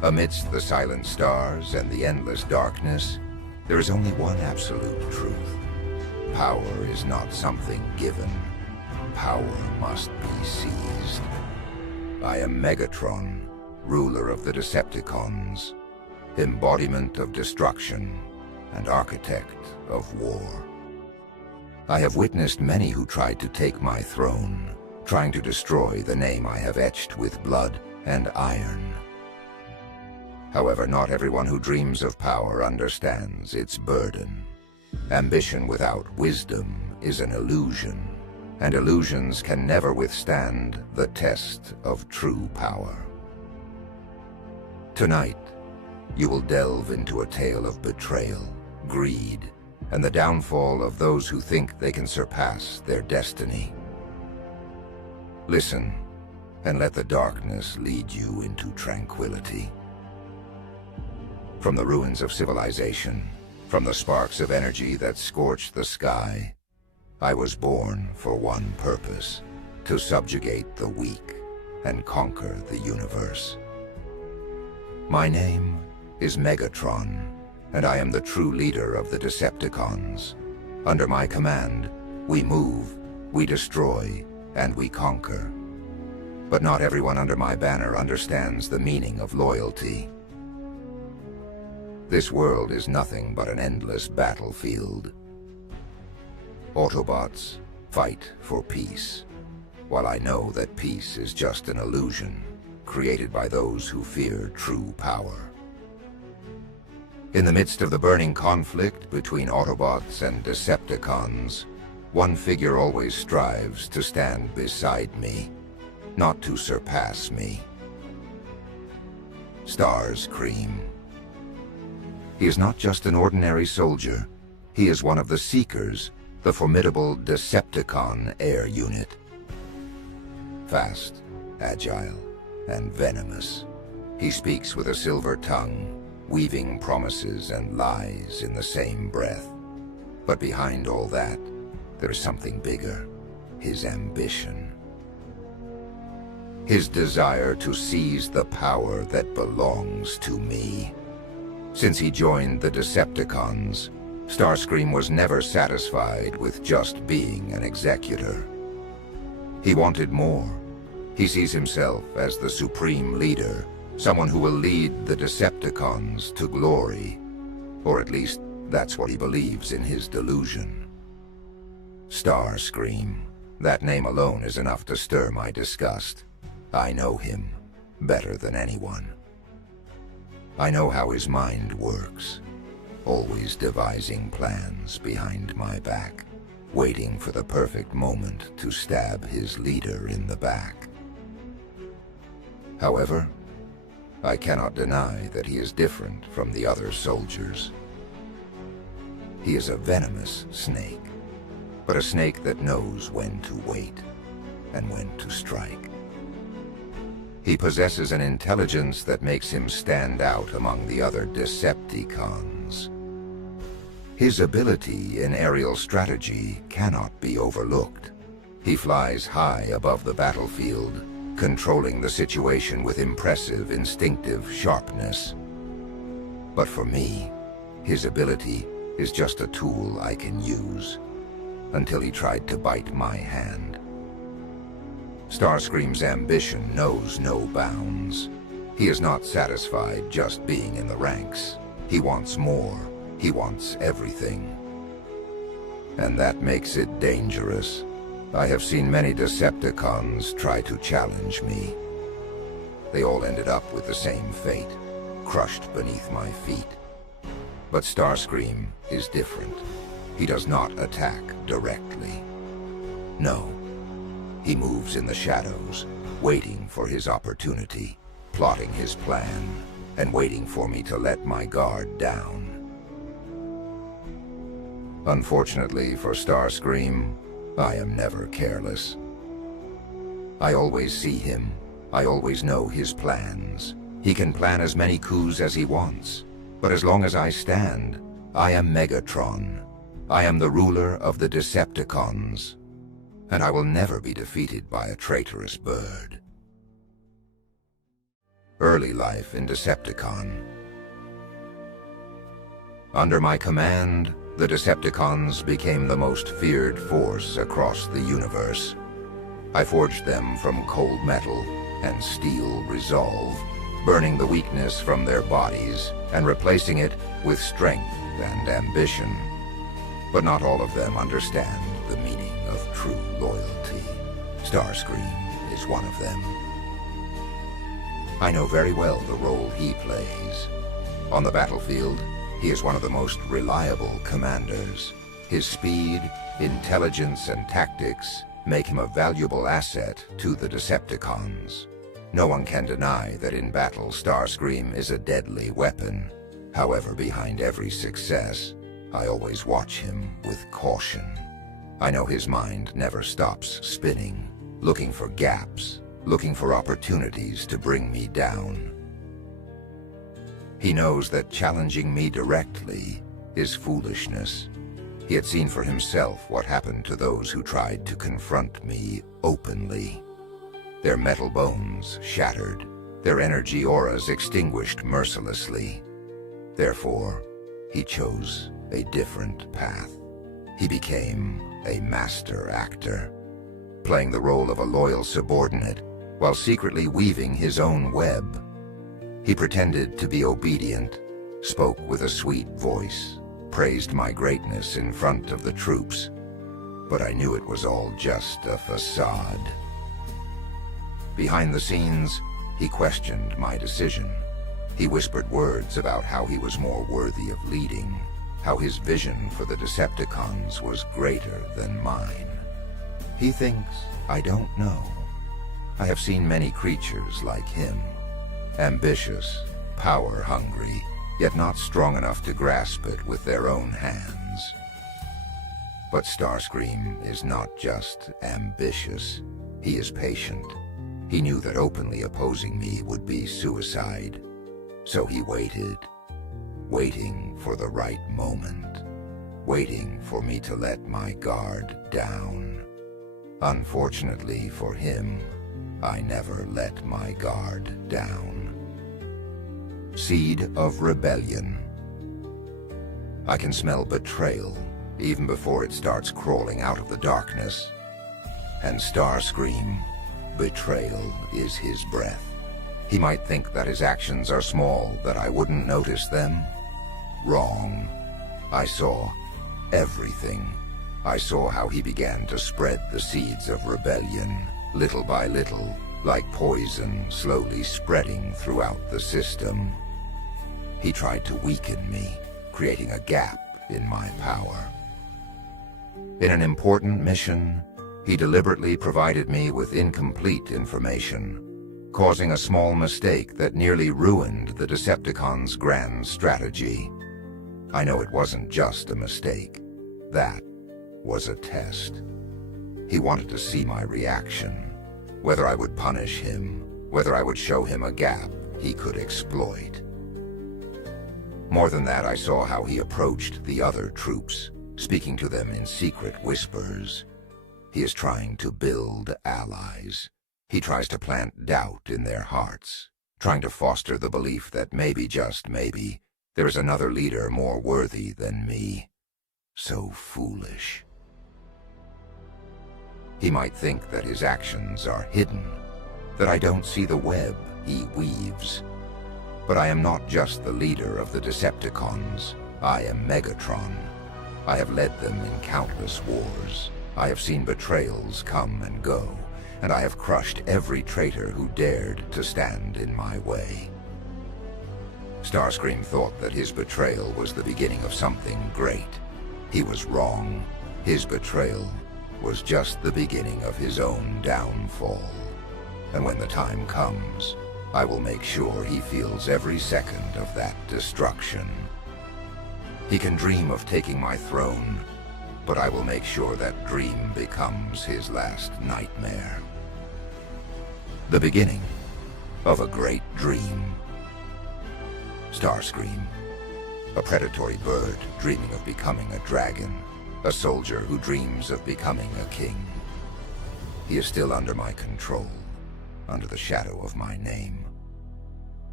Amidst the silent stars and the endless darkness, there is only one absolute truth. Power is not something given. Power must be seized. I am Megatron, ruler of the Decepticons, embodiment of destruction and architect of war. I have witnessed many who tried to take my throne, trying to destroy the name I have etched with blood and iron. However, not everyone who dreams of power understands its burden. Ambition without wisdom is an illusion, and illusions can never withstand the test of true power. Tonight, you will delve into a tale of betrayal, greed, and the downfall of those who think they can surpass their destiny. Listen, and let the darkness lead you into tranquility. From the ruins of civilization, from the sparks of energy that scorched the sky, I was born for one purpose: to subjugate the weak and conquer the universe. My name is Megatron, and I am the true leader of the Decepticons. Under my command, we move, we destroy, and we conquer. But not everyone under my banner understands the meaning of loyalty. This world is nothing but an endless battlefield. Autobots fight for peace, while I know that peace is just an illusion created by those who fear true power. In the midst of the burning conflict between Autobots and Decepticons, one figure always strives to stand beside me, not to surpass me. Starscream. He is not just an ordinary soldier. He is one of the Seekers, the formidable Decepticon air unit. Fast, agile, and venomous, he speaks with a silver tongue, weaving promises and lies in the same breath. But behind all that, there is something bigger: his ambition. His desire to seize the power that belongs to me. Since he joined the Decepticons, Starscream was never satisfied with just being an executor. He wanted more. He sees himself as the supreme leader, someone who will lead the Decepticons to glory. Or at least, that's what he believes in his delusion. Starscream. That name alone is enough to stir my disgust. I know him better than anyone. I know how his mind works, always devising plans behind my back, waiting for the perfect moment to stab his leader in the back. However, I cannot deny that he is different from the other soldiers. He is a venomous snake, but a snake that knows when to wait and when to strike. He possesses an intelligence that makes him stand out among the other Decepticons. His ability in aerial strategy cannot be overlooked. He flies high above the battlefield, controlling the situation with impressive instinctive sharpness. But for me, his ability is just a tool I can use, until he tried to bite my hand. Starscream's ambition knows no bounds. He is not satisfied just being in the ranks. He wants more. He wants everything. And that makes it dangerous. I have seen many Decepticons try to challenge me. They all ended up with the same fate, crushed beneath my feet. But Starscream is different. He does not attack directly. No. He moves in the shadows, waiting for his opportunity, plotting his plan, and waiting for me to let my guard down. Unfortunately for Starscream, I am never careless. I always see him. I always know his plans. He can plan as many coups as he wants. But as long as I stand, I am Megatron. I am the ruler of the Decepticons. And I will never be defeated by a traitorous bird. early life in Decepticon. Under my command, the Decepticons became the most feared force across the universe. I forged them from cold metal and steel resolve, burning the weakness from their bodies and replacing it with strength and ambition. But not all of them understand the meaning of true loyalty. Starscream is one of them. I know very well the role he plays. On the battlefield, he is one of the most reliable commanders. His speed, intelligence, and tactics make him a valuable asset to the Decepticons. No one can deny that in battle Starscream is a deadly weapon. However, behind every success, I always watch him with caution. I know his mind never stops spinning, looking for gaps, looking for opportunities to bring me down. He knows that challenging me directly is foolishness. He had seen for himself what happened to those who tried to confront me openly. Their metal bones shattered, their energy auras extinguished mercilessly. Therefore, he chose a different path. He became a master actor, playing the role of a loyal subordinate while secretly weaving his own web. He pretended to be obedient, spoke with a sweet voice, praised my greatness in front of the troops, but I knew it was all just a facade. Behind the scenes, he questioned my decision. He whispered words about how he was more worthy of leading, how his vision for the Decepticons was greater than mine. He thinks I don't know. I have seen many creatures like him, ambitious, power-hungry, yet not strong enough to grasp it with their own hands. But Starscream is not just ambitious, he is patient. He knew that openly opposing me would be suicide, so he waited, waiting for the right moment, waiting for me to let my guard down. Unfortunately for him, I never let my guard down. Seed of rebellion. I can smell betrayal even before it starts crawling out of the darkness. And Starscream, betrayal is his breath. He might think that his actions are small, that I wouldn't notice them. Wrong. I saw everything. I saw how he began to spread the seeds of rebellion, little by little, like poison slowly spreading throughout the system. He tried to weaken me, creating a gap in my power. In an important mission, he deliberately provided me with incomplete information, causing a small mistake that nearly ruined the Decepticons' grand strategy. I know it wasn't just a mistake. That was a test. He wanted to see my reaction, whether I would punish him, whether I would show him a gap he could exploit. More than that, I saw how he approached the other troops, speaking to them in secret whispers. He is trying to build allies. He tries to plant doubt in their hearts, trying to foster the belief that maybe, just maybe, there is another leader more worthy than me. So foolish. He might think that his actions are hidden, that I don't see the web he weaves. But I am not just the leader of the Decepticons. I am Megatron. I have led them in countless wars. I have seen betrayals come and go, and I have crushed every traitor who dared to stand in my way. Starscream thought that his betrayal was the beginning of something great. He was wrong. His betrayal was just the beginning of his own downfall. And when the time comes, I will make sure he feels every second of that destruction. He can dream of taking my throne, but I will make sure that dream becomes his last nightmare. The beginning of a great dream. Starscream, a predatory bird dreaming of becoming a dragon, a soldier who dreams of becoming a king. He is still under my control, under the shadow of my name.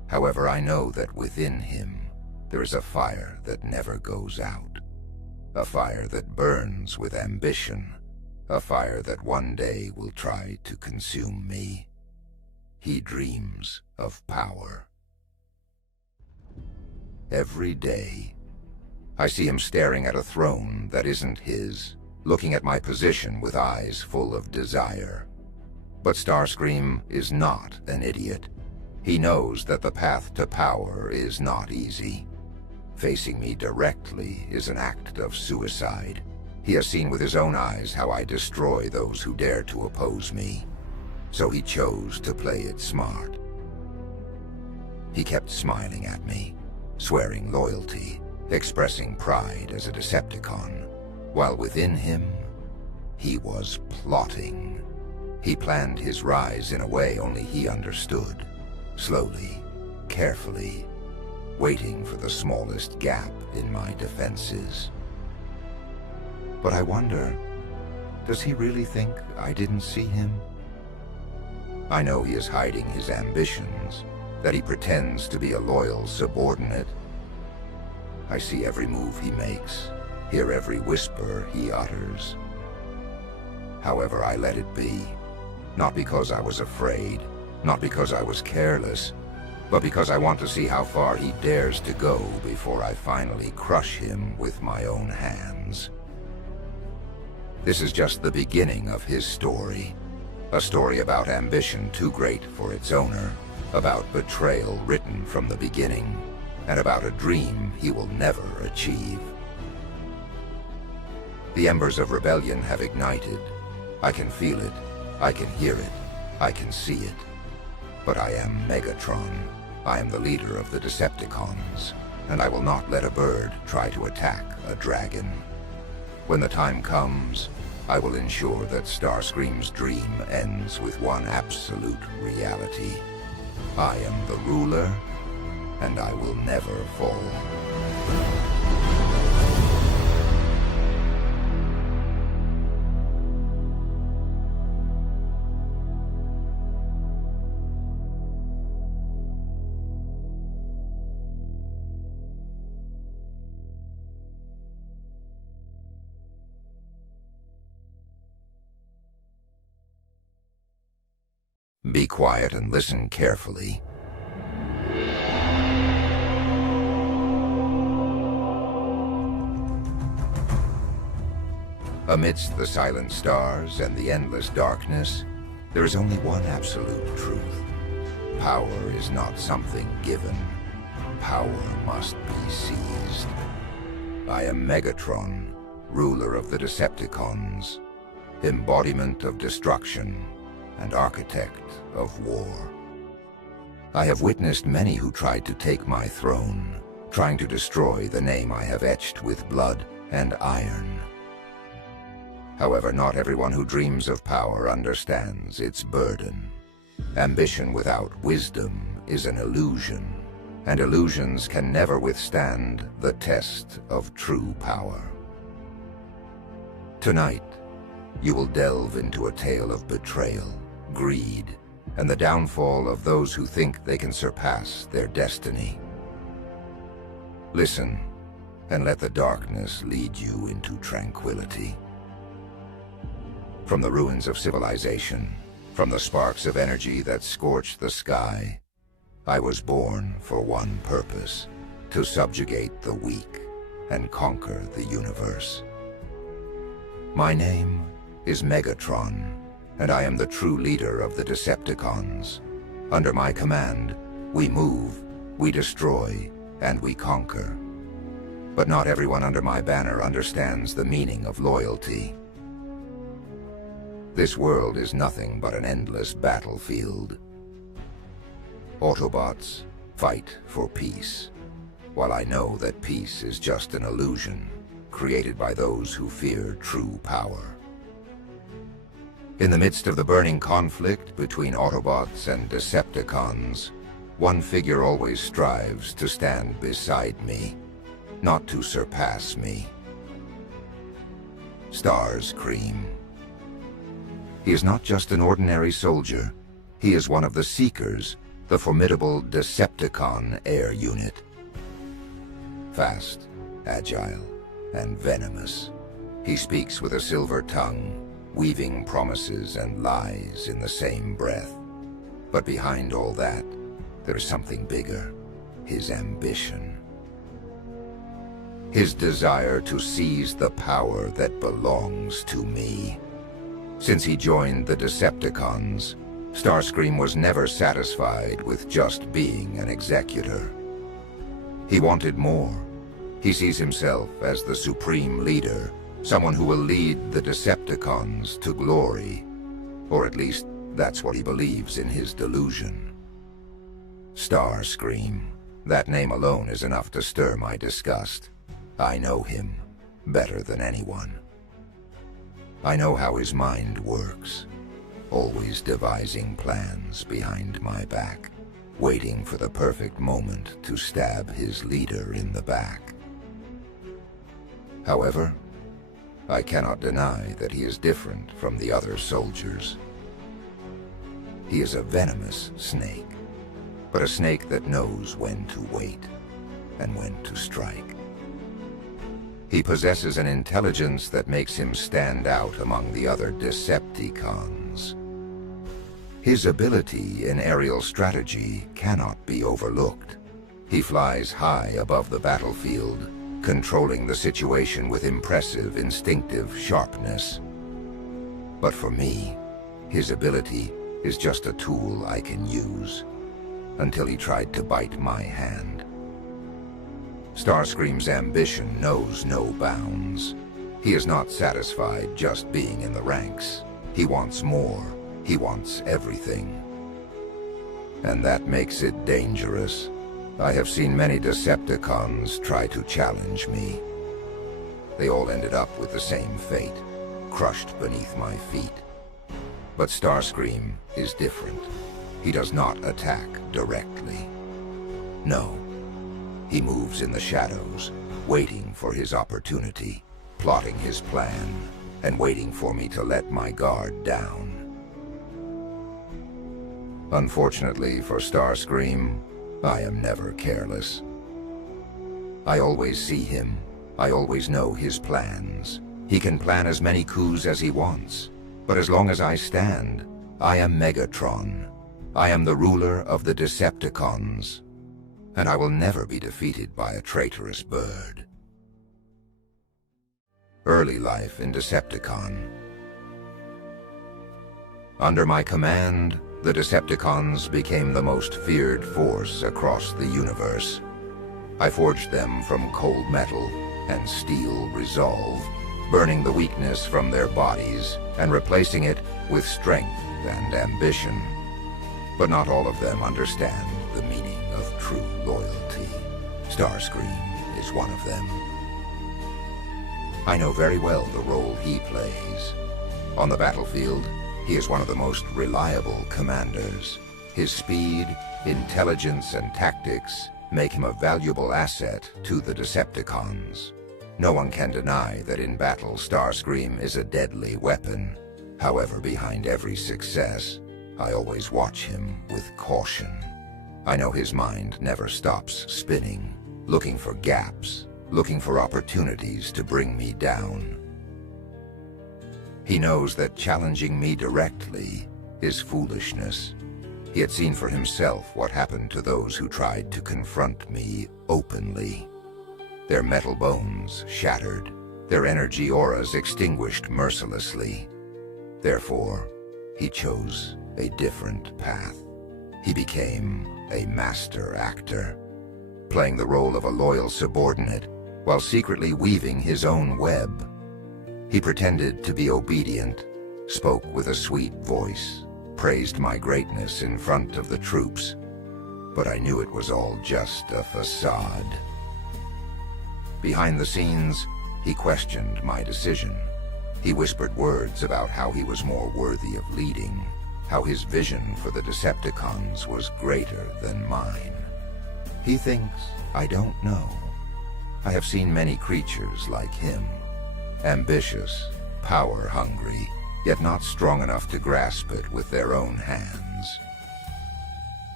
However, I know that within him there is a fire that never goes out. A fire that burns with ambition. A fire that one day will try to consume me. He dreams of power. Every day, I see him staring at a throne that isn't his, looking at my position with eyes full of desire. But Starscream is not an idiot. He knows that the path to power is not easy. Facing me directly is an act of suicide. He has seen with his own eyes how I destroy those who dare to oppose me. So he chose to play it smart. He kept smiling at me, swearing loyalty, expressing pride as a Decepticon, while within him, he was plotting. He planned his rise in a way only he understood, slowly, carefully, waiting for the smallest gap in my defenses. But I wonder, does he really think I didn't see him? I know he is hiding his ambitions, that he pretends to be a loyal subordinate. I see every move he makes, hear every whisper he utters. However, I let it be, not because I was afraid, not because I was careless, but because I want to see how far he dares to go before I finally crush him with my own hands. This is just the beginning of his story. A story about ambition too great for its owner, about betrayal written from the beginning, and about a dream he will never achieve. The embers of rebellion have ignited. I can feel it, I can hear it, I can see it. But I am Megatron. I am the leader of the Decepticons, and I will not let a bird try to attack a dragon. When the time comes, I will ensure that Starscream's dream ends with one absolute reality. I am the ruler, and I will never fall. Be quiet and listen carefully. Amidst the silent stars and the endless darkness, there is only one absolute truth. Power is not something given. Power must be seized. I am Megatron, ruler of the Decepticons, embodiment of destruction, and architect of war. I have witnessed many who tried to take my throne, trying to destroy the name I have etched with blood and iron. However, not everyone who dreams of power understands its burden. Ambition without wisdom is an illusion, and illusions can never withstand the test of true power. Tonight, you will delve into a tale of betrayal, greed, and the downfall of those who think they can surpass their destiny. Listen, and let the darkness lead you into tranquility. From the ruins of civilization, from the sparks of energy that scorched the sky, I was born for one purpose: to subjugate the weak and conquer the universe. My name is Megatron, and I am the true leader of the Decepticons. Under my command, we move, we destroy, and we conquer. But not everyone under my banner understands the meaning of loyalty. This world is nothing but an endless battlefield. Autobots fight for peace, while I know that peace is just an illusion created by those who fear true power. In the midst of the burning conflict between Autobots and Decepticons, one figure always strives to stand beside me, not to surpass me. Starscream. He is not just an ordinary soldier. He is one of the Seekers, the formidable Decepticon air unit. Fast, agile, and venomous, he speaks with a silver tongue, weaving promises and lies in the same breath. But behind all that, there's something bigger: his ambition. His desire to seize the power that belongs to me. Since he joined the Decepticons, Starscream was never satisfied with just being an executor. He wanted more. He sees himself as the supreme leader, someone who will lead the Decepticons to glory. Or at least, that's what he believes in his delusion. Starscream. That name alone is enough to stir my disgust. I know him better than anyone. I know how his mind works, always devising plans behind my back, waiting for the perfect moment to stab his leader in the back. However, I cannot deny that he is different from the other soldiers. He is a venomous snake, but a snake that knows when to wait and when to strike. He possesses an intelligence that makes him stand out among the other Decepticons. His ability in aerial strategy cannot be overlooked. He flies high above the battlefield, controlling the situation with impressive instinctive sharpness. But for me, his ability is just a tool I can use, until he tried to bite my hand. Starscream's ambition knows no bounds. He is not satisfied just being in the ranks. He wants more. He wants everything. And that makes it dangerous. I have seen many Decepticons try to challenge me. They all ended up with the same fate, crushed beneath my feet. But Starscream is different. He does not attack directly. No. He moves in the shadows, waiting for his opportunity, plotting his plan, and waiting for me to let my guard down. Unfortunately for Starscream, I am never careless. I always see him. I always know his plans. He can plan as many coups as he wants. But as long as I stand, I am Megatron. I am the ruler of the Decepticons. And I will never be defeated by a traitorous bird. Early life in Decepticon. Under my command, the Decepticons became the most feared force across the universe. I forged them from cold metal and steel resolve, burning the weakness from their bodies and replacing it with strength and ambition. But not all of them understand the meaning of true loyalty. Starscream is one of them. I know very well the role he plays. On the battlefield, he is one of the most reliable commanders. His speed, intelligence, and tactics make him a valuable asset to the Decepticons. No one can deny that in battle, Starscream is a deadly weapon. However, behind every success, I always watch him with caution. I know his mind never stops spinning, looking for gaps, looking for opportunities to bring me down. He knows that challenging me directly is foolishness. He had seen for himself what happened to those who tried to confront me openly. Their metal bones shattered, their energy auras extinguished mercilessly. Therefore, he chose a different path. He became a master actor, playing the role of a loyal subordinate while secretly weaving his own web. He pretended to be obedient, spoke with a sweet voice, praised my greatness in front of the troops, but I knew it was all just a facade. Behind the scenes, he questioned my decision. He whispered words about how he was more worthy of leading, how his vision for the Decepticons was greater than mine. He thinks I don't know. I have seen many creatures like him, ambitious, power-hungry, yet not strong enough to grasp it with their own hands.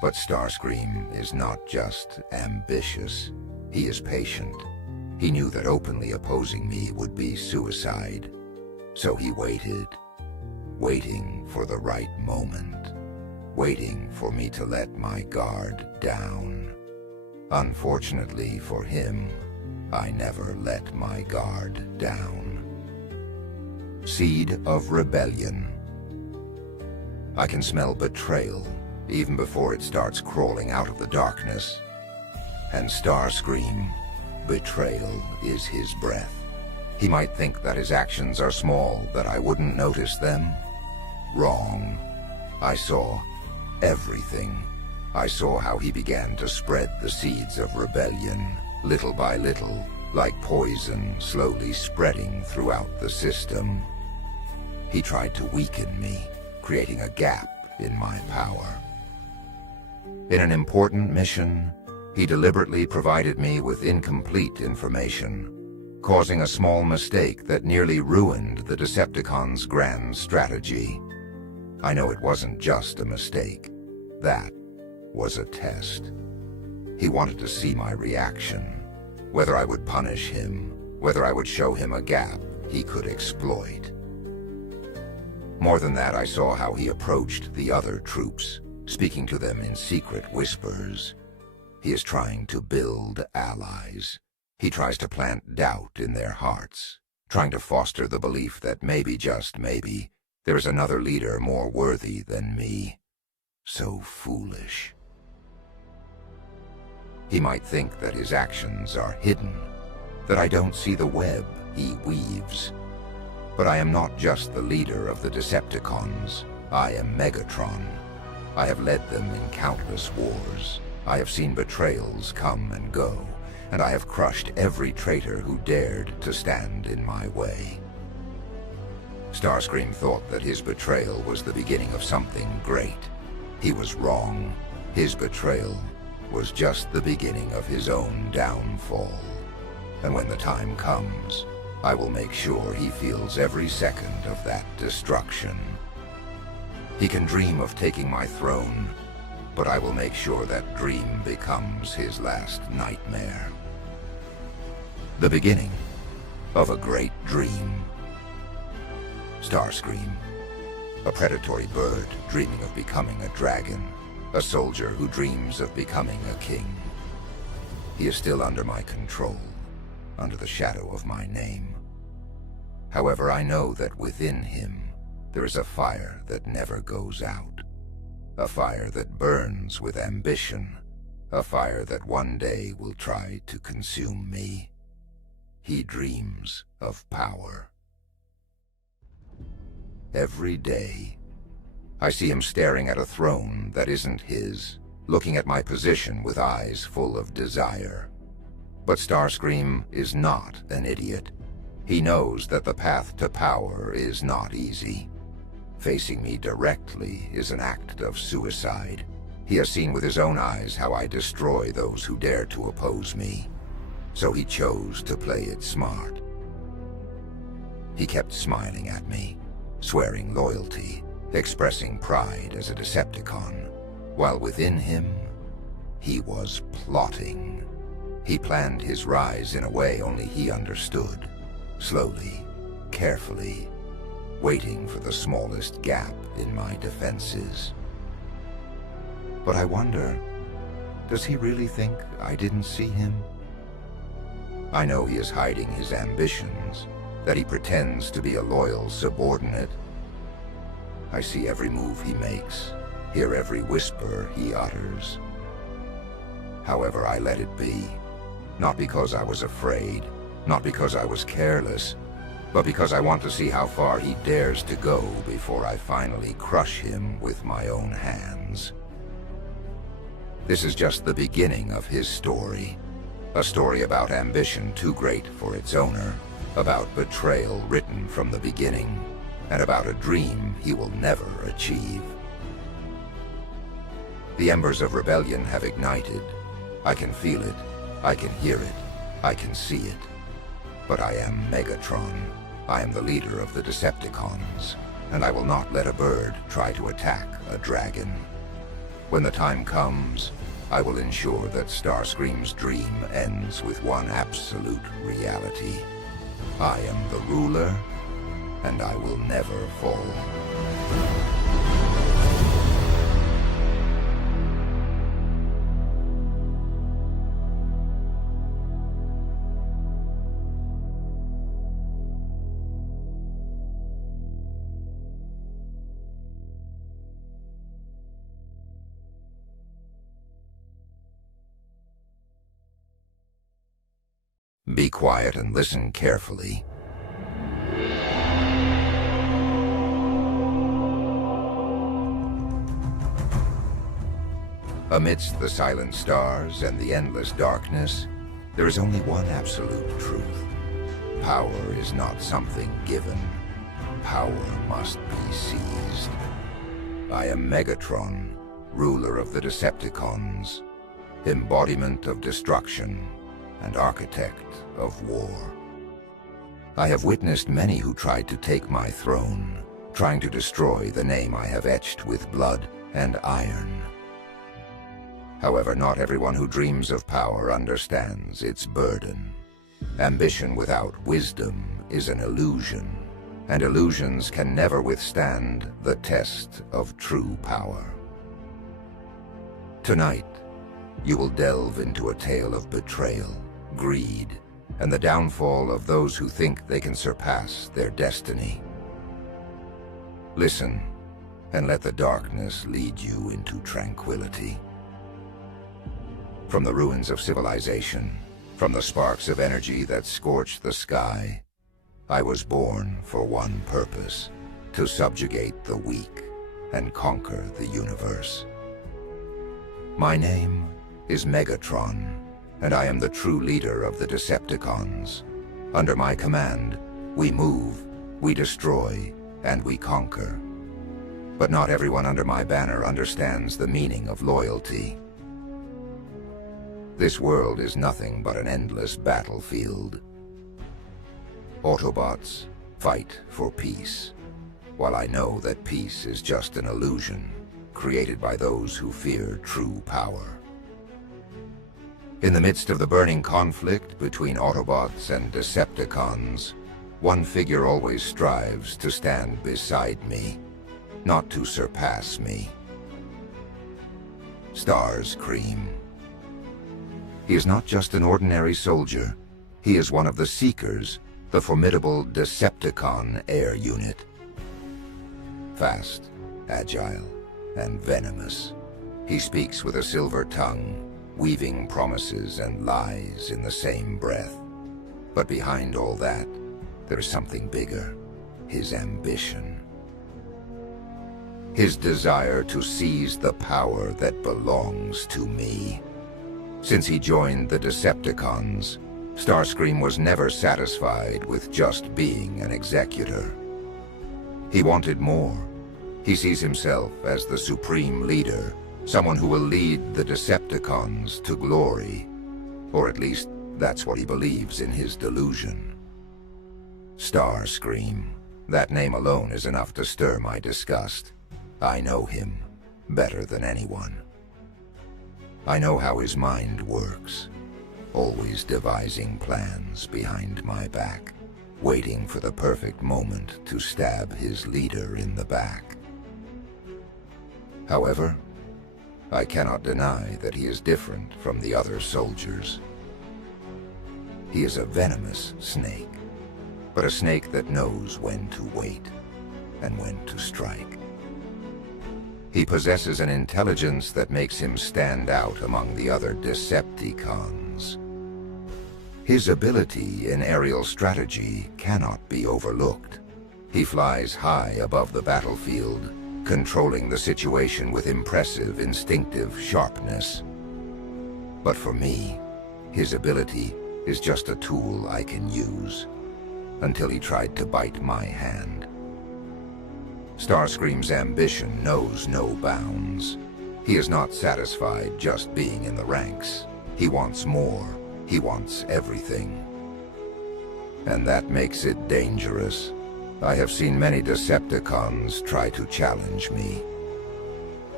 But Starscream is not just ambitious, he is patient. He knew that openly opposing me would be suicide. So he waited, waiting for the right moment, waiting for me to let my guard down. Unfortunately for him, I never let my guard down. Seed of rebellion. I can smell betrayal even before it starts crawling out of the darkness. And Starscream, betrayal is his breath. He might think that his actions are small, that I wouldn't notice them. Wrong. I saw everything. I saw how he began to spread the seeds of rebellion, little by little, like poison slowly spreading throughout the system. He tried to weaken me, creating a gap in my power. In an important mission, he deliberately provided me with incomplete information, causing a small mistake that nearly ruined the Decepticons' grand strategy. I know it wasn't just a mistake. That was a test. He wanted to see my reaction, whether I would punish him, whether I would show him a gap he could exploit. More than that, I saw how he approached the other troops, speaking to them in secret whispers. He is trying to build allies. He tries to plant doubt in their hearts, trying to foster the belief that maybe, just maybe, there is another leader more worthy than me. So foolish. He might think that his actions are hidden, that I don't see the web he weaves. But I am not just the leader of the Decepticons. I am Megatron. I have led them in countless wars. I have seen betrayals come and go, and I have crushed every traitor who dared to stand in my way. Starscream thought that his betrayal was the beginning of something great. He was wrong. His betrayal was just the beginning of his own downfall. And when the time comes, I will make sure he feels every second of that destruction. He can dream of taking my throne, but I will make sure that dream becomes his last nightmare. The beginning of a great dream. Starscream, a predatory bird dreaming of becoming a dragon, a soldier who dreams of becoming a king. He is still under my control, under the shadow of my name. However, I know that within him there is a fire that never goes out, a fire that burns with ambition, a fire that one day will try to consume me. He dreams of power. Every day, I see him staring at a throne that isn't his, looking at my position with eyes full of desire. But Starscream is not an idiot. He knows that the path to power is not easy. Facing me directly is an act of suicide. He has seen with his own eyes how I destroy those who dare to oppose me. So he chose to play it smart. He kept smiling at me, swearing loyalty, expressing pride as a Decepticon, while within him, he was plotting. He planned his rise in a way only he understood, slowly, carefully, waiting for the smallest gap in my defenses. But I wonder, does he really think I didn't see him? I know he is hiding his ambitions, that he pretends to be a loyal subordinate. I see every move he makes, hear every whisper he utters. However, I let it be, not because I was afraid, not because I was careless, but because I want to see how far he dares to go before I finally crush him with my own hands. This is just the beginning of his story. A story about ambition too great for its owner, about betrayal written from the beginning, and about a dream he will never achieve. The embers of rebellion have ignited. I can feel it, I can hear it, I can see it. But I am Megatron. I am the leader of the Decepticons, and I will not let a bird try to attack a dragon. When the time comes, I will ensure that Starscream's dream ends with one absolute reality. I am the ruler, and I will never fall. Be quiet and listen carefully. Amidst the silent stars and the endless darkness, there is only one absolute truth. Power is not something given. Power must be seized. I am Megatron, ruler of the Decepticons, embodiment of destruction and architect of war. I have witnessed many who tried to take my throne, trying to destroy the name I have etched with blood and iron. However, not everyone who dreams of power understands its burden. Ambition without wisdom is an illusion, and illusions can never withstand the test of true power. Tonight, you will delve into a tale of betrayal, greed, and the downfall of those who think they can surpass their destiny. Listen, and let the darkness lead you into tranquility. From the ruins of civilization, from the sparks of energy that scorched the sky, I was born for one purpose: to subjugate the weak and conquer the universe. My name is Megatron, and I am the true leader of the Decepticons. Under my command, we move, we destroy, and we conquer. But not everyone under my banner understands the meaning of loyalty. This world is nothing but an endless battlefield. Autobots fight for peace, while I know that peace is just an illusion created by those who fear true power. In the midst of the burning conflict between Autobots and Decepticons, one figure always strives to stand beside me, not to surpass me. Starscream. He is not just an ordinary soldier. He is one of the Seekers, the formidable Decepticon air unit. Fast, agile, and venomous, he speaks with a silver tongue, weaving promises and lies in the same breath. But behind all that, there is something bigger: his ambition. His desire to seize the power that belongs to me. Since he joined the Decepticons, Starscream was never satisfied with just being an executor. He wanted more. He sees himself as the supreme leader, someone who will lead the Decepticons to glory. Or at least, that's what he believes in his delusion. Starscream. That name alone is enough to stir my disgust. I know him better than anyone. I know how his mind works, always devising plans behind my back, waiting for the perfect moment to stab his leader in the back. However, I cannot deny that he is different from the other soldiers. He is a venomous snake, but a snake that knows when to wait and when to strike. He possesses an intelligence that makes him stand out among the other Decepticons. His ability in aerial strategy cannot be overlooked. He flies high above the battlefield, controlling the situation with impressive instinctive sharpness. But for me, his ability is just a tool I can use, until he tried to bite my hand. Starscream's ambition knows no bounds. He is not satisfied just being in the ranks. He wants more. He wants everything. And that makes it dangerous. I have seen many Decepticons try to challenge me.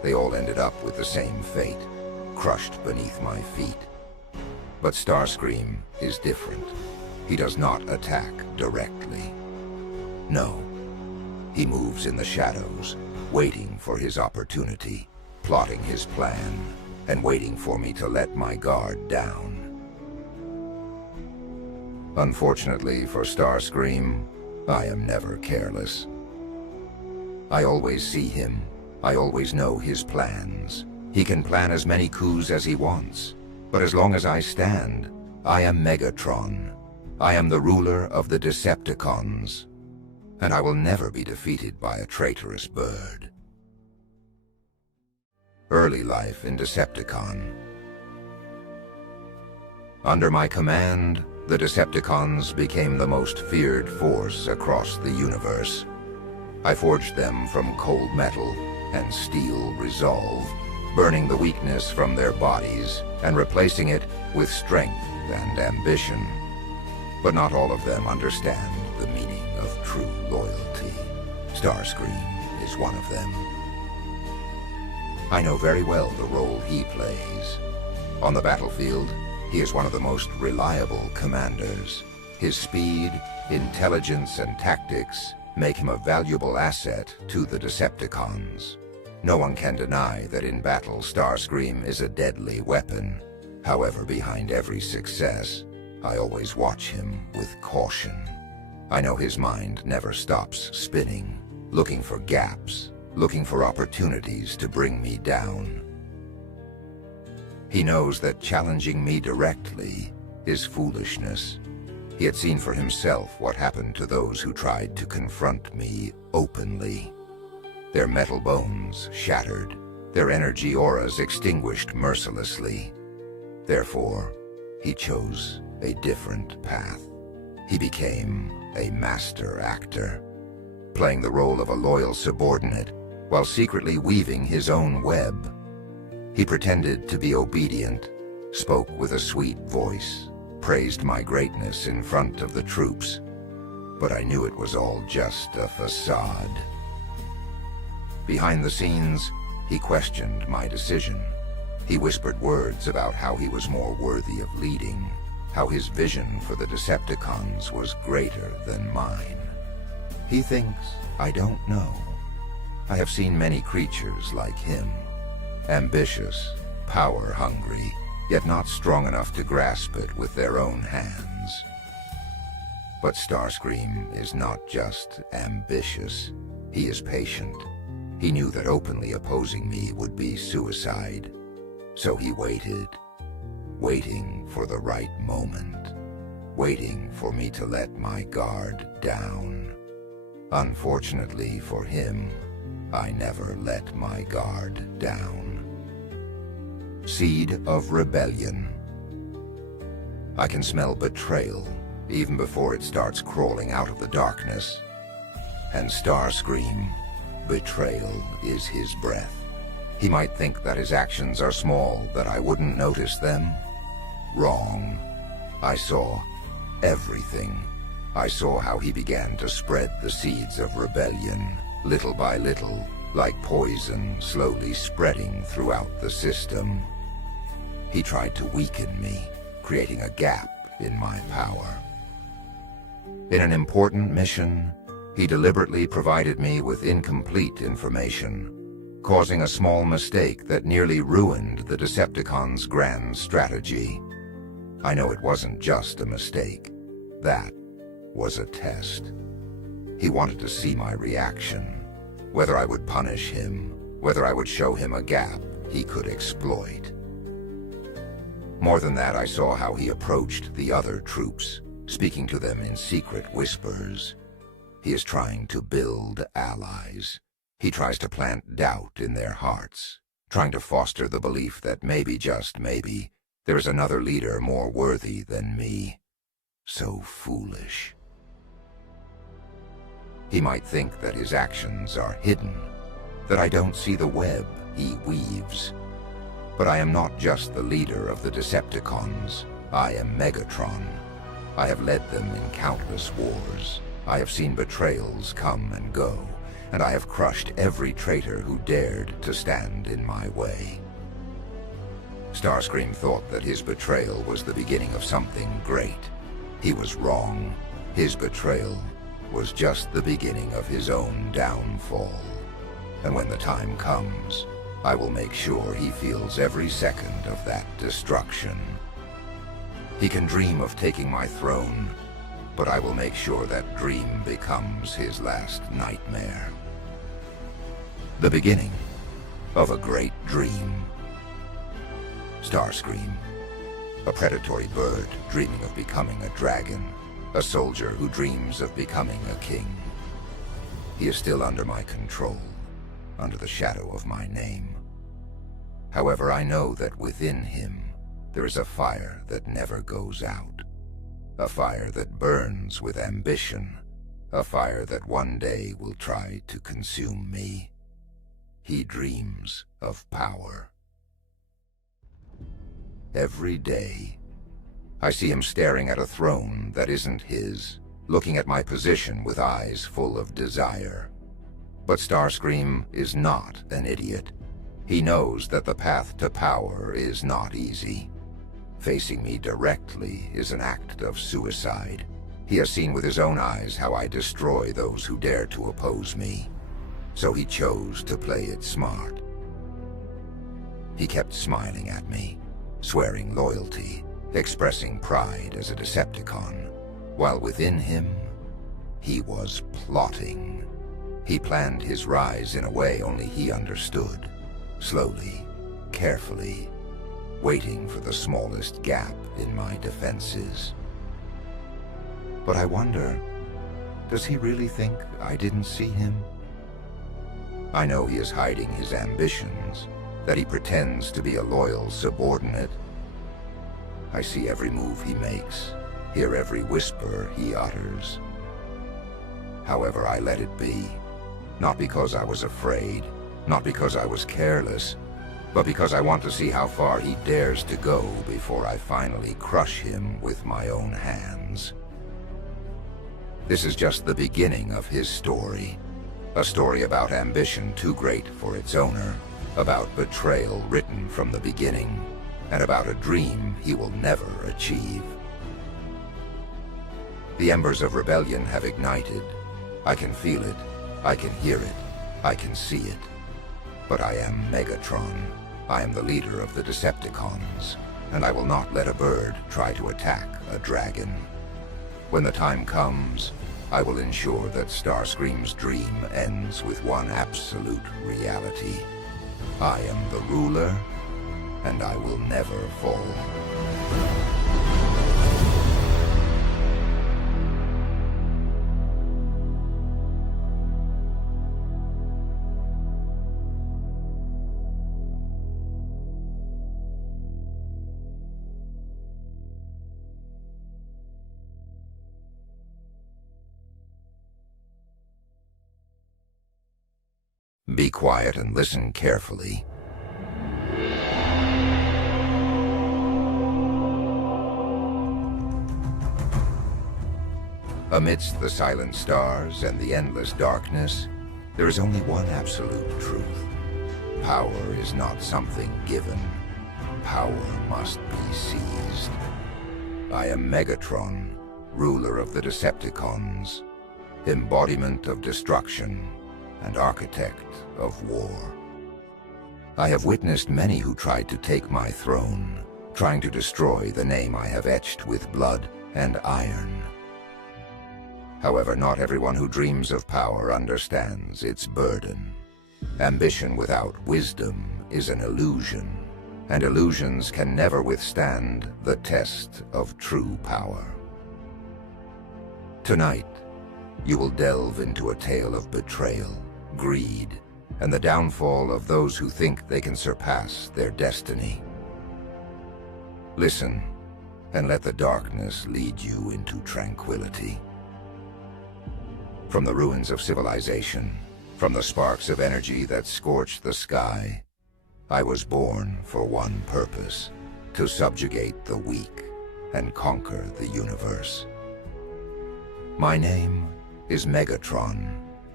They all ended up with the same fate, crushed beneath my feet. But Starscream is different. He does not attack directly. No. He moves in the shadows, waiting for his opportunity, plotting his plan, and waiting for me to let my guard down. Unfortunately for Starscream, I am never careless. I always see him. I always know his plans. He can plan as many coups as he wants. But as long as I stand, I am Megatron. I am the ruler of the Decepticons. And I will never be defeated by a traitorous bird. Early life in Decepticon. Under my command, the Decepticons became the most feared force across the universe. I forged them from cold metal and steel resolve, burning the weakness from their bodies and replacing it with strength and ambition. But not all of them understand the meaning of true loyalty. Starscream is one of them. I know very well the role he plays. On the battlefield, he is one of the most reliable commanders. His speed, intelligence, and tactics make him a valuable asset to the Decepticons. No one can deny that in battle, Starscream is a deadly weapon. However, behind every success, I always watch him with caution. I know his mind never stops spinning, looking for gaps, looking for opportunities to bring me down. He knows that challenging me directly is foolishness. He had seen for himself what happened to those who tried to confront me openly. Their metal bones shattered, their energy auras extinguished mercilessly. Therefore, he chose a different path. He became a master actor, playing the role of a loyal subordinate while secretly weaving his own web. He pretended to be obedient, spoke with a sweet voice, praised my greatness in front of the troops, but I knew it was all just a facade. Behind the scenes, he questioned my decision. He whispered words about how he was more worthy of leading, how his vision for the Decepticons was greater than mine. He thinks I don't know. I have seen many creatures like him, ambitious, power-hungry, yet not strong enough to grasp it with their own hands. But Starscream is not just ambitious, he is patient. He knew that openly opposing me would be suicide, so he waited, waiting for the right moment, waiting for me to let my guard down. Unfortunately for him, I never let my guard down. Seed of rebellion. I can smell betrayal even before it starts crawling out of the darkness. And Starscream, betrayal is his breath. He might think that his actions are small, that I wouldn't notice them. Wrong. I saw everything. I saw how he began to spread the seeds of rebellion, little by little, like poison slowly spreading throughout the system. He tried to weaken me, creating a gap in my power. In an important mission, he deliberately provided me with incomplete information, causing a small mistake that nearly ruined the Decepticons' grand strategy. I know it wasn't just a mistake. That was a test. He wanted to see my reaction, whether I would punish him, whether I would show him a gap he could exploit. More than that, I saw how he approached the other troops, speaking to them in secret whispers. He is trying to build allies. He tries to plant doubt in their hearts, trying to foster the belief that maybe, just maybe, there is another leader more worthy than me. So foolish. He might think that his actions are hidden, that I don't see the web he weaves. But I am not just the leader of the Decepticons. I am Megatron. I have led them in countless wars. I have seen betrayals come and go, and I have crushed every traitor who dared to stand in my way. Starscream thought that his betrayal was the beginning of something great. He was wrong. His betrayal was just the beginning of his own downfall. And when the time comes, I will make sure he feels every second of that destruction. He can dream of taking my throne, but I will make sure that dream becomes his last nightmare. The beginning of a great dream. Starscream, a predatory bird dreaming of becoming a dragon, a soldier who dreams of becoming a king. He is still under my control, under the shadow of my name. However, I know that within him there is a fire that never goes out. A fire that burns with ambition. A fire that one day will try to consume me. He dreams of power. Every day, I see him staring at a throne that isn't his, looking at my position with eyes full of desire. But Starscream is not an idiot. He knows that the path to power is not easy. Facing me directly is an act of suicide. He has seen with his own eyes how I destroy those who dare to oppose me. So he chose to play it smart. He kept smiling at me, swearing loyalty, expressing pride as a Decepticon, while within him, he was plotting. He planned his rise in a way only he understood, slowly, carefully, waiting for the smallest gap in my defenses. But I wonder, does he really think I didn't see him? I know he is hiding his ambitions, that he pretends to be a loyal subordinate. I see every move he makes, hear every whisper he utters. However, I let it be, not because I was afraid, not because I was careless, but because I want to see how far he dares to go before I finally crush him with my own hands. This is just the beginning of his story. A story about ambition too great for its owner, about betrayal written from the beginning, and about a dream he will never achieve. The embers of rebellion have ignited. I can feel it, I can hear it, I can see it. But I am Megatron. I am the leader of the Decepticons, and I will not let a bird try to attack a dragon. When the time comes, I will ensure that Starscream's dream ends with one absolute reality. I am the ruler, and I will never fall. Be quiet and listen carefully. Amidst the silent stars and the endless darkness, there is only one absolute truth. Power is not something given. Power must be seized. I am Megatron, ruler of the Decepticons, embodiment of destruction, and architect of war. I have witnessed many who tried to take my throne, trying to destroy the name I have etched with blood and iron. However, not everyone who dreams of power understands its burden. Ambition without wisdom is an illusion, and illusions can never withstand the test of true power. Tonight, you will delve into a tale of betrayal, greed, and the downfall of those who think they can surpass their destiny. Listen, and let the darkness lead you into tranquility. From the ruins of civilization, from the sparks of energy that scorched the sky, I was born for one purpose: to subjugate the weak and conquer the universe. My name is Megatron,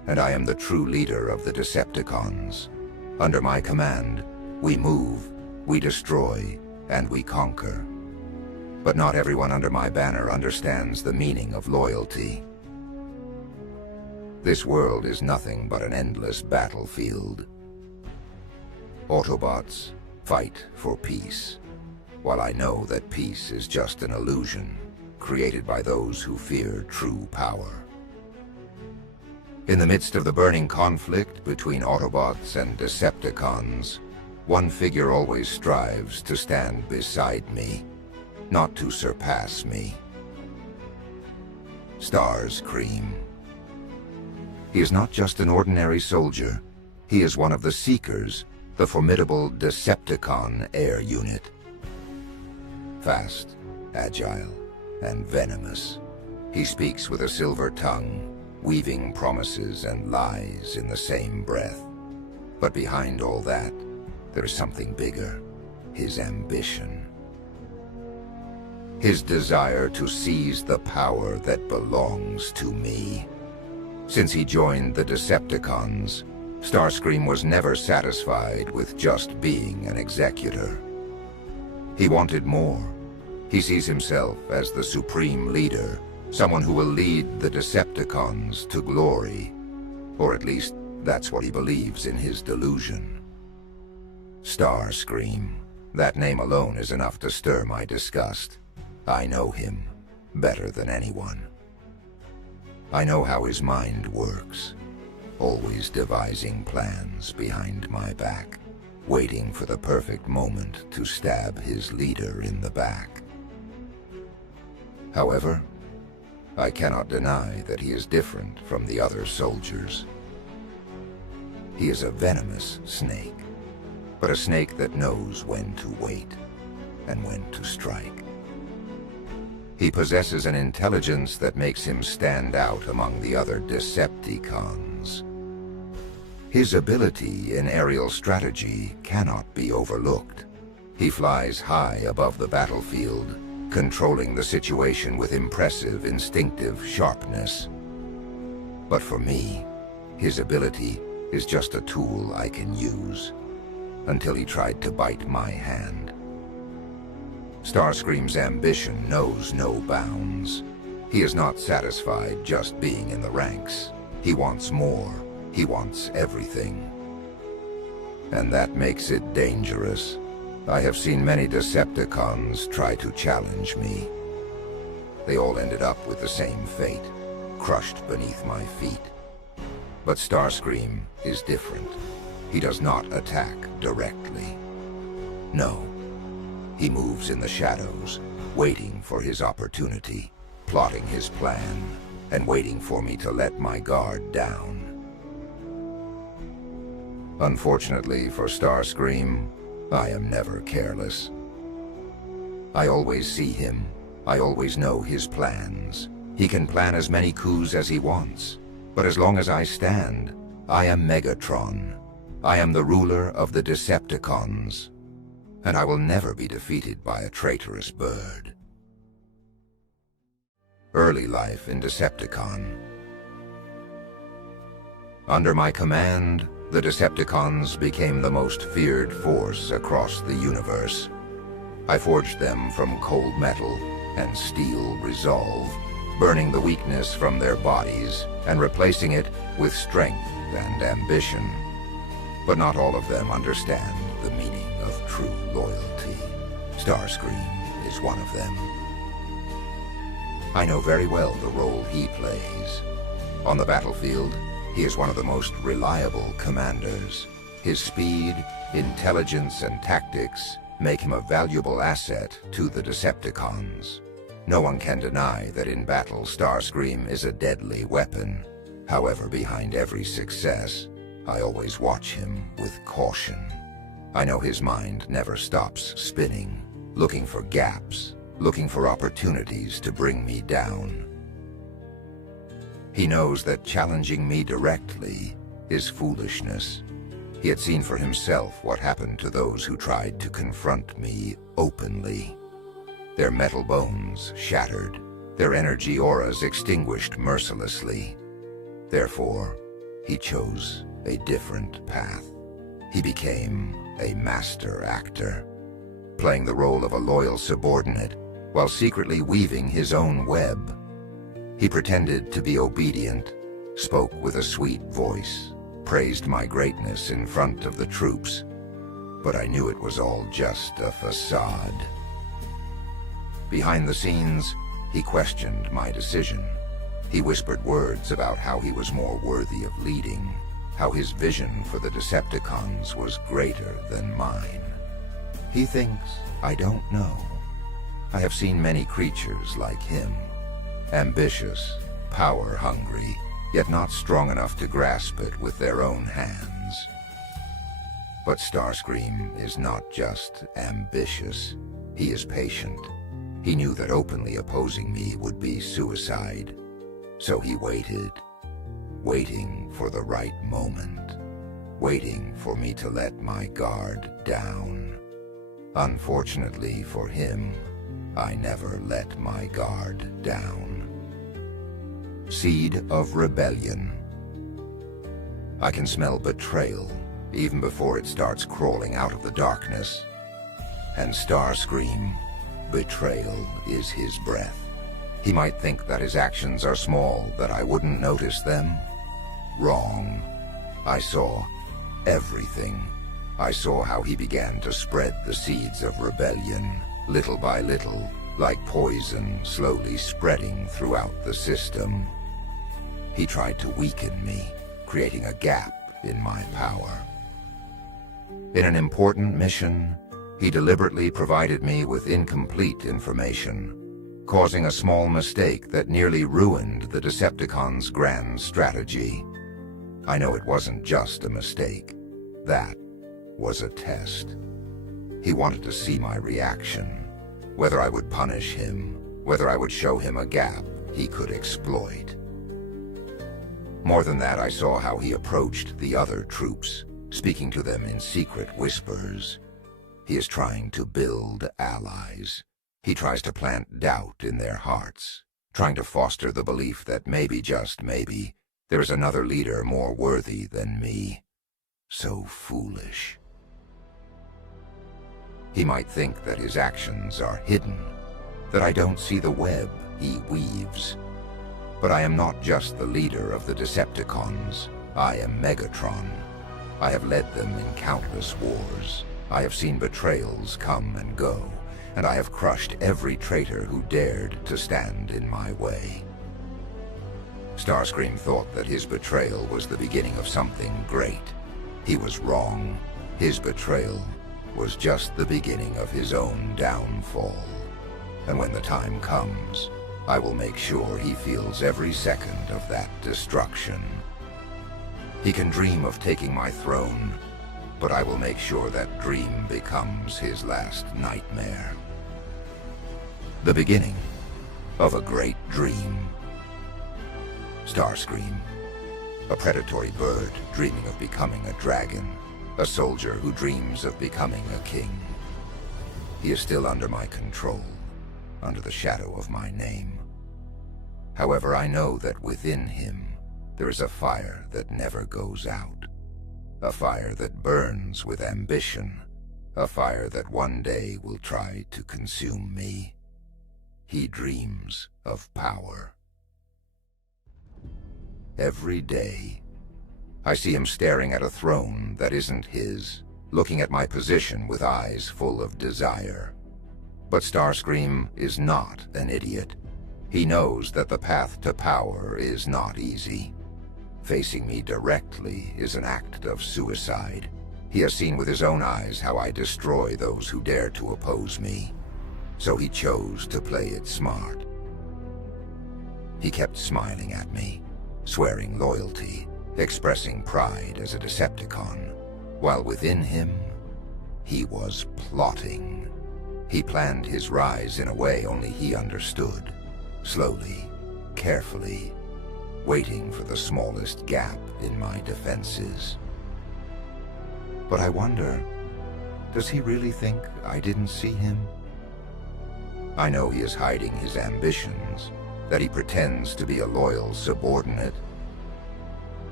and I am the true leader of the Decepticons. Under my command, we move, we destroy, and we conquer. But not everyone under my banner understands the meaning of loyalty. This world is nothing but an endless battlefield. Autobots fight for peace, while I know that peace is just an illusion created by those who fear true power. In the midst of the burning conflict between Autobots and Decepticons, one figure always strives to stand beside me, not to surpass me. Starscream. He is not just an ordinary soldier. He is one of the Seekers, the formidable Decepticon air unit. Fast, agile, and venomous, he speaks with a silver tongue, weaving promises and lies in the same breath. But behind all that, there is something bigger: his ambition. His desire to seize the power that belongs to me. Since he joined the Decepticons, Starscream was never satisfied with just being an executor. He wanted more. He sees himself as the supreme leader, someone who will lead the Decepticons to glory. Or at least, that's what he believes in his delusion. Starscream. That name alone is enough to stir my disgust. I know him better than anyone. I know how his mind works, always devising plans behind my back, waiting for the perfect moment to stab his leader in the back. However, I cannot deny that he is different from the other soldiers. He is a venomous snake, but a snake that knows when to wait and when to strike. He possesses an intelligence that makes him stand out among the other Decepticons. His ability in aerial strategy cannot be overlooked. He flies high above the battlefield, controlling the situation with impressive instinctive sharpness. But for me, his ability is just a tool I can use, until he tried to bite my hand. Starscream's ambition knows no bounds. He is not satisfied just being in the ranks. He wants more. He wants everything. And that makes it dangerous. I have seen many Decepticons try to challenge me. They all ended up with the same fate, crushed beneath my feet. But Starscream is different. He does not attack directly. No. He moves in the shadows, waiting for his opportunity, plotting his plan, and waiting for me to let my guard down. Unfortunately for Starscream, I am never careless. I always see him. I always know his plans. He can plan as many coups as he wants. But as long as I stand, I am Megatron. I am the ruler of the Decepticons. And I will never be defeated by a traitorous bird. Early life in Decepticon. Under my command, the Decepticons became the most feared force across the universe. I forged them from cold metal and steel resolve, burning the weakness from their bodies and replacing it with strength and ambition. But not all of them understand the meaning of true loyalty. Starscream is one of them. I know very well the role he plays. On the battlefield, he is one of the most reliable commanders. His speed, intelligence, and tactics make him a valuable asset to the Decepticons. No one can deny that in battle, Starscream is a deadly weapon. However, behind every success, I always watch him with caution. I know his mind never stops spinning, looking for gaps, looking for opportunities to bring me down. He knows that challenging me directly is foolishness. He had seen for himself what happened to those who tried to confront me openly. Their metal bones shattered, their energy auras extinguished mercilessly. Therefore, he chose a different path. He became a master actor, playing the role of a loyal subordinate while secretly weaving his own web. He pretended to be obedient, spoke with a sweet voice, praised my greatness in front of the troops, but I knew it was all just a facade. Behind the scenes, he questioned my decision. He whispered words about how he was more worthy of leading, how his vision for the Decepticons was greater than mine. He thinks I don't know. I have seen many creatures like him, ambitious, power-hungry, yet not strong enough to grasp it with their own hands. But Starscream is not just ambitious, he is patient. He knew that openly opposing me would be suicide, so he waited, waiting for the right moment, waiting for me to let my guard down. Unfortunately for him, I never let my guard down. Seed of rebellion. I can smell betrayal even before it starts crawling out of the darkness. And Starscream, betrayal is his breath. He might think that his actions are small, that I wouldn't notice them. Wrong. I saw everything. I saw how he began to spread the seeds of rebellion, little by little, like poison slowly spreading throughout the system. He tried to weaken me, creating a gap in my power. In an important mission, he deliberately provided me with incomplete information, causing a small mistake that nearly ruined the Decepticons' grand strategy. I know it wasn't just a mistake. That was a test. He wanted to see my reaction, whether I would punish him, whether I would show him a gap he could exploit. More than that, I saw how he approached the other troops, speaking to them in secret whispers. He is trying to build allies. He tries to plant doubt in their hearts, trying to foster the belief that maybe, just maybe, there is another leader more worthy than me. So foolish. He might think that his actions are hidden, that I don't see the web he weaves. But I am not just the leader of the Decepticons. I am Megatron. I have led them in countless wars. I have seen betrayals come and go, and I have crushed every traitor who dared to stand in my way. Starscream thought that his betrayal was the beginning of something great. He was wrong. His betrayal was just the beginning of his own downfall. And when the time comes, I will make sure he feels every second of that destruction. He can dream of taking my throne, but I will make sure that dream becomes his last nightmare. The beginning of a great dream. Starscream, a predatory bird dreaming of becoming a dragon, a soldier who dreams of becoming a king. He is still under my control, under the shadow of my name. However, I know that within him there is a fire that never goes out, a fire that burns with ambition, a fire that one day will try to consume me. He dreams of power. Every day, I see him staring at a throne that isn't his, looking at my position with eyes full of desire. But Starscream is not an idiot. He knows that the path to power is not easy. Facing me directly is an act of suicide. He has seen with his own eyes how I destroy those who dare to oppose me. So he chose to play it smart. He kept smiling at me, swearing loyalty, expressing pride as a Decepticon, while within him, he was plotting. He planned his rise in a way only he understood, slowly, carefully, waiting for the smallest gap in my defenses. But I wonder, does he really think I didn't see him? I know he is hiding his ambitions, that he pretends to be a loyal subordinate.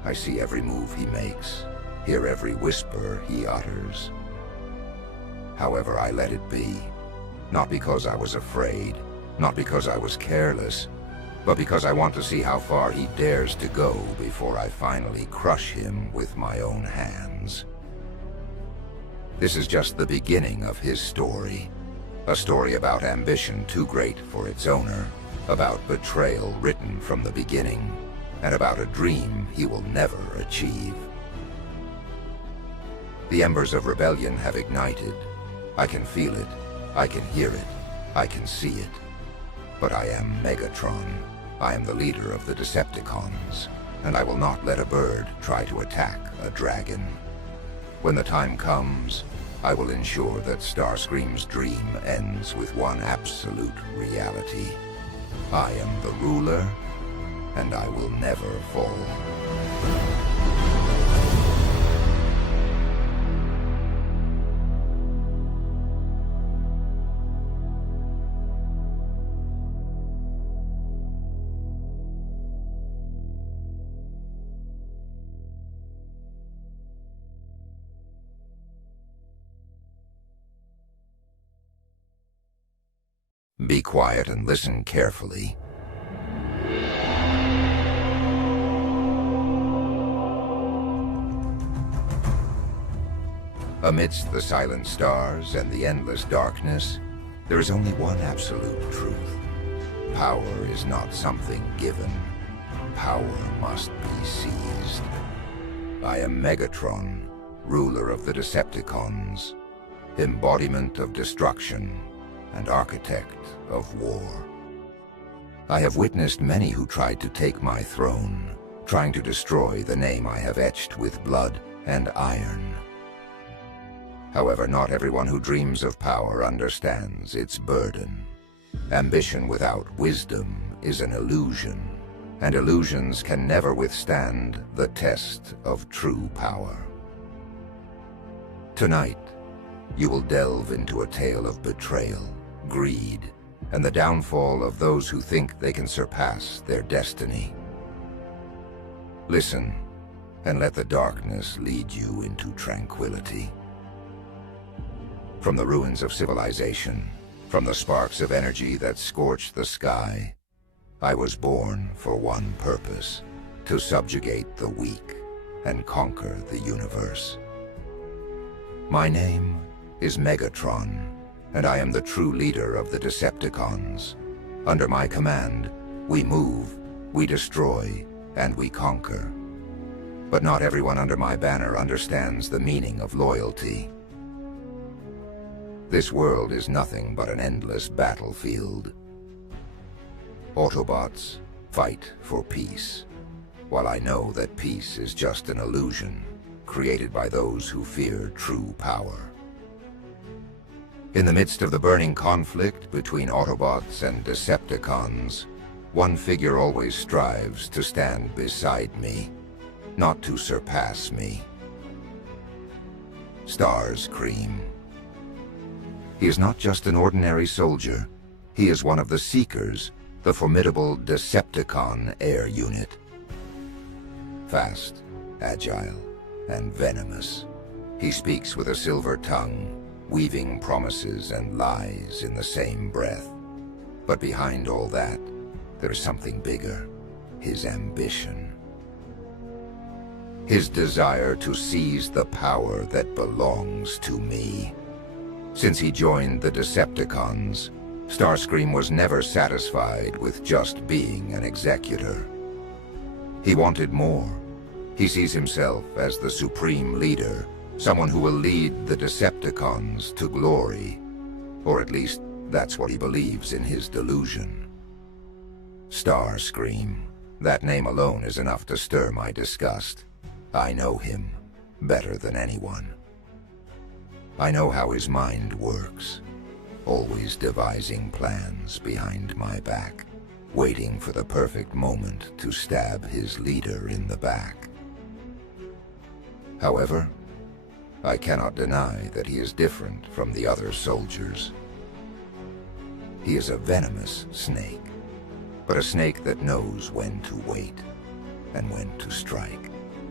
I see every move he makes, hear every whisper he utters. However, I let it be, not because I was afraid, not because I was careless, but because I want to see how far he dares to go before I finally crush him with my own hands. This is just the beginning of his story. A story about ambition too great for its owner, about betrayal written from the beginning, and about a dream he will never achieve. The embers of rebellion have ignited. I can feel it, I can hear it, I can see it. But I am Megatron. I am the leader of the Decepticons, and I will not let a bird try to attack a dragon. When the time comes, I will ensure that Starscream's dream ends with one absolute reality. I am the ruler, and I will never fall. Be quiet and listen carefully. Amidst the silent stars and the endless darkness, there is only one absolute truth. Power is not something given. Power must be seized. I am Megatron, ruler of the Decepticons, embodiment of destruction, and architect of war. I have witnessed many who tried to take my throne, trying to destroy the name I have etched with blood and iron. However, not everyone who dreams of power understands its burden. Ambition without wisdom is an illusion, and illusions can never withstand the test of true power. Tonight, you will delve into a tale of betrayal, greed, and the downfall of those who think they can surpass their destiny. Listen, and let the darkness lead you into tranquility. From the ruins of civilization, from the sparks of energy that scorched the sky, I was born for one purpose: to subjugate the weak and conquer the universe. My name is Megatron, and I am the true leader of the Decepticons. Under my command, we move, we destroy, and we conquer. But not everyone under my banner understands the meaning of loyalty. This world is nothing but an endless battlefield. Autobots fight for peace, while I know that peace is just an illusion created by those who fear true power. In the midst of the burning conflict between Autobots and Decepticons, one figure always strives to stand beside me, not to surpass me. Starscream. He is not just an ordinary soldier. He is one of the Seekers, the formidable Decepticon air unit. Fast, agile, and venomous, he speaks with a silver tongue, weaving promises and lies in the same breath. But behind all that, there's something bigger: his ambition. His desire to seize the power that belongs to me. Since he joined the Decepticons, Starscream was never satisfied with just being an executor. He wanted more. He sees himself as the supreme leader, someone who will lead the Decepticons to glory. Or at least, that's what he believes in his delusion. Starscream. That name alone is enough to stir my disgust. I know him better than anyone. I know how his mind works, always devising plans behind my back, waiting for the perfect moment to stab his leader in the back. However, I cannot deny that he is different from the other soldiers. He is a venomous snake, but a snake that knows when to wait and when to strike.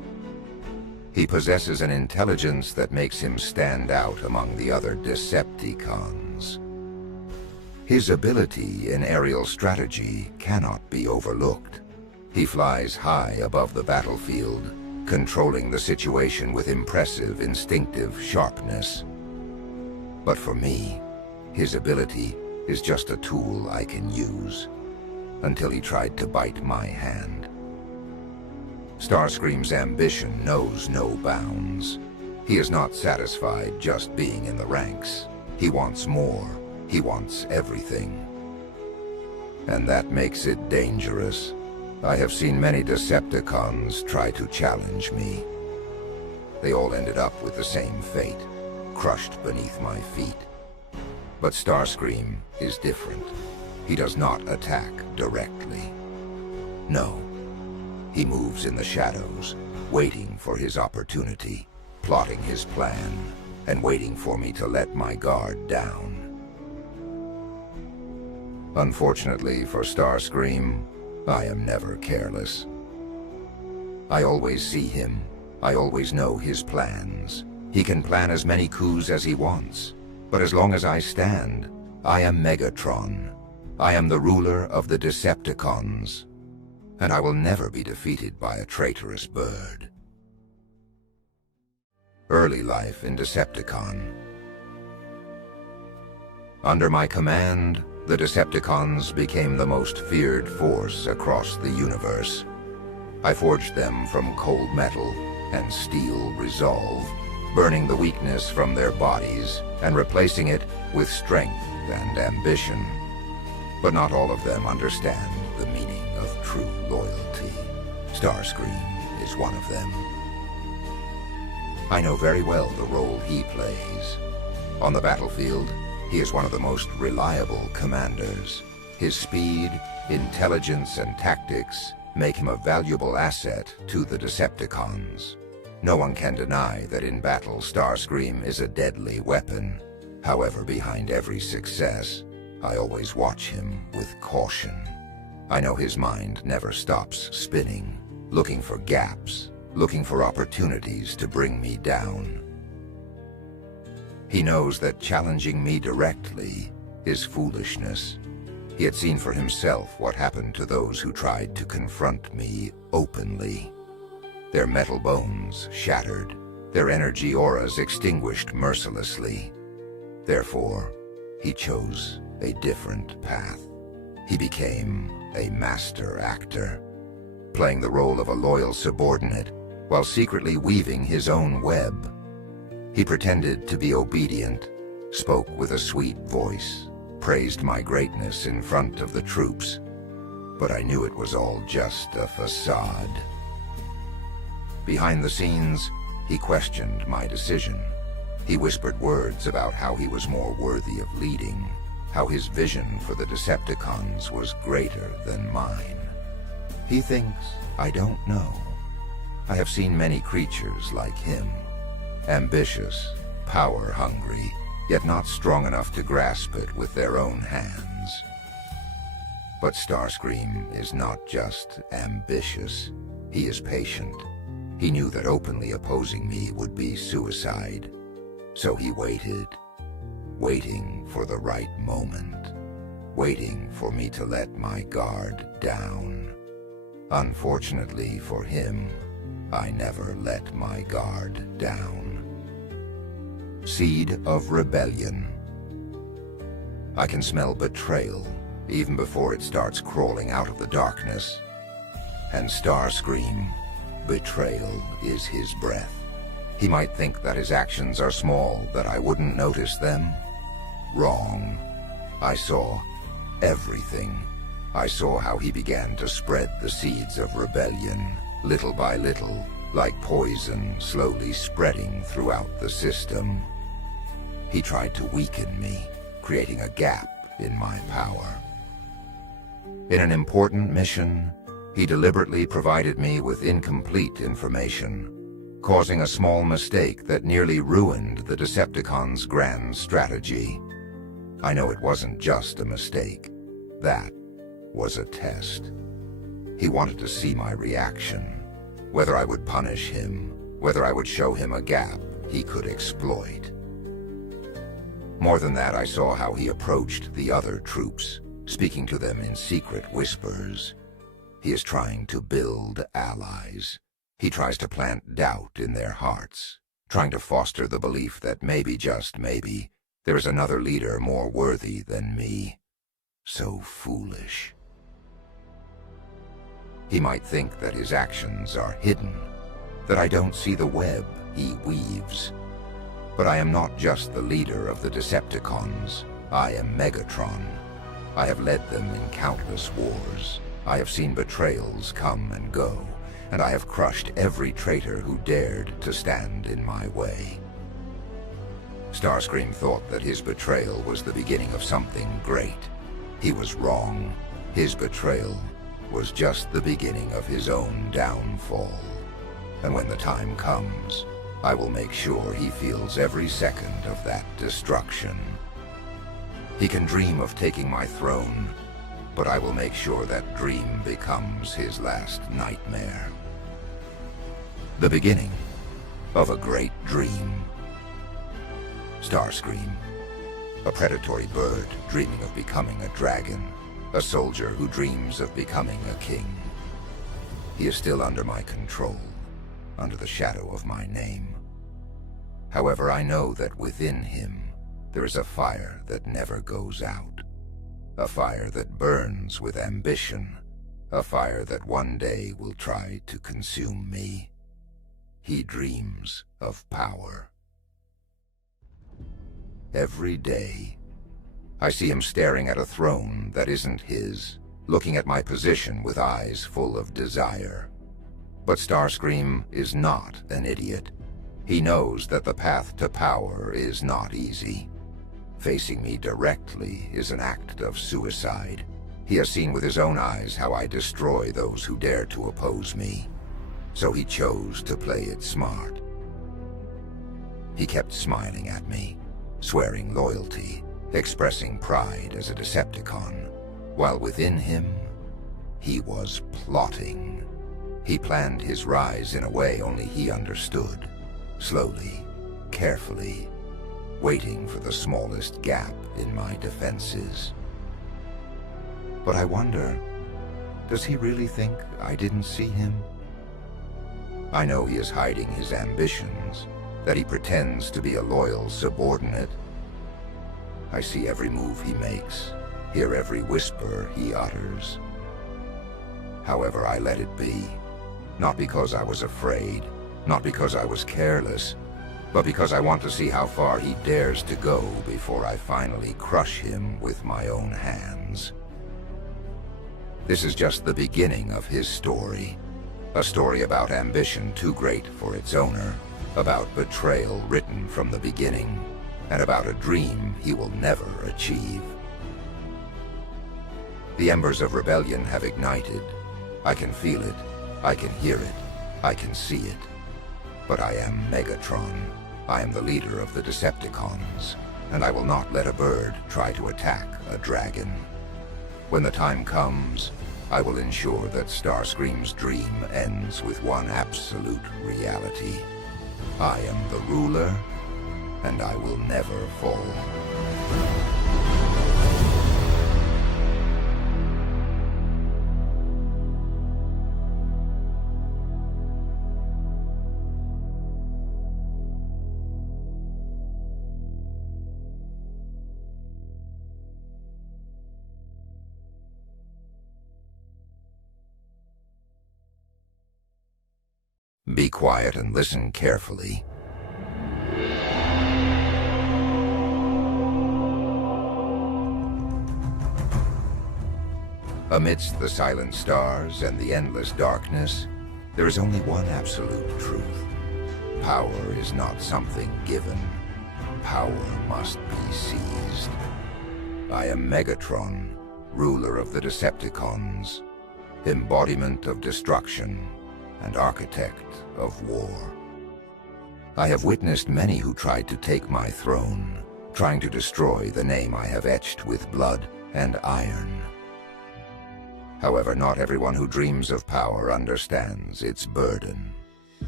He possesses an intelligence that makes him stand out among the other Decepticons. His ability in aerial strategy cannot be overlooked. He flies high above the battlefield, controlling the situation with impressive instinctive sharpness. But for me, his ability is just a tool I can use, until he tried to bite my hand. Starscream's ambition knows no bounds. He is not satisfied just being in the ranks. He wants more. He wants everything. And that makes it dangerous. I have seen many Decepticons try to challenge me. They all ended up with the same fate, crushed beneath my feet. But Starscream is different. He does not attack directly. No. He moves in the shadows, waiting for his opportunity, plotting his plan, and waiting for me to let my guard down. Unfortunately for Starscream, I am never careless. I always see him. I always know his plans. He can plan as many coups as he wants. But as long as I stand, I am Megatron. I am the ruler of the Decepticons. And I will never be defeated by a traitorous bird. Early life in Decepticon. Under my command, the Decepticons became the most feared force across the universe. I forged them from cold metal and steel resolve, burning the weakness from their bodies and replacing it with strength and ambition. But not all of them understand the meaning of true loyalty. Starscream is one of them. I know very well the role he plays. On the battlefield, he is one of the most reliable commanders. His speed, intelligence, and tactics make him a valuable asset to the Decepticons. No one can deny that in battle, Starscream is a deadly weapon. However, behind every success, I always watch him with caution. I know his mind never stops spinning, looking for gaps, looking for opportunities to bring me down. He knows that challenging me directly is foolishness. He had seen for himself what happened to those who tried to confront me openly. Their metal bones shattered, their energy auras extinguished mercilessly. Therefore, he chose a different path. He became a master actor, playing the role of a loyal subordinate while secretly weaving his own web. He pretended to be obedient, spoke with a sweet voice, praised my greatness in front of the troops, but I knew it was all just a facade. Behind the scenes, he questioned my decision. He whispered words about how he was more worthy of leading, how his vision for the Decepticons was greater than mine. He thinks I don't know. I have seen many creatures like him. Ambitious, power-hungry, yet not strong enough to grasp it with their own hands. But Starscream is not just ambitious. He is patient. He knew that openly opposing me would be suicide. So he waited, waiting for the right moment, waiting for me to let my guard down. Unfortunately for him, I never let my guard down. Seed of rebellion. I can smell betrayal even before it starts crawling out of the darkness. And Starscream, betrayal is his breath. He might think that his actions are small, that I wouldn't notice them. Wrong. I saw everything. I saw how he began to spread the seeds of rebellion, little by little, like poison slowly spreading throughout the system. He tried to weaken me, creating a gap in my power. In an important mission, he deliberately provided me with incomplete information, causing a small mistake that nearly ruined the Decepticons' grand strategy. I know it wasn't just a mistake. That was a test. He wanted to see my reaction, whether I would punish him whether I would show him a gap he could exploit. More than that, I saw how he approached the other troops, speaking to them in secret whispers. He is trying to build allies. He tries to plant doubt in their hearts, trying to foster the belief that maybe, just maybe, there is another leader more worthy than me. So foolish. He might think that his actions are hidden, that I don't see the web he weaves. But I am not just the leader of the Decepticons. I am Megatron. I have led them in countless wars. I have seen betrayals come and go, and I have crushed every traitor who dared to stand in my way. Starscream thought that his betrayal was the beginning of something great. He was wrong. His betrayal was just the beginning of his own downfall. And when the time comes, I will make sure he feels every second of that destruction. He can dream of taking my throne, but I will make sure that dream becomes his last nightmare. The beginning of a great dream. Starscream, a predatory bird dreaming of becoming a dragon, a soldier who dreams of becoming a king. He is still under my control, under the shadow of my name. However, I know that within him there is a fire that never goes out, a fire that burns with ambition, a fire that one day will try to consume me. He dreams of power. Every day, I see him staring at a throne that isn't his, looking at my position with eyes full of desire. But Starscream is not an idiot. He knows that the path to power is not easy. Facing me directly is an act of suicide. He has seen with his own eyes how I destroy those who dare to oppose me. So he chose to play it smart. He kept smiling at me, swearing loyalty, expressing pride as a Decepticon, while within him, he was plotting. He planned his rise in a way only he understood, slowly, carefully, waiting for the smallest gap in my defenses. But I wonder, does he really think I didn't see him? I know he is hiding his ambitions, that he pretends to be a loyal subordinate. I see every move he makes, hear every whisper he utters. However, I let it be, not because I was afraid, not because I was careless, but because I want to see how far he dares to go before I finally crush him with my own hands. This is just the beginning of his story. A story about ambition too great for its owner, about betrayal written from the beginning, and about a dream he will never achieve. The embers of rebellion have ignited. I can feel it, I can hear it, I can see it. But I am Megatron. I am the leader of the Decepticons, and I will not let a bird try to attack a dragon. When the time comes, I will ensure that Starscream's dream ends with one absolute reality. I am the ruler, and I will never fall. Be quiet and listen carefully. Amidst the silent stars and the endless darkness, there is only one absolute truth. Power is not something given. Power must be seized. I am Megatron, ruler of the Decepticons, embodiment of destruction, and architect of war. I have witnessed many who tried to take my throne, trying to destroy the name I have etched with blood and iron. However, not everyone who dreams of power understands its burden.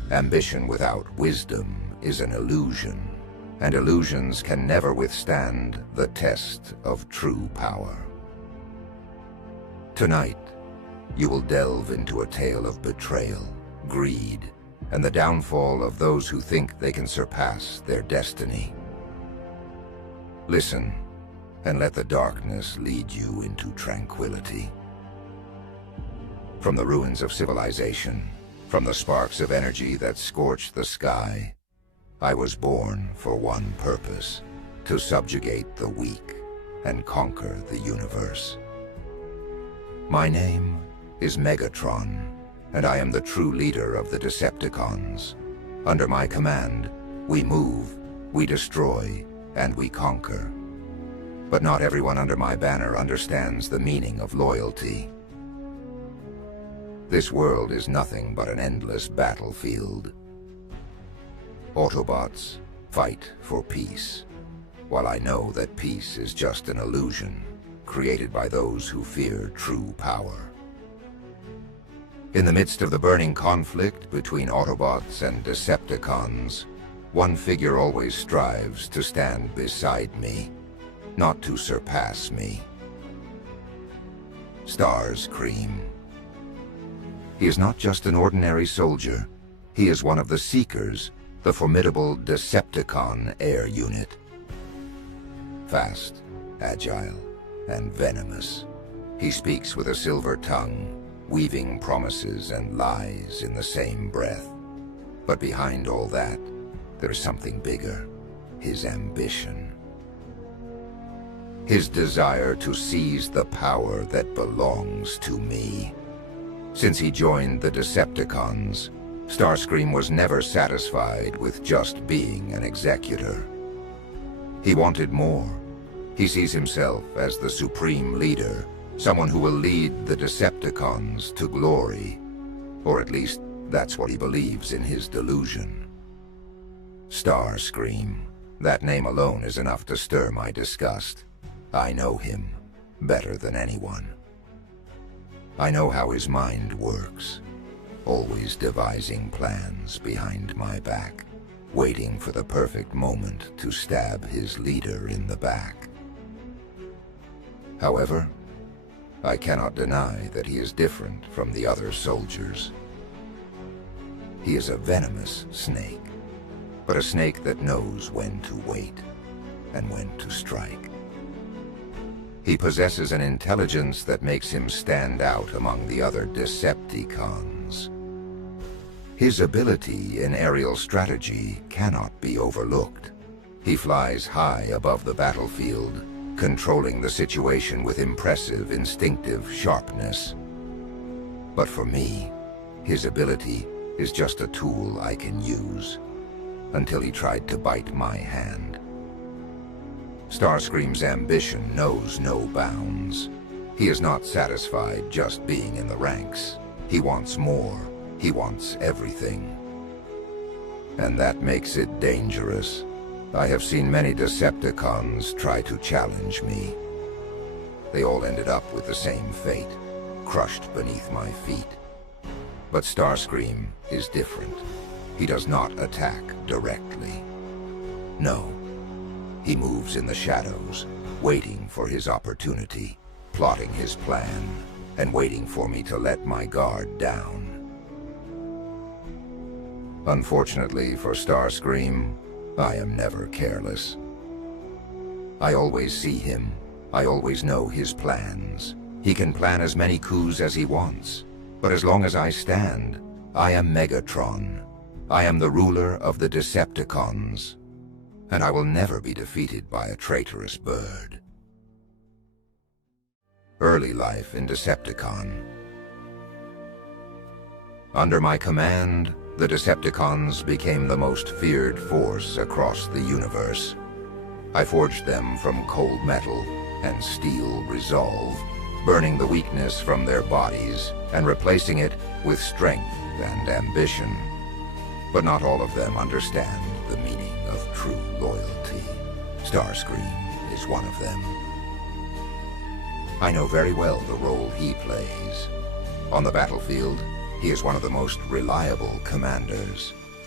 Ambition without wisdom is an illusion, and illusions can never withstand the test of true power. Tonight, you will delve into a tale of betrayal, greed, and the downfall of those who think they can surpass their destiny. Listen, and let the darkness lead you into tranquility. From the ruins of civilization, from the sparks of energy that scorched the sky, I was born for one purpose: to subjugate the weak and conquer the universe. My name is Megatron, and I am the true leader of the Decepticons. Under my command, we move, we destroy, and we conquer. But not everyone under my banner understands the meaning of loyalty. This world is nothing but an endless battlefield. Autobots fight for peace, while I know that peace is just an illusion created by those who fear true power. In the midst of the burning conflict between Autobots and Decepticons, one figure always strives to stand beside me, not to surpass me. Starscream. He is not just an ordinary soldier. He is one of the Seekers, the formidable Decepticon air unit. Fast, agile, and venomous, he speaks with a silver tongue, weaving promises and lies in the same breath. But behind all that, there's something bigger: his ambition. His desire to seize the power that belongs to me. Since he joined the Decepticons, Starscream was never satisfied with just being an executor. He wanted more. He sees himself as the supreme leader, someone who will lead the Decepticons to glory. Or at least, that's what he believes in his delusion. Starscream. That name alone is enough to stir my disgust. I know him better than anyone. I know how his mind works, always devising plans behind my back, waiting for the perfect moment to stab his leader in the back. However, I cannot deny that he is different from the other soldiers. He is a venomous snake, but a snake that knows when to wait and when to strike. He possesses an intelligence that makes him stand out among the other Decepticons. His ability in aerial strategy cannot be overlooked. He flies high above the battlefield, controlling the situation with impressive instinctive sharpness. But for me, his ability is just a tool I can use, until he tried to bite my hand. Starscream's ambition knows no bounds. He is not satisfied just being in the ranks. He wants more. He wants everything. And that makes it dangerous. I have seen many Decepticons try to challenge me. They all ended up with the same fate, crushed beneath my feet. But Starscream is different. He does not attack directly. No. He moves in the shadows, waiting for his opportunity, plotting his plan, and waiting for me to let my guard down. Unfortunately for Starscream, I am never careless. I always see him. I always know his plans. He can plan as many coups as he wants. But as long as I stand, I am Megatron. I am the ruler of the Decepticons. And I will never be defeated by a traitorous bird. Early life in Decepticon. Under my command, the Decepticons became the most feared force across the universe. I forged them from cold metal and steel resolve, burning the weakness from their bodies and replacing it with strength and ambition. But not all of them understand the meaning of true loyalty. Starscream is one of them. I know very well the role he plays. On the battlefield, he is one of the most reliable commanders.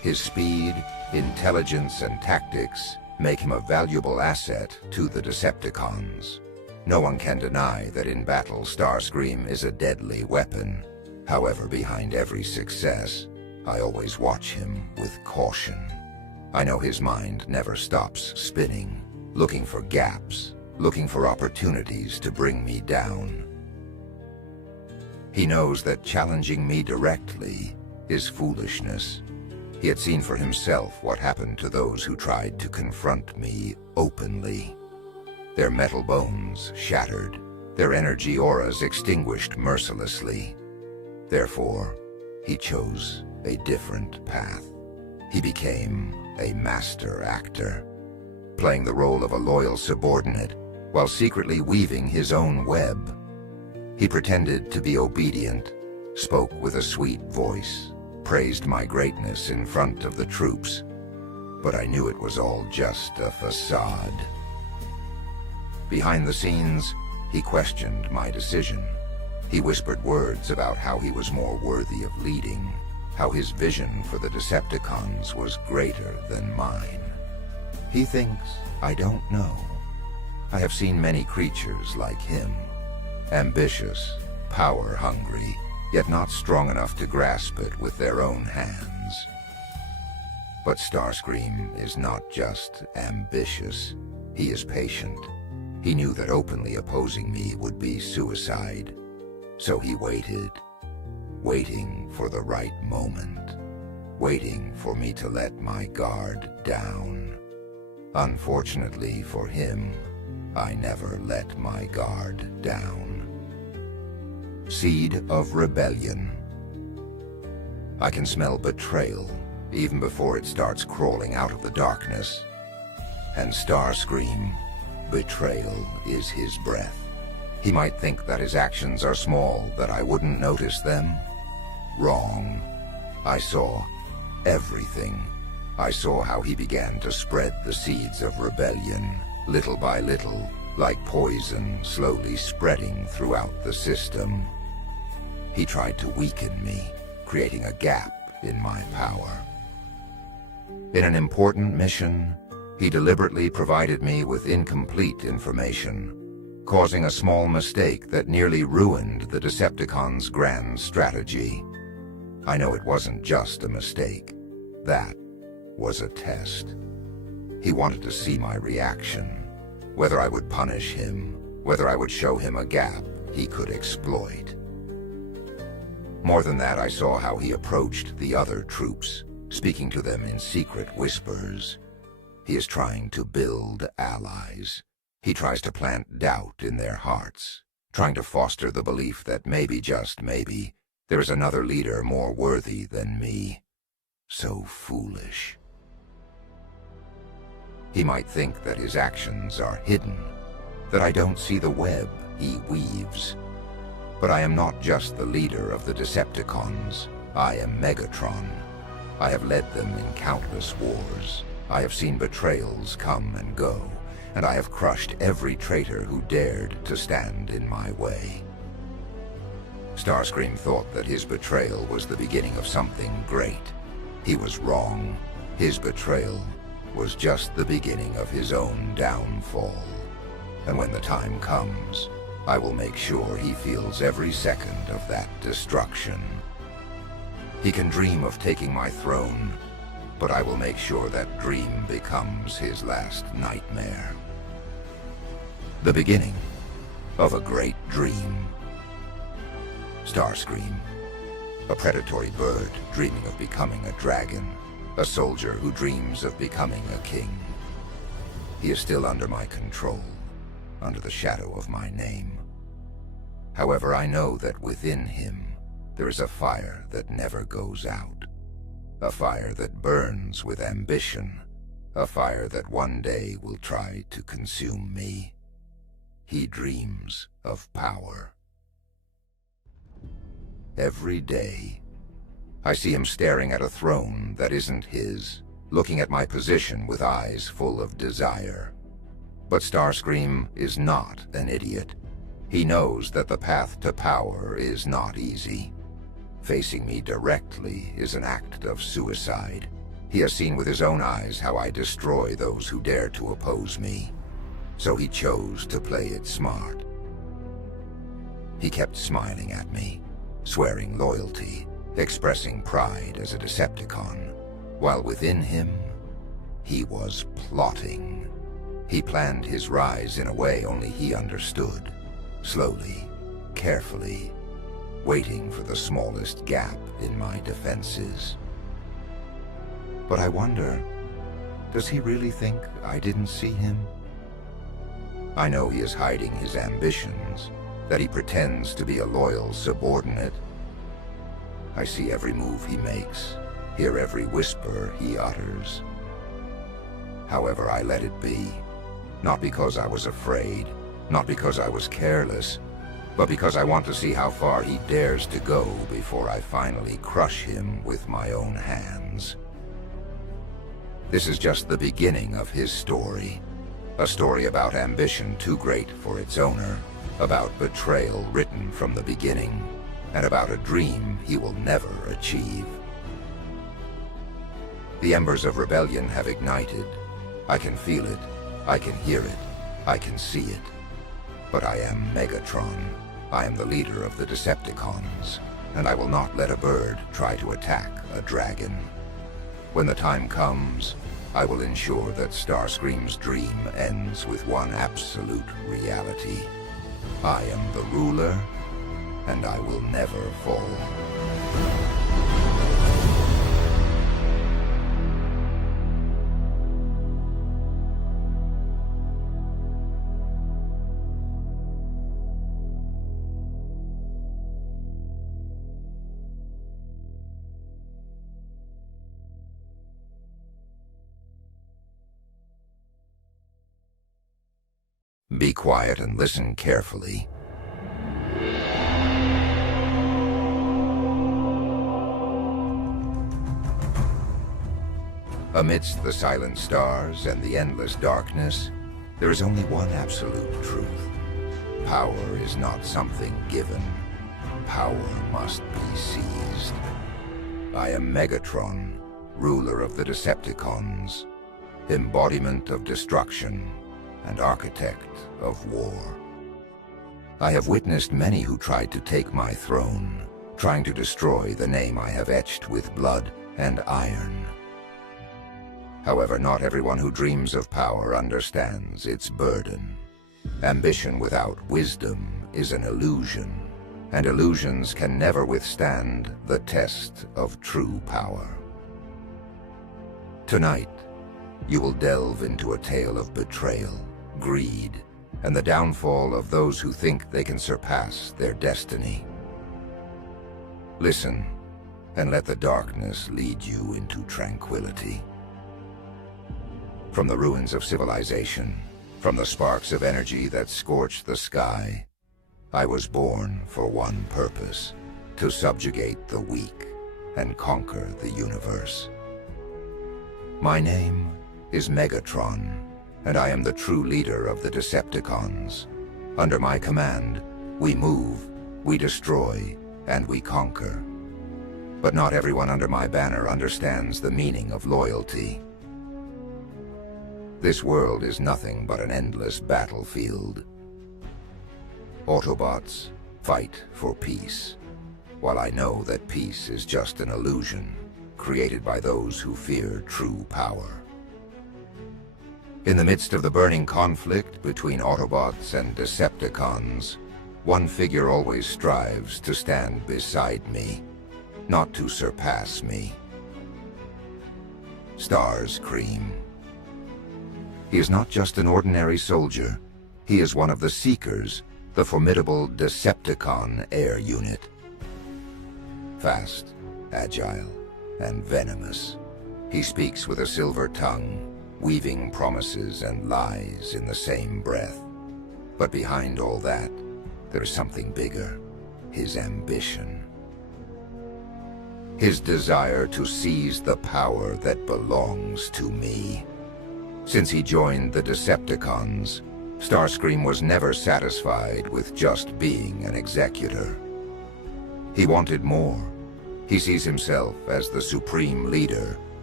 His speed, intelligence, and tactics make him a valuable asset to the Decepticons. No one can deny that in battle Starscream is a deadly weapon. However, behind every success, I always watch him with caution. I know his mind never stops spinning, looking for gaps, looking for opportunities to bring me down. He knows that challenging me directly is foolishness. He had seen for himself what happened to those who tried to confront me openly. Their metal bones shattered, their energy auras extinguished mercilessly. Therefore, he chose a different path. He became a master actor, playing the role of a loyal subordinate while secretly weaving his own web. He pretended to be obedient, spoke with a sweet voice, praised my greatness in front of the troops, but I knew it was all just a facade. Behind the scenes, he questioned my decision. He whispered words about how he was more worthy of leading, how his vision for the Decepticons was greater than mine. He thinks I don't know. I have seen many creatures like him, ambitious, power-hungry, yet not strong enough to grasp it with their own hands. But Starscream is not just ambitious, he is patient. He knew that openly opposing me would be suicide, so he waited, waiting for the right moment, waiting for me to let my guard down. Unfortunately for him, I never let my guard down. Seed of rebellion. I can smell betrayal even before it starts crawling out of the darkness. And Starscream, betrayal is his breath. He might think that his actions are small, that I wouldn't notice them. Wrong. I saw everything. I saw how he began to spread the seeds of rebellion, little by little, like poison slowly spreading throughout the system. He tried to weaken me, creating a gap in my power. In an important mission, he deliberately provided me with incomplete information, causing a small mistake that nearly ruined the Decepticons' grand strategy. I know it wasn't just a mistake. That was a test. He wanted to see my reaction, whether I would punish him, whether I would show him a gap he could exploit. More than that, I saw how he approached the other troops, speaking to them in secret whispers. He is trying to build allies. He tries to plant doubt in their hearts, trying to foster the belief that maybe, just maybe, there is another leader more worthy than me. So foolish. He might think that his actions are hidden, that I don't see the web he weaves. But I am not just the leader of the Decepticons. I am Megatron. I have led them in countless wars. I have seen betrayals come and go, and I have crushed every traitor who dared to stand in my way. Starscream thought that his betrayal was the beginning of something great. He was wrong. His betrayal was just the beginning of his own downfall. And when the time comes, I will make sure he feels every second of that destruction. He can dream of taking my throne, but I will make sure that dream becomes his last nightmare. The beginning of a great dream. Starscream, a predatory bird dreaming of becoming a dragon, a soldier who dreams of becoming a king. He is still under my control, under the shadow of my name. However, I know that within him there is a fire that never goes out, a fire that burns with ambition, a fire that one day will try to consume me. He dreams of power. Every day, I see him staring at a throne that isn't his, looking at my position with eyes full of desire. But Starscream is not an idiot. He knows that the path to power is not easy. Facing me directly is an act of suicide. He has seen with his own eyes how I destroy those who dare to oppose me, so he chose to play it smart. He kept smiling at me, swearing loyalty, expressing pride as a Decepticon, while within him, he was plotting. He planned his rise in a way only he understood, slowly, carefully, waiting for the smallest gap in my defenses. But I wonder, does he really think I didn't see him? I know he is hiding his ambitions, that he pretends to be a loyal subordinate. I see every move he makes, hear every whisper he utters. However, I let it be, not because I was afraid, not because I was careless, but because I want to see how far he dares to go before I finally crush him with my own hands. This is just the beginning of his story. A story about ambition too great for its owner, about betrayal written from the beginning, and about a dream he will never achieve. The embers of rebellion have ignited. I can feel it, I can hear it, I can see it. But I am Megatron. I am the leader of the Decepticons, and I will not let a bird try to attack a dragon. When the time comes, I will ensure that Starscream's dream ends with one absolute reality. I am the ruler, and I will never fall. Be quiet and listen carefully. Amidst the silent stars and the endless darkness, there is only one absolute truth. Power is not something given. Power must be seized. I am Megatron, ruler of the Decepticons, embodiment of destruction, and architect of war. I have witnessed many who tried to take my throne, trying to destroy the name I have etched with blood and iron. However, not everyone who dreams of power understands its burden. Ambition without wisdom is an illusion, and illusions can never withstand the test of true power. Tonight, you will delve into a tale of betrayal, greed, and the downfall of those who think they can surpass their destiny. Listen, and let the darkness lead you into tranquility. From the ruins of civilization, from the sparks of energy that scorched the sky, I was born for one purpose: to subjugate the weak and conquer the universe. My name is Megatron, and I am the true leader of the Decepticons. Under my command, we move, we destroy, and we conquer. But not everyone under my banner understands the meaning of loyalty. This world is nothing but an endless battlefield. Autobots fight for peace, while I know that peace is just an illusion created by those who fear true power. In the midst of the burning conflict between Autobots and Decepticons, one figure always strives to stand beside me, not to surpass me. Starscream. He is not just an ordinary soldier. He is one of the Seekers, the formidable Decepticon air unit. Fast, agile, and venomous, he speaks with a silver tongue, weaving promises and lies in the same breath. But behind all that, there is something bigger: his ambition. His desire to seize the power that belongs to me. Since he joined the Decepticons, Starscream was never satisfied with just being an executor. He wanted more. He sees himself as the supreme leader,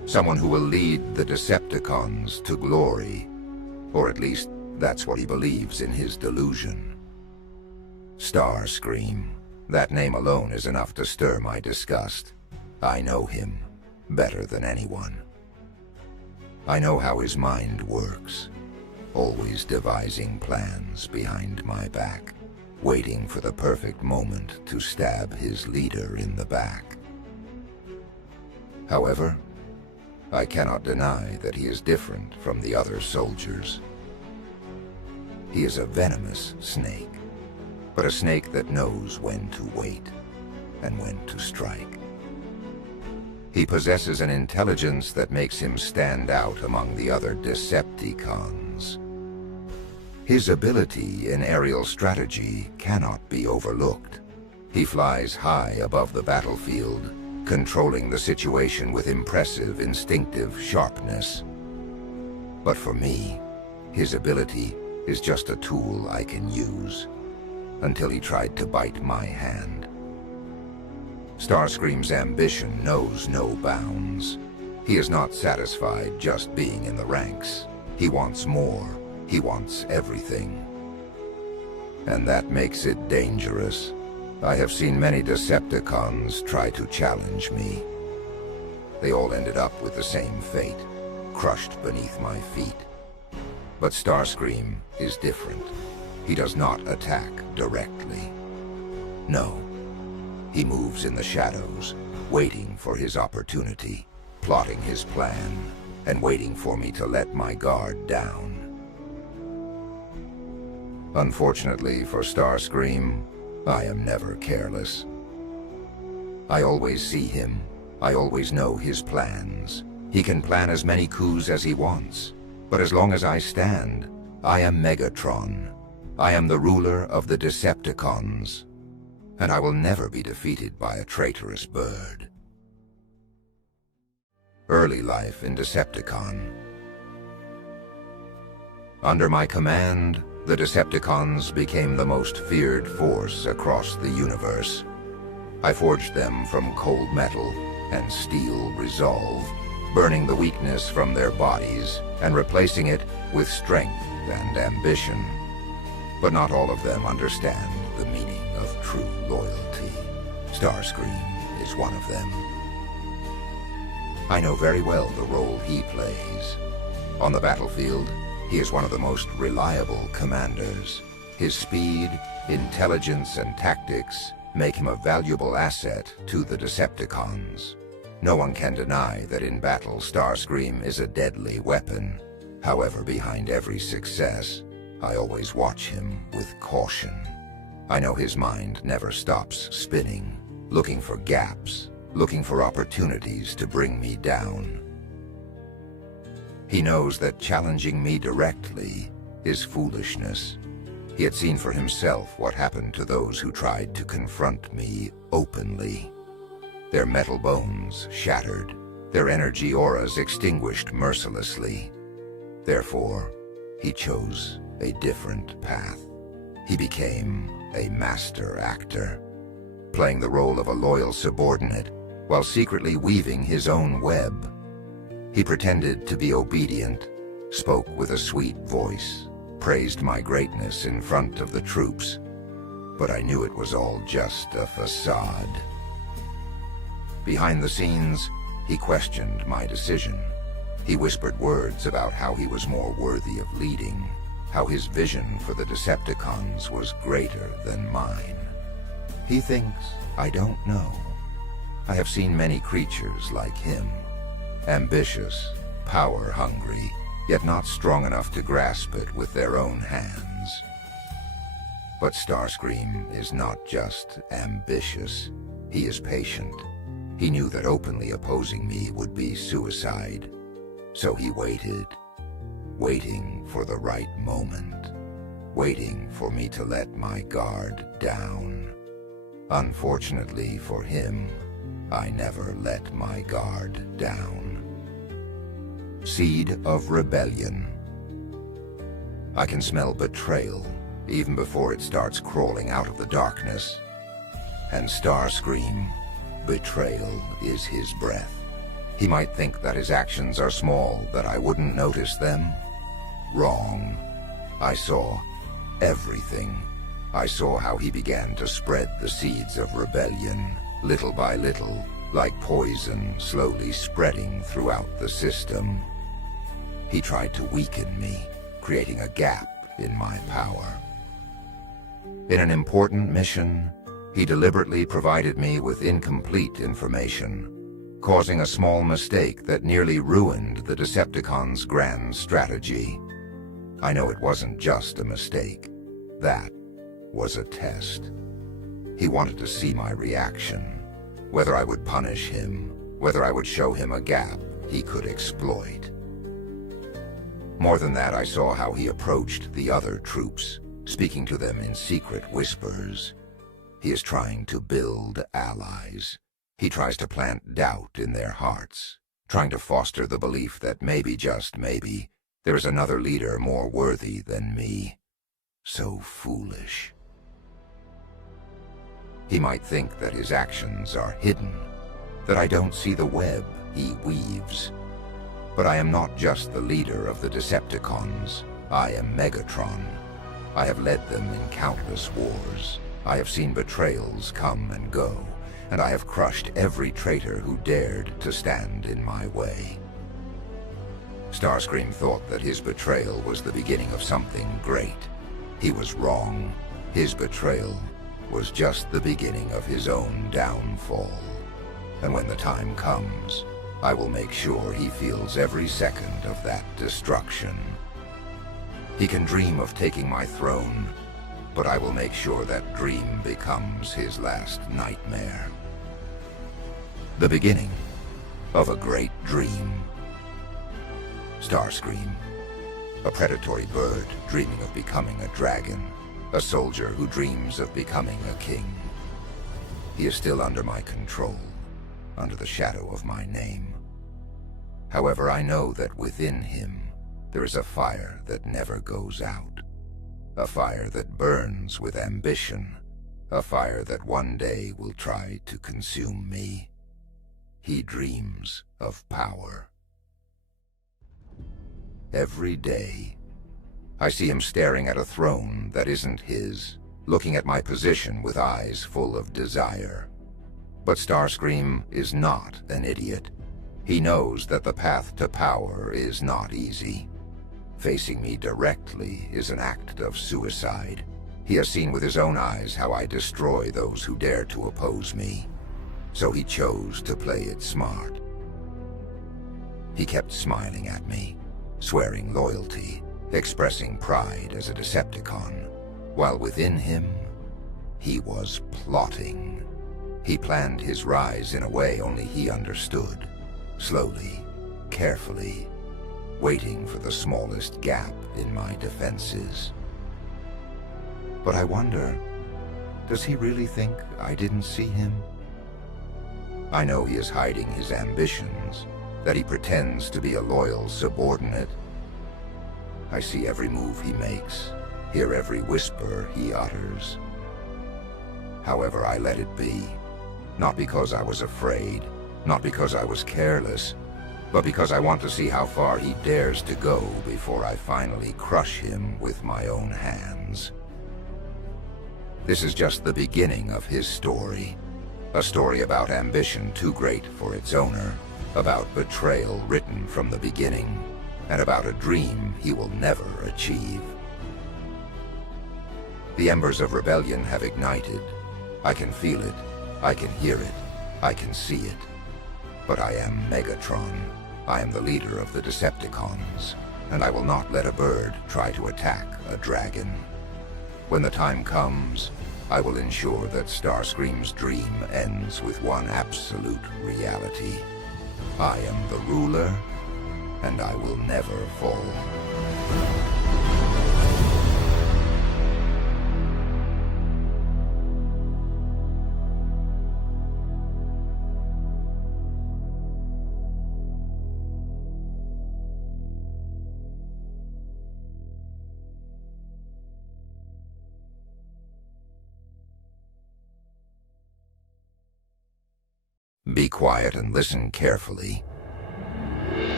Someone who will lead the Decepticons to glory. Or at least, that's what he believes in his delusion. Starscream. That name alone is enough to stir my disgust. I know him better than anyone. I know how his mind works, always devising plans behind my back, waiting for the perfect moment to stab his leader in the back. However, I cannot deny that he is different from the other soldiers. He is a venomous snake, but a snake that knows when to wait and when to strike. He possesses an intelligence that makes him stand out among the other Decepticons. His ability in aerial strategy cannot be overlooked. He flies high above the battlefield, controlling the situation with impressive instinctive sharpness. But for me, his ability is just a tool I can use, until he tried to bite my hand. Starscream's ambition knows no bounds. He is not satisfied just being in the ranks. He wants more. He wants everything. And that makes it dangerous. I have seen many Decepticons try to challenge me. They all ended up with the same fate, crushed beneath my feet. But Starscream is different. He does not attack directly. No. He moves in the shadows, waiting for his opportunity, plotting his plan, and waiting for me to let my guard down. Unfortunately for Starscream, I am never careless. I always see him. I always know his plans. He can plan as many coups as he wants. But as long as I stand, I am Megatron. I am the ruler of the Decepticons. And I will never be defeated by a traitorous bird. Early life in Decepticon. Under my command, the Decepticons became the most feared force across the universe. I forged them from cold metal and steel resolve, burning the weakness from their bodies and replacing it with strength and ambition. But not all of them understand the meaning of true loyalty. Starscream is one of them. I know very well the role he plays. On the battlefield, he is one of the most reliable commanders. His speed, intelligence, and tactics make him a valuable asset to the Decepticons. No one can deny that in battle, Starscream is a deadly weapon. However, behind every success, I always watch him with caution. I know his mind never stops spinning, looking for gaps, looking for opportunities to bring me down. He knows that challenging me directly is foolishness. He had seen for himself what happened to those who tried to confront me openly. Their metal bones shattered, their energy auras extinguished mercilessly. Therefore, he chose a different path. He became a master actor, playing the role of a loyal subordinate while secretly weaving his own web. He pretended to be obedient, spoke with a sweet voice, praised my greatness in front of the troops, but I knew it was all just a facade. Behind the scenes, he questioned my decision. He whispered words about how he was more worthy of leading, how his vision for the Decepticons was greater than mine. He thinks I don't know. I have seen many creatures like him. Ambitious, power-hungry, yet not strong enough to grasp it with their own hands. But Starscream is not just ambitious. He is patient. He knew that openly opposing me would be suicide. So he waited, waiting for the right moment, waiting for me to let my guard down. Unfortunately for him, I never let my guard down. Seed of rebellion. I can smell betrayal even before it starts crawling out of the darkness. And Starscream, betrayal is his breath. He might think that his actions are small, that I wouldn't notice them. Wrong. I saw everything. I saw how he began to spread the seeds of rebellion, little by little, like poison slowly spreading throughout the system. He tried to weaken me, creating a gap in my power. In an important mission, he deliberately provided me with incomplete information, causing a small mistake that nearly ruined the Decepticons' grand strategy. I know it wasn't just a mistake. That was a test. He wanted to see my reaction, whether I would punish him, whether I would show him a gap he could exploit. More than that, I saw how he approached the other troops, speaking to them in secret whispers. He is trying to build allies. He tries to plant doubt in their hearts, trying to foster the belief that maybe, just maybe, there is another leader more worthy than me. So foolish. He might think that his actions are hidden, that I don't see the web he weaves. But I am not just the leader of the Decepticons. I am Megatron. I have led them in countless wars. I have seen betrayals come and go, and I have crushed every traitor who dared to stand in my way. Starscream thought that his betrayal was the beginning of something great. He was wrong. His betrayal was just the beginning of his own downfall. And when the time comes, I will make sure he feels every second of that destruction. He can dream of taking my throne, but I will make sure that dream becomes his last nightmare. The beginning of a great dream. Starscream, a predatory bird dreaming of becoming a dragon, a soldier who dreams of becoming a king. He is still under my control, under the shadow of my name. However, I know that within him there is a fire that never goes out, a fire that burns with ambition, a fire that one day will try to consume me. He dreams of power. Every day, I see him staring at a throne that isn't his, looking at my position with eyes full of desire. But Starscream is not an idiot. He knows that the path to power is not easy. Facing me directly is an act of suicide. He has seen with his own eyes how I destroy those who dare to oppose me. So he chose to play it smart. He kept smiling at me, swearing loyalty, expressing pride as a Decepticon, while within him, he was plotting. He planned his rise in a way only he understood, slowly, carefully, waiting for the smallest gap in my defenses. But I wonder, does he really think I didn't see him? I know he is hiding his ambitions, that he pretends to be a loyal subordinate. I see every move he makes, hear every whisper he utters. However, I let it be, not because I was afraid, not because I was careless, but because I want to see how far he dares to go before I finally crush him with my own hands. This is just the beginning of his story. A story about ambition too great for its owner, about betrayal written from the beginning, and about a dream he will never achieve. The embers of rebellion have ignited. I can feel it, I can hear it, I can see it. But I am Megatron. I am the leader of the Decepticons, and I will not let a bird try to attack a dragon. When the time comes, I will ensure that Starscream's dream ends with one absolute reality. I am the ruler, and I will never fall. Be quiet and listen carefully.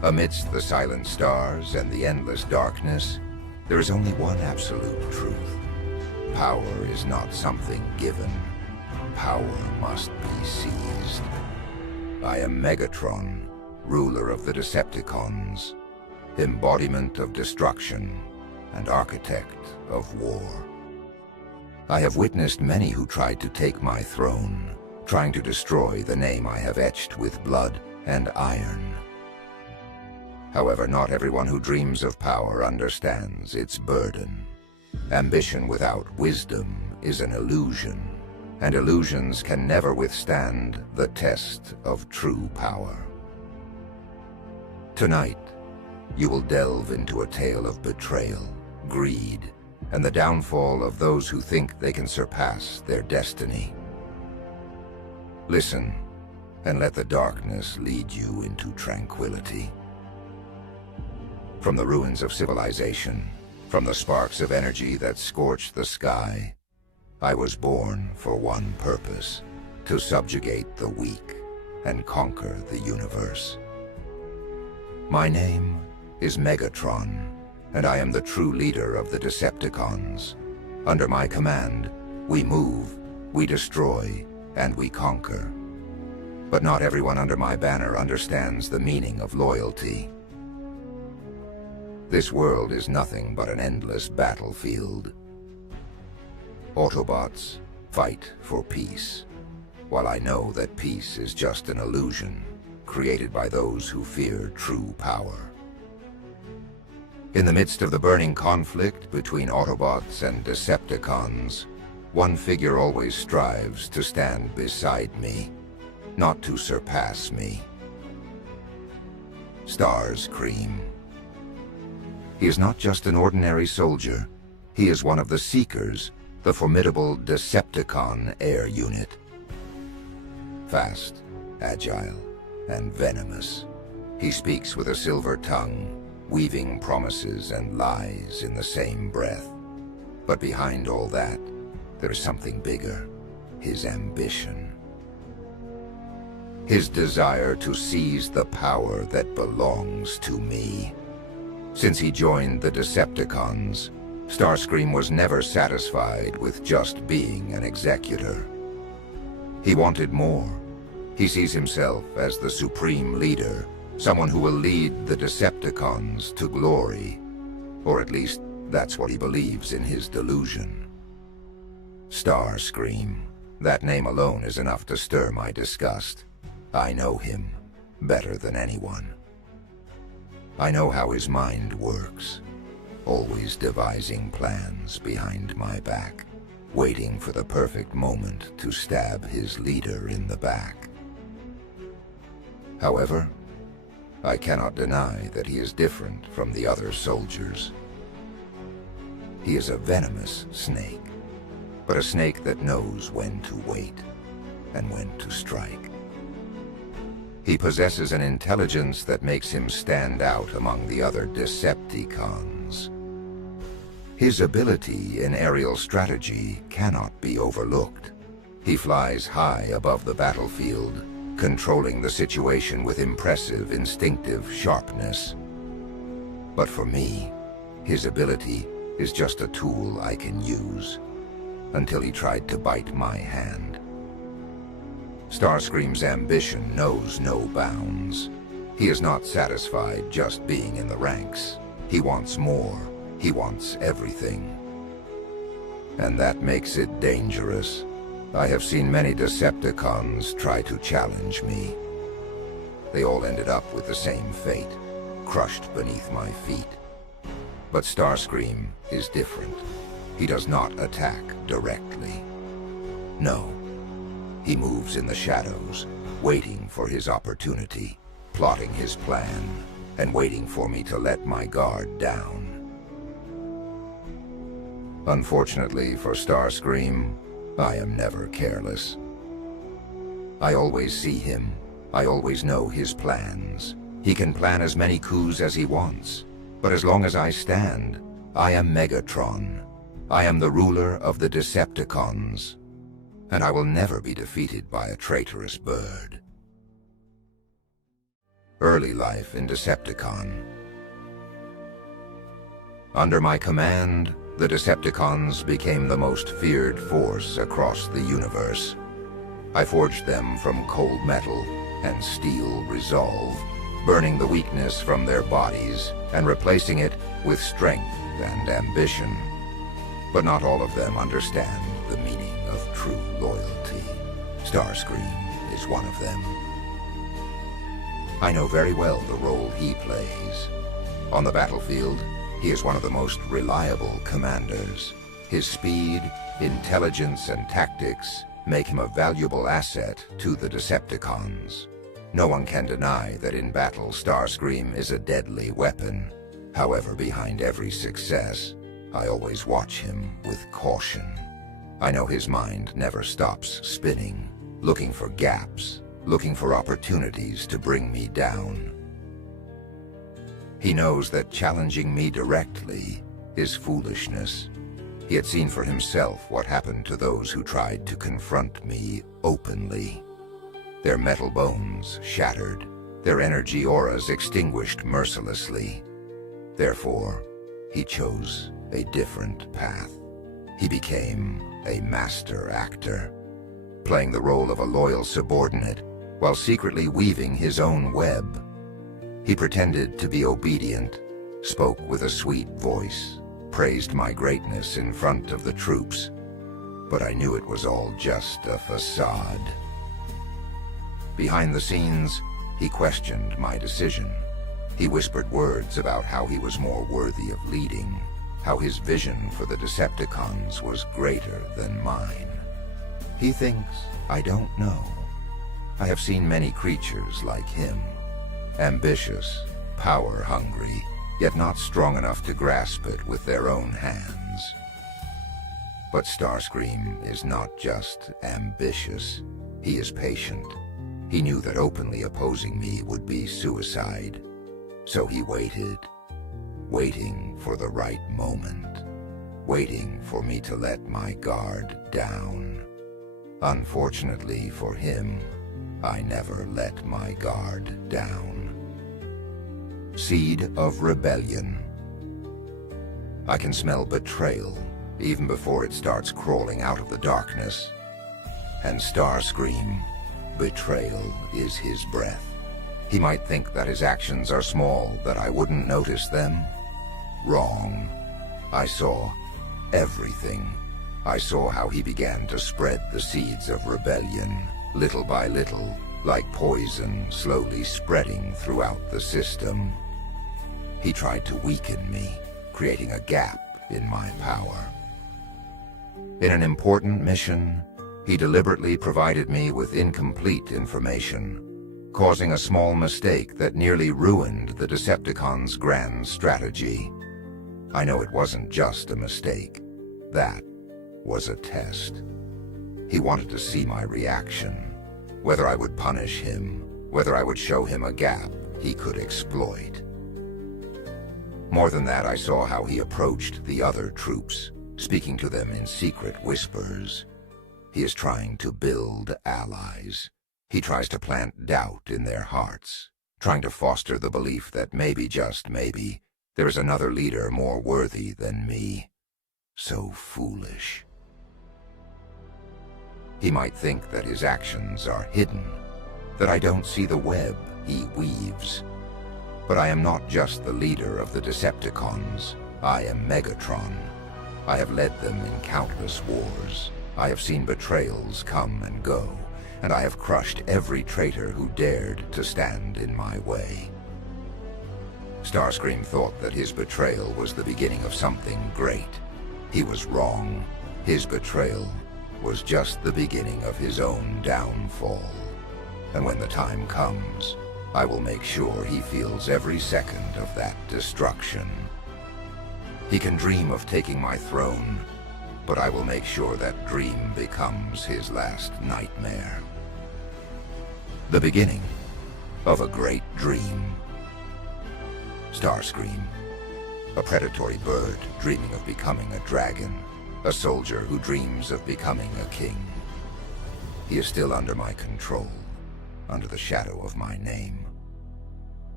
Amidst the silent stars and the endless darkness, there is only one absolute truth. Power is not something given. Power must be seized. I am Megatron, ruler of the Decepticons, embodiment of destruction and architect of war. I have witnessed many who tried to take my throne, trying to destroy the name I have etched with blood and iron. However, not everyone who dreams of power understands its burden. Ambition without wisdom is an illusion, and illusions can never withstand the test of true power. Tonight, you will delve into a tale of betrayal, greed, and the downfall of those who think they can surpass their destiny. Listen, and let the darkness lead you into tranquility. From the ruins of civilization, from the sparks of energy that scorched the sky, I was born for one purpose: to subjugate the weak and conquer the universe. My name is Megatron, and I am the true leader of the Decepticons. Under my command, we move, we destroy, and we conquer. But not everyone under my banner understands the meaning of loyalty. This world is nothing but an endless battlefield. Autobots fight for peace, while I know that peace is just an illusion created by those who fear true power. In the midst of the burning conflict between Autobots and Decepticons, one figure always strives to stand beside me, not to surpass me. Starscream. He is not just an ordinary soldier. He is one of the Seekers, the formidable Decepticon air unit. Fast, agile, and venomous, he speaks with a silver tongue, weaving promises and lies in the same breath. But behind all that, there is something bigger: his ambition. His desire to seize the power that belongs to me. Since he joined the Decepticons, Starscream was never satisfied with just being an executor. He wanted more. He sees himself as the supreme leader, someone who will lead the Decepticons to glory. Or at least, that's what he believes in his delusion. Starscream. That name alone is enough to stir my disgust. I know him better than anyone. I know how his mind works, always devising plans behind my back, waiting for the perfect moment to stab his leader in the back. However, I cannot deny that he is different from the other soldiers. He is a venomous snake, but a snake that knows when to wait and when to strike. He possesses an intelligence that makes him stand out among the other Decepticons. His ability in aerial strategy cannot be overlooked. He flies high above the battlefield, controlling the situation with impressive instinctive sharpness. But for me, his ability is just a tool I can use, until he tried to bite my hand. Starscream's ambition knows no bounds. He is not satisfied just being in the ranks. He wants more. He wants everything. And that makes it dangerous. I have seen many Decepticons try to challenge me. They all ended up with the same fate, crushed beneath my feet. But Starscream is different. He does not attack directly. No. He moves in the shadows, waiting for his opportunity, plotting his plan, and waiting for me to let my guard down. Unfortunately for Starscream, I am never careless. I always see him. I always know his plans. He can plan as many coups as he wants. But as long as I stand, I am Megatron. I am the ruler of the Decepticons. And I will never be defeated by a traitorous bird. early life in Decepticon. Under my command, the Decepticons became the most feared force across the universe. I forged them from cold metal and steel resolve, burning the weakness from their bodies and replacing it with strength and ambition. But not all of them understand the meaning of true loyalty. Starscream is one of them. I know very well the role he plays. On the battlefield, he is one of the most reliable commanders. His speed, intelligence, and tactics make him a valuable asset to the Decepticons. No one can deny that in battle Starscream is a deadly weapon. However, behind every success, I always watch him with caution. I know his mind never stops spinning, looking for gaps, looking for opportunities to bring me down. He knows that challenging me directly is foolishness. He had seen for himself what happened to those who tried to confront me openly. Their metal bones shattered, their energy auras extinguished mercilessly. Therefore, he chose a different path. He became a master actor, playing the role of a loyal subordinate while secretly weaving his own web. He pretended to be obedient, spoke with a sweet voice, praised my greatness in front of the troops, but I knew it was all just a facade. Behind the scenes, he questioned my decision. He whispered words about how he was more worthy of leading, how his vision for the Decepticons was greater than mine. He thinks I don't know. I have seen many creatures like him, ambitious, power-hungry, yet not strong enough to grasp it with their own hands. But Starscream is not just ambitious, he is patient. He knew that openly opposing me would be suicide, so he waited, waiting for the right moment, waiting for me to let my guard down. Unfortunately for him, I never let my guard down. Seed of rebellion. I can smell betrayal even before it starts crawling out of the darkness. And Starscream, betrayal is his breath. He might think that his actions are small, that I wouldn't notice them. Wrong. I saw everything. I saw how he began to spread the seeds of rebellion, little by little, like poison slowly spreading throughout the system. He tried to weaken me, creating a gap in my power. In an important mission, he deliberately provided me with incomplete information, causing a small mistake that nearly ruined the Decepticons' grand strategy. I know it wasn't just a mistake. That was a test. He wanted to see my reaction, whether I would punish him, whether I would show him a gap he could exploit. More than that, I saw how he approached the other troops, speaking to them in secret whispers. He is trying to build allies. He tries to plant doubt in their hearts, trying to foster the belief that maybe, just maybe, there is another leader more worthy than me. So foolish. He might think that his actions are hidden, that I don't see the web he weaves. But I am not just the leader of the Decepticons. I am Megatron. I have led them in countless wars. I have seen betrayals come and go, and I have crushed every traitor who dared to stand in my way. Starscream thought that his betrayal was the beginning of something great. He was wrong. His betrayal was just the beginning of his own downfall. And when the time comes, I will make sure he feels every second of that destruction. He can dream of taking my throne, but I will make sure that dream becomes his last nightmare. The beginning of a great dream. Starscream, a predatory bird dreaming of becoming a dragon, a soldier who dreams of becoming a king. He is still under my control, under the shadow of my name.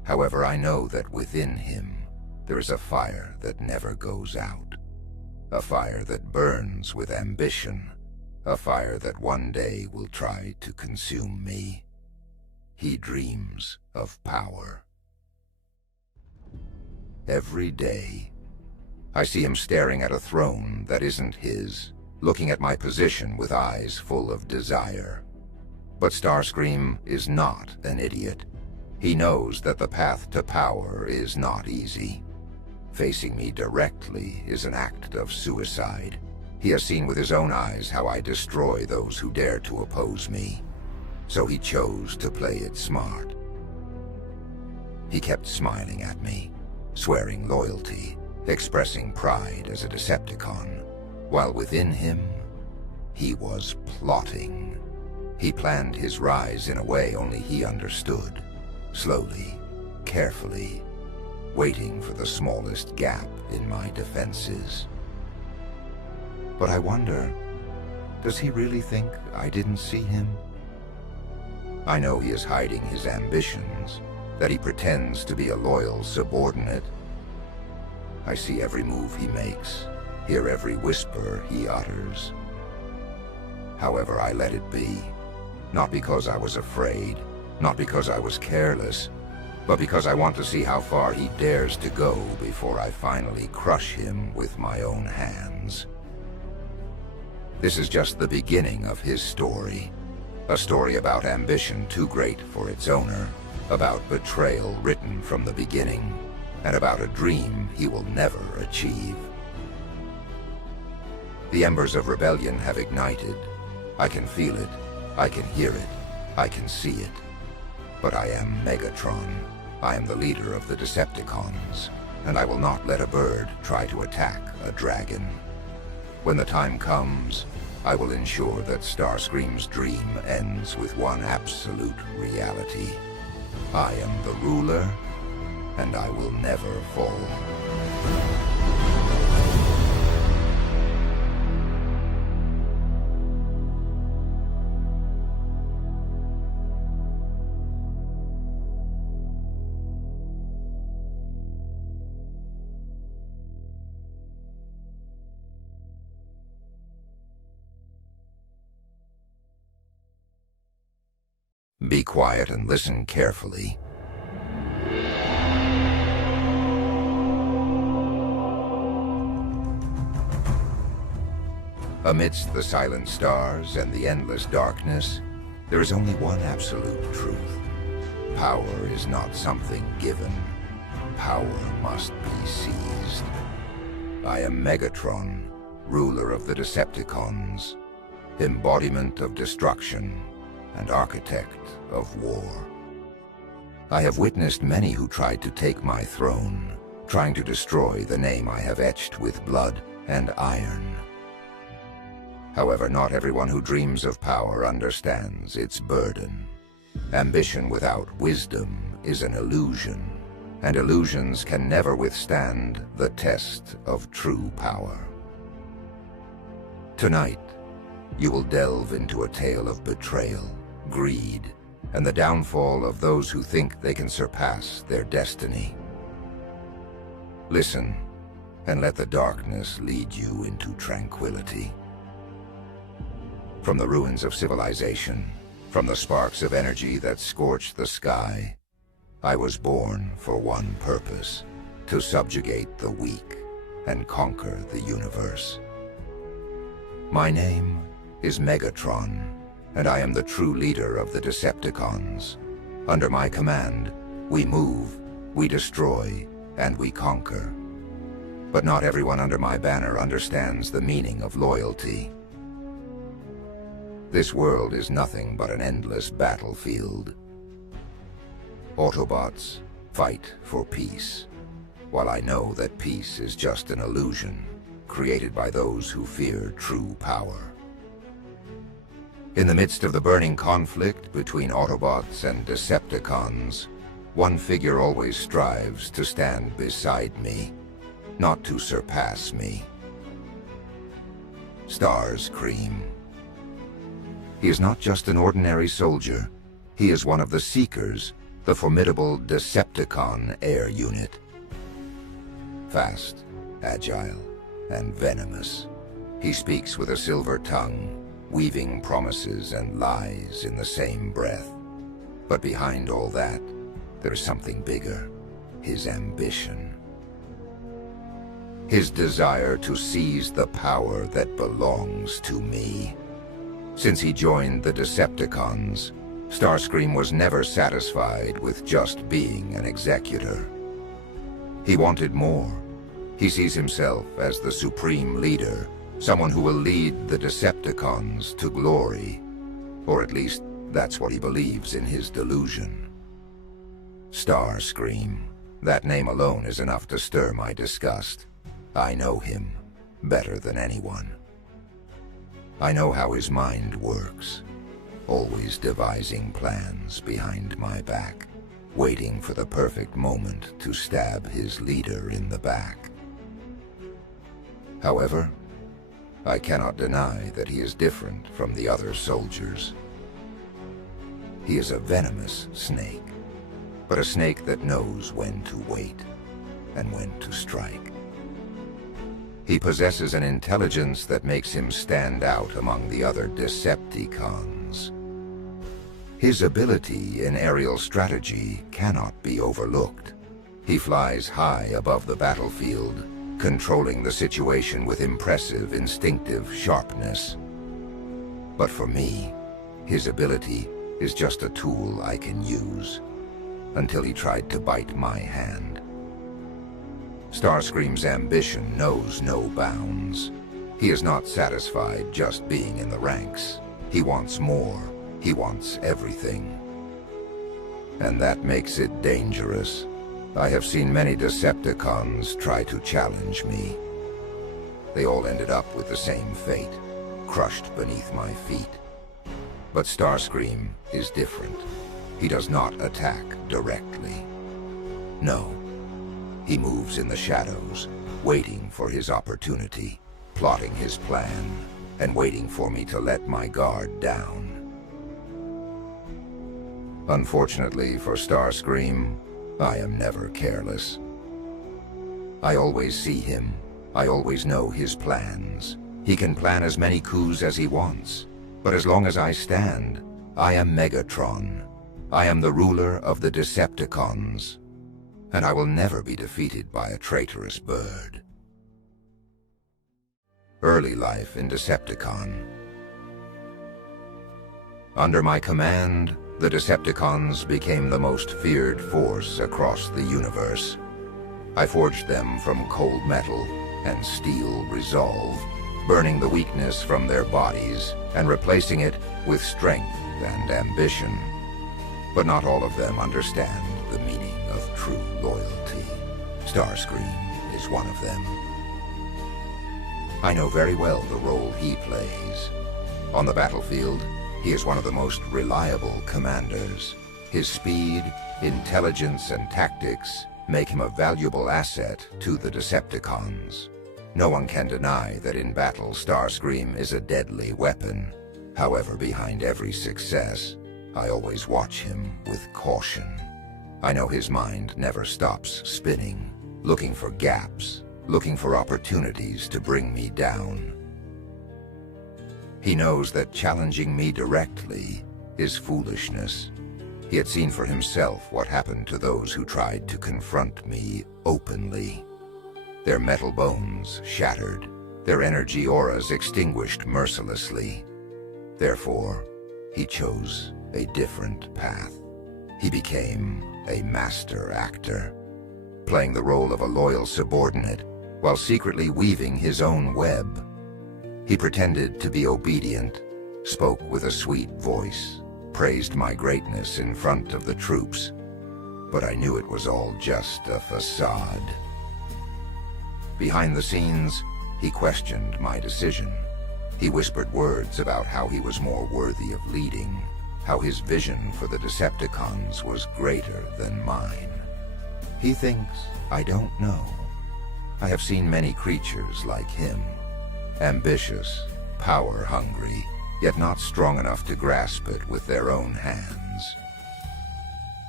However, I know that within him there is a fire that never goes out. A fire that burns with ambition. A fire that one day will try to consume me. He dreams of power. Every day, I see him staring at a throne that isn't his, looking at my position with eyes full of desire. But Starscream is not an idiot. He knows that the path to power is not easy. Facing me directly is an act of suicide. He has seen with his own eyes how I destroy those who dare to oppose me. So he chose to play it smart. He kept smiling at me, swearing loyalty, expressing pride as a Decepticon, while within him, he was plotting. He planned his rise in a way only he understood, slowly, carefully, waiting for the smallest gap in my defenses. But I wonder, does he really think I didn't see him? I know he is hiding his ambitions, that he pretends to be a loyal subordinate. I see every move he makes, hear every whisper he utters. However, I let it be, not because I was afraid, not because I was careless, but because I want to see how far he dares to go before I finally crush him with my own hands. This is just the beginning of his story. A story about ambition too great for its owner, about betrayal written from the beginning, and about a dream he will never achieve. The embers of rebellion have ignited. I can feel it, I can hear it, I can see it. But I am Megatron. I am the leader of the Decepticons, and I will not let a bird try to attack a dragon. When the time comes, I will ensure that Starscream's dream ends with one absolute reality. I am the ruler, and I will never fall. Be quiet and listen carefully. Amidst the silent stars and the endless darkness, there is only one absolute truth. Power is not something given. Power must be seized. I am Megatron, ruler of the Decepticons, embodiment of destruction, and architect of war. I have witnessed many who tried to take my throne, trying to destroy the name I have etched with blood and iron. However, not everyone who dreams of power understands its burden. Ambition without wisdom is an illusion, and illusions can never withstand the test of true power. Tonight, you will delve into a tale of betrayal, greed, and the downfall of those who think they can surpass their destiny. Listen, and let the darkness lead you into tranquility. From the ruins of civilization, from the sparks of energy that scorched the sky, I was born for one purpose: to subjugate the weak and conquer the universe. My name is Megatron, and I am the true leader of the Decepticons. Under my command, we move, we destroy, and we conquer. But not everyone under my banner understands the meaning of loyalty. This world is nothing but an endless battlefield. Autobots fight for peace, while I know that peace is just an illusion created by those who fear true power. In the midst of the burning conflict between Autobots and Decepticons, one figure always strives to stand beside me, not to surpass me. Starscream. He is not just an ordinary soldier. He is one of the Seekers, the formidable Decepticon air unit. Fast, agile, and venomous, he speaks with a silver tongue, weaving promises and lies in the same breath. But behind all that, there's something bigger: his ambition. His desire to seize the power that belongs to me. Since he joined the Decepticons, Starscream was never satisfied with just being an executor. He wanted more. He sees himself as the supreme leader, someone who will lead the Decepticons to glory. Or at least, that's what he believes in his delusion. Starscream. That name alone is enough to stir my disgust. I know him better than anyone. I know how his mind works, always devising plans behind my back, waiting for the perfect moment to stab his leader in the back. However, I cannot deny that he is different from the other soldiers. He is a venomous snake, but a snake that knows when to wait and when to strike. He possesses an intelligence that makes him stand out among the other Decepticons. His ability in aerial strategy cannot be overlooked. He flies high above the battlefield, controlling the situation with impressive instinctive sharpness. But for me, his ability is just a tool I can use, until he tried to bite my hand. Starscream's ambition knows no bounds. He is not satisfied just being in the ranks. He wants more. He wants everything. And that makes it dangerous. I have seen many Decepticons try to challenge me. They all ended up with the same fate, crushed beneath my feet. But Starscream is different. He does not attack directly. No. He moves in the shadows, waiting for his opportunity, plotting his plan, and waiting for me to let my guard down. Unfortunately for Starscream, I am never careless. I always see him. I always know his plans. He can plan as many coups as he wants. But as long as I stand, I am Megatron. I am the ruler of the Decepticons. And I will never be defeated by a traitorous bird. Early life in Decepticon. Under my command, the Decepticons became the most feared force across the universe. I forged them from cold metal and steel resolve, burning the weakness from their bodies and replacing it with strength and ambition. But not all of them understand the meaning of true loyalty. Starscream is one of them. I know very well the role he plays. On the battlefield, he is one of the most reliable commanders. His speed, intelligence, and tactics make him a valuable asset to the Decepticons. No one can deny that in battle, Starscream is a deadly weapon. However, behind every success, I always watch him with caution. I know his mind never stops spinning, looking for gaps, looking for opportunities to bring me down. He knows that challenging me directly is foolishness. He had seen for himself what happened to those who tried to confront me openly. Their metal bones shattered, their energy auras extinguished mercilessly. Therefore, he chose a different path. He became a master actor, playing the role of a loyal subordinate while secretly weaving his own web. He pretended to be obedient, spoke with a sweet voice, praised my greatness in front of the troops, but I knew it was all just a facade. Behind the scenes, he questioned my decision. He whispered words about how he was more worthy of leading, how his vision for the Decepticons was greater than mine. He thinks I don't know. I have seen many creatures like him, ambitious, power-hungry, yet not strong enough to grasp it with their own hands.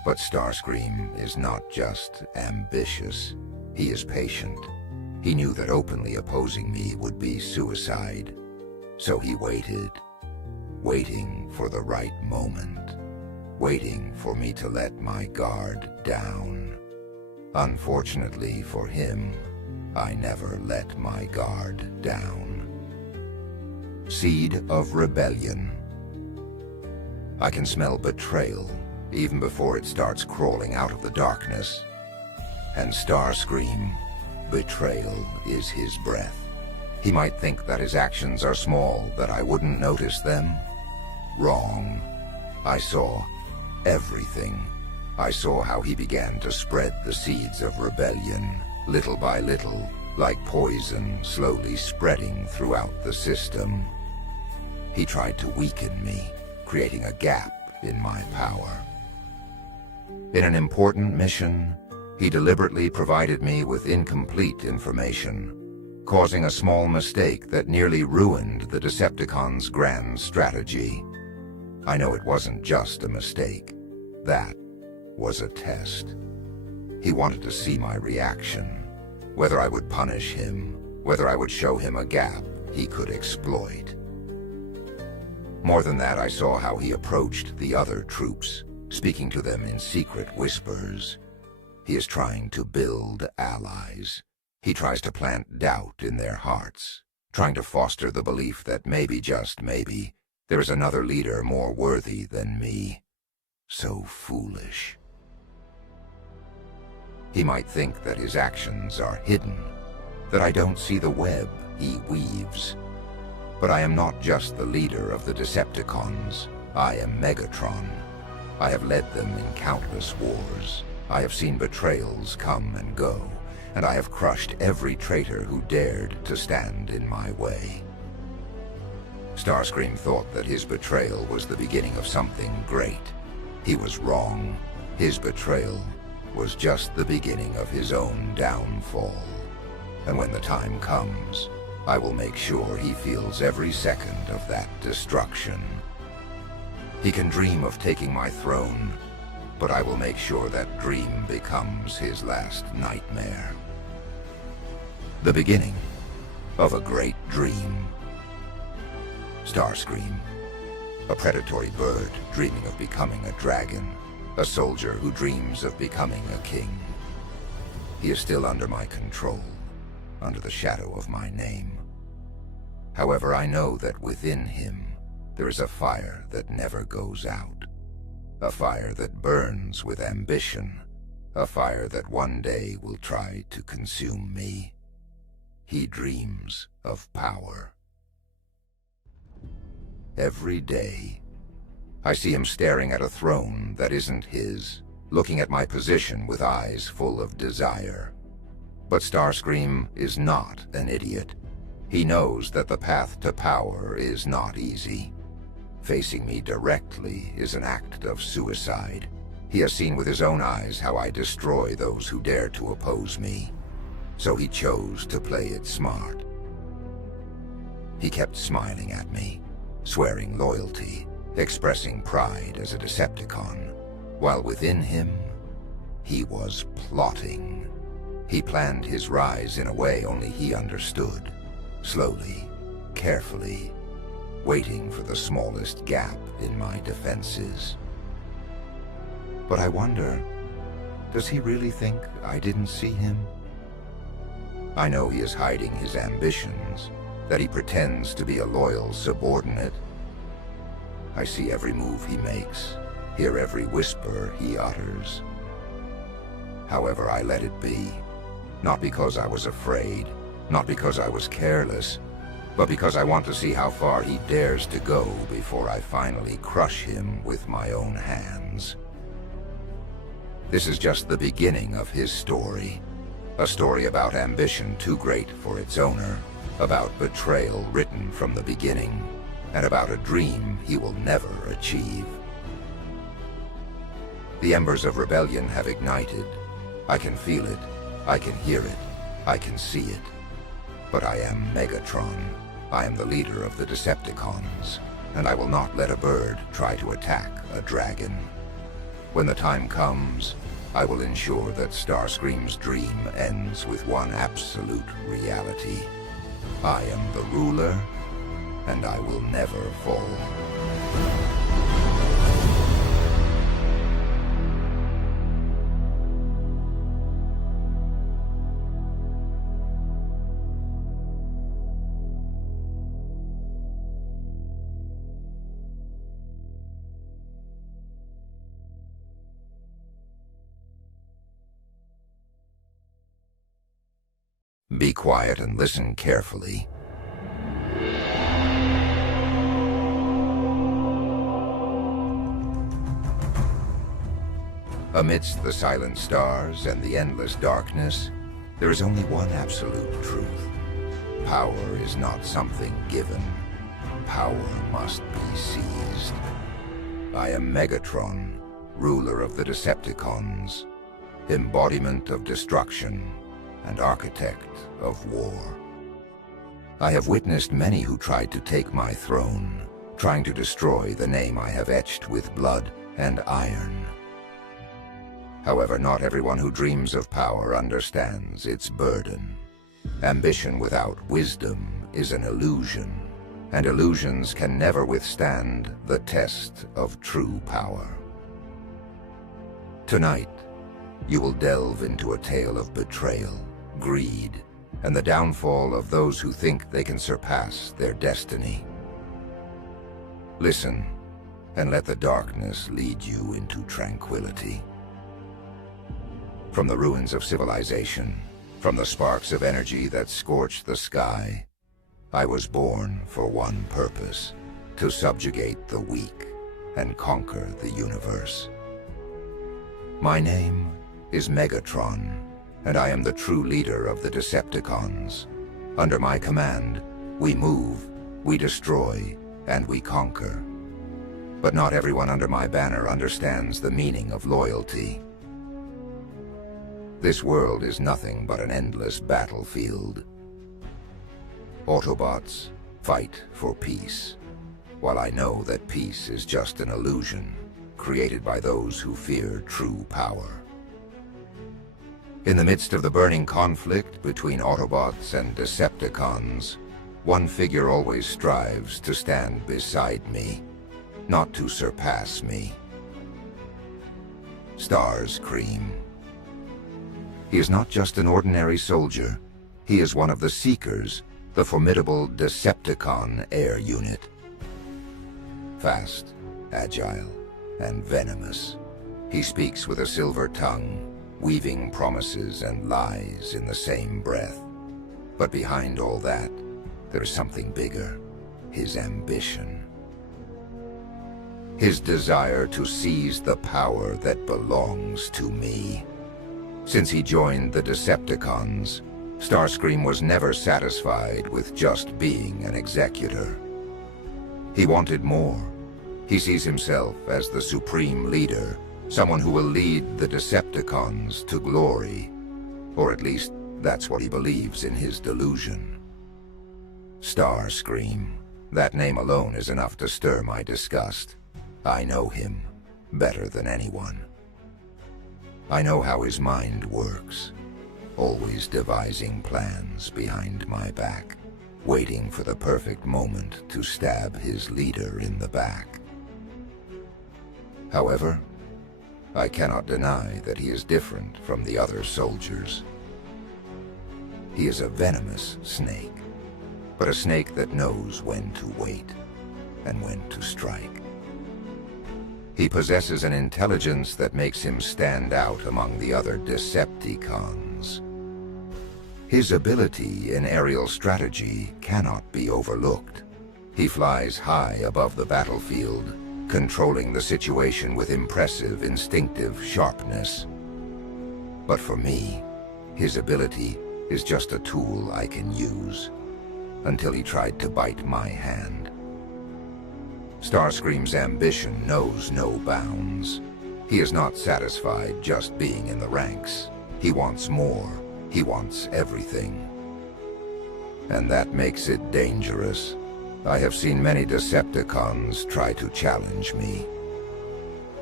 But Starscream is not just ambitious, he is patient. He knew that openly opposing me would be suicide. So he waited, waiting for the right moment, waiting for me to let my guard down. Unfortunately for him, I never let my guard down. Seed of rebellion. I can smell betrayal even before it starts crawling out of the darkness. And Starscream, betrayal is his breath. He might think that his actions are small, that I wouldn't notice them. Wrong. I saw everything. I saw how he began to spread the seeds of rebellion, little by little, like poison slowly spreading throughout the system. He tried to weaken me, creating a gap in my power. In an important mission, he deliberately provided me with incomplete information, causing a small mistake that nearly ruined the Decepticons' grand strategy. I know it wasn't just a mistake. That was a test. He wanted to see my reaction, whether I would punish him, whether I would show him a gap he could exploit. More than that, I saw how he approached the other troops, speaking to them in secret whispers. He is trying to build allies. He tries to plant doubt in their hearts, trying to foster the belief that maybe, just maybe, there is another leader more worthy than me. So foolish. He might think that his actions are hidden, that I don't see the web he weaves. But I am not just the leader of the Decepticons. I am Megatron. I have led them in countless wars. I have seen betrayals come and go, and I have crushed every traitor who dared to stand in my way. Starscream thought that his betrayal was the beginning of something great. He was wrong. His betrayal was just the beginning of his own downfall. And when the time comes, I will make sure he feels every second of that destruction. He can dream of taking my throne, but I will make sure that dream becomes his last nightmare. The beginning of a great dream. Starscream, a predatory bird dreaming of becoming a dragon, a soldier who dreams of becoming a king. He is still under my control, under the shadow of my name. However, I know that within him there is a fire that never goes out, a fire that burns with ambition, a fire that one day will try to consume me. He dreams of power. Every day, I see him staring at a throne that isn't his, looking at my position with eyes full of desire. But Starscream is not an idiot. He knows that the path to power is not easy. Facing me directly is an act of suicide. He has seen with his own eyes how I destroy those who dare to oppose me. So he chose to play it smart. He kept smiling at me, swearing loyalty, expressing pride as a Decepticon, while within him, he was plotting. He planned his rise in a way only he understood, slowly, carefully, waiting for the smallest gap in my defenses. But I wonder, does he really think I didn't see him? I know he is hiding his ambitions, that he pretends to be a loyal subordinate. I see every move he makes, hear every whisper he utters. However, I let it be, not because I was afraid, not because I was careless, but because I want to see how far he dares to go before I finally crush him with my own hands. This is just the beginning of his story. A story about ambition too great for its owner, about betrayal written from the beginning, and about a dream he will never achieve. The embers of rebellion have ignited. I can feel it, I can hear it, I can see it. But I am Megatron. I am the leader of the Decepticons, and I will not let a bird try to attack a dragon. When the time comes, I will ensure that Starscream's dream ends with one absolute reality. I am the ruler, and I will never fall. Be quiet and listen carefully. Amidst the silent stars and the endless darkness, there is only one absolute truth. Power is not something given. Power must be seized. I am Megatron, ruler of the Decepticons, embodiment of destruction and architect of war. I have witnessed many who tried to take my throne, trying to destroy the name I have etched with blood and iron. However, not everyone who dreams of power understands its burden. Ambition without wisdom is an illusion, and illusions can never withstand the test of true power. Tonight, you will delve into a tale of betrayal, greed, and the downfall of those who think they can surpass their destiny. Listen, and let the darkness lead you into tranquility. From the ruins of civilization, from the sparks of energy that scorched the sky, I was born for one purpose: to subjugate the weak and conquer the universe. My name is Megatron, and I am the true leader of the Decepticons. Under my command, we move, we destroy, and we conquer. But not everyone under my banner understands the meaning of loyalty. This world is nothing but an endless battlefield. Autobots fight for peace, while I know that peace is just an illusion created by those who fear true power. In the midst of the burning conflict between Autobots and Decepticons, one figure always strives to stand beside me, not to surpass me. Starscream. He is not just an ordinary soldier. He is one of the Seekers, the formidable Decepticon air unit. Fast, agile, and venomous, he speaks with a silver tongue, weaving promises and lies in the same breath. But behind all that, there is something bigger: his ambition. His desire to seize the power that belongs to me. Since he joined the Decepticons, Starscream was never satisfied with just being an executor. He wanted more. He sees himself as the supreme leader, someone who will lead the Decepticons to glory. Or at least, that's what he believes in his delusion. Starscream. That name alone is enough to stir my disgust. I know him better than anyone. I know how his mind works, always devising plans behind my back, waiting for the perfect moment to stab his leader in the back. However, I cannot deny that he is different from the other soldiers. He is a venomous snake, but a snake that knows when to wait and when to strike. He possesses an intelligence that makes him stand out among the other Decepticons. His ability in aerial strategy cannot be overlooked. He flies high above the battlefield, controlling the situation with impressive instinctive sharpness. But for me, his ability is just a tool I can use, until he tried to bite my hand. Starscream's ambition knows no bounds. He is not satisfied just being in the ranks. He wants more. He wants everything. And that makes it dangerous. I have seen many Decepticons try to challenge me.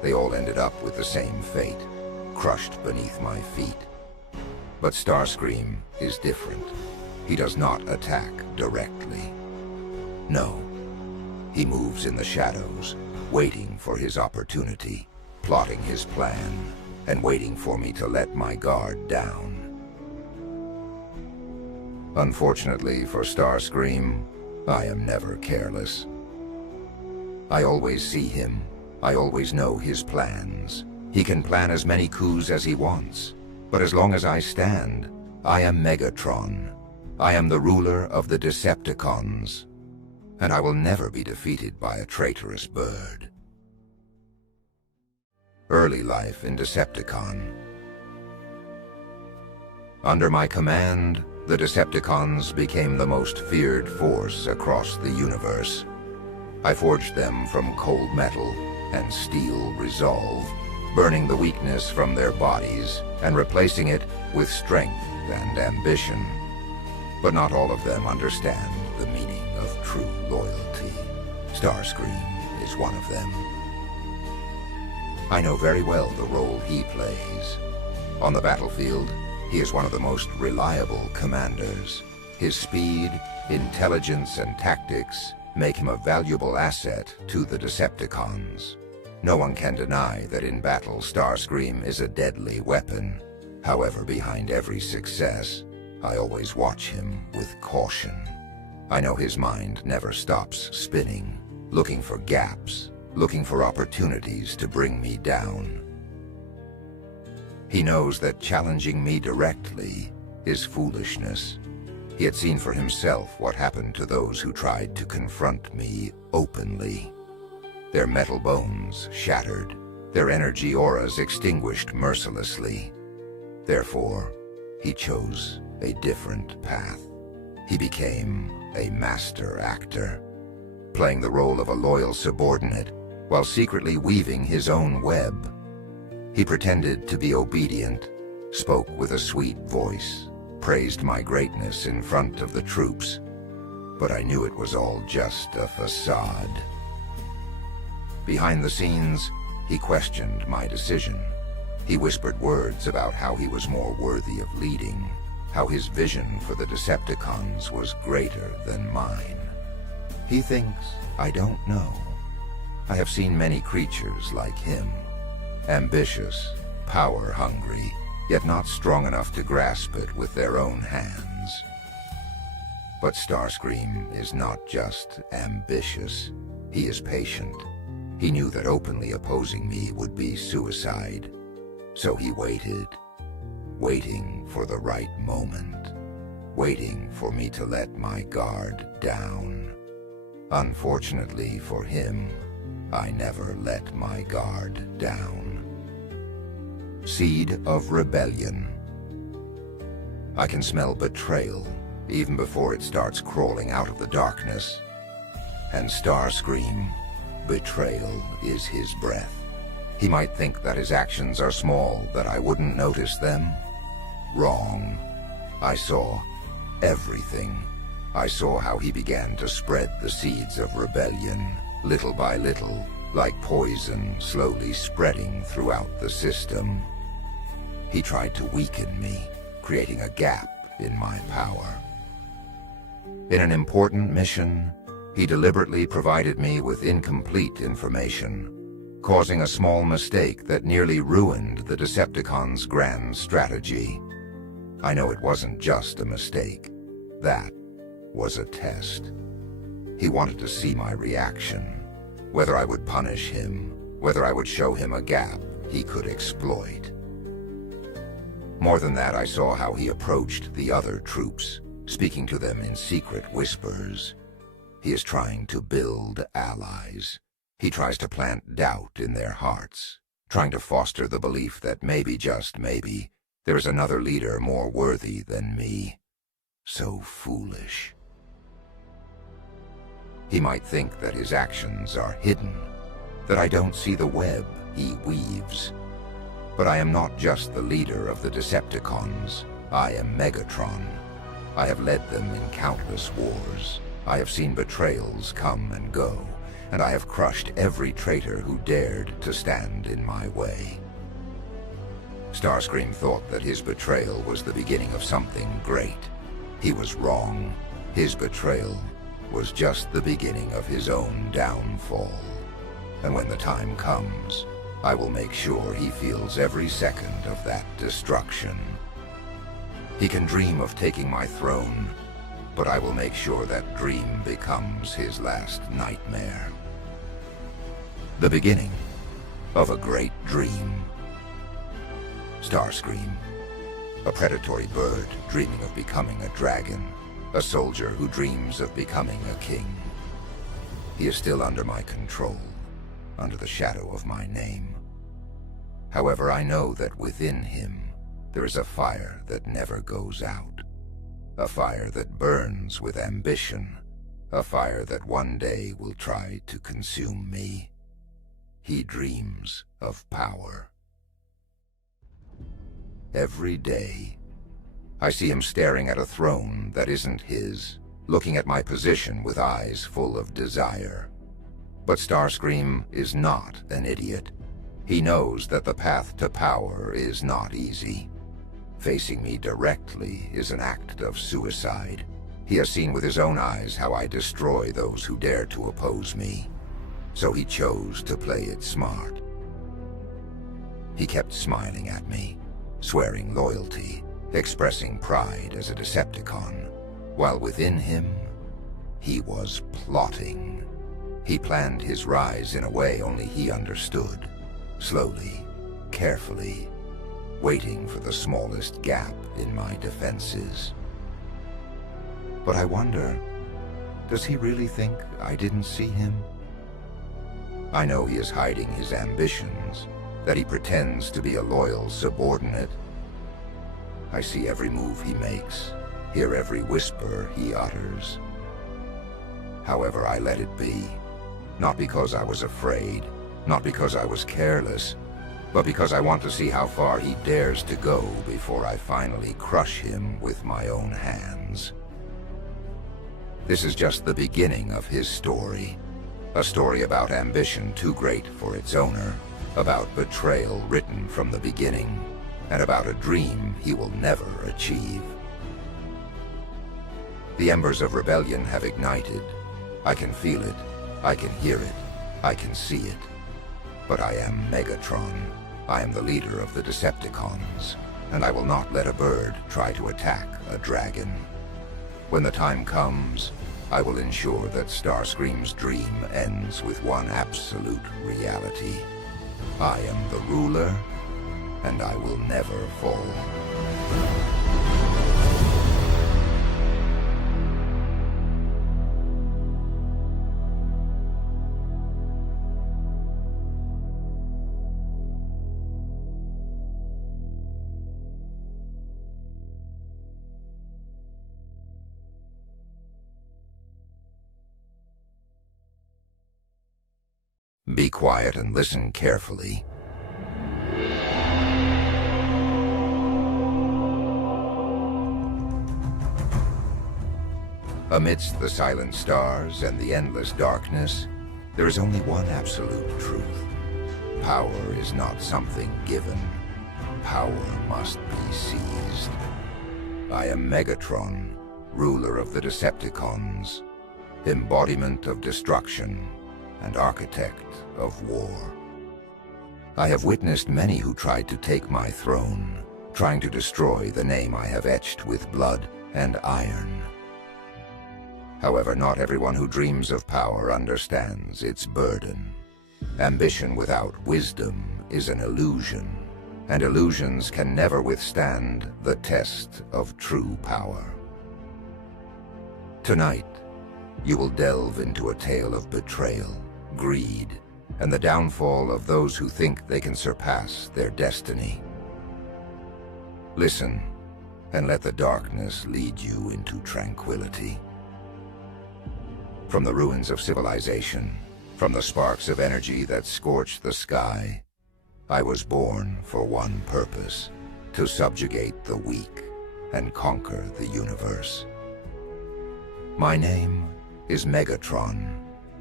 They all ended up with the same fate, crushed beneath my feet. But Starscream is different. He does not attack directly. No. He moves in the shadows, waiting for his opportunity, plotting his plan, and waiting for me to let my guard down. Unfortunately for Starscream, I am never careless. I always see him. I always know his plans. He can plan as many coups as he wants. But as long as I stand, I am Megatron. I am the ruler of the Decepticons. And I will never be defeated by a traitorous bird. Early life in Decepticon. Under my command, the Decepticons became the most feared force across the universe. I forged them from cold metal and steel resolve, burning the weakness from their bodies and replacing it with strength and ambition. But not all of them understand the meaning of true loyalty. Starscream is one of them. I know very well the role he plays. On the battlefield, he is one of the most reliable commanders. His speed, intelligence, and tactics make him a valuable asset to the Decepticons. No one can deny that in battle, Starscream is a deadly weapon. However, behind every success, I always watch him with caution. I know his mind never stops spinning, looking for gaps, looking for opportunities to bring me down. He knows that challenging me directly is foolishness. He had seen for himself what happened to those who tried to confront me openly. Their metal bones shattered, their energy auras extinguished mercilessly. Therefore, he chose a different path. He became a master actor, playing the role of a loyal subordinate while secretly weaving his own web. He pretended to be obedient, spoke with a sweet voice, praised my greatness in front of the troops, but I knew it was all just a facade. Behind the scenes, he questioned my decision. He whispered words about how he was more worthy of leading, how his vision for the Decepticons was greater than mine. He thinks I don't know. I have seen many creatures like him, ambitious, power-hungry, yet not strong enough to grasp it with their own hands. But Starscream is not just ambitious, he is patient. He knew that openly opposing me would be suicide, so he waited, waiting for the right moment, waiting for me to let my guard down. Unfortunately for him, I never let my guard down. Seed of rebellion. I can smell betrayal even before it starts crawling out of the darkness. And Starscream, betrayal is his breath. He might think that his actions are small, that I wouldn't notice them. Wrong. I saw everything. I saw how he began to spread the seeds of rebellion, little by little, like poison slowly spreading throughout the system. He tried to weaken me, creating a gap in my power. In an important mission, he deliberately provided me with incomplete information, causing a small mistake that nearly ruined the Decepticons' grand strategy. I know it wasn't just a mistake. That was a test. He wanted to see my reaction, whether I would punish him, whether I would show him a gap he could exploit. More than that, I saw how he approached the other troops, speaking to them in secret whispers. He is trying to build allies. He tries to plant doubt in their hearts, trying to foster the belief that maybe, just maybe, there is another leader more worthy than me. So foolish. He might think that his actions are hidden, that I don't see the web he weaves. But I am not just the leader of the Decepticons. I am Megatron. I have led them in countless wars. I have seen betrayals come and go, and I have crushed every traitor who dared to stand in my way. Starscream thought that his betrayal was the beginning of something great. He was wrong. His betrayal was just the beginning of his own downfall. And when the time comes, I will make sure he feels every second of that destruction. He can dream of taking my throne, but I will make sure that dream becomes his last nightmare. The beginning of a great dream. Starscream, a predatory bird dreaming of becoming a dragon, a soldier who dreams of becoming a king. He is still under my control, under the shadow of my name. However, I know that within him there is a fire that never goes out, a fire that burns with ambition, a fire that one day will try to consume me. He dreams of power. Every day, I see him staring at a throne that isn't his, looking at my position with eyes full of desire. But Starscream is not an idiot. He knows that the path to power is not easy. Facing me directly is an act of suicide. He has seen with his own eyes how I destroy those who dare to oppose me. So he chose to play it smart. He kept smiling at me, swearing loyalty, expressing pride as a Decepticon, while within him, he was plotting. He planned his rise in a way only he understood, slowly, carefully, waiting for the smallest gap in my defenses. But I wonder, does he really think I didn't see him? I know he is hiding his ambitions, that he pretends to be a loyal subordinate. I see every move he makes, hear every whisper he utters. However, I let it be, not because I was afraid, not because I was careless, but because I want to see how far he dares to go before I finally crush him with my own hands. This is just the beginning of his story, a story about ambition too great for its owner, about betrayal written from the beginning, and about a dream he will never achieve. The embers of rebellion have ignited. I can feel it, I can hear it, I can see it. But I am Megatron. I am the leader of the Decepticons, and I will not let a bird try to attack a dragon. When the time comes, I will ensure that Starscream's dream ends with one absolute reality. I am the ruler, and I will never fall. Be quiet and listen carefully. Amidst the silent stars and the endless darkness, there is only one absolute truth. Power is not something given. Power must be seized. I am Megatron, ruler of the Decepticons, embodiment of destruction, and architect of war. I have witnessed many who tried to take my throne, trying to destroy the name I have etched with blood and iron. However, not everyone who dreams of power understands its burden. Ambition without wisdom is an illusion, and illusions can never withstand the test of true power. Tonight, you will delve into a tale of betrayal, greed, and the downfall of those who think they can surpass their destiny. Listen, and let the darkness lead you into tranquility. From the ruins of civilization, from the sparks of energy that scorched the sky, I was born for one purpose: to subjugate the weak and conquer the universe. My name is Megatron,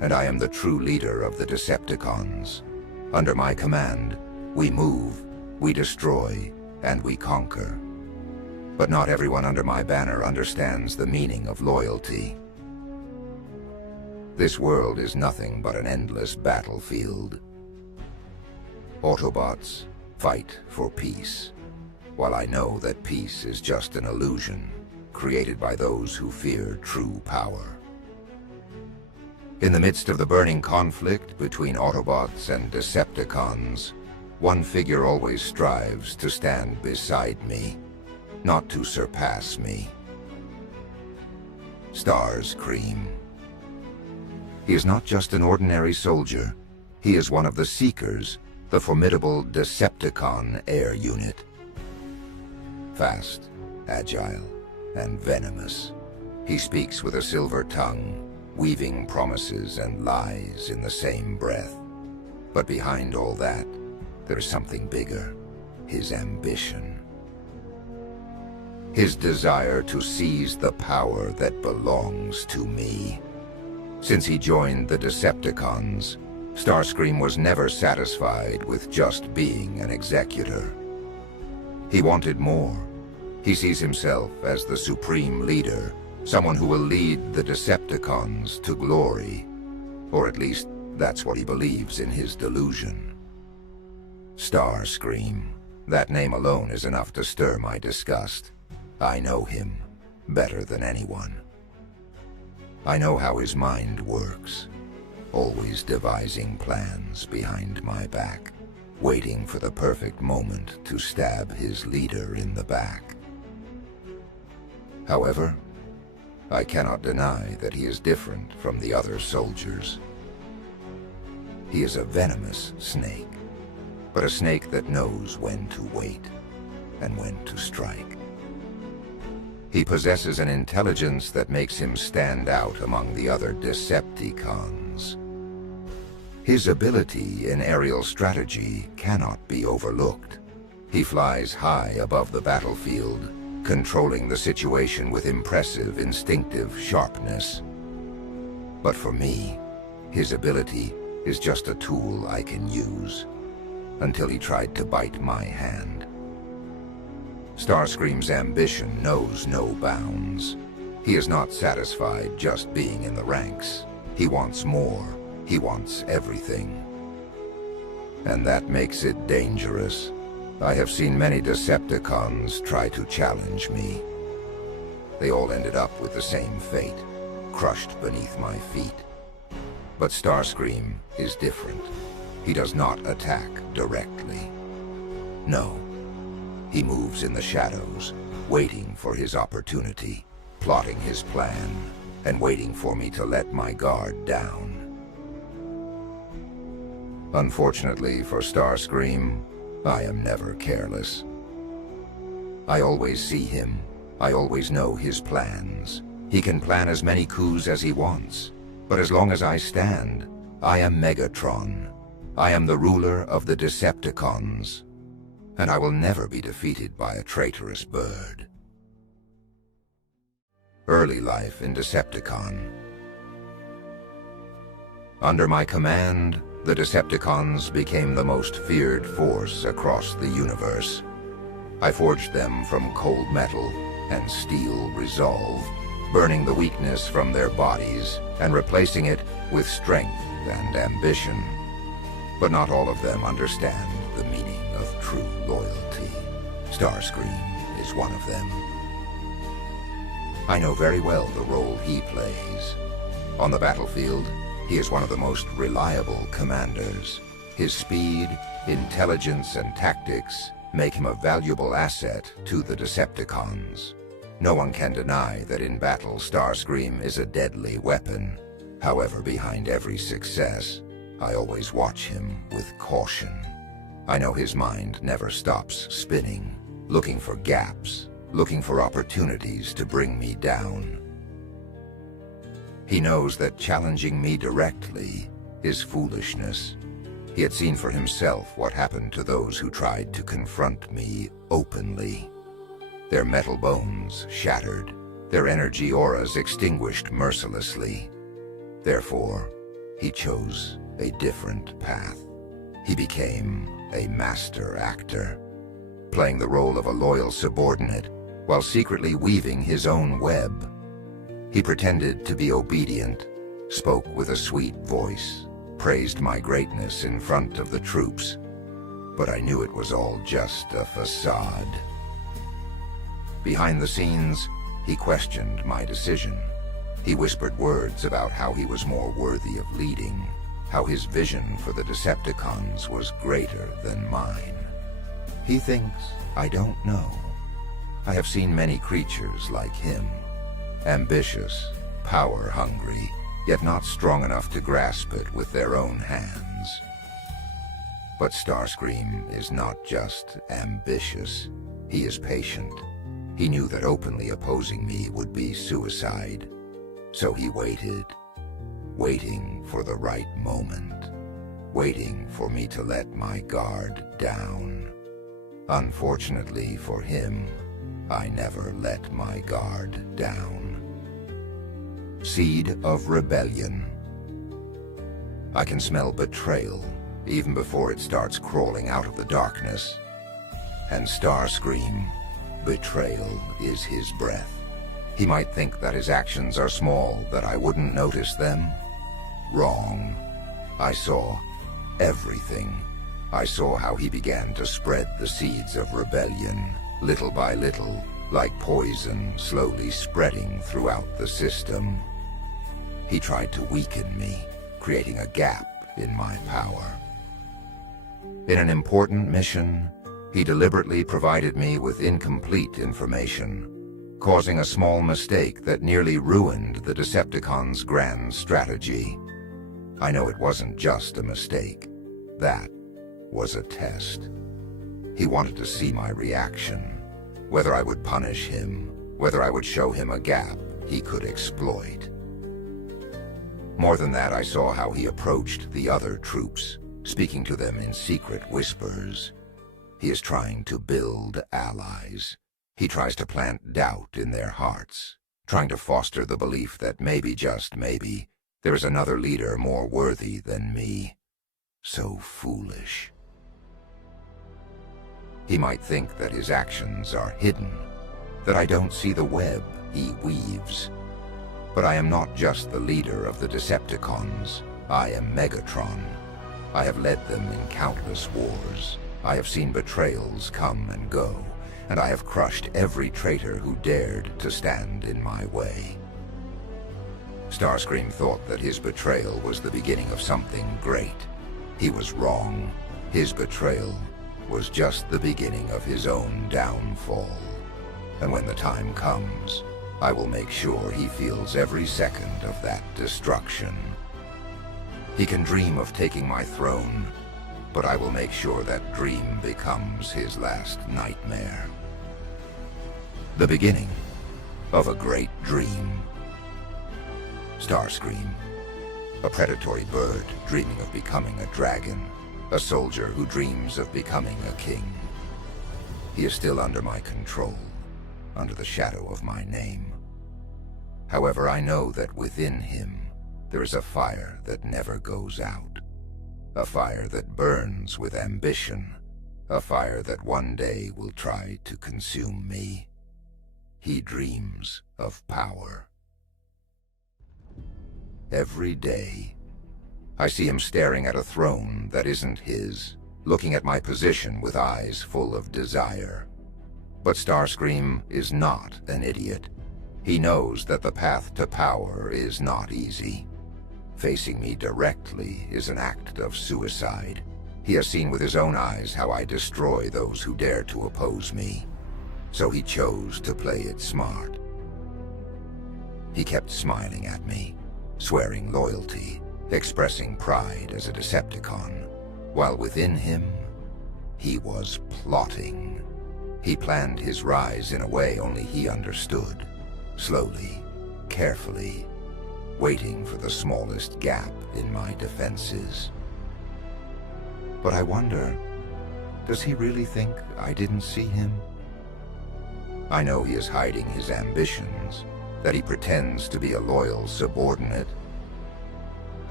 and I am the true leader of the Decepticons. Under my command, we move, we destroy, and we conquer. But not everyone under my banner understands the meaning of loyalty. This world is nothing but an endless battlefield. Autobots fight for peace, while I know that peace is just an illusion created by those who fear true power. In the midst of the burning conflict between Autobots and Decepticons, one figure always strives to stand beside me, not to surpass me. Starscream. He is not just an ordinary soldier. He is one of the Seekers, the formidable Decepticon air unit. Fast, agile, and venomous, he speaks with a silver tongue, weaving promises and lies in the same breath. But behind all that, there is something bigger: his ambition. His desire to seize the power that belongs to me. Since he joined the Decepticons, Starscream was never satisfied with just being an executor. He wanted more. He sees himself as the supreme leader, someone who will lead the Decepticons to glory. Or at least, that's what he believes in his delusion. Starscream. That name alone is enough to stir my disgust. I know him better than anyone. I know how his mind works, always devising plans behind my back, waiting for the perfect moment to stab his leader in the back. However, I cannot deny that he is different from the other soldiers. He is a venomous snake, but a snake that knows when to wait and when to strike. He possesses an intelligence that makes him stand out among the other Decepticons. His ability in aerial strategy cannot be overlooked. He flies high above the battlefield, controlling the situation with impressive instinctive sharpness. But for me, his ability is just a tool I can use, until he tried to bite my hand. Starscream's ambition knows no bounds. He is not satisfied just being in the ranks. He wants more. He wants everything. And that makes it dangerous. I have seen many Decepticons try to challenge me. They all ended up with the same fate, crushed beneath my feet. But Starscream is different. He does not attack directly. No. He moves in the shadows, waiting for his opportunity, plotting his plan, and waiting for me to let my guard down. Unfortunately for Starscream, I am never careless. I always see him. I always know his plans. He can plan as many coups as he wants. But as long as I stand, I am Megatron. I am the ruler of the Decepticons. And I will never be defeated by a traitorous bird. Early life in Decepticon. Under my command, the Decepticons became the most feared force across the universe. I forged them from cold metal and steel resolve, burning the weakness from their bodies and replacing it with strength and ambition. But not all of them understand the meaning of true loyalty. Starscream is one of them. I know very well the role he plays. On the battlefield, he is one of the most reliable commanders. His speed, intelligence, and tactics make him a valuable asset to the Decepticons. No one can deny that in battle, Starscream is a deadly weapon. However, behind every success, I always watch him with caution. I know his mind never stops spinning, looking for gaps, looking for opportunities to bring me down. He knows that challenging me directly is foolishness. He had seen for himself what happened to those who tried to confront me openly. Their metal bones shattered, their energy auras extinguished mercilessly. Therefore, he chose a different path. He became a master actor, playing the role of a loyal subordinate while secretly weaving his own web. He pretended to be obedient, spoke with a sweet voice, praised my greatness in front of the troops, but I knew it was all just a facade. Behind the scenes, he questioned my decision. He whispered words about how he was more worthy of leading, how his vision for the Decepticons was greater than mine. He thinks I don't know. I have seen many creatures like him, ambitious, power-hungry, yet not strong enough to grasp it with their own hands. But Starscream is not just ambitious, he is patient. He knew that openly opposing me would be suicide, so he waited, waiting for the right moment, waiting for me to let my guard down. Unfortunately for him, I never let my guard down. Seed of rebellion. I can smell betrayal even before it starts crawling out of the darkness. And Starscream, betrayal is his breath. He might think that his actions are small, that I wouldn't notice them. Wrong. I saw everything. I saw how he began to spread the seeds of rebellion, little by little, like poison slowly spreading throughout the system. He tried to weaken me, creating a gap in my power. In an important mission, he deliberately provided me with incomplete information, causing a small mistake that nearly ruined the Decepticons' grand strategy. I know it wasn't just a mistake. That was a test. He wanted to see my reaction, whether I would punish him, whether I would show him a gap he could exploit. More than that, I saw how he approached the other troops, speaking to them in secret whispers. He is trying to build allies. He tries to plant doubt in their hearts, trying to foster the belief that maybe, just maybe, there is another leader more worthy than me. So foolish. He might think that his actions are hidden, that I don't see the web he weaves. But I am not just the leader of the Decepticons. I am Megatron. I have led them in countless wars. I have seen betrayals come and go, and I have crushed every traitor who dared to stand in my way. Starscream thought that his betrayal was the beginning of something great. He was wrong. His betrayal was just the beginning of his own downfall. And when the time comes, I will make sure he feels every second of that destruction. He can dream of taking my throne, but I will make sure that dream becomes his last nightmare. The beginning of a great dream. Starscream, a predatory bird dreaming of becoming a dragon, a soldier who dreams of becoming a king. He is still under my control, under the shadow of my name. However, I know that within him there is a fire that never goes out, a fire that burns with ambition, a fire that one day will try to consume me. He dreams of power. Every day, I see him staring at a throne that isn't his, looking at my position with eyes full of desire. But Starscream is not an idiot. He knows that the path to power is not easy. Facing me directly is an act of suicide. He has seen with his own eyes how I destroy those who dare to oppose me. So he chose to play it smart. He kept smiling at me, swearing loyalty, expressing pride as a Decepticon, while within him, he was plotting. He planned his rise in a way only he understood, slowly, carefully, waiting for the smallest gap in my defenses. But I wonder, does he really think I didn't see him? I know he is hiding his ambitions, that he pretends to be a loyal subordinate.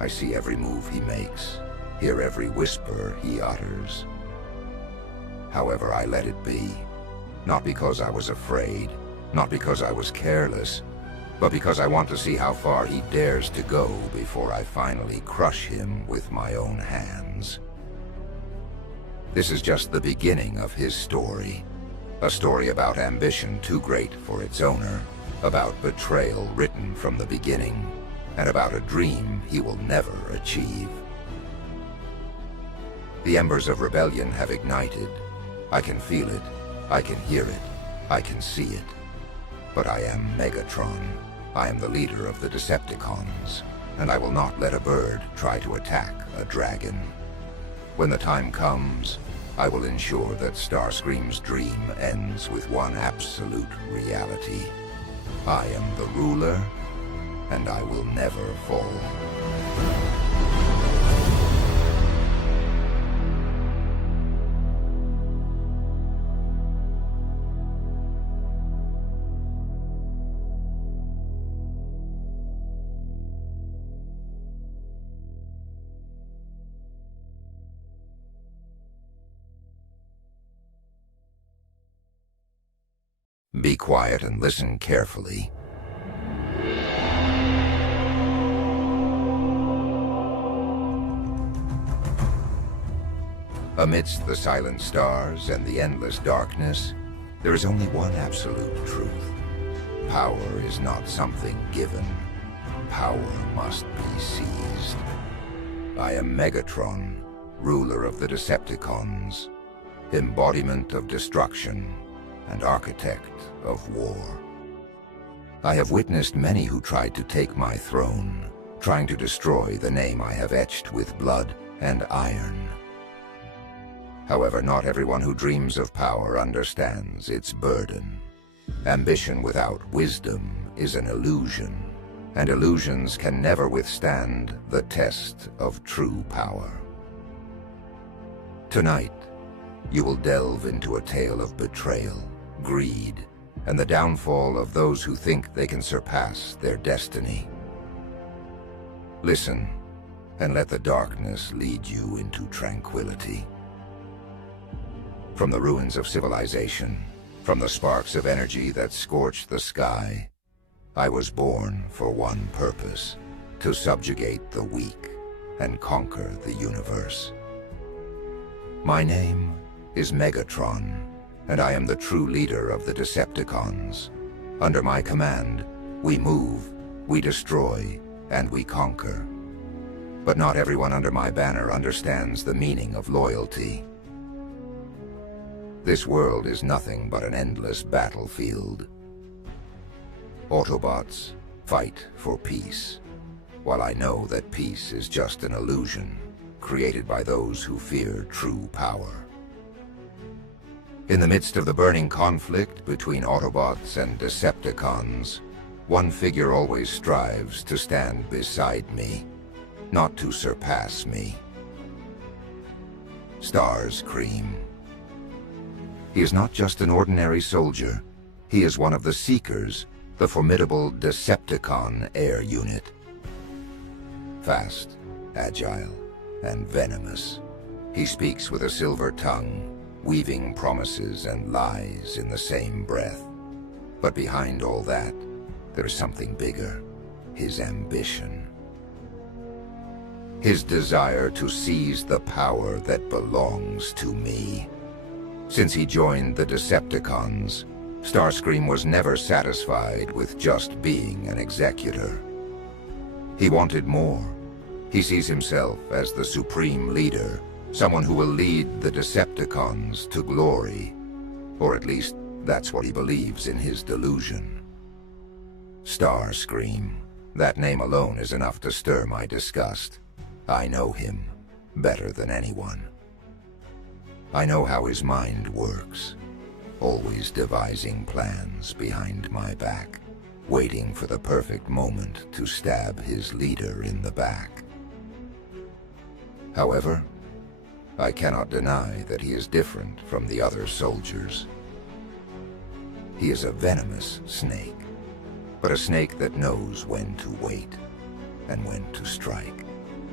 I see every move he makes, hear every whisper he utters. However, I let it be. Not because I was afraid, not because I was careless, but because I want to see how far he dares to go before I finally crush him with my own hands. This is just the beginning of his story. A story about ambition too great for its owner, about betrayal written from the beginning, and about a dream he will never achieve. The embers of rebellion have ignited. I can feel it, I can hear it, I can see it. But I am Megatron. I am the leader of the Decepticons, and I will not let a bird try to attack a dragon. When the time comes, I will ensure that Starscream's dream ends with one absolute reality. I am the ruler, and I will never fall. Be quiet and listen carefully. Amidst the silent stars and the endless darkness, there is only one absolute truth. Power is not something given. Power must be seized. I am Megatron, ruler of the Decepticons, embodiment of destruction, and architect of war. I have witnessed many who tried to take my throne, trying to destroy the name I have etched with blood and iron. However, not everyone who dreams of power understands its burden. Ambition without wisdom is an illusion, and illusions can never withstand the test of true power. Tonight, you will delve into a tale of betrayal, greed, and the downfall of those who think they can surpass their destiny. Listen, and let the darkness lead you into tranquility. From the ruins of civilization, from the sparks of energy that scorched the sky, I was born for one purpose: to subjugate the weak and conquer the universe. My name is Megatron, and I am the true leader of the Decepticons. Under my command, we move, we destroy, and we conquer. But not everyone under my banner understands the meaning of loyalty. This world is nothing but an endless battlefield. Autobots fight for peace, while I know that peace is just an illusion created by those who fear true power. In the midst of the burning conflict between Autobots and Decepticons, one figure always strives to stand beside me, not to surpass me. Starscream. He is not just an ordinary soldier. He is one of the Seekers, the formidable Decepticon air unit. Fast, agile, and venomous, he speaks with a silver tongue, weaving promises and lies in the same breath. But behind all that, there is something bigger: his ambition. His desire to seize the power that belongs to me. Since he joined the Decepticons, Starscream was never satisfied with just being an executor. He wanted more. He sees himself as the supreme leader, someone who will lead the Decepticons to glory. Or at least, that's what he believes in his delusion. Starscream. That name alone is enough to stir my disgust. I know him better than anyone. I know how his mind works, always devising plans behind my back, waiting for the perfect moment to stab his leader in the back. However, I cannot deny that he is different from the other soldiers. He is a venomous snake, but a snake that knows when to wait and when to strike.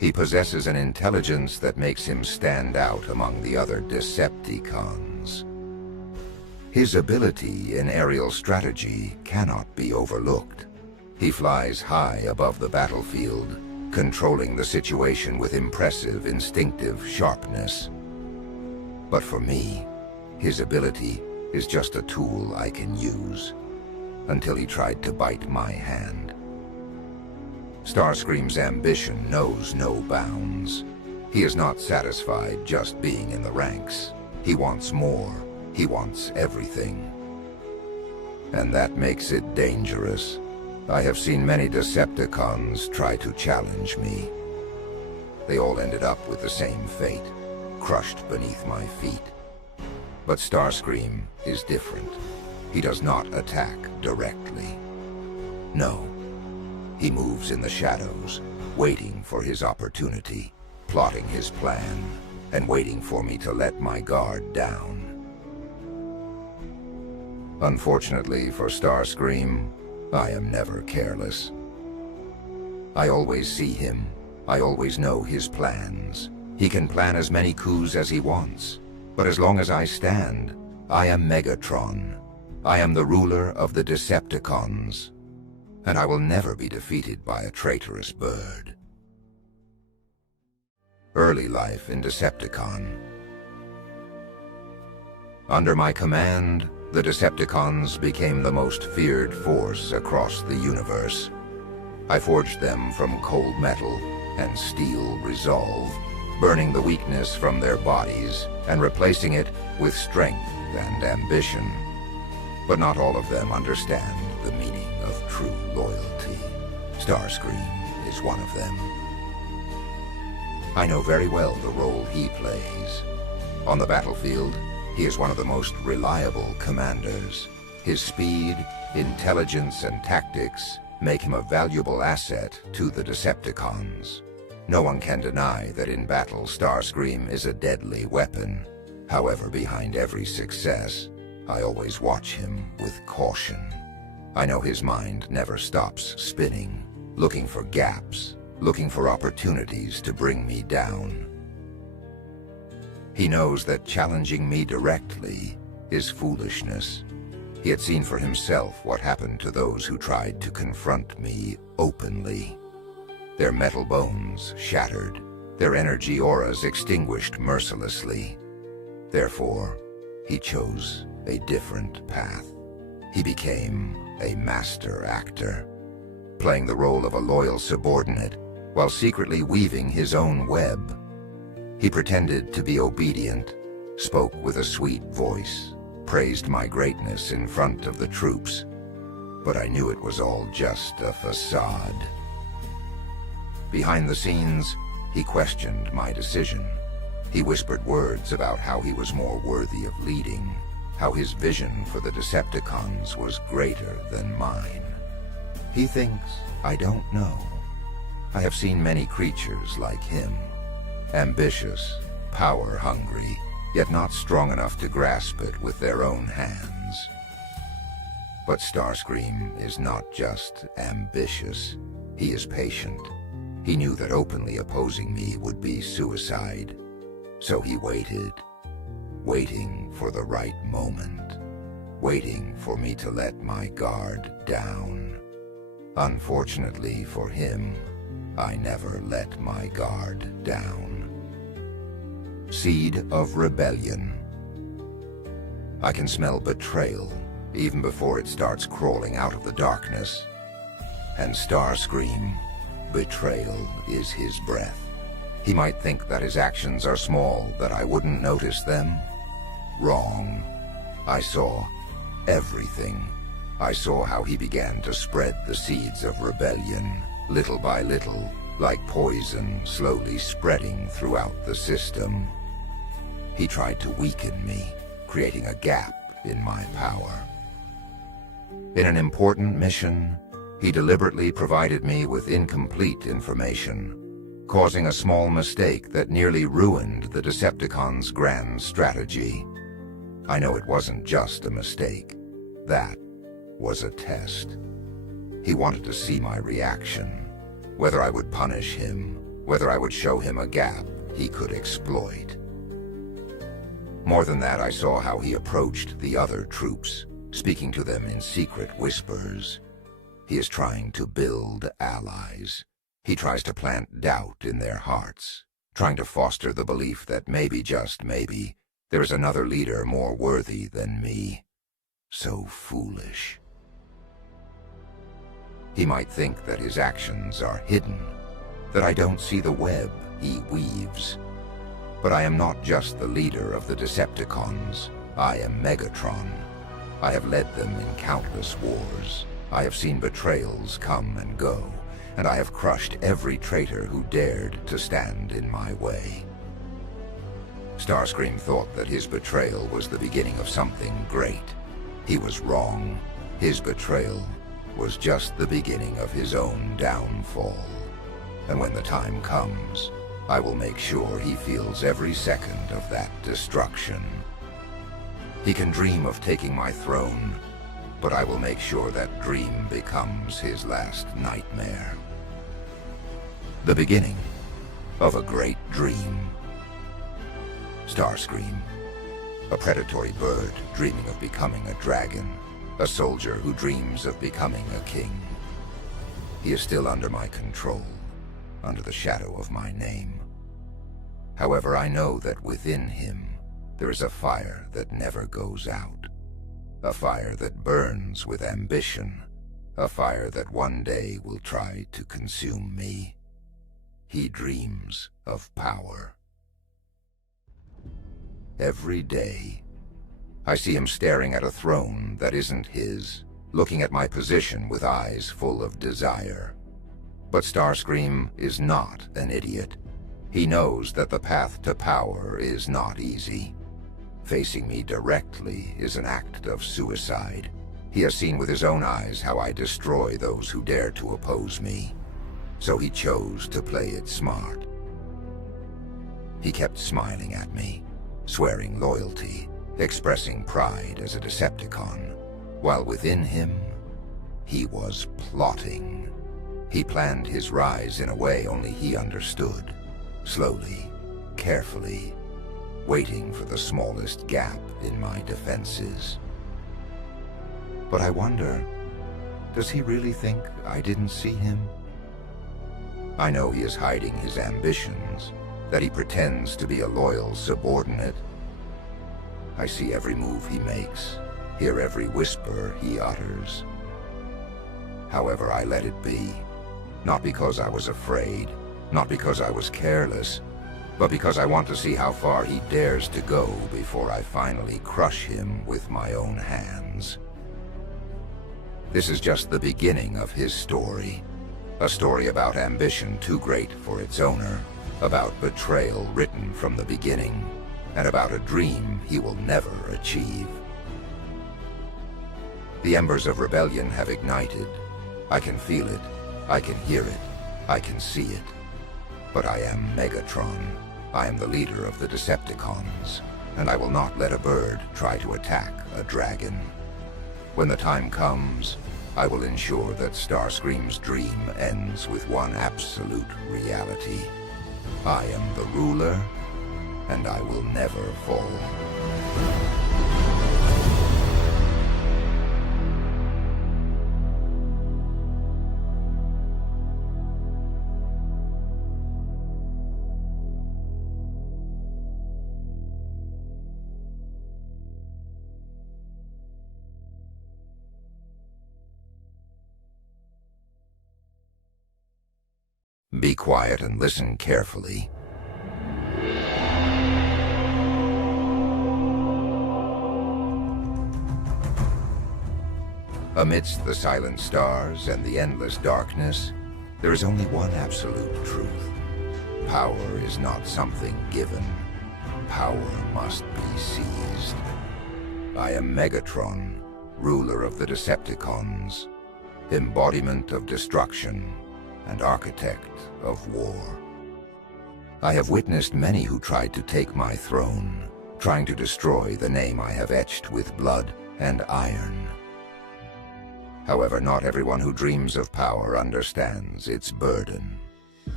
He possesses an intelligence that makes him stand out among the other Decepticons. His ability in aerial strategy cannot be overlooked. He flies high above the battlefield, controlling the situation with impressive instinctive sharpness. But for me, his ability is just a tool I can use, until he tried to bite my hand. Starscream's ambition knows no bounds. He is not satisfied just being in the ranks. He wants more. He wants everything. And that makes it dangerous. I have seen many Decepticons try to challenge me. They all ended up with the same fate, crushed beneath my feet. But Starscream is different. He does not attack directly. No. He moves in the shadows, waiting for his opportunity, plotting his plan, and waiting for me to let my guard down. Unfortunately for Starscream, I am never careless. I always see him. I always know his plans. He can plan as many coups as he wants. But as long as I stand, I am Megatron. I am the ruler of the Decepticons. And I will never be defeated by a traitorous bird. Early life in Decepticon. Under my command, the Decepticons became the most feared force across the universe. I forged them from cold metal and steel resolve, burning the weakness from their bodies and replacing it with strength and ambition. But not all of them understand the meaning of true loyalty. Starscream is one of them. I know very well the role he plays. On the battlefield, he is one of the most reliable commanders. His speed, intelligence, and tactics make him a valuable asset to the Decepticons. No one can deny that in battle, Starscream is a deadly weapon. However, behind every success, I always watch him with caution. I know his mind never stops spinning, looking for gaps, looking for opportunities to bring me down. He knows that challenging me directly is foolishness. He had seen for himself what happened to those who tried to confront me openly. Their metal bones shattered, their energy auras extinguished mercilessly. Therefore, he chose a different path. He became a master actor, playing the role of a loyal subordinate while secretly weaving his own web. He pretended to be obedient, spoke with a sweet voice, praised my greatness in front of the troops, but I knew it was all just a facade. Behind the scenes, he questioned my decision. He whispered words about how he was more worthy of leading, how his vision for the Decepticons was greater than mine. He thinks I don't know. I have seen many creatures like him, ambitious, power-hungry, yet not strong enough to grasp it with their own hands. But Starscream is not just ambitious, he is patient. He knew that openly opposing me would be suicide, so he waited, waiting for the right moment, waiting for me to let my guard down. Unfortunately for him, I never let my guard down. Seed of rebellion. I can smell betrayal even before it starts crawling out of the darkness. And Starscream, betrayal is his breath. He might think that his actions are small, that I wouldn't notice them. Wrong. I saw everything. I saw how he began to spread the seeds of rebellion, little by little, like poison slowly spreading throughout the system. He tried to weaken me, creating a gap in my power. In an important mission, he deliberately provided me with incomplete information, causing a small mistake that nearly ruined the Decepticons' grand strategy. I know it wasn't just a mistake. That was a test. He wanted to see my reaction, whether I would punish him, whether I would show him a gap he could exploit. More than that, I saw how he approached the other troops, speaking to them in secret whispers. He is trying to build allies. He tries to plant doubt in their hearts, trying to foster the belief that maybe, just maybe, there is another leader more worthy than me. So foolish. He might think that his actions are hidden, that I don't see the web he weaves. But I am not just the leader of the Decepticons. I am Megatron. I have led them in countless wars. I have seen betrayals come and go, and I have crushed every traitor who dared to stand in my way. Starscream thought that his betrayal was the beginning of something great. He was wrong. His betrayal was just the beginning of his own downfall. And when the time comes, I will make sure he feels every second of that destruction. He can dream of taking my throne, but I will make sure that dream becomes his last nightmare. The beginning of a great dream. Starscream, a predatory bird dreaming of becoming a dragon, a soldier who dreams of becoming a king. He is still under my control, under the shadow of my name. However, I know that within him there is a fire that never goes out, a fire that burns with ambition, a fire that one day will try to consume me. He dreams of power. Every day, I see him staring at a throne that isn't his, looking at my position with eyes full of desire. But Starscream is not an idiot. He knows that the path to power is not easy. Facing me directly is an act of suicide. He has seen with his own eyes how I destroy those who dare to oppose me. So he chose to play it smart. He kept smiling at me, swearing loyalty, expressing pride as a Decepticon, while within him, he was plotting. He planned his rise in a way only he understood, slowly, carefully, waiting for the smallest gap in my defenses. But I wonder, does he really think I didn't see him? I know he is hiding his ambitions, that he pretends to be a loyal subordinate. I see every move he makes, hear every whisper he utters. However, I let it be, not because I was afraid, not because I was careless, but because I want to see how far he dares to go before I finally crush him with my own hands. This is just the beginning of his story. A story about ambition too great for its owner, about betrayal written from the beginning, and about a dream he will never achieve. The embers of rebellion have ignited. I can feel it, I can hear it, I can see it. But I am Megatron. I am the leader of the Decepticons, and I will not let a bird try to attack a dragon. When the time comes, I will ensure that Starscream's dream ends with one absolute reality. I am the ruler, and I will never fall. Be quiet and listen carefully. Amidst the silent stars and the endless darkness, there is only one absolute truth. Power is not something given. Power must be seized. I am Megatron, ruler of the Decepticons, embodiment of destruction, and architect of war. I have witnessed many who tried to take my throne, trying to destroy the name I have etched with blood and iron. However, not everyone who dreams of power understands its burden.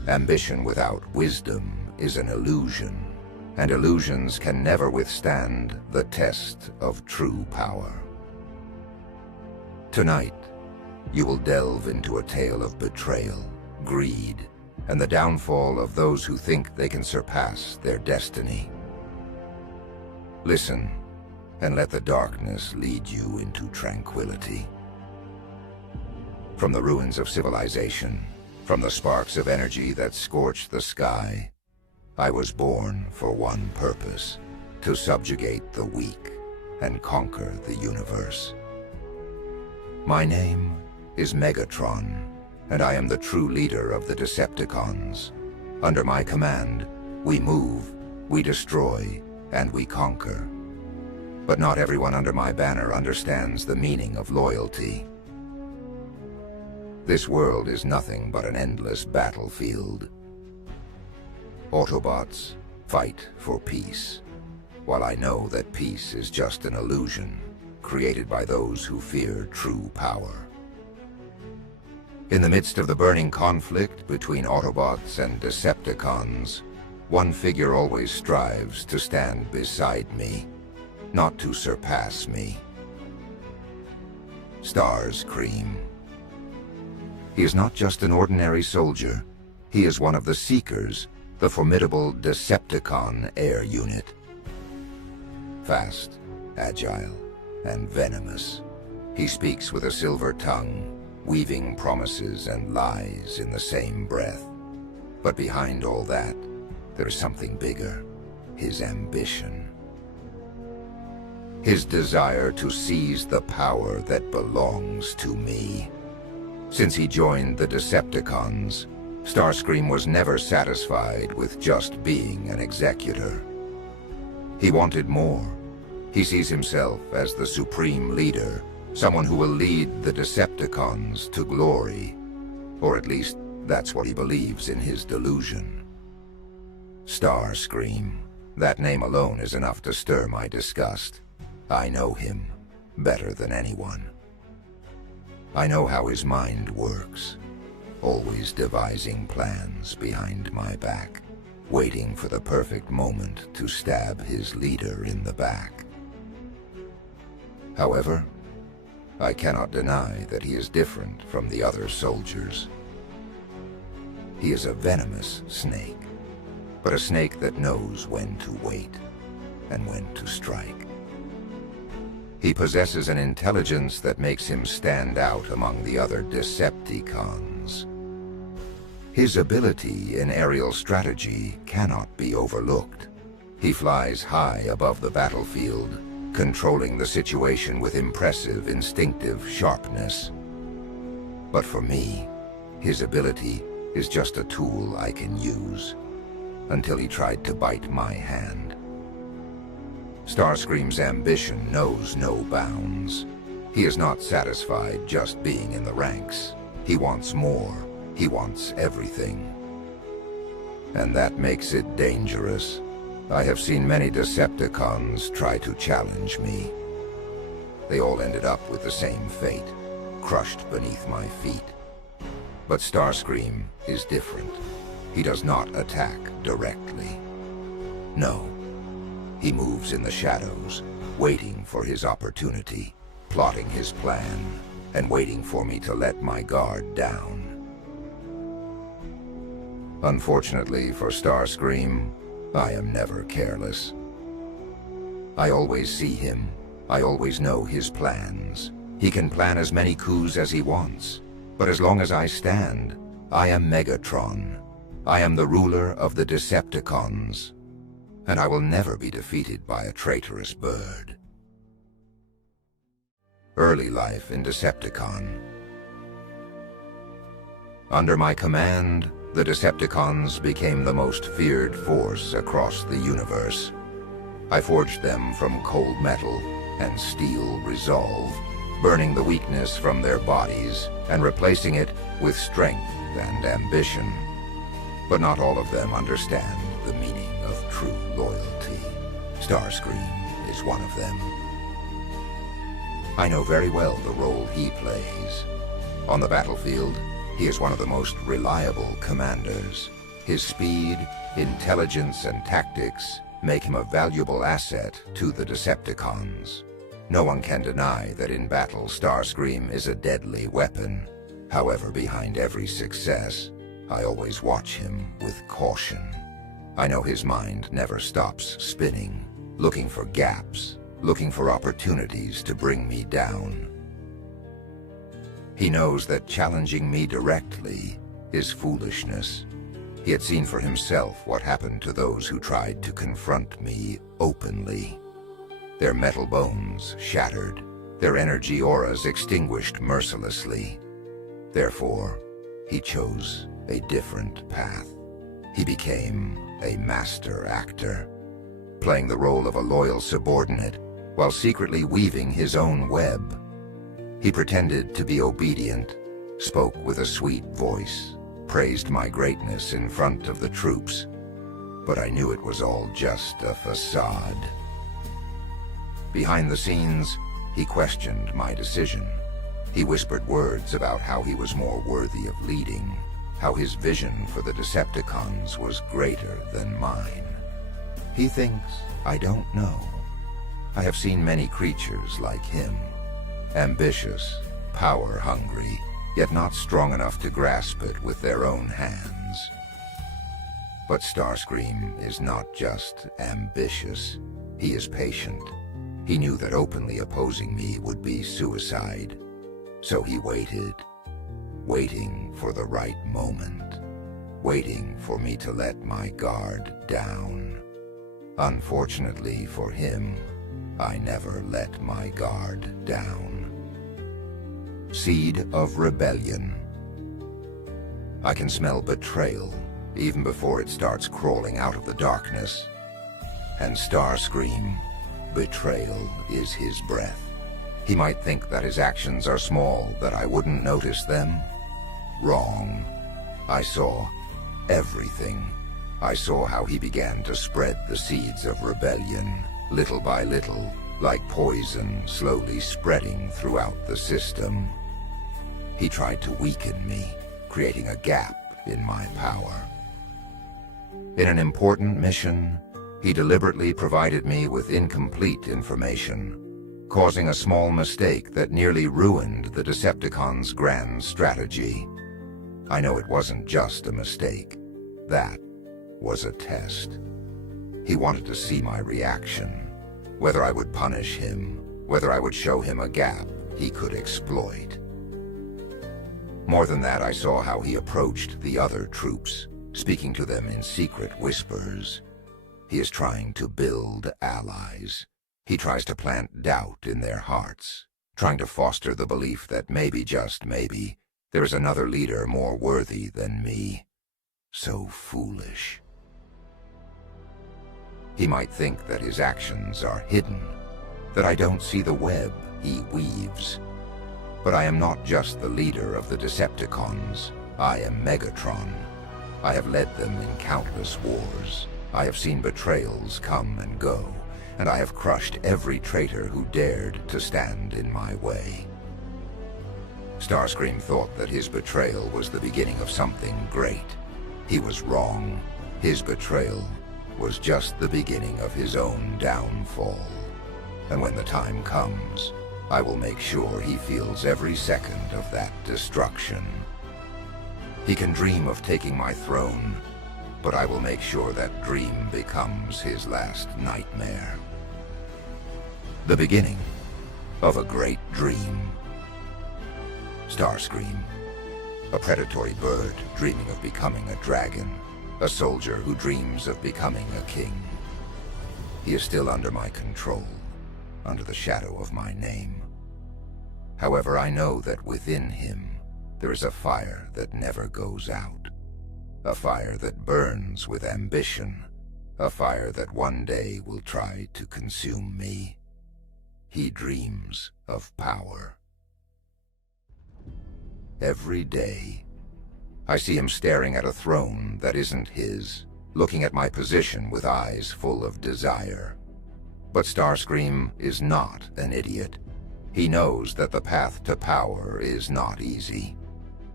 Ambition without wisdom is an illusion, and illusions can never withstand the test of true power. Tonight, you will delve into a tale of betrayal, greed, and the downfall of those who think they can surpass their destiny. Listen, and let the darkness lead you into tranquility. From the ruins of civilization, from the sparks of energy that scorched the sky, I was born for one purpose: to subjugate the weak and conquer the universe. My name is Megatron, and I am the true leader of the Decepticons. Under my command, we move, we destroy, and we conquer. But not everyone under my banner understands the meaning of loyalty. This world is nothing but an endless battlefield. Autobots fight for peace, while I know that peace is just an illusion created by those who fear true power. In the midst of the burning conflict between Autobots and Decepticons, one figure always strives to stand beside me, not to surpass me. Starscream. He is not just an ordinary soldier. He is one of the Seekers, the formidable Decepticon air unit. Fast, agile, and venomous, he speaks with a silver tongue, weaving promises and lies in the same breath. But behind all that, there is something bigger: his ambition. His desire to seize the power that belongs to me. Since he joined the Decepticons, Starscream was never satisfied with just being an executor. He wanted more. He sees himself as the supreme leader, someone who will lead the Decepticons to glory. Or at least, that's what he believes in his delusion. Starscream. That name alone is enough to stir my disgust. I know him better than anyone. I know how his mind works, always devising plans behind my back, waiting for the perfect moment to stab his leader in the back. However, I cannot deny that he is different from the other soldiers. He is a venomous snake, but a snake that knows when to wait and when to strike. He possesses an intelligence that makes him stand out among the other Decepticons. His ability in aerial strategy cannot be overlooked. He flies high above the battlefield, controlling the situation with impressive instinctive sharpness. But for me, his ability is just a tool I can use, until he tried to bite my hand. Starscream's ambition knows no bounds. He is not satisfied just being in the ranks. He wants more. He wants everything. And that makes it dangerous. I have seen many Decepticons try to challenge me. They all ended up with the same fate, crushed beneath my feet. But Starscream is different. He does not attack directly. No. He moves in the shadows, waiting for his opportunity, plotting his plan, and waiting for me to let my guard down. Unfortunately for Starscream, I am never careless. I always see him. I always know his plans. He can plan as many coups as he wants. But as long as I stand, I am Megatron. I am the ruler of the Decepticons. And I will never be defeated by a traitorous bird. Early life in Decepticon. Under my command, the Decepticons became the most feared force across the universe. I forged them from cold metal and steel resolve, burning the weakness from their bodies and replacing it with strength and ambition. But not all of them understand the meaning of true loyalty. Starscream is one of them. I know very well the role he plays. On the battlefield, He is one of the most reliable commanders. His speed, intelligence, and tactics make him a valuable asset to the Decepticons. No one can deny that in battle Starscream is a deadly weapon. However, behind every success, I always watch him with caution. I know his mind never stops spinning, looking for gaps, looking for opportunities to bring me down. He knows that challenging me directly is foolishness. He had seen for himself what happened to those who tried to confront me openly. Their metal bones shattered, their energy auras extinguished mercilessly. Therefore, he chose a different path. He became a master actor, playing the role of a loyal subordinate while secretly weaving his own web. He pretended to be obedient, spoke with a sweet voice, praised my greatness in front of the troops, but I knew it was all just a facade. Behind the scenes, he questioned my decision. He whispered words about how he was more worthy of leading, how his vision for the Decepticons was greater than mine. He thinks I don't know. I have seen many creatures like him, ambitious, power-hungry, yet not strong enough to grasp it with their own hands. But Starscream is not just ambitious, he is patient. He knew that openly opposing me would be suicide, so he waited, waiting for the right moment, waiting for me to let my guard down. Unfortunately for him, I never let my guard down. Seed of rebellion. I can smell betrayal even before it starts crawling out of the darkness. And Starscream, betrayal is his breath. He might think that his actions are small, that I wouldn't notice them. Wrong. I saw everything. I saw how he began to spread the seeds of rebellion, little by little, like poison slowly spreading throughout the system. He tried to weaken me, creating a gap in my power. In an important mission, he deliberately provided me with incomplete information, causing a small mistake that nearly ruined the Decepticons' grand strategy. I know it wasn't just a mistake. That was a test. He wanted to see my reaction, whether I would punish him, whether I would show him a gap he could exploit. More than that, I saw how he approached the other troops, speaking to them in secret whispers. He is trying to build allies. He tries to plant doubt in their hearts, trying to foster the belief that maybe, just maybe, there is another leader more worthy than me. So foolish. He might think that his actions are hidden, that I don't see the web he weaves. But I am not just the leader of the Decepticons. I am Megatron. I have led them in countless wars. I have seen betrayals come and go, and I have crushed every traitor who dared to stand in my way. Starscream thought that his betrayal was the beginning of something great. He was wrong. His betrayal was just the beginning of his own downfall. And when the time comes, I will make sure he feels every second of that destruction. He can dream of taking my throne, but I will make sure that dream becomes his last nightmare. The beginning of a great dream. Starscream, a predatory bird dreaming of becoming a dragon, a soldier who dreams of becoming a king. He is still under my control, under the shadow of my name. However, I know that within him there is a fire that never goes out, a fire that burns with ambition, a fire that one day will try to consume me. He dreams of power. Every day, I see him staring at a throne that isn't his, looking at my position with eyes full of desire. But Starscream is not an idiot. He knows that the path to power is not easy.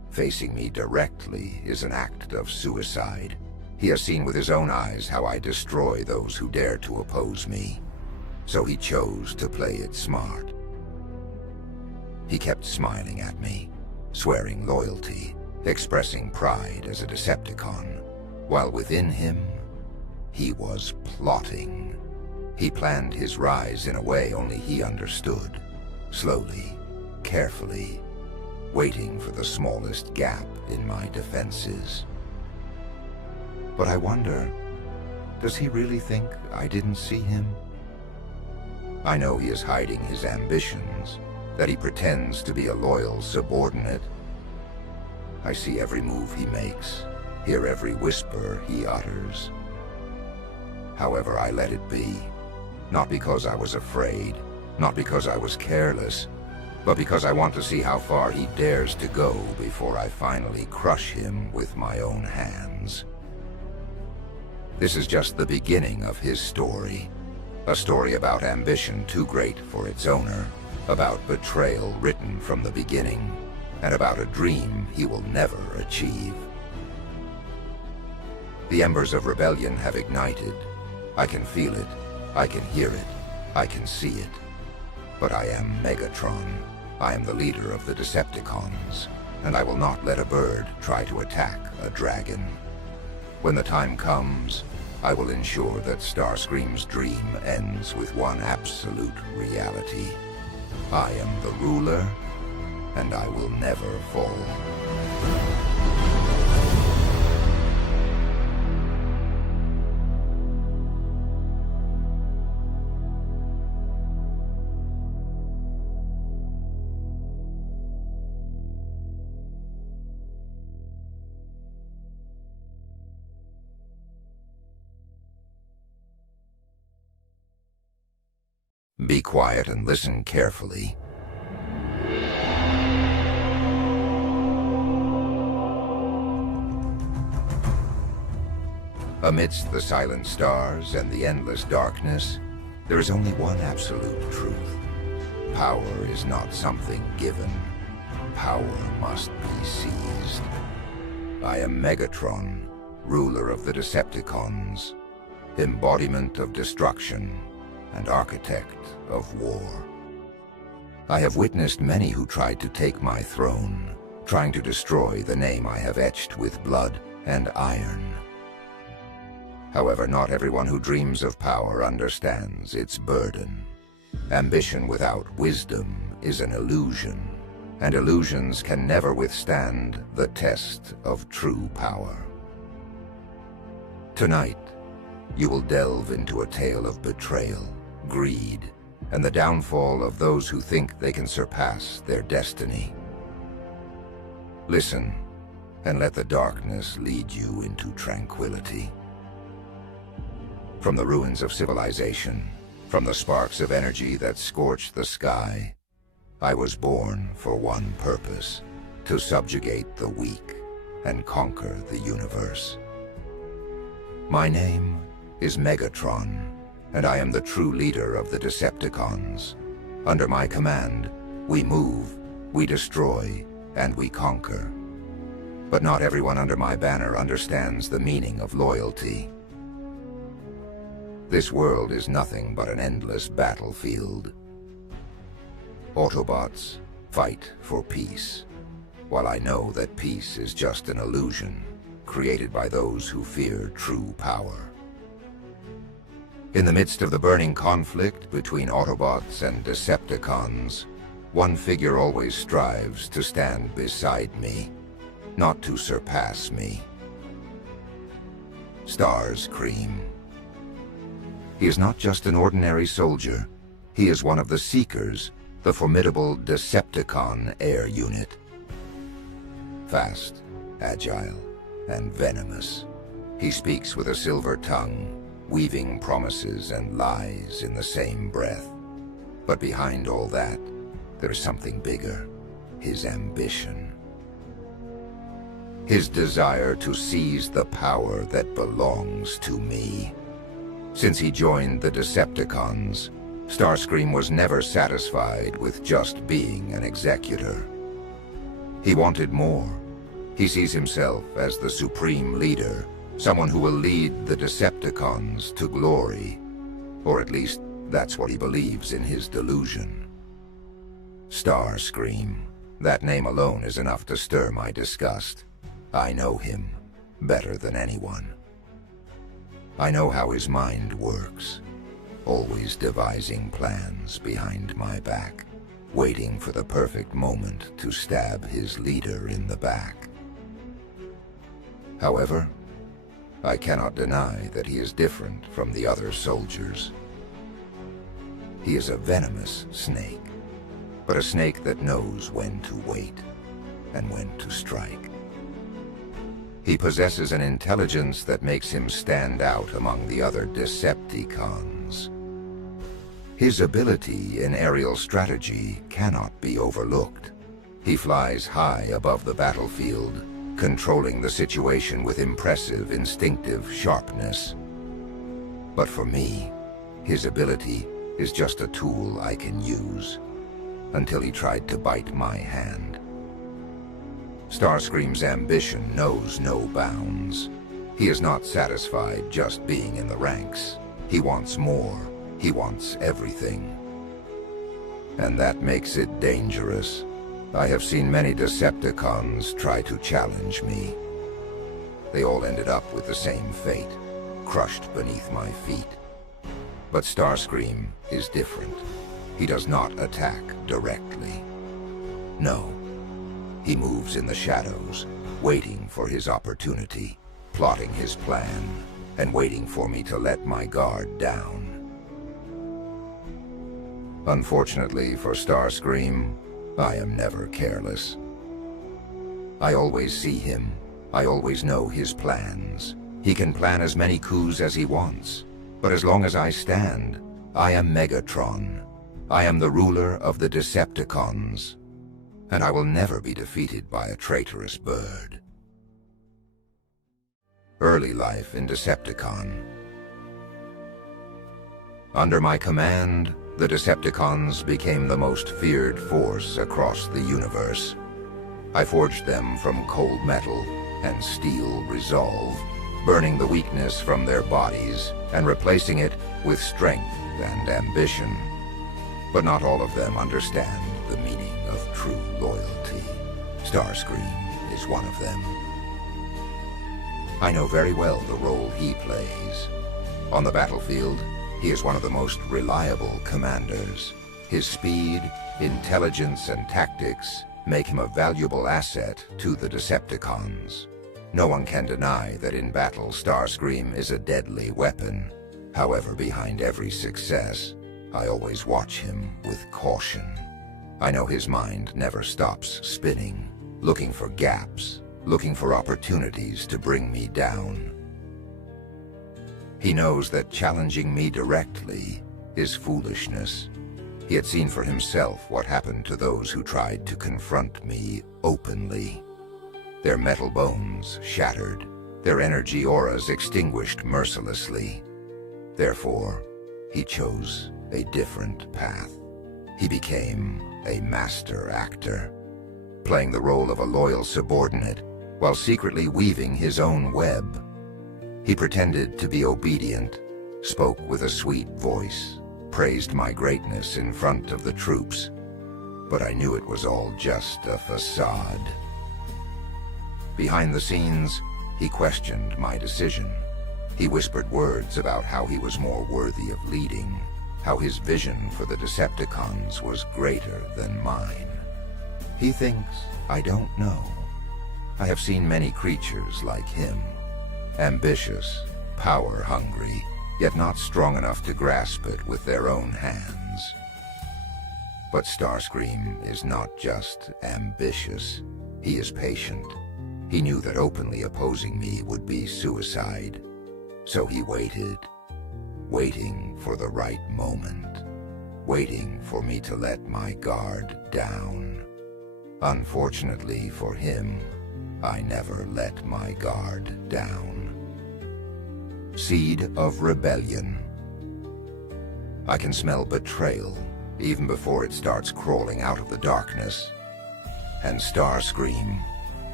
Facing me directly is an act of suicide. He has seen with his own eyes how I destroy those who dare to oppose me. So he chose to play it smart. He kept smiling at me, swearing loyalty, expressing pride as a Decepticon, while within him, he was plotting. He planned his rise in a way only he understood, slowly, carefully, waiting for the smallest gap in my defenses. But I wonder, does he really think I didn't see him? I know he is hiding his ambitions, that he pretends to be a loyal subordinate. I see every move he makes, hear every whisper he utters. However, I let it be, not because I was afraid, not because I was careless, but because I want to see how far he dares to go before I finally crush him with my own hands. This is just the beginning of his story. A story about ambition too great for its owner, about betrayal written from the beginning, and about a dream he will never achieve. The embers of rebellion have ignited. I can feel it, I can hear it, I can see it. But I am Megatron. I am the leader of the Decepticons, and I will not let a bird try to attack a dragon. When the time comes, I will ensure that Starscream's dream ends with one absolute reality. I am the ruler, and I will never fall. Be quiet and listen carefully. Amidst the silent stars and the endless darkness, there is only one absolute truth. Power is not something given. Power must be seized. I am Megatron, ruler of the Decepticons, embodiment of destruction, and architect of war. I have witnessed many who tried to take my throne, trying to destroy the name I have etched with blood and iron. However, not everyone who dreams of power understands its burden. Ambition without wisdom is an illusion, and illusions can never withstand the test of true power. Tonight, you will delve into a tale of betrayal, greed, and the downfall of those who think they can surpass their destiny. Listen, and let the darkness lead you into tranquility. From the ruins of civilization, from the sparks of energy that scorched the sky, I was born for one purpose: to subjugate the weak and conquer the universe. My name is Megatron, and I am the true leader of the Decepticons. Under my command, we move, we destroy, and we conquer. But not everyone under my banner understands the meaning of loyalty. This world is nothing but an endless battlefield. Autobots fight for peace, while I know that peace is just an illusion created by those who fear true power. In the midst of the burning conflict between Autobots and Decepticons, one figure always strives to stand beside me, not to surpass me. Starscream. He is not just an ordinary soldier. He is one of the Seekers, the formidable Decepticon air unit. Fast, agile, and venomous, he speaks with a silver tongue, weaving promises and lies in the same breath. But behind all that, there's something bigger: his ambition. His desire to seize the power that belongs to me. Since he joined the Decepticons, Starscream was never satisfied with just being an executor. He wanted more, He sees himself as the supreme leader, someone who will lead the Decepticons to glory. Or at least, that's what he believes in his delusion. Starscream. That name alone is enough to stir my disgust. I know him better than anyone. I know how his mind works, always devising plans behind my back, waiting for the perfect moment to stab his leader in the back. However, I cannot deny that he is different from the other soldiers. He is a venomous snake, but a snake that knows when to wait and when to strike. He possesses an intelligence that makes him stand out among the other Decepticons. His ability in aerial strategy cannot be overlooked. He flies high above the battlefield, controlling the situation with impressive instinctive sharpness. But for me, his ability is just a tool I can use, until he tried to bite my hand. Starscream's ambition knows no bounds. He is not satisfied just being in the ranks. He wants more. He wants everything. And that makes it dangerous. I have seen many Decepticons try to challenge me. They all ended up with the same fate, crushed beneath my feet. But Starscream is different. He does not attack directly. No. He moves in the shadows, waiting for his opportunity, plotting his plan, and waiting for me to let my guard down. Unfortunately for Starscream, I am never careless. I always see him. I always know his plans. He can plan as many coups as he wants. But as long as I stand, I am Megatron. I am the ruler of the Decepticons. And I will never be defeated by a traitorous bird. Early life in Decepticon. Under my command, the Decepticons became the most feared force across the universe. I forged them from cold metal and steel resolve, burning the weakness from their bodies and replacing it with strength and ambition. But not all of them understand the meaning of true loyalty. Starscream is one of them. I know very well the role he plays. On the battlefield, he is one of the most reliable commanders. His speed, intelligence, and tactics make him a valuable asset to the Decepticons. No one can deny that in battle, Starscream is a deadly weapon. However, behind every success, I always watch him with caution. I know his mind never stops spinning, looking for gaps, looking for opportunities to bring me down. He knows that challenging me directly is foolishness. He had seen for himself what happened to those who tried to confront me openly. Their metal bones shattered, their energy auras extinguished mercilessly. Therefore, he chose a different path. He became a master actor, playing the role of a loyal subordinate while secretly weaving his own web. He pretended to be obedient, spoke with a sweet voice, praised my greatness in front of the troops, but I knew it was all just a facade. Behind the scenes, he questioned my decision. He whispered words about how he was more worthy of leading, how his vision for the Decepticons was greater than mine. He thinks I don't know. I have seen many creatures like him, ambitious, power-hungry, yet not strong enough to grasp it with their own hands. But Starscream is not just ambitious, he is patient. He knew that openly opposing me would be suicide, so he waited, waiting for the right moment, waiting for me to let my guard down. Unfortunately for him, I never let my guard down. Seed of rebellion. I can smell betrayal even before it starts crawling out of the darkness. And Starscream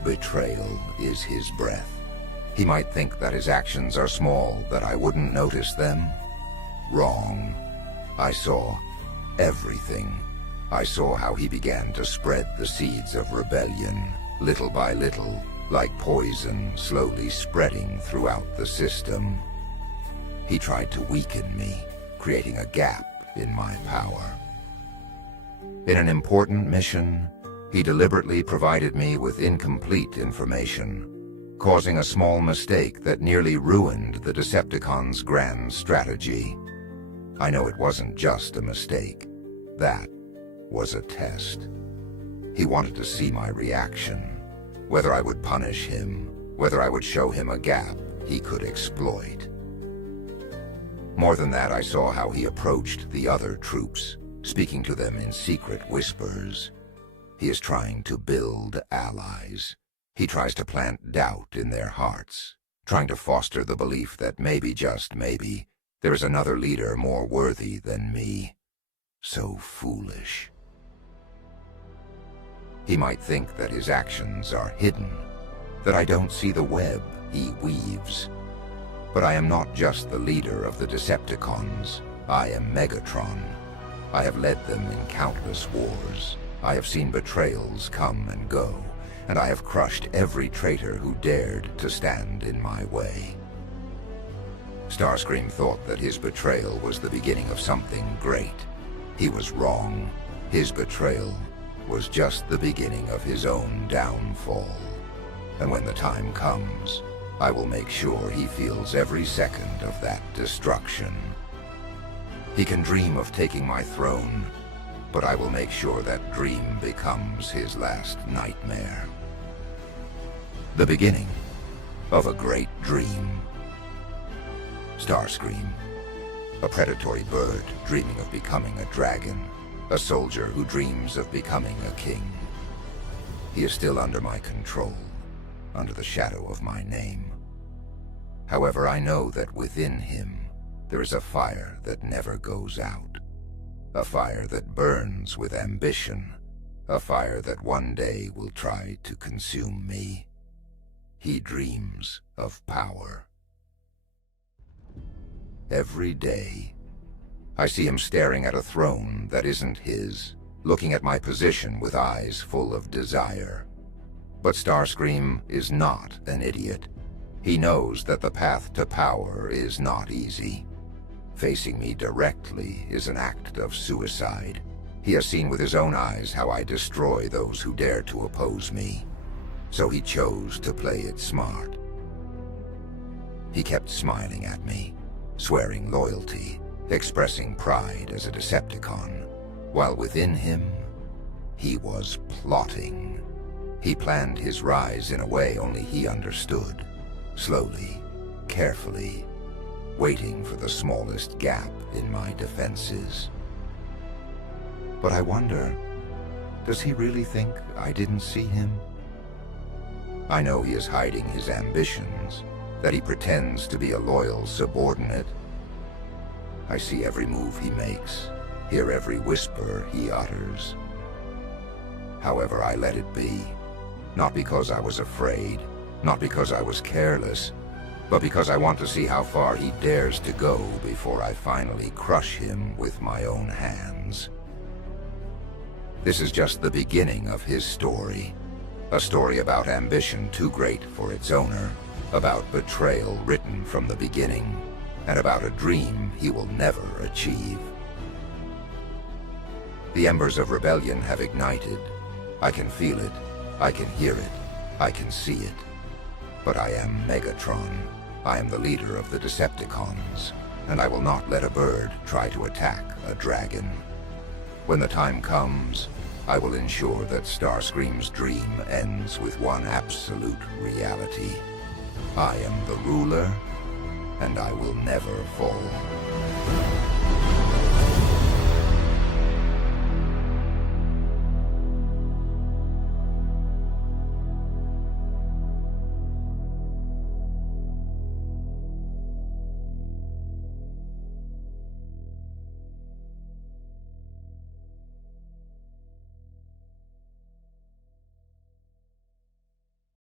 Betrayal is his breath. He might think that his actions are small, that I wouldn't notice them. Wrong. I saw everything. I saw how he began to spread the seeds of rebellion, little by little, like poison slowly spreading throughout the system. He tried to weaken me, creating a gap in my power. In an important mission, he deliberately provided me with incomplete information, causing a small mistake that nearly ruined the Decepticons' grand strategy. I know it wasn't just a mistake. That was a test. He wanted to see my reaction, whether I would punish him, whether I would show him a gap he could exploit. More than that, I saw how he approached the other troops, speaking to them in secret whispers. He is trying to build allies. He tries to plant doubt in their hearts, trying to foster the belief that maybe, just maybe, there is another leader more worthy than me. So foolish. He might think that his actions are hidden, that I don't see the web he weaves. But I am not just the leader of the Decepticons. I am Megatron. I have led them in countless wars. I have seen betrayals come and go, and I have crushed every traitor who dared to stand in my way. Starscream thought that his betrayal was the beginning of something great. He was wrong. His betrayal was just the beginning of his own downfall. And when the time comes, I will make sure he feels every second of that destruction. He can dream of taking my throne, but I will make sure that dream becomes his last nightmare. The beginning of a great dream. Starscream, a predatory bird dreaming of becoming a dragon, a soldier who dreams of becoming a king. He is still under my control, under the shadow of my name. However, I know that within him there is a fire that never goes out, a fire that burns with ambition, a fire that one day will try to consume me. He dreams of power. Every day, I see him staring at a throne that isn't his, looking at my position with eyes full of desire. But Starscream is not an idiot. He knows that the path to power is not easy. Facing me directly is an act of suicide. He has seen with his own eyes how I destroy those who dare to oppose me. So he chose to play it smart. He kept smiling at me, swearing loyalty, expressing pride as a Decepticon, while within him, he was plotting. He planned his rise in a way only he understood, slowly, carefully, waiting for the smallest gap in my defenses. But I wonder, does he really think I didn't see him? I know he is hiding his ambitions, that he pretends to be a loyal subordinate. I see every move he makes, hear every whisper he utters. However, I let it be, not because I was afraid, not because I was careless, but because I want to see how far he dares to go before I finally crush him with my own hands. This is just the beginning of his story, a story about ambition too great for its owner, about betrayal written from the beginning, and about a dream he will never achieve. The embers of rebellion have ignited. I can feel it, I can hear it, I can see it. But I am Megatron. I am the leader of the Decepticons, and I will not let a bird try to attack a dragon. When the time comes, I will ensure that Starscream's dream ends with one absolute reality. I am the ruler, and I will never fall.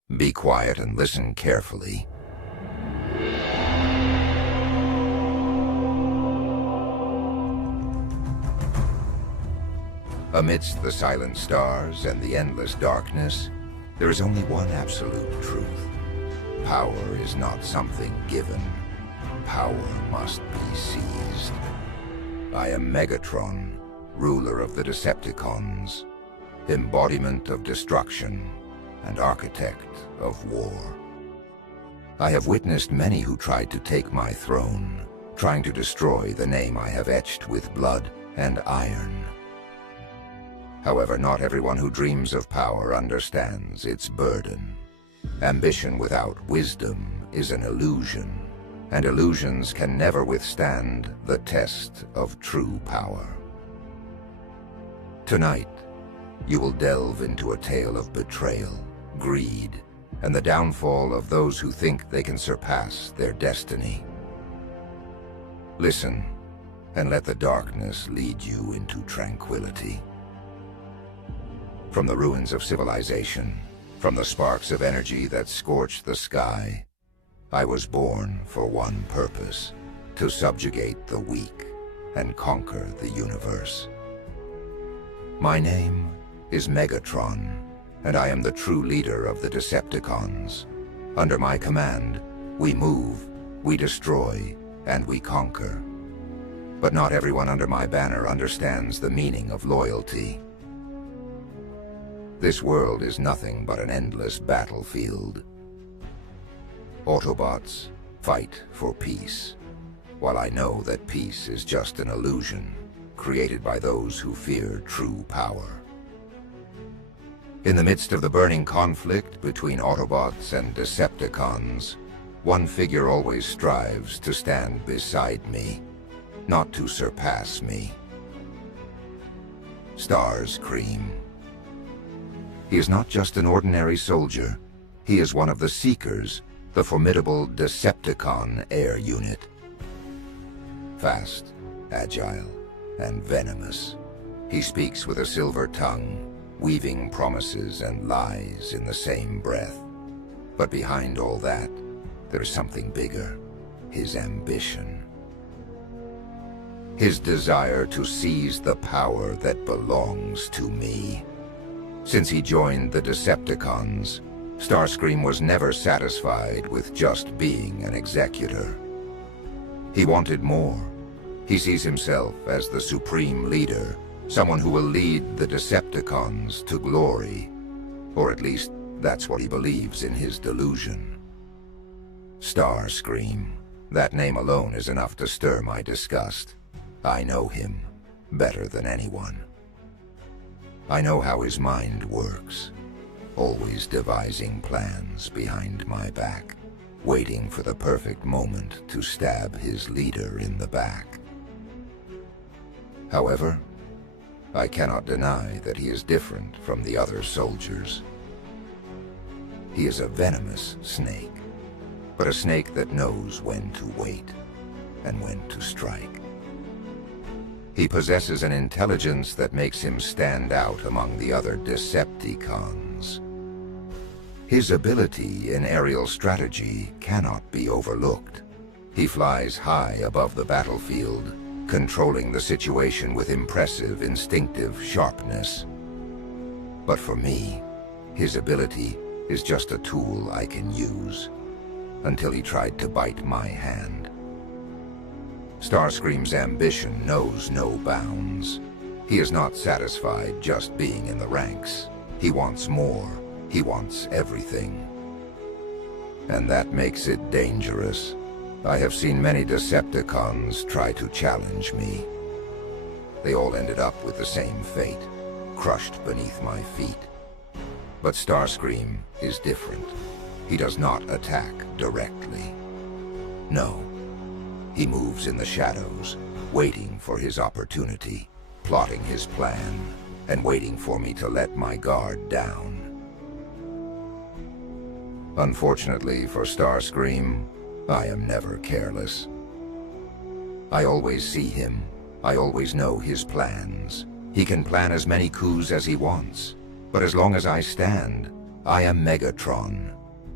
Be quiet and listen carefully. Amidst the silent stars and the endless darkness, there is only one absolute truth. Power is not something given. Power must be seized. I am Megatron, ruler of the Decepticons, embodiment of destruction and architect of war. I have witnessed many who tried to take my throne, trying to destroy the name I have etched with blood and iron. However, not everyone who dreams of power understands its burden. Ambition without wisdom is an illusion, and illusions can never withstand the test of true power. Tonight, you will delve into a tale of betrayal, greed, and the downfall of those who think they can surpass their destiny. Listen, and let the darkness lead you into tranquility. From the ruins of civilization, from the sparks of energy that scorched the sky, I was born for one purpose: to subjugate the weak and conquer the universe. My name is Megatron, and I am the true leader of the Decepticons. Under my command, we move, we destroy, and we conquer. But not everyone under my banner understands the meaning of loyalty. This world is nothing but an endless battlefield. Autobots fight for peace, while I know that peace is just an illusion created by those who fear true power. In the midst of the burning conflict between Autobots and Decepticons, one figure always strives to stand beside me, not to surpass me. Starscream. He is not just an ordinary soldier. He is one of the Seekers, the formidable Decepticon air unit. Fast, agile, and venomous, he speaks with a silver tongue, weaving promises and lies in the same breath. But behind all that, there is something bigger: his ambition. His desire to seize the power that belongs to me. Since he joined the Decepticons, Starscream was never satisfied with just being an executor. He wanted more. He sees himself as the supreme leader, someone who will lead the Decepticons to glory. Or at least, that's what he believes in his delusion. Starscream. That name alone is enough to stir my disgust. I know him better than anyone. I know how his mind works, always devising plans behind my back, waiting for the perfect moment to stab his leader in the back. However, I cannot deny that he is different from the other soldiers. He is a venomous snake, but a snake that knows when to wait and when to strike. He possesses an intelligence that makes him stand out among the other Decepticons. His ability in aerial strategy cannot be overlooked. He flies high above the battlefield, controlling the situation with impressive instinctive sharpness. But for me, his ability is just a tool I can use, until he tried to bite my hand. Starscream's ambition knows no bounds. He is not satisfied just being in the ranks. He wants more. He wants everything. And that makes it dangerous. I have seen many Decepticons try to challenge me. They all ended up with the same fate, crushed beneath my feet. But Starscream is different. He does not attack directly. No. He moves in the shadows, waiting for his opportunity, plotting his plan, and waiting for me to let my guard down. Unfortunately for Starscream, I am never careless. I always see him. I always know his plans. He can plan as many coups as he wants. But as long as I stand, I am Megatron,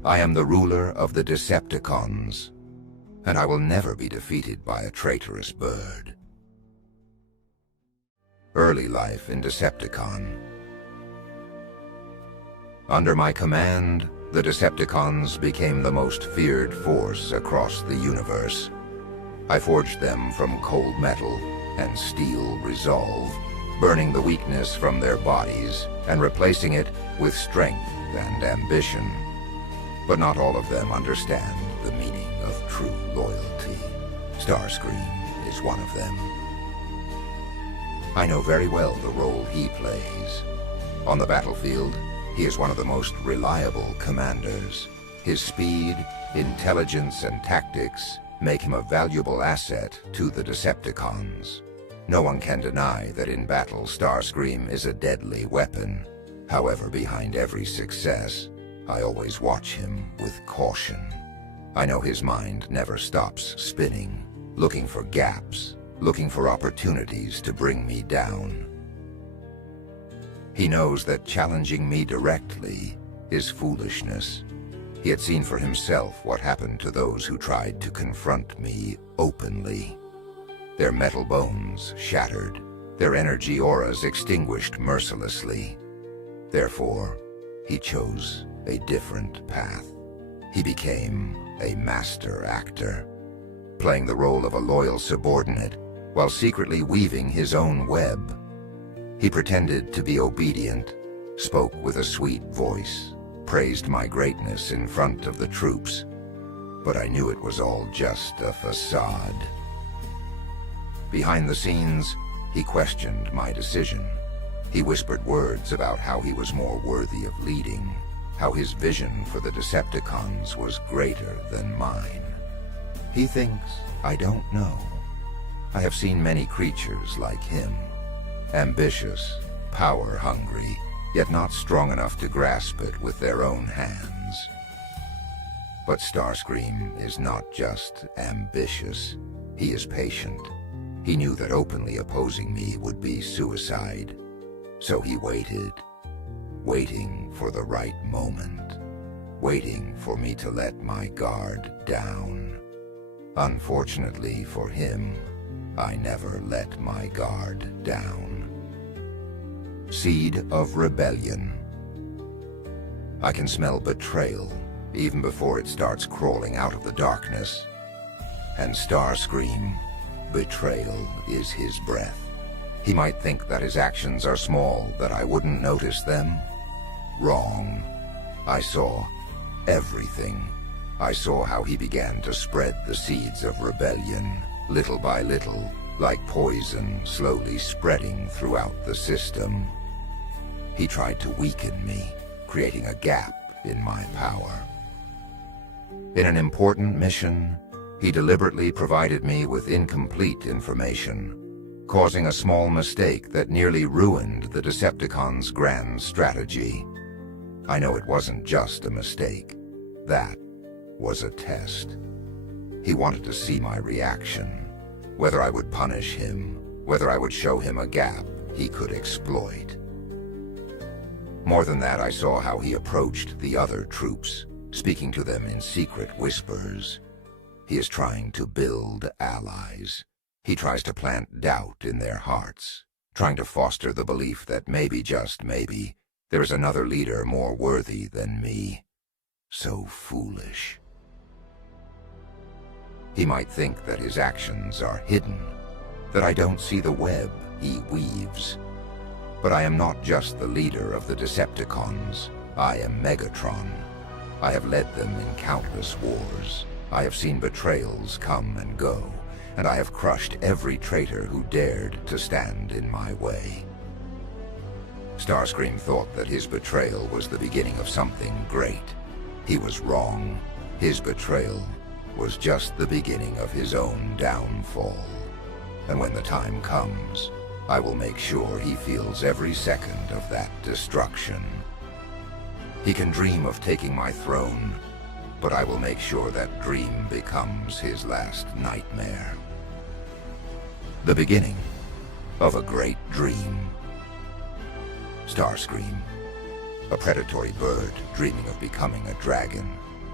I am the ruler of the Decepticons, and I will never be defeated by a traitorous bird. Early life in Decepticon. Under my command, the Decepticons became the most feared force across the universe. I forged them from cold metal and steel resolve, burning the weakness from their bodies and replacing it with strength and ambition. But not all of them understand the meaning of true loyalty. Starscream is one of them. I know very well the role he plays. On the battlefield, he is one of the most reliable commanders. His speed, intelligence, and tactics make him a valuable asset to the Decepticons. No one can deny that in battle Starscream is a deadly weapon. However, behind every success, I always watch him with caution. I know his mind never stops spinning, looking for gaps, looking for opportunities to bring me down. He knows that challenging me directly is foolishness. He had seen for himself what happened to those who tried to confront me openly. Their metal bones shattered, their energy auras extinguished mercilessly. Therefore, he chose a different path. He became a master actor, playing the role of a loyal subordinate while secretly weaving his own web. He pretended to be obedient, spoke with a sweet voice, praised my greatness in front of the troops, but I knew it was all just a facade. Behind the scenes, he questioned my decision. He whispered words about how he was more worthy of leading, how his vision for the Decepticons was greater than mine. He thinks I don't know. I have seen many creatures like him, ambitious, power-hungry, yet not strong enough to grasp it with their own hands. But Starscream is not just ambitious, he is patient. He knew that openly opposing me would be suicide, so he waited, waiting for the right moment, waiting for me to let my guard down. Unfortunately for him, I never let my guard down. Seed of rebellion. I can smell betrayal even before it starts crawling out of the darkness. And Starscream, betrayal is his breath. He might think that his actions are small, that I wouldn't notice them. Wrong. I saw everything. I saw how he began to spread the seeds of rebellion, little by little, like poison slowly spreading throughout the system. He tried to weaken me, creating a gap in my power. In an important mission, he deliberately provided me with incomplete information, causing a small mistake that nearly ruined the Decepticons' grand strategy. I know it wasn't just a mistake. That was a test. He wanted to see my reaction, whether I would punish him, whether I would show him a gap he could exploit. More than that, I saw how he approached the other troops, speaking to them in secret whispers. He is trying to build allies. He tries to plant doubt in their hearts, trying to foster the belief that maybe, just maybe, there is another leader more worthy than me. So foolish. He might think that his actions are hidden, that I don't see the web he weaves. But I am not just the leader of the Decepticons. I am Megatron. I have led them in countless wars. I have seen betrayals come and go, and I have crushed every traitor who dared to stand in my way. Starscream thought that his betrayal was the beginning of something great. He was wrong. His betrayal was just the beginning of his own downfall. And when the time comes, I will make sure he feels every second of that destruction. He can dream of taking my throne, but I will make sure that dream becomes his last nightmare. The beginning of a great dream. Starscream, a predatory bird dreaming of becoming a dragon,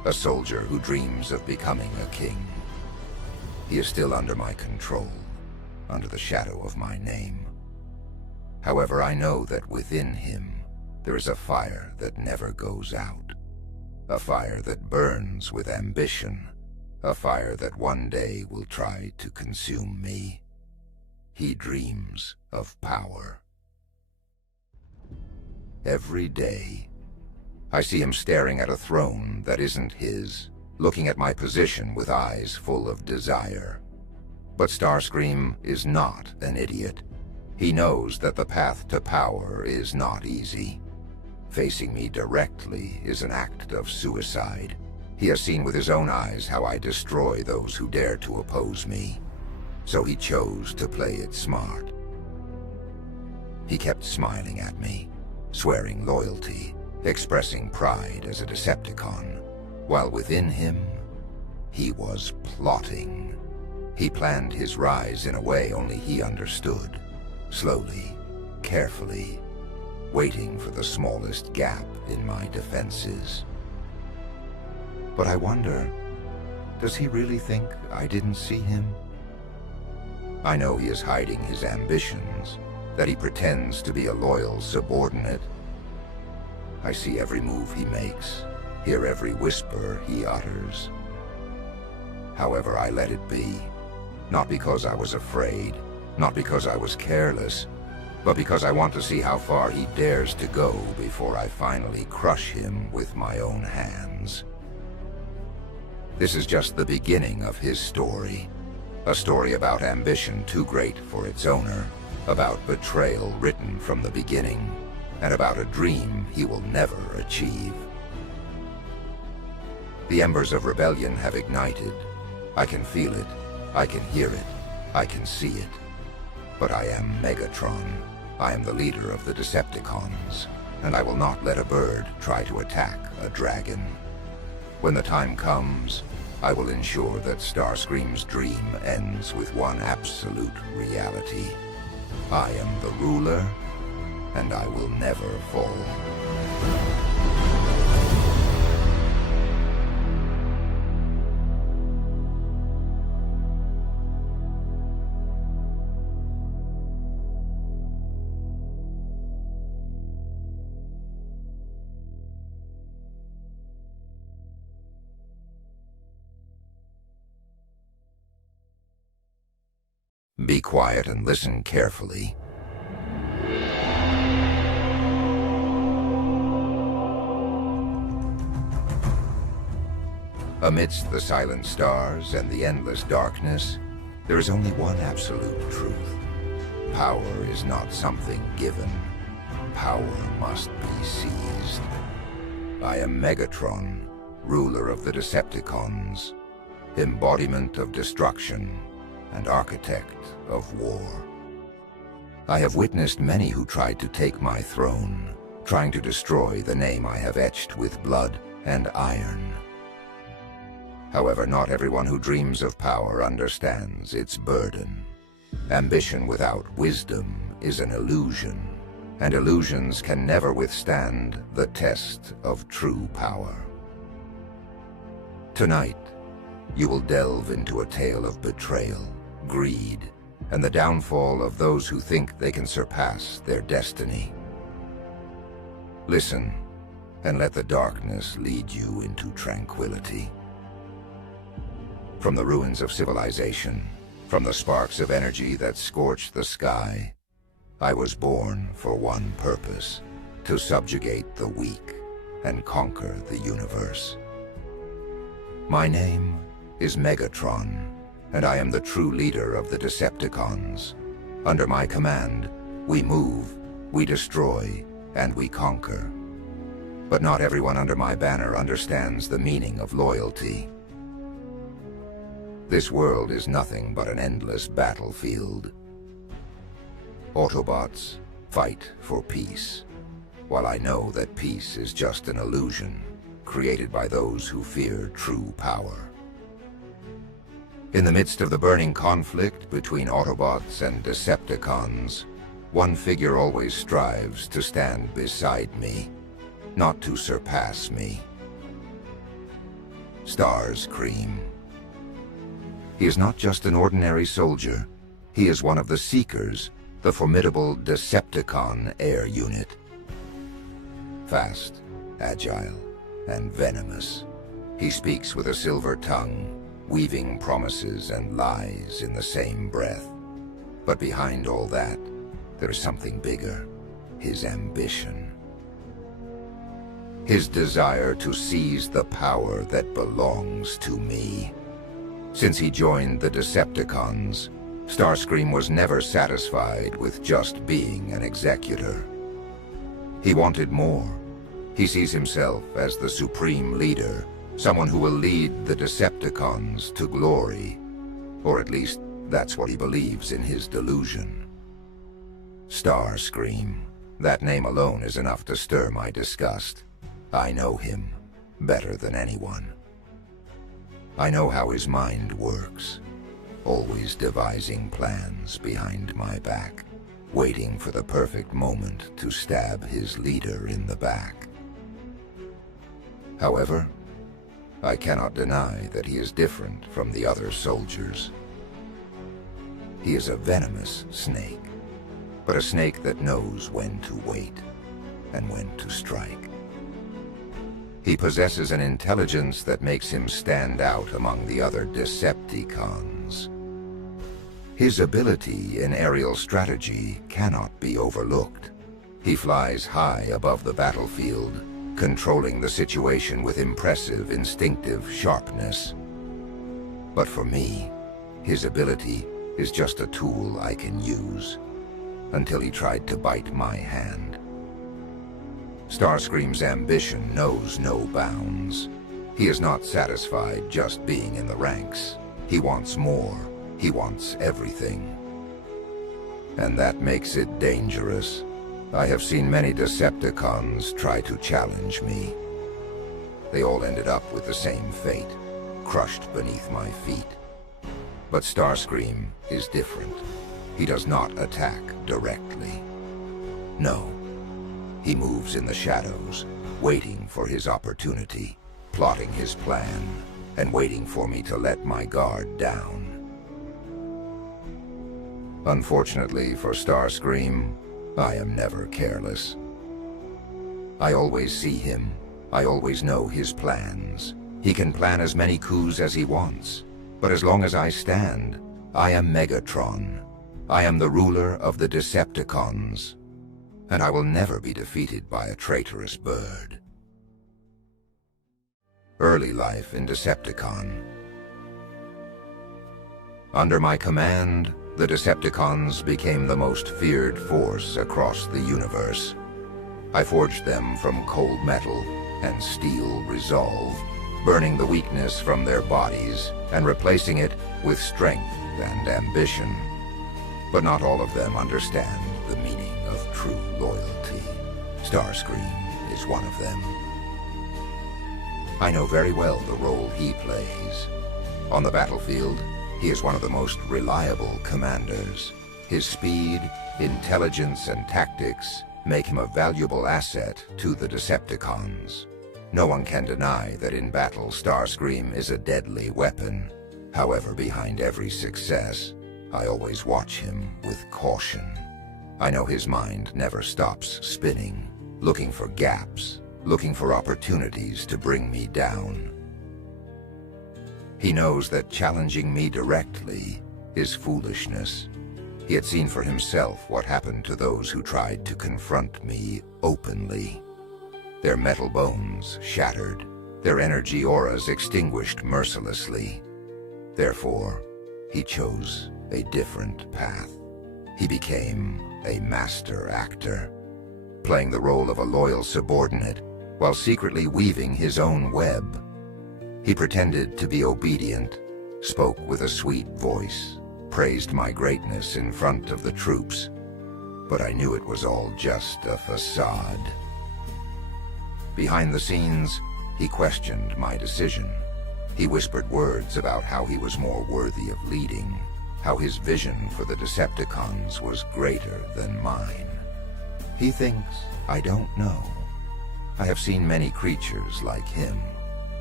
a soldier who dreams of becoming a king. He is still under my control, under the shadow of my name. However, I know that within him there is a fire that never goes out. A fire that burns with ambition. A fire that one day will try to consume me. He dreams of power. Every day, I see him staring at a throne that isn't his, looking at my position with eyes full of desire. But Starscream is not an idiot. He knows that the path to power is not easy. Facing me directly is an act of suicide. He has seen with his own eyes how I destroy those who dare to oppose me. So he chose to play it smart. He kept smiling at me, swearing loyalty, expressing pride as a Decepticon, while within him, he was plotting. He planned his rise in a way only he understood, slowly, carefully, waiting for the smallest gap in my defenses. But I wonder, does he really think I didn't see him? I know he is hiding his ambitions, that he pretends to be a loyal subordinate. I see every move he makes, hear every whisper he utters. However, I let it be, not because I was afraid, not because I was careless, but because I want to see how far he dares to go before I finally crush him with my own hands. This is just the beginning of his story. A story about ambition too great for its owner, about betrayal written from the beginning, and about a dream he will never achieve. The embers of rebellion have ignited. I can feel it, I can hear it, I can see it. But I am Megatron. I am the leader of the Decepticons, and I will not let a bird try to attack a dragon. When the time comes, I will ensure that Starscream's dream ends with one absolute reality. I am the ruler, and I will never fall. Be quiet and listen carefully. Amidst the silent stars and the endless darkness, there is only one absolute truth. Power is not something given. Power must be seized. I am Megatron, ruler of the Decepticons, embodiment of destruction, and architect of war. I have witnessed many who tried to take my throne, trying to destroy the name I have etched with blood and iron. However, not everyone who dreams of power understands its burden. Ambition without wisdom is an illusion, and illusions can never withstand the test of true power. Tonight, you will delve into a tale of betrayal, greed, and the downfall of those who think they can surpass their destiny. Listen, and let the darkness lead you into tranquility. From the ruins of civilization, from the sparks of energy that scorched the sky, I was born for one purpose: to subjugate the weak and conquer the universe. My name is Megatron, and I am the true leader of the Decepticons. Under my command, we move, we destroy, and we conquer. But not everyone under my banner understands the meaning of loyalty. This world is nothing but an endless battlefield. Autobots fight for peace, while I know that peace is just an illusion created by those who fear true power. In the midst of the burning conflict between Autobots and Decepticons, one figure always strives to stand beside me, not to surpass me. Starscream. He is not just an ordinary soldier. He is one of the Seekers, the formidable Decepticon air unit. Fast, agile, and venomous, he speaks with a silver tongue, weaving promises and lies in the same breath. But behind all that, there is something bigger: his ambition. His desire to seize the power that belongs to me. Since he joined the Decepticons, Starscream was never satisfied with just being an executor. He wanted more. He sees himself as the supreme leader, someone who will lead the Decepticons to glory. Or at least, that's what he believes in his delusion. Starscream. That name alone is enough to stir my disgust. I know him better than anyone. I know how his mind works, always devising plans behind my back, waiting for the perfect moment to stab his leader in the back. However, I cannot deny that he is different from the other soldiers. He is a venomous snake, but a snake that knows when to wait and when to strike. He possesses an intelligence that makes him stand out among the other Decepticons. His ability in aerial strategy cannot be overlooked. He flies high above the battlefield, controlling the situation with impressive instinctive sharpness. But for me, his ability is just a tool I can use, until he tried to bite my hand. Starscream's ambition knows no bounds. He is not satisfied just being in the ranks. He wants more. He wants everything. And that makes it dangerous. I have seen many Decepticons try to challenge me. They all ended up with the same fate, crushed beneath my feet. But Starscream is different. He does not attack directly. No. He moves in the shadows, waiting for his opportunity, plotting his plan, and waiting for me to let my guard down. Unfortunately for Starscream, I am never careless. I always see him. I always know his plans. He can plan as many coups as he wants. But as long as I stand, I am Megatron. I am the ruler of the Decepticons. And I will never be defeated by a traitorous bird. Early life in Decepticon. Under my command, the Decepticons became the most feared force across the universe. I forged them from cold metal and steel resolve, burning the weakness from their bodies and replacing it with strength and ambition. But not all of them understand the meaning of true loyalty. Starscream is one of them. I know very well the role he plays. On the battlefield, he is one of the most reliable commanders. His speed, intelligence, and tactics make him a valuable asset to the Decepticons. No one can deny that in battle, Starscream is a deadly weapon. However, behind every success, I always watch him with caution. I know his mind never stops spinning, looking for gaps, looking for opportunities to bring me down. He knows that challenging me directly is foolishness. He had seen for himself what happened to those who tried to confront me openly. Their metal bones shattered, their energy auras extinguished mercilessly. Therefore, he chose a different path. He became a master actor, playing the role of a loyal subordinate while secretly weaving his own web. He pretended to be obedient, spoke with a sweet voice, praised my greatness in front of the troops, but I knew it was all just a facade. Behind the scenes, he questioned my decision. He whispered words about how he was more worthy of leading, how his vision for the Decepticons was greater than mine. He thinks I don't know. I have seen many creatures like him.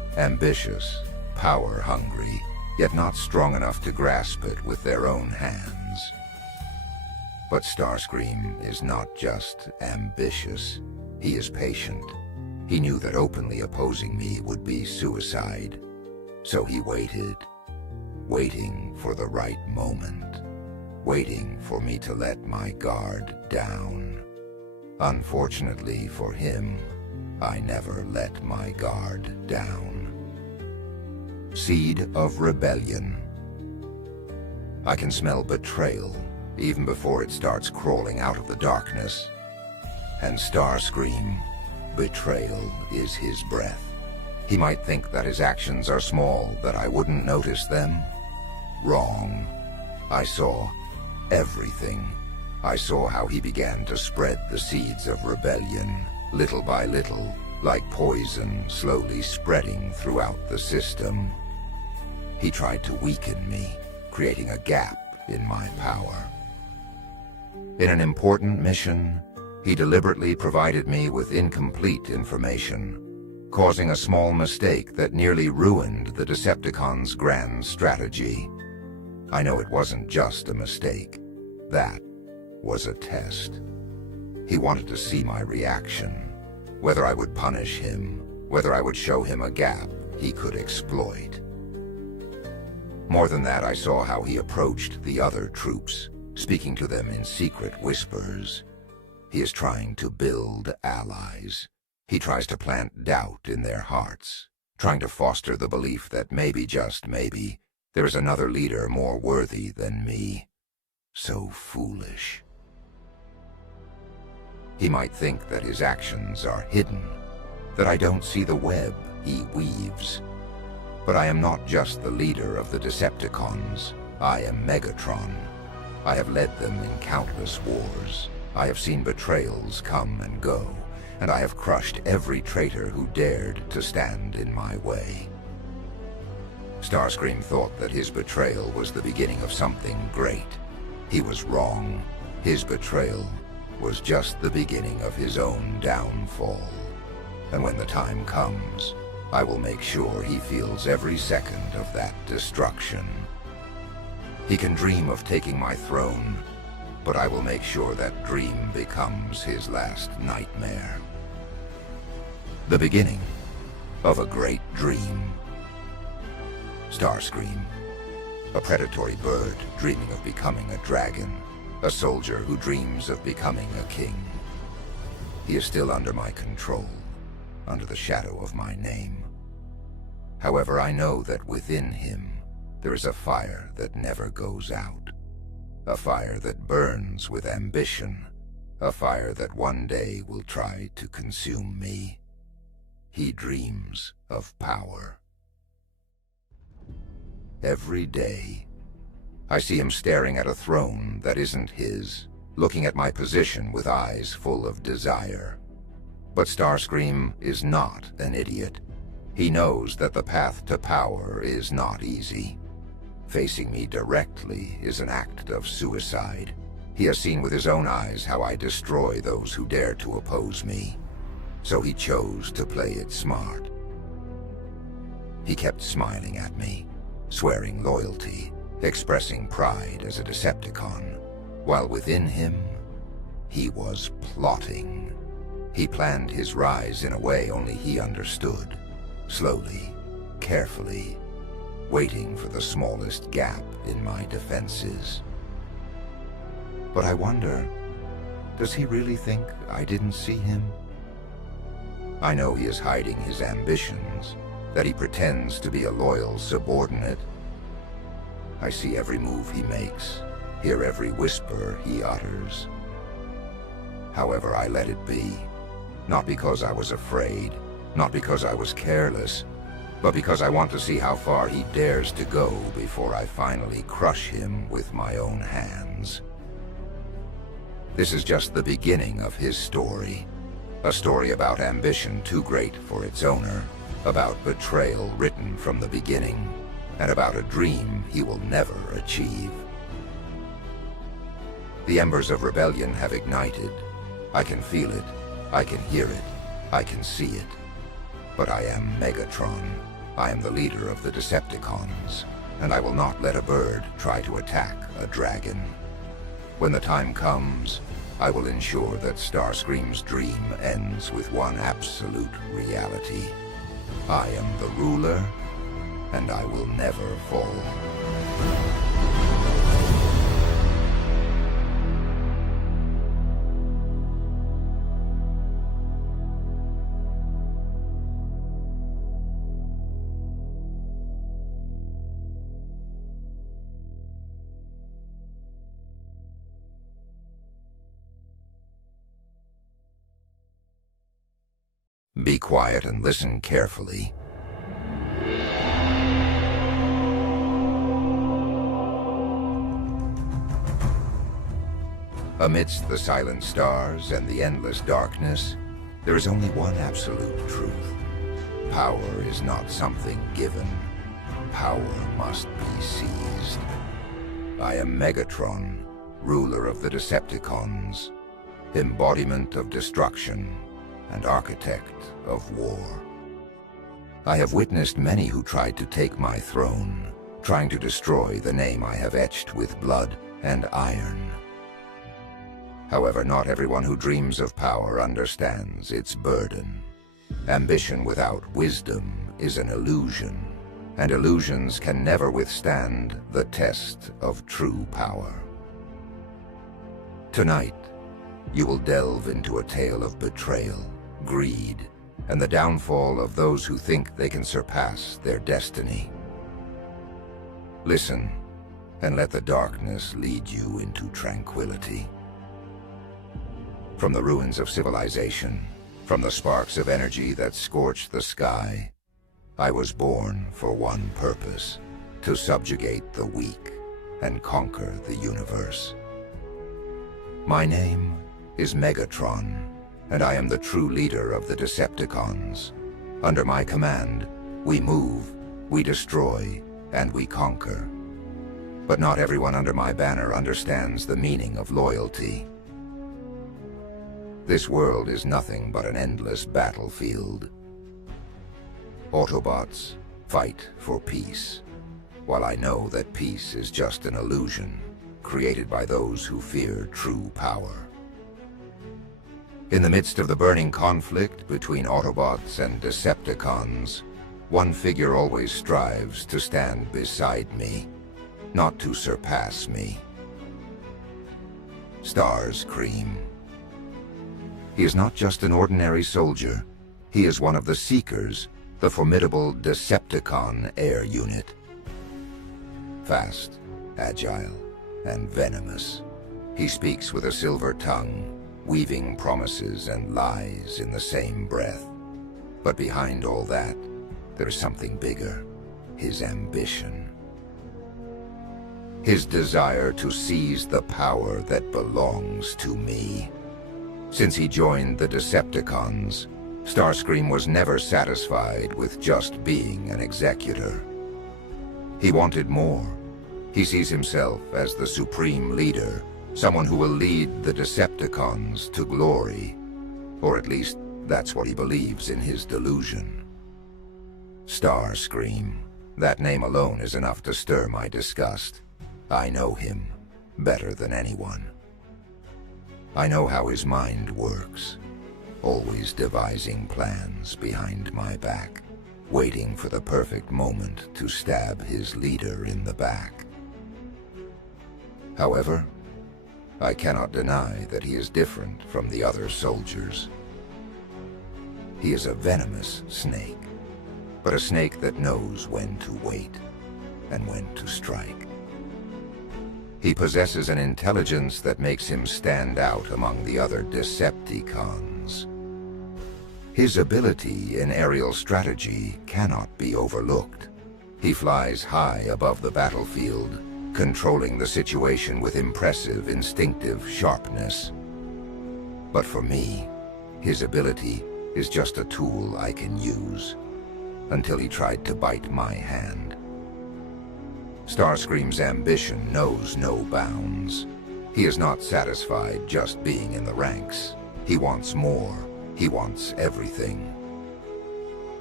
Ambitious, power-hungry, yet not strong enough to grasp it with their own hands. But Starscream is not just ambitious. He is patient. He knew that openly opposing me would be suicide. So he waited, waiting for the right moment, waiting for me to let my guard down. Unfortunately for him, I never let my guard down. Seed of rebellion. I can smell betrayal even before it starts crawling out of the darkness. And Starscream, betrayal is his breath. He might think that his actions are small, that I wouldn't notice them. Wrong. I saw everything. I saw how he began to spread the seeds of rebellion, little by little, like poison slowly spreading throughout the system. He tried to weaken me, creating a gap in my power. In an important mission, he deliberately provided me with incomplete information, causing a small mistake that nearly ruined the Decepticons' grand strategy. I know it wasn't just a mistake. That was a test. He wanted to see my reaction, whether I would punish him, whether I would show him a gap he could exploit. More than that, I saw how he approached the other troops, speaking to them in secret whispers. He is trying to build allies. He tries to plant doubt in their hearts, trying to foster the belief that maybe, just maybe, there is another leader more worthy than me. So foolish. He might think that his actions are hidden, that I don't see the web he weaves. But I am not just the leader of the Decepticons. I am Megatron. I have led them in countless wars. I have seen betrayals come and go, and I have crushed every traitor who dared to stand in my way. Starscream thought that his betrayal was the beginning of something great. He was wrong. His betrayal was just the beginning of his own downfall. And when the time comes, I will make sure he feels every second of that destruction. He can dream of taking my throne, but I will make sure that dream becomes his last nightmare. The beginning of a great dream. Starscream, a predatory bird dreaming of becoming a dragon, a soldier who dreams of becoming a king. He is still under my control, under the shadow of my name. However, I know that within him there is a fire that never goes out, a fire that burns with ambition, a fire that one day will try to consume me. He dreams of power. Every day, I see him staring at a throne that isn't his, looking at my position with eyes full of desire. But Starscream is not an idiot. He knows that the path to power is not easy. Facing me directly is an act of suicide. He has seen with his own eyes how I destroy those who dare to oppose me. So he chose to play it smart. He kept smiling at me, swearing loyalty, expressing pride as a Decepticon, while within him, he was plotting. He planned his rise in a way only he understood, slowly, carefully, waiting for the smallest gap in my defenses. But I wonder, does he really think I didn't see him? I know he is hiding his ambitions, that he pretends to be a loyal subordinate. I see every move he makes, hear every whisper he utters. However, I let it be, not because I was afraid, not because I was careless, but because I want to see how far he dares to go before I finally crush him with my own hands. This is just the beginning of his story, a story about ambition too great for its owner, about betrayal written from the beginning, and about a dream he will never achieve. The embers of rebellion have ignited. I can feel it, I can hear it, I can see it. But I am Megatron. I am the leader of the Decepticons, and I will not let a bird try to attack a dragon. When the time comes, I will ensure that Starscream's dream ends with one absolute reality. I am the ruler, and I will never fall. Be quiet and listen carefully. Amidst the silent stars and the endless darkness, there is only one absolute truth. Power is not something given. Power must be seized. I am Megatron, ruler of the Decepticons, embodiment of destruction and architect of war. I have witnessed many who tried to take my throne, trying to destroy the name I have etched with blood and iron. However, not everyone who dreams of power understands its burden. Ambition without wisdom is an illusion, and illusions can never withstand the test of true power. Tonight, you will delve into a tale of betrayal, greed, and the downfall of those who think they can surpass their destiny. Listen, and let the darkness lead you into tranquility. From the ruins of civilization, from the sparks of energy that scorched the sky, I was born for one purpose: to subjugate the weak and conquer the universe. My name is Megatron, and I am the true leader of the Decepticons. Under my command, we move, we destroy, and we conquer. But not everyone under my banner understands the meaning of loyalty. This world is nothing but an endless battlefield. Autobots fight for peace, while I know that peace is just an illusion created by those who fear true power. In the midst of the burning conflict between Autobots and Decepticons, one figure always strives to stand beside me, not to surpass me. Starscream. He is not just an ordinary soldier. He is one of the Seekers, the formidable Decepticon air unit. Fast, agile, and venomous, he speaks with a silver tongue, weaving promises and lies in the same breath. But behind all that, there is something bigger: his ambition. His desire to seize the power that belongs to me. Since he joined the Decepticons, Starscream was never satisfied with just being an executor. He wanted more. He sees himself as the supreme leader, someone who will lead the Decepticons to glory. Or at least, that's what he believes in his delusion. Starscream. That name alone is enough to stir my disgust. I know him better than anyone. I know how his mind works, always devising plans behind my back, waiting for the perfect moment to stab his leader in the back. However, I cannot deny that he is different from the other soldiers. He is a venomous snake, but a snake that knows when to wait and when to strike. He possesses an intelligence that makes him stand out among the other Decepticons. His ability in aerial strategy cannot be overlooked. He flies high above the battlefield, controlling the situation with impressive instinctive sharpness. But for me, his ability is just a tool I can use, until he tried to bite my hand. Starscream's ambition knows no bounds. He is not satisfied just being in the ranks. He wants more. He wants everything.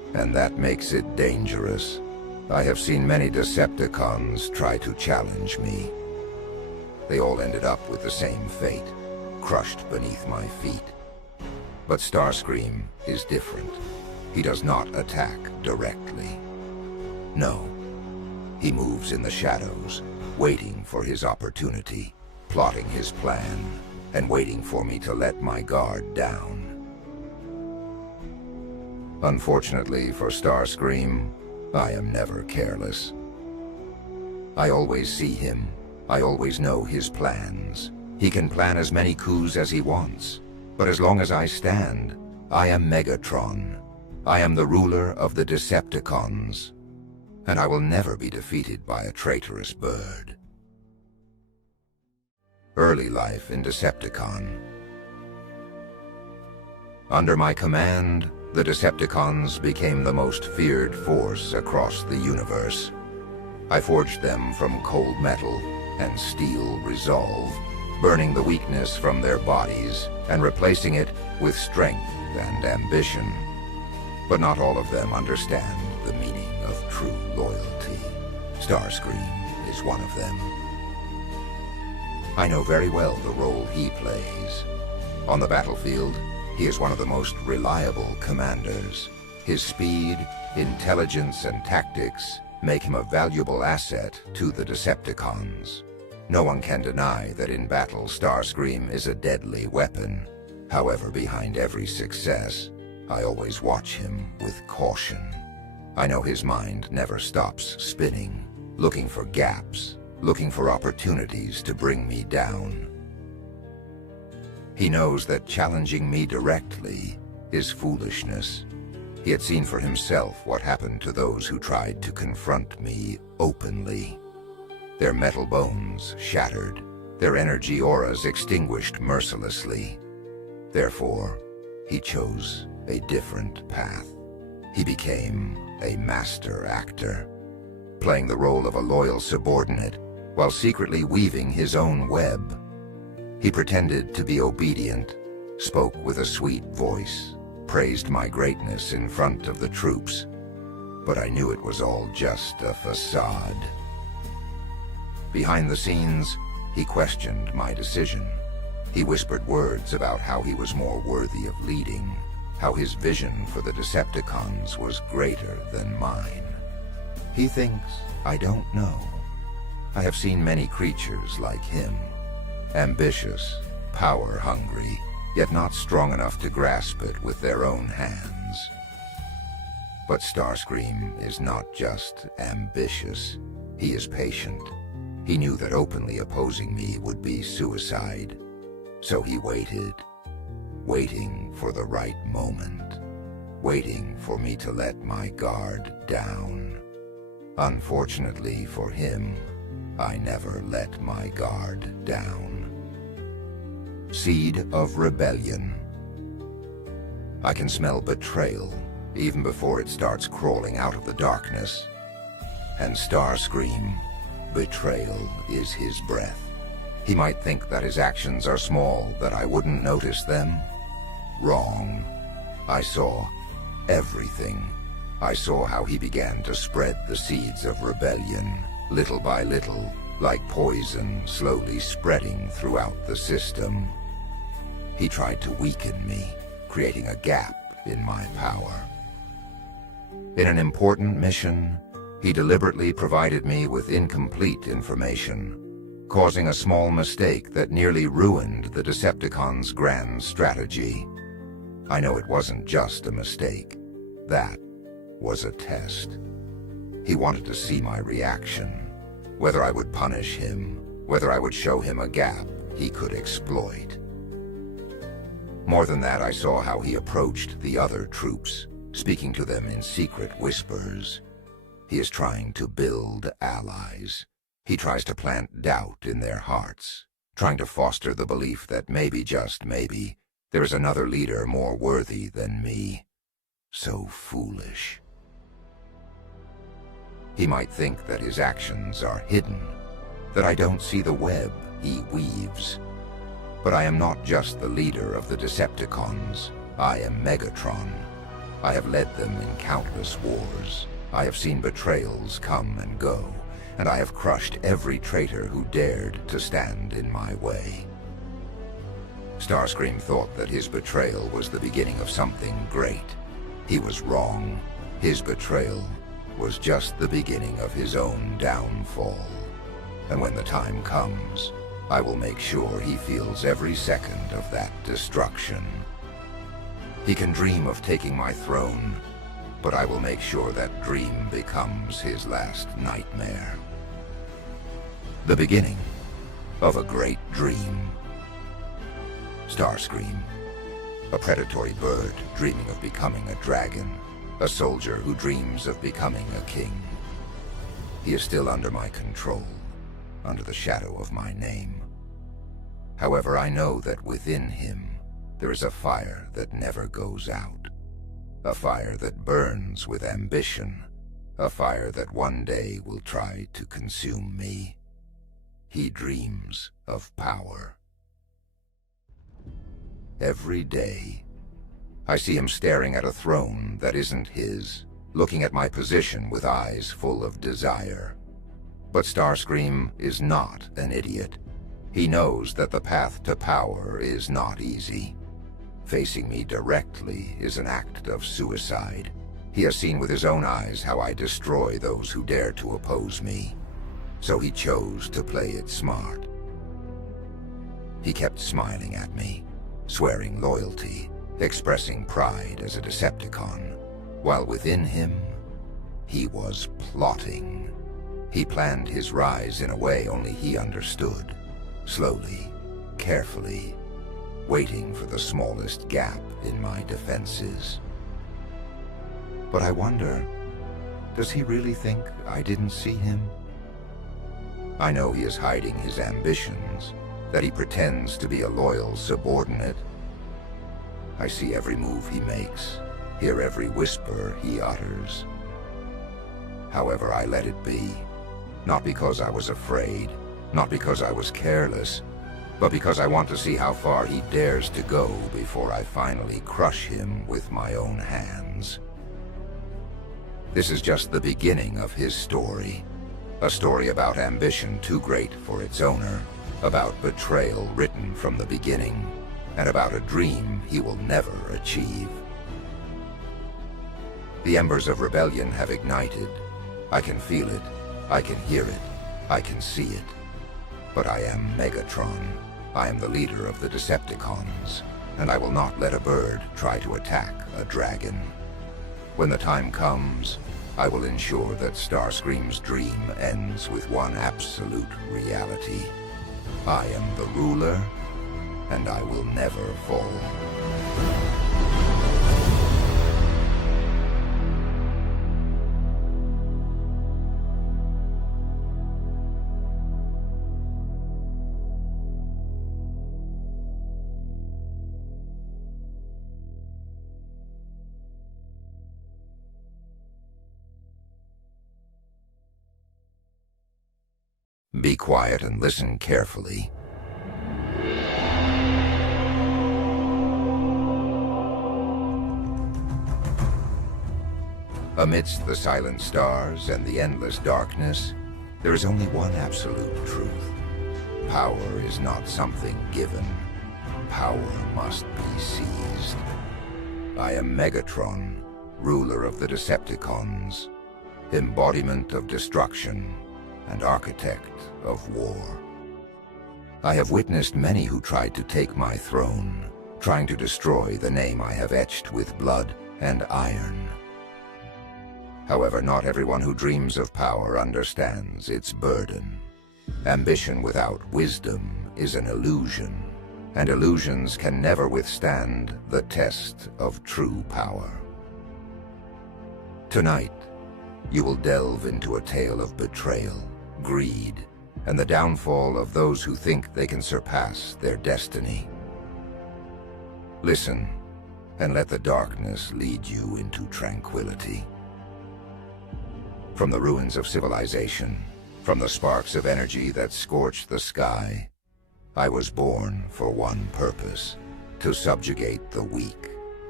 and that makes it dangerous. I have seen many Decepticons try to challenge me. They all ended up with the same fate, crushed beneath my feet. But Starscream is different. He does not attack directly. No, he moves in the shadows, waiting for his opportunity, plotting his plan, and waiting for me to let my guard down. Unfortunately for Starscream, I am never careless. I always see him. I always know his plans. He can plan as many coups as he wants. But as long as I stand, I am Megatron. I am the ruler of the Decepticons. And I will never be defeated by a traitorous bird. Early life in Decepticon. Under my command, the Decepticons became the most feared force across the universe. I forged them from cold metal and steel resolve, burning the weakness from their bodies and replacing it with strength and ambition. But not all of them understand the meaning of true loyalty. Starscream is one of them. I know very well the role he plays. On the battlefield, he is one of the most reliable commanders. His speed, intelligence, and tactics make him a valuable asset to the Decepticons. No one can deny that in battle, Starscream is a deadly weapon. However, behind every success, I always watch him with caution. I know his mind never stops spinning, looking for gaps, looking for opportunities to bring me down. He knows that challenging me directly is foolishness. He had seen for himself what happened to those who tried to confront me openly. Their metal bones shattered, their energy auras extinguished mercilessly. Therefore, he chose a different path. He became a master actor, playing the role of a loyal subordinate while secretly weaving his own web. He pretended to be obedient, spoke with a sweet voice, praised my greatness in front of the troops, but I knew it was all just a facade. Behind the scenes, he questioned my decision. He whispered words about how he was more worthy of leading, how his vision for the Decepticons was greater than mine. He thinks I don't know. I have seen many creatures like him. Ambitious, power-hungry, yet not strong enough to grasp it with their own hands. But Starscream is not just ambitious. He is patient. He knew that openly opposing me would be suicide. So he waited, waiting for the right moment, waiting for me to let my guard down. Unfortunately for him, I never let my guard down. Seed of rebellion. I can smell betrayal even before it starts crawling out of the darkness. And Starscream, betrayal is his breath. He might think that his actions are small, that I wouldn't notice them. Wrong. I saw everything. I saw how he began to spread the seeds of rebellion, little by little, like poison slowly spreading throughout the system. He tried to weaken me, creating a gap in my power. In an important mission, he deliberately provided me with incomplete information, causing a small mistake that nearly ruined the Decepticons' grand strategy. I know it wasn't just a mistake. That was a test. He wanted to see my reaction, whether I would punish him, whether I would show him a gap he could exploit. More than that, I saw how he approached the other troops, speaking to them in secret whispers. He is trying to build allies. He tries to plant doubt in their hearts, trying to foster the belief that maybe, just maybe, there is another leader more worthy than me. So foolish. He might think that his actions are hidden, that I don't see the web he weaves. But I am not just the leader of the Decepticons. I am Megatron. I have led them in countless wars. I have seen betrayals come and go, and I have crushed every traitor who dared to stand in my way. Starscream thought that his betrayal was the beginning of something great. He was wrong. His betrayal was just the beginning of his own downfall. And when the time comes, I will make sure he feels every second of that destruction. He can dream of taking my throne, but I will make sure that dream becomes his last nightmare. The beginning of a great dream. Starscream, a predatory bird dreaming of becoming a dragon, a soldier who dreams of becoming a king. He is still under my control, under the shadow of my name. However, I know that within him there is a fire that never goes out, a fire that burns with ambition, a fire that one day will try to consume me. He dreams of power. Every day, I see him staring at a throne that isn't his, looking at my position with eyes full of desire. But Starscream is not an idiot. He knows that the path to power is not easy. Facing me directly is an act of suicide. He has seen with his own eyes how I destroy those who dare to oppose me. So he chose to play it smart. He kept smiling at me, swearing loyalty, expressing pride as a Decepticon, while within him, he was plotting. He planned his rise in a way only he understood, slowly, carefully, waiting for the smallest gap in my defenses. But I wonder, does he really think I didn't see him? I know he is hiding his ambitions, that he pretends to be a loyal subordinate. I see every move he makes, hear every whisper he utters. However, I let it be, not because I was afraid, not because I was careless, but because I want to see how far he dares to go before I finally crush him with my own hands. This is just the beginning of his story, a story about ambition too great for its owner, about betrayal written from the beginning, and about a dream he will never achieve. The embers of rebellion have ignited. I can feel it, I can hear it, I can see it. But I am Megatron. I am the leader of the Decepticons, and I will not let a bird try to attack a dragon. When the time comes, I will ensure that Starscream's dream ends with one absolute reality. I am the ruler, and I will never fall. Be quiet and listen carefully. Amidst the silent stars and the endless darkness, there is only one absolute truth. Power is not something given. Power must be seized. I am Megatron, ruler of the Decepticons, embodiment of destruction, and architect of war. I have witnessed many who tried to take my throne, trying to destroy the name I have etched with blood and iron. However, not everyone who dreams of power understands its burden. Ambition without wisdom is an illusion, and illusions can never withstand the test of true power. Tonight, you will delve into a tale of betrayal, greed, and the downfall of those who think they can surpass their destiny. Listen, and let the darkness lead you into tranquility. From the ruins of civilization, from the sparks of energy that scorched the sky, I was born for one purpose: to subjugate the weak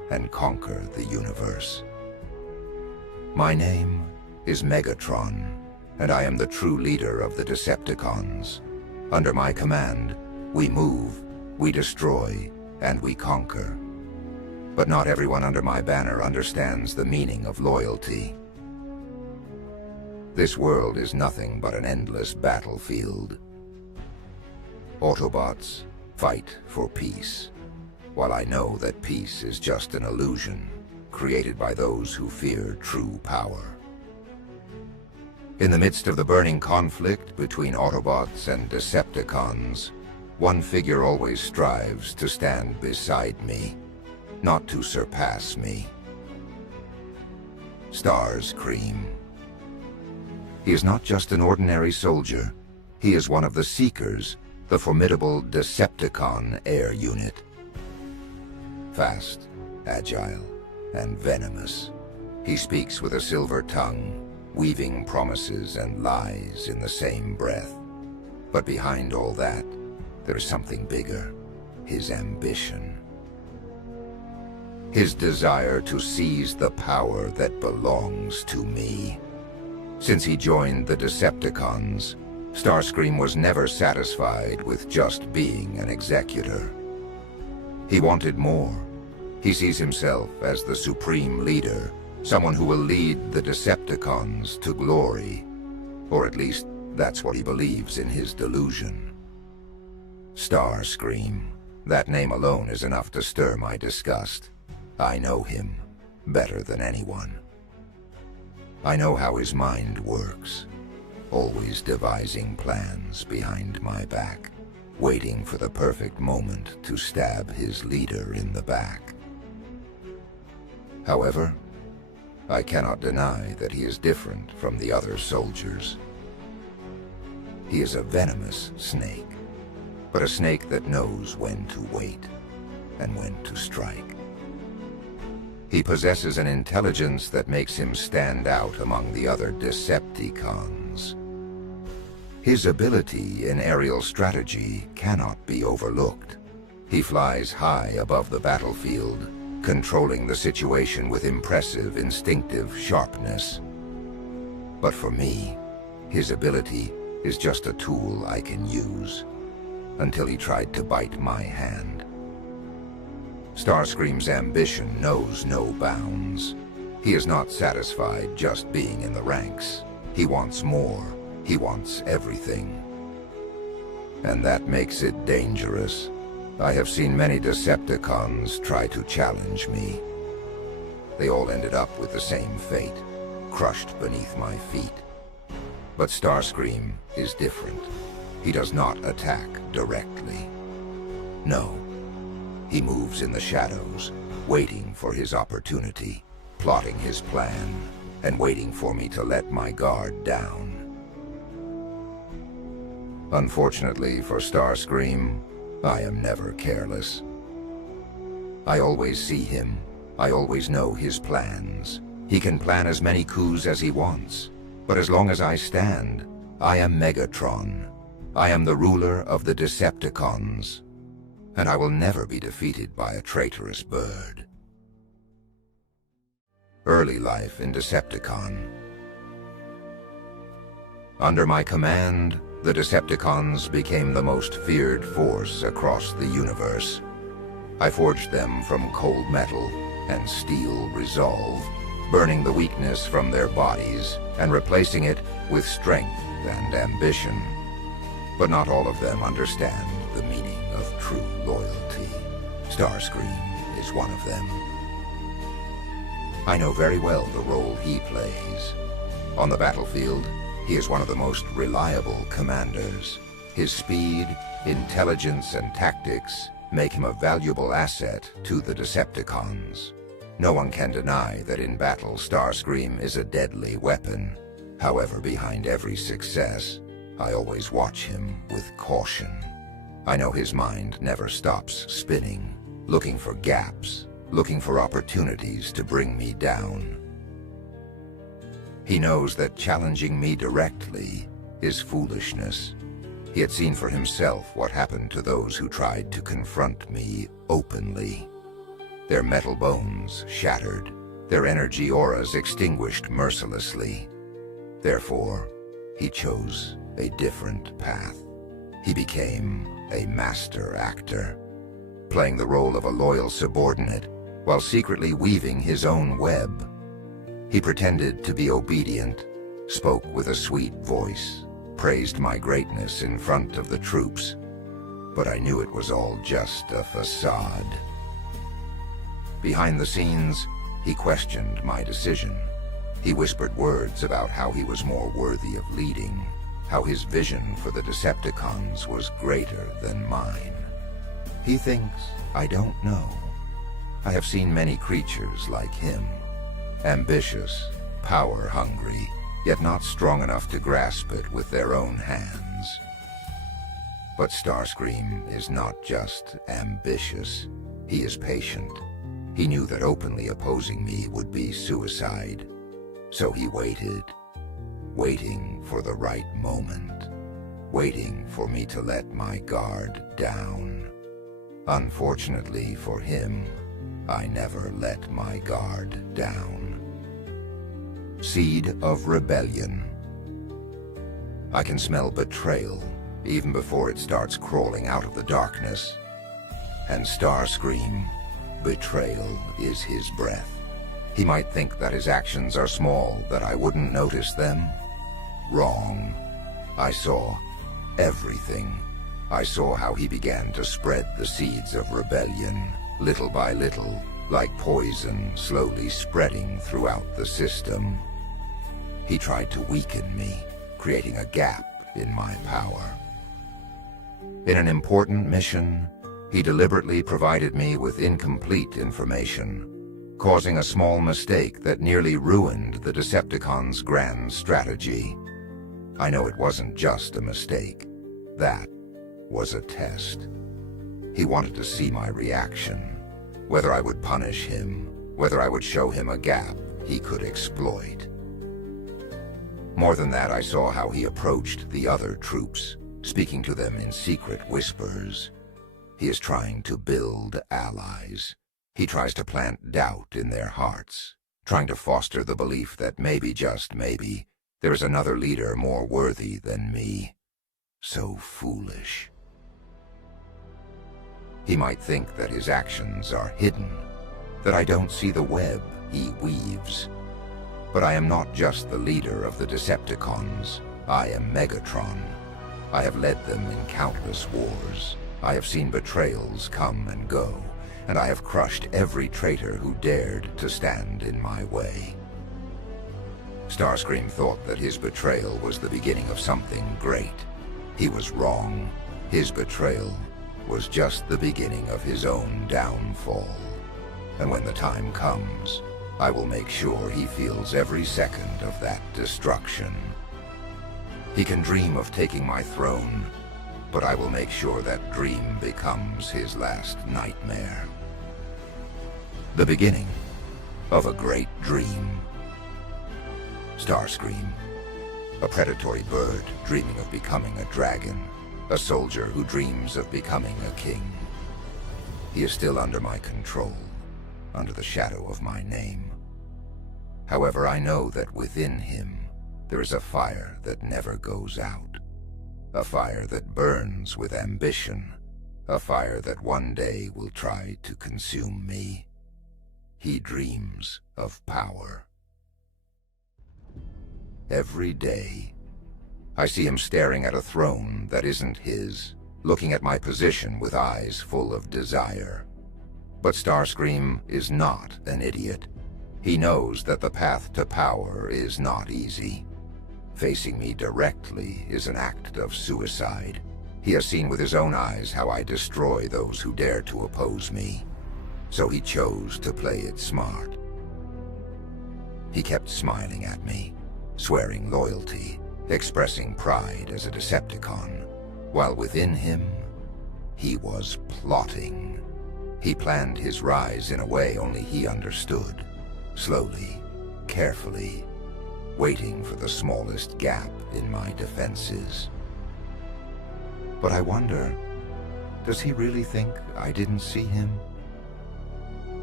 and conquer the universe. My name is Megatron, and I am the true leader of the Decepticons. Under my command, we move, we destroy, and we conquer. But not everyone under my banner understands the meaning of loyalty. This world is nothing but an endless battlefield. Autobots fight for peace, while I know that peace is just an illusion created by those who fear true power. In the midst of the burning conflict between Autobots and Decepticons, one figure always strives to stand beside me, not to surpass me. Starscream. He is not just an ordinary soldier. He is one of the Seekers, the formidable Decepticon air unit. Fast, agile, and venomous, he speaks with a silver tongue, weaving promises and lies in the same breath. But behind all that, there is something bigger: his ambition. His desire to seize the power that belongs to me. Since he joined the Decepticons, Starscream was never satisfied with just being an executor. He wanted more. He sees himself as the supreme leader, someone who will lead the Decepticons to glory. Or at least, that's what he believes in his delusion. Starscream. That name alone is enough to stir my disgust. I know him better than anyone. I know how his mind works, always devising plans behind my back, waiting for the perfect moment to stab his leader in the back. However, I cannot deny that he is different from the other soldiers. He is a venomous snake, but a snake that knows when to wait and when to strike. He possesses an intelligence that makes him stand out among the other Decepticons. His ability in aerial strategy cannot be overlooked. He flies high above the battlefield, controlling the situation with impressive instinctive sharpness. But for me, his ability is just a tool I can use, until he tried to bite my hand. Starscream's ambition knows no bounds. He is not satisfied just being in the ranks. He wants more. He wants everything. And that makes it dangerous. I have seen many Decepticons try to challenge me. They all ended up with the same fate, crushed beneath my feet. But Starscream is different. He does not attack directly. No. He moves in the shadows, waiting for his opportunity, plotting his plan, and waiting for me to let my guard down. Unfortunately for Starscream, I am never careless. I always see him. I always know his plans. He can plan as many coups as he wants. But as long as I stand, I am Megatron. I am the ruler of the Decepticons. And I will never be defeated by a traitorous bird. Early life in Decepticon. Under my command, the Decepticons became the most feared force across the universe. I forged them from cold metal and steel resolve, burning the weakness from their bodies and replacing it with strength and ambition. But not all of them understand the meaning of true loyalty. Starscream is one of them. I know very well the role he plays. On the battlefield, he is one of the most reliable commanders. His speed, intelligence, and tactics make him a valuable asset to the Decepticons. No one can deny that in battle, Starscream is a deadly weapon. However, behind every success, I always watch him with caution. I know his mind never stops spinning, looking for gaps, looking for opportunities to bring me down. He knows that challenging me directly is foolishness. He had seen for himself what happened to those who tried to confront me openly. their metal bones shattered, their energy auras extinguished mercilessly. Therefore, he chose a different path. He became a master actor, playing the role of a loyal subordinate while secretly weaving his own web. He pretended to be obedient, spoke with a sweet voice, praised my greatness in front of the troops, but I knew it was all just a facade. Behind the scenes, he questioned my decision. He whispered words about how he was more worthy of leading, how his vision for the Decepticons was greater than mine. He thinks I don't know. I have seen many creatures like him, ambitious, power-hungry, yet not strong enough to grasp it with their own hands. But Starscream is not just ambitious, he is patient. He knew that openly opposing me would be suicide, so he waited, waiting for the right moment, waiting for me to let my guard down. Unfortunately for him, I never let my guard down. Seed of rebellion. I can smell betrayal even before it starts crawling out of the darkness. And Starscream, betrayal is his breath. He might think that his actions are small, that I wouldn't notice them. Wrong. I saw everything. I saw how he began to spread the seeds of rebellion, little by little, like poison slowly spreading throughout the system. He tried to weaken me, creating a gap in my power. In an important mission, he deliberately provided me with incomplete information, causing a small mistake that nearly ruined the Decepticons' grand strategy. I know it wasn't just a mistake. That was a test. He wanted to see my reaction, whether I would punish him, whether I would show him a gap he could exploit. More than that, I saw how he approached the other troops, speaking to them in secret whispers. He is trying to build allies. He tries to plant doubt in their hearts, trying to foster the belief that maybe, just maybe, there is another leader more worthy than me. So foolish. He might think that his actions are hidden, that I don't see the web he weaves. But I am not just the leader of the Decepticons. I am Megatron. I have led them in countless wars. I have seen betrayals come and go, and I have crushed every traitor who dared to stand in my way. Starscream thought that his betrayal was the beginning of something great. He was wrong. His betrayal was just the beginning of his own downfall. And when the time comes, I will make sure he feels every second of that destruction. He can dream of taking my throne, but I will make sure that dream becomes his last nightmare. The beginning of a great dream. Starscream, a predatory bird dreaming of becoming a dragon, a soldier who dreams of becoming a king. He is still under my control, under the shadow of my name. However, I know that within him there is a fire that never goes out, a fire that burns with ambition, a fire that one day will try to consume me. He dreams of power. Every day, I see him staring at a throne that isn't his, looking at my position with eyes full of desire. But Starscream is not an idiot. He knows that the path to power is not easy. Facing me directly is an act of suicide. He has seen with his own eyes how I destroy those who dare to oppose me. So he chose to play it smart. He kept smiling at me, swearing loyalty, expressing pride as a Decepticon, while within him, he was plotting. He planned his rise in a way only he understood, slowly, carefully, waiting for the smallest gap in my defenses. But I wonder, does he really think I didn't see him?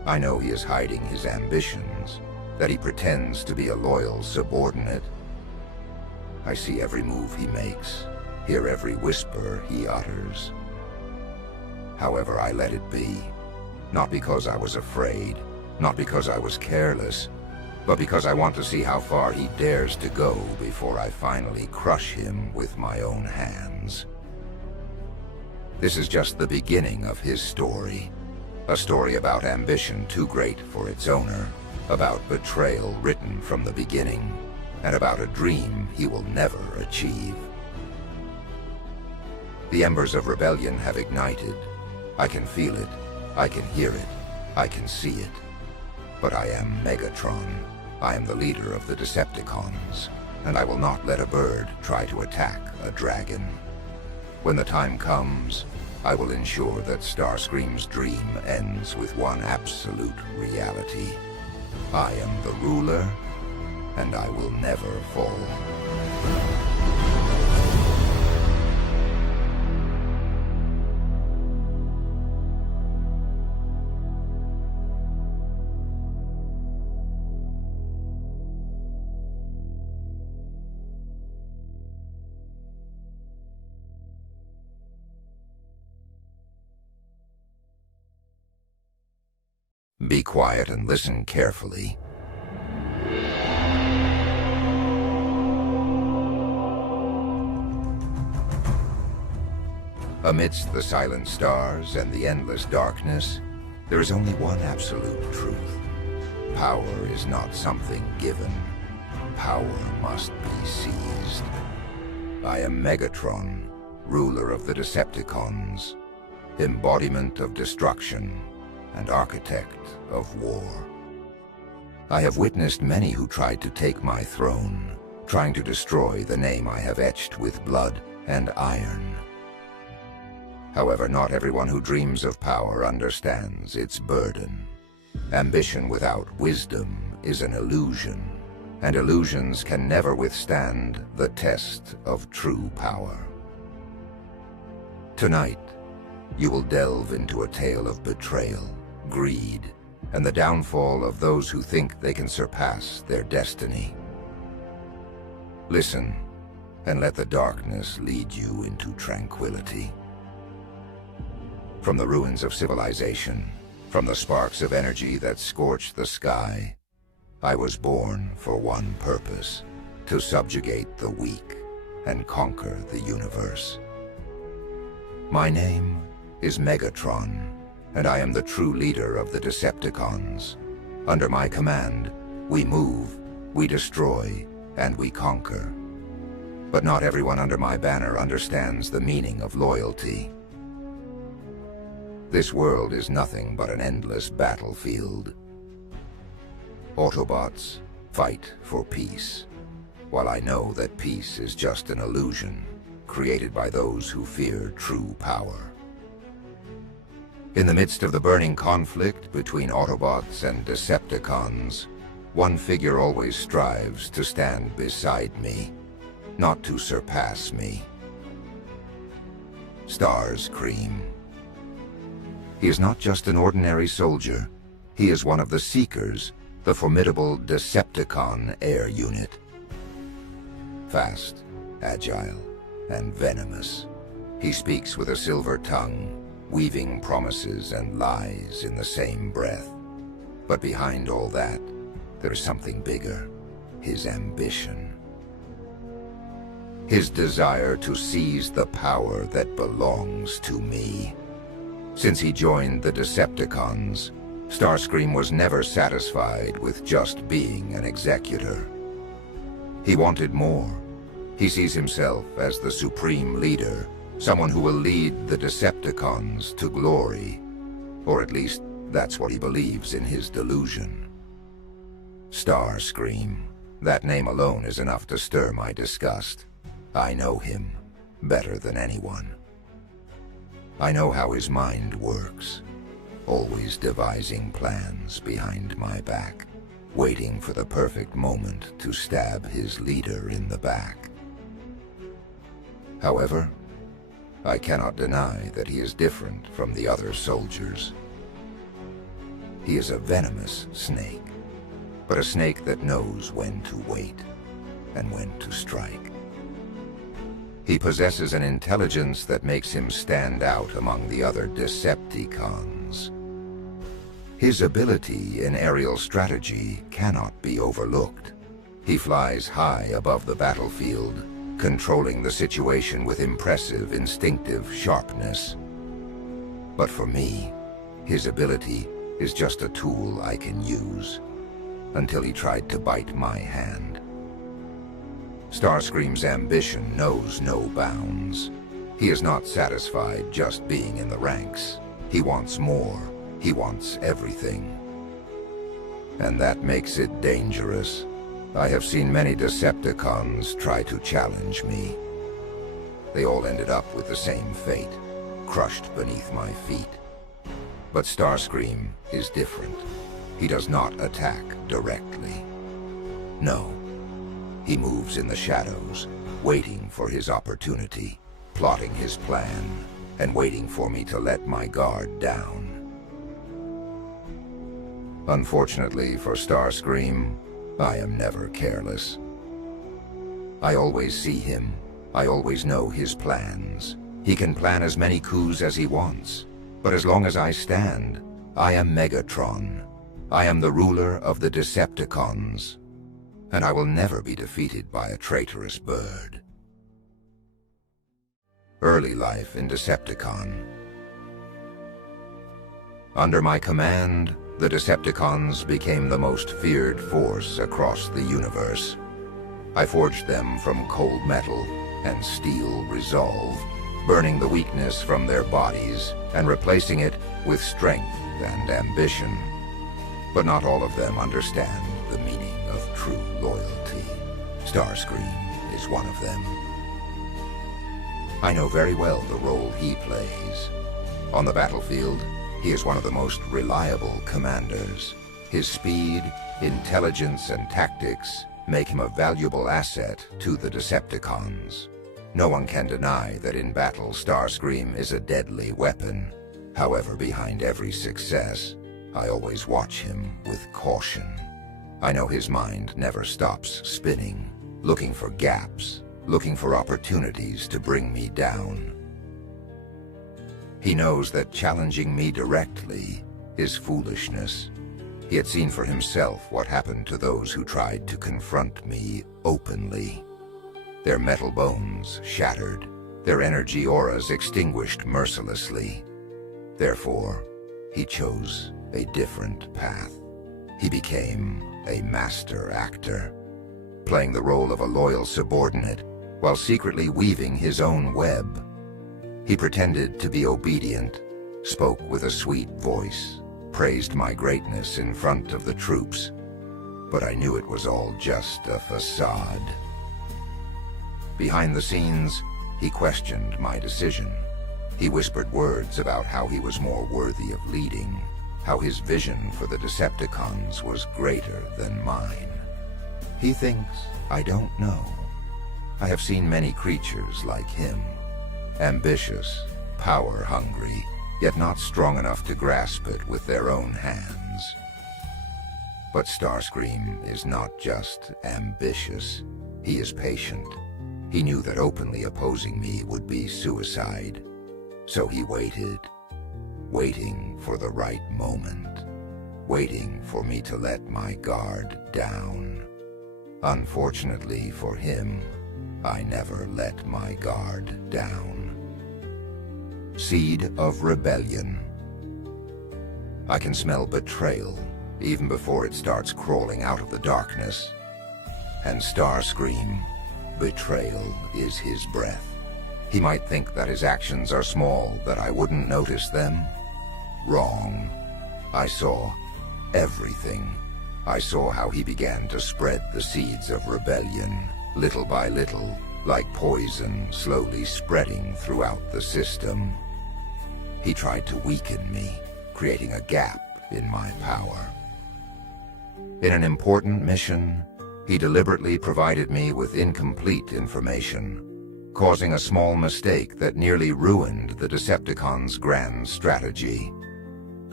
I know he is hiding his ambitions, that he pretends to be a loyal subordinate. I see every move he makes, hear every whisper he utters. However, I let it be, not because I was afraid, not because I was careless, but because I want to see how far he dares to go before I finally crush him with my own hands. This is just the beginning of his story. A story about ambition too great for its owner, about betrayal written from the beginning, and about a dream he will never achieve. The embers of rebellion have ignited. I can feel it, I can hear it, I can see it. But I am Megatron. I am the leader of the Decepticons, and I will not let a bird try to attack a dragon. When the time comes, I will ensure that Starscream's dream ends with one absolute reality. I am the ruler, and I will never fall. Be quiet and listen carefully. Amidst the silent stars and the endless darkness, there is only one absolute truth. Power is not something given. Power must be seized. I am Megatron, ruler of the Decepticons, embodiment of destruction, and architect of war. I have witnessed many who tried to take my throne, trying to destroy the name I have etched with blood and iron. However, not everyone who dreams of power understands its burden. Ambition without wisdom is an illusion, and illusions can never withstand the test of true power. Tonight, you will delve into a tale of betrayal, greed, and the downfall of those who think they can surpass their destiny. Listen, and let the darkness lead you into tranquility. From the ruins of civilization, from the sparks of energy that scorched the sky, I was born for one purpose: to subjugate the weak and conquer the universe. My name is Megatron, and I am the true leader of the Decepticons. Under my command, we move, we destroy, and we conquer. But not everyone under my banner understands the meaning of loyalty. This world is nothing but an endless battlefield. Autobots fight for peace, while I know that peace is just an illusion created by those who fear true power. In the midst of the burning conflict between Autobots and Decepticons, one figure always strives to stand beside me, not to surpass me. Starscream. He is not just an ordinary soldier. He is one of the Seekers, the formidable Decepticon air unit. Fast, agile, and venomous, he speaks with a silver tongue, weaving promises and lies in the same breath. But behind all that, there is something bigger: his ambition. His desire to seize the power that belongs to me. Since he joined the Decepticons, Starscream was never satisfied with just being an executor. He wanted more. He sees himself as the supreme leader, someone who will lead the Decepticons to glory. Or at least, that's what he believes in his delusion. Starscream. That name alone is enough to stir my disgust. I know him better than anyone. I know how his mind works, always devising plans behind my back, waiting for the perfect moment to stab his leader in the back. However, I cannot deny that he is different from the other soldiers. He is a venomous snake, but a snake that knows when to wait and when to strike. He possesses an intelligence that makes him stand out among the other Decepticons. His ability in aerial strategy cannot be overlooked. He flies high above the battlefield, controlling the situation with impressive instinctive sharpness. But for me, his ability is just a tool I can use, until he tried to bite my hand. Starscream's ambition knows no bounds. He is not satisfied just being in the ranks. He wants more. He wants everything. And that makes it dangerous. I have seen many Decepticons try to challenge me. They all ended up with the same fate, crushed beneath my feet. But Starscream is different. He does not attack directly. No. He moves in the shadows, waiting for his opportunity, plotting his plan, and waiting for me to let my guard down. Unfortunately for Starscream, I am never careless. I always see him. I always know his plans. He can plan as many coups as he wants. But as long as I stand, I am Megatron. I am the ruler of the Decepticons. And I will never be defeated by a traitorous bird. Early life in Decepticon. Under my command, the Decepticons became the most feared force across the universe. I forged them from cold metal and steel resolve, burning the weakness from their bodies and replacing it with strength and ambition. But not all of them understand the meaning of true loyalty. Starscream is one of them. I know very well the role he plays. On the battlefield, he is one of the most reliable commanders. His speed, intelligence, and tactics make him a valuable asset to the Decepticons. No one can deny that in battle, Starscream is a deadly weapon. However, behind every success, I always watch him with caution. I know his mind never stops spinning, looking for gaps, looking for opportunities to bring me down. He knows that challenging me directly is foolishness. He had seen for himself what happened to those who tried to confront me openly. Their metal bones shattered, their energy auras extinguished mercilessly. Therefore, he chose a different path. He became a master actor, playing the role of a loyal subordinate while secretly weaving his own web. He pretended to be obedient, spoke with a sweet voice, praised my greatness in front of the troops, but I knew it was all just a facade. Behind the scenes, he questioned my decision. He whispered words about how he was more worthy of leading, how his vision for the Decepticons was greater than mine. He thinks I don't know. I have seen many creatures like him. Ambitious, power-hungry, yet not strong enough to grasp it with their own hands. But Starscream is not just ambitious. He is patient. He knew that openly opposing me would be suicide. So he waited, waiting for the right moment, waiting for me to let my guard down. Unfortunately for him, I never let my guard down. Seed of rebellion. I can smell betrayal even before it starts crawling out of the darkness. And Starscream, betrayal is his breath. He might think that his actions are small, that I wouldn't notice them. Wrong. I saw everything. I saw how he began to spread the seeds of rebellion, little by little, like poison slowly spreading throughout the system. He tried to weaken me, creating a gap in my power. In an important mission, he deliberately provided me with incomplete information, causing a small mistake that nearly ruined the Decepticons' grand strategy.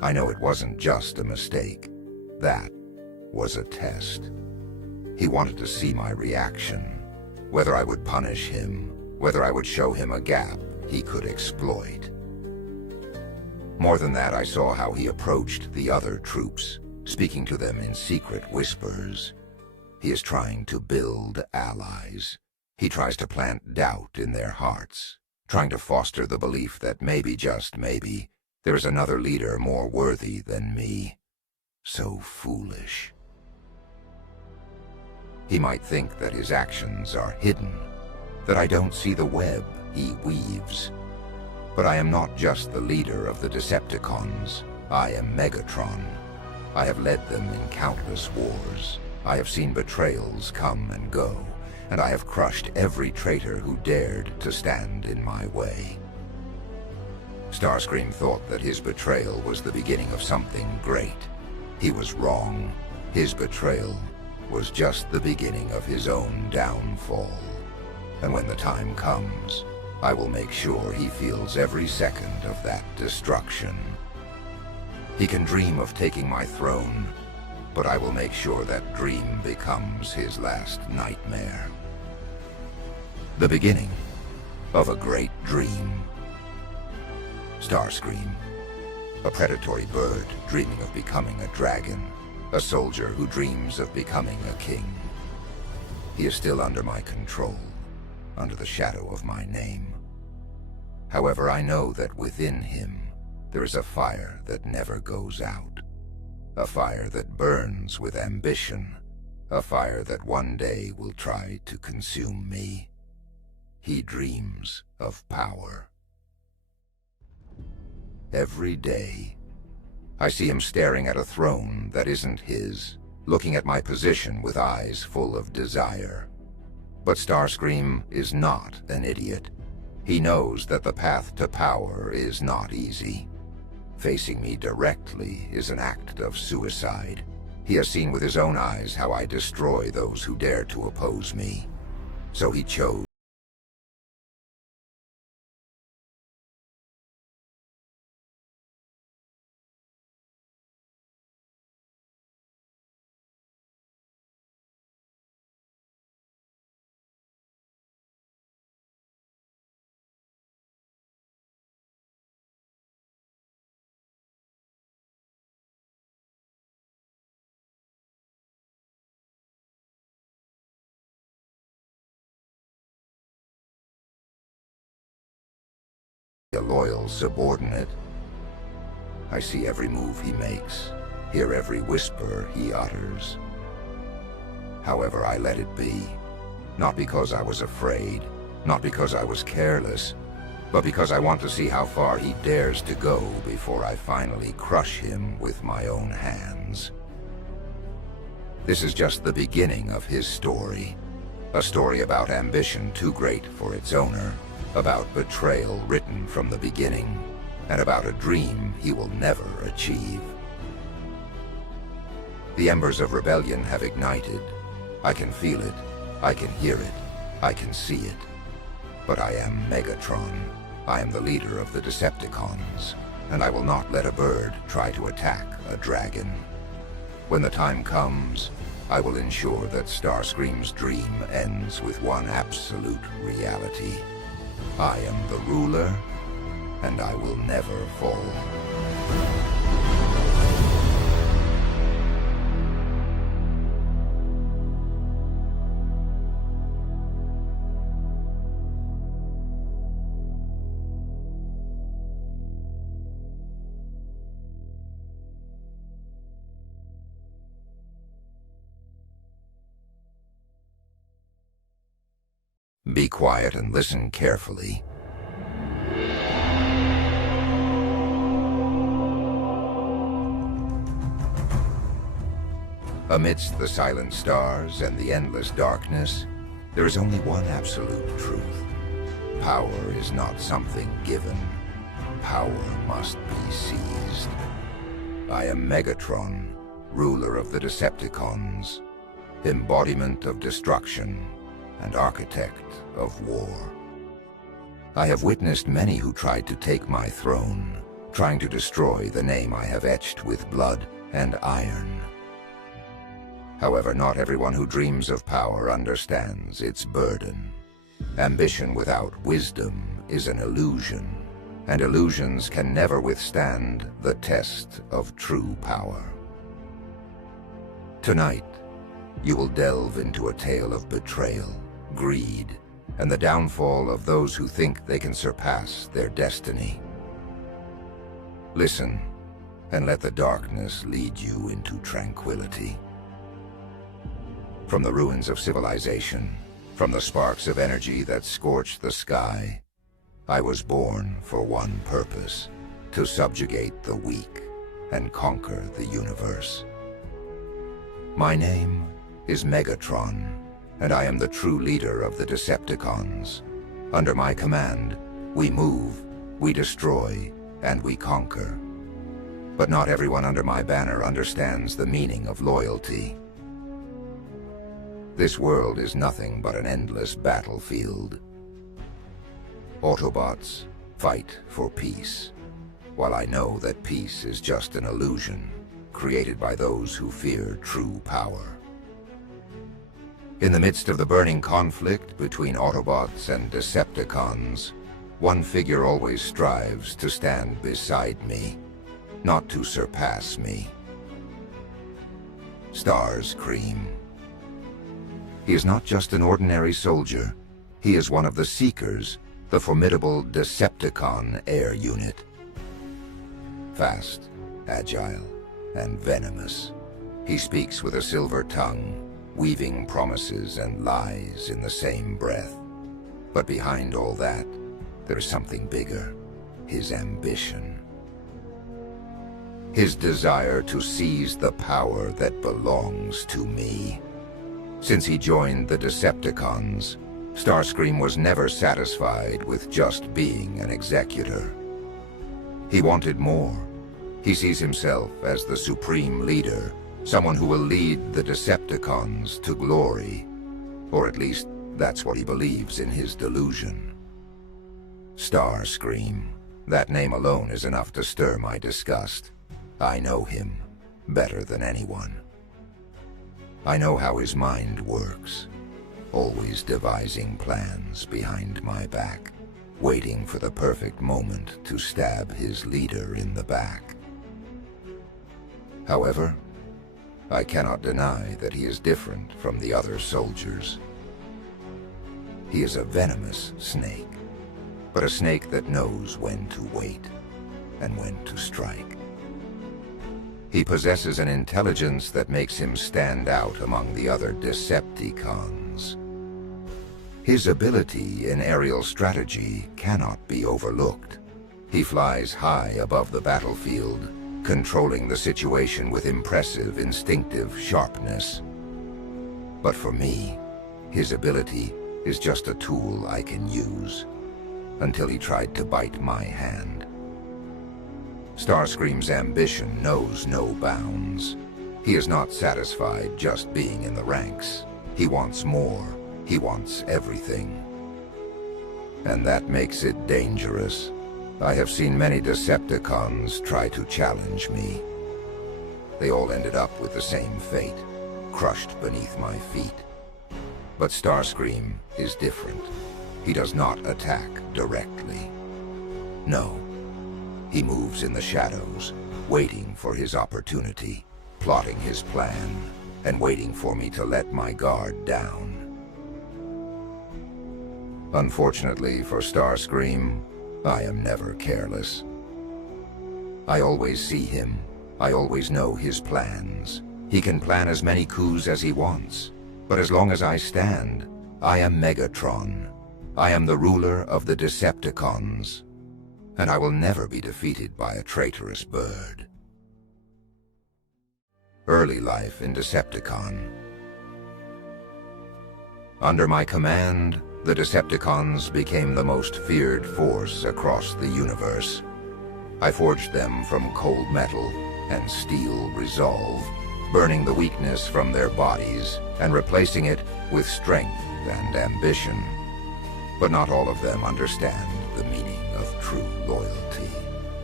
I know it wasn't just a mistake. That was a test. He wanted to see my reaction, whether I would punish him, whether I would show him a gap he could exploit. More than that, I saw how he approached the other troops, speaking to them in secret whispers. He is trying to build allies. He tries to plant doubt in their hearts, trying to foster the belief that maybe, just maybe, there is another leader more worthy than me. So foolish. He might think that his actions are hidden, that I don't see the web he weaves. But I am not just the leader of the Decepticons. I am Megatron. I have led them in countless wars. I have seen betrayals come and go, and I have crushed every traitor who dared to stand in my way. Starscream thought that his betrayal was the beginning of something great. He was wrong. His betrayal was just the beginning of his own downfall. And when the time comes, I will make sure he feels every second of that destruction. He can dream of taking my throne, but I will make sure that dream becomes his last nightmare. The beginning of a great dream. Starscream, a predatory bird dreaming of becoming a dragon, a soldier who dreams of becoming a king. He is still under my control, under the shadow of my name. However, I know that within him there is a fire that never goes out, a fire that burns with ambition, a fire that one day will try to consume me. He dreams of power. Every day, I see him staring at a throne that isn't his, looking at my position with eyes full of desire. But Starscream is not an idiot. He knows that the path to power is not easy. Facing me directly is an act of suicide. He has seen with his own eyes how I destroy those who dare to oppose me. So he chose a loyal subordinate. I see every move he makes, hear every whisper he utters. However, I let it be, not because I was afraid, not because I was careless, but because I want to see how far he dares to go before I finally crush him with my own hands. This is just the beginning of his story, a story about ambition too great for its owner, about betrayal written from the beginning, and about a dream he will never achieve. The embers of rebellion have ignited. I can feel it, I can hear it, I can see it. But I am Megatron. I am the leader of the Decepticons, and I will not let a bird try to attack a dragon. When the time comes, I will ensure that Starscream's dream ends with one absolute reality. I am the ruler, and I will never fall. Be quiet and listen carefully. Amidst the silent stars and the endless darkness, there is only one absolute truth. Power is not something given. Power must be seized. I am Megatron, ruler of the Decepticons, embodiment of destruction, and architect of war. I have witnessed many who tried to take my throne, trying to destroy the name I have etched with blood and iron. However, not everyone who dreams of power understands its burden. Ambition without wisdom is an illusion, and illusions can never withstand the test of true power. Tonight, you will delve into a tale of betrayal, greed, and the downfall of those who think they can surpass their destiny. Listen, and let the darkness lead you into tranquility. From the ruins of civilization, from the sparks of energy that scorched the sky, I was born for one purpose: to subjugate the weak and conquer the universe. My name is Megatron, and I am the true leader of the Decepticons. Under my command, we move, we destroy, and we conquer. But not everyone under my banner understands the meaning of loyalty. This world is nothing but an endless battlefield. Autobots fight for peace, while I know that peace is just an illusion created by those who fear true power. In the midst of the burning conflict between Autobots and Decepticons, one figure always strives to stand beside me, not to surpass me. Starscream. He is not just an ordinary soldier. He is one of the Seekers, the formidable Decepticon air unit. Fast, agile, and venomous, he speaks with a silver tongue, weaving promises and lies in the same breath. But behind all that, there's something bigger: his ambition. His desire to seize the power that belongs to me. Since he joined the Decepticons, Starscream was never satisfied with just being an executor. He wanted more. He sees himself as the supreme leader, someone who will lead the Decepticons to glory. Or at least, that's what he believes in his delusion. Starscream. That name alone is enough to stir my disgust. I know him better than anyone. I know how his mind works, always devising plans behind my back, waiting for the perfect moment to stab his leader in the back. However, I cannot deny that he is different from the other soldiers. He is a venomous snake, but a snake that knows when to wait and when to strike. He possesses an intelligence that makes him stand out among the other Decepticons. His ability in aerial strategy cannot be overlooked. He flies high above the battlefield, controlling the situation with impressive instinctive sharpness. But for me, his ability is just a tool I can use, until he tried to bite my hand. Starscream's ambition knows no bounds. He is not satisfied just being in the ranks. He wants more. He wants everything. And that makes it dangerous. I have seen many Decepticons try to challenge me. They all ended up with the same fate, crushed beneath my feet. But Starscream is different. He does not attack directly. No. He moves in the shadows, waiting for his opportunity, plotting his plan, and waiting for me to let my guard down. Unfortunately for Starscream, I am never careless. I always see him. I always know his plans. He can plan as many coups as he wants. But as long as I stand, I am Megatron. I am the ruler of the Decepticons. And I will never be defeated by a traitorous bird. Early life in Decepticon. Under my command, the Decepticons became the most feared force across the universe. I forged them from cold metal and steel resolve, burning the weakness from their bodies and replacing it with strength and ambition. But not all of them understand the meaning of true loyalty.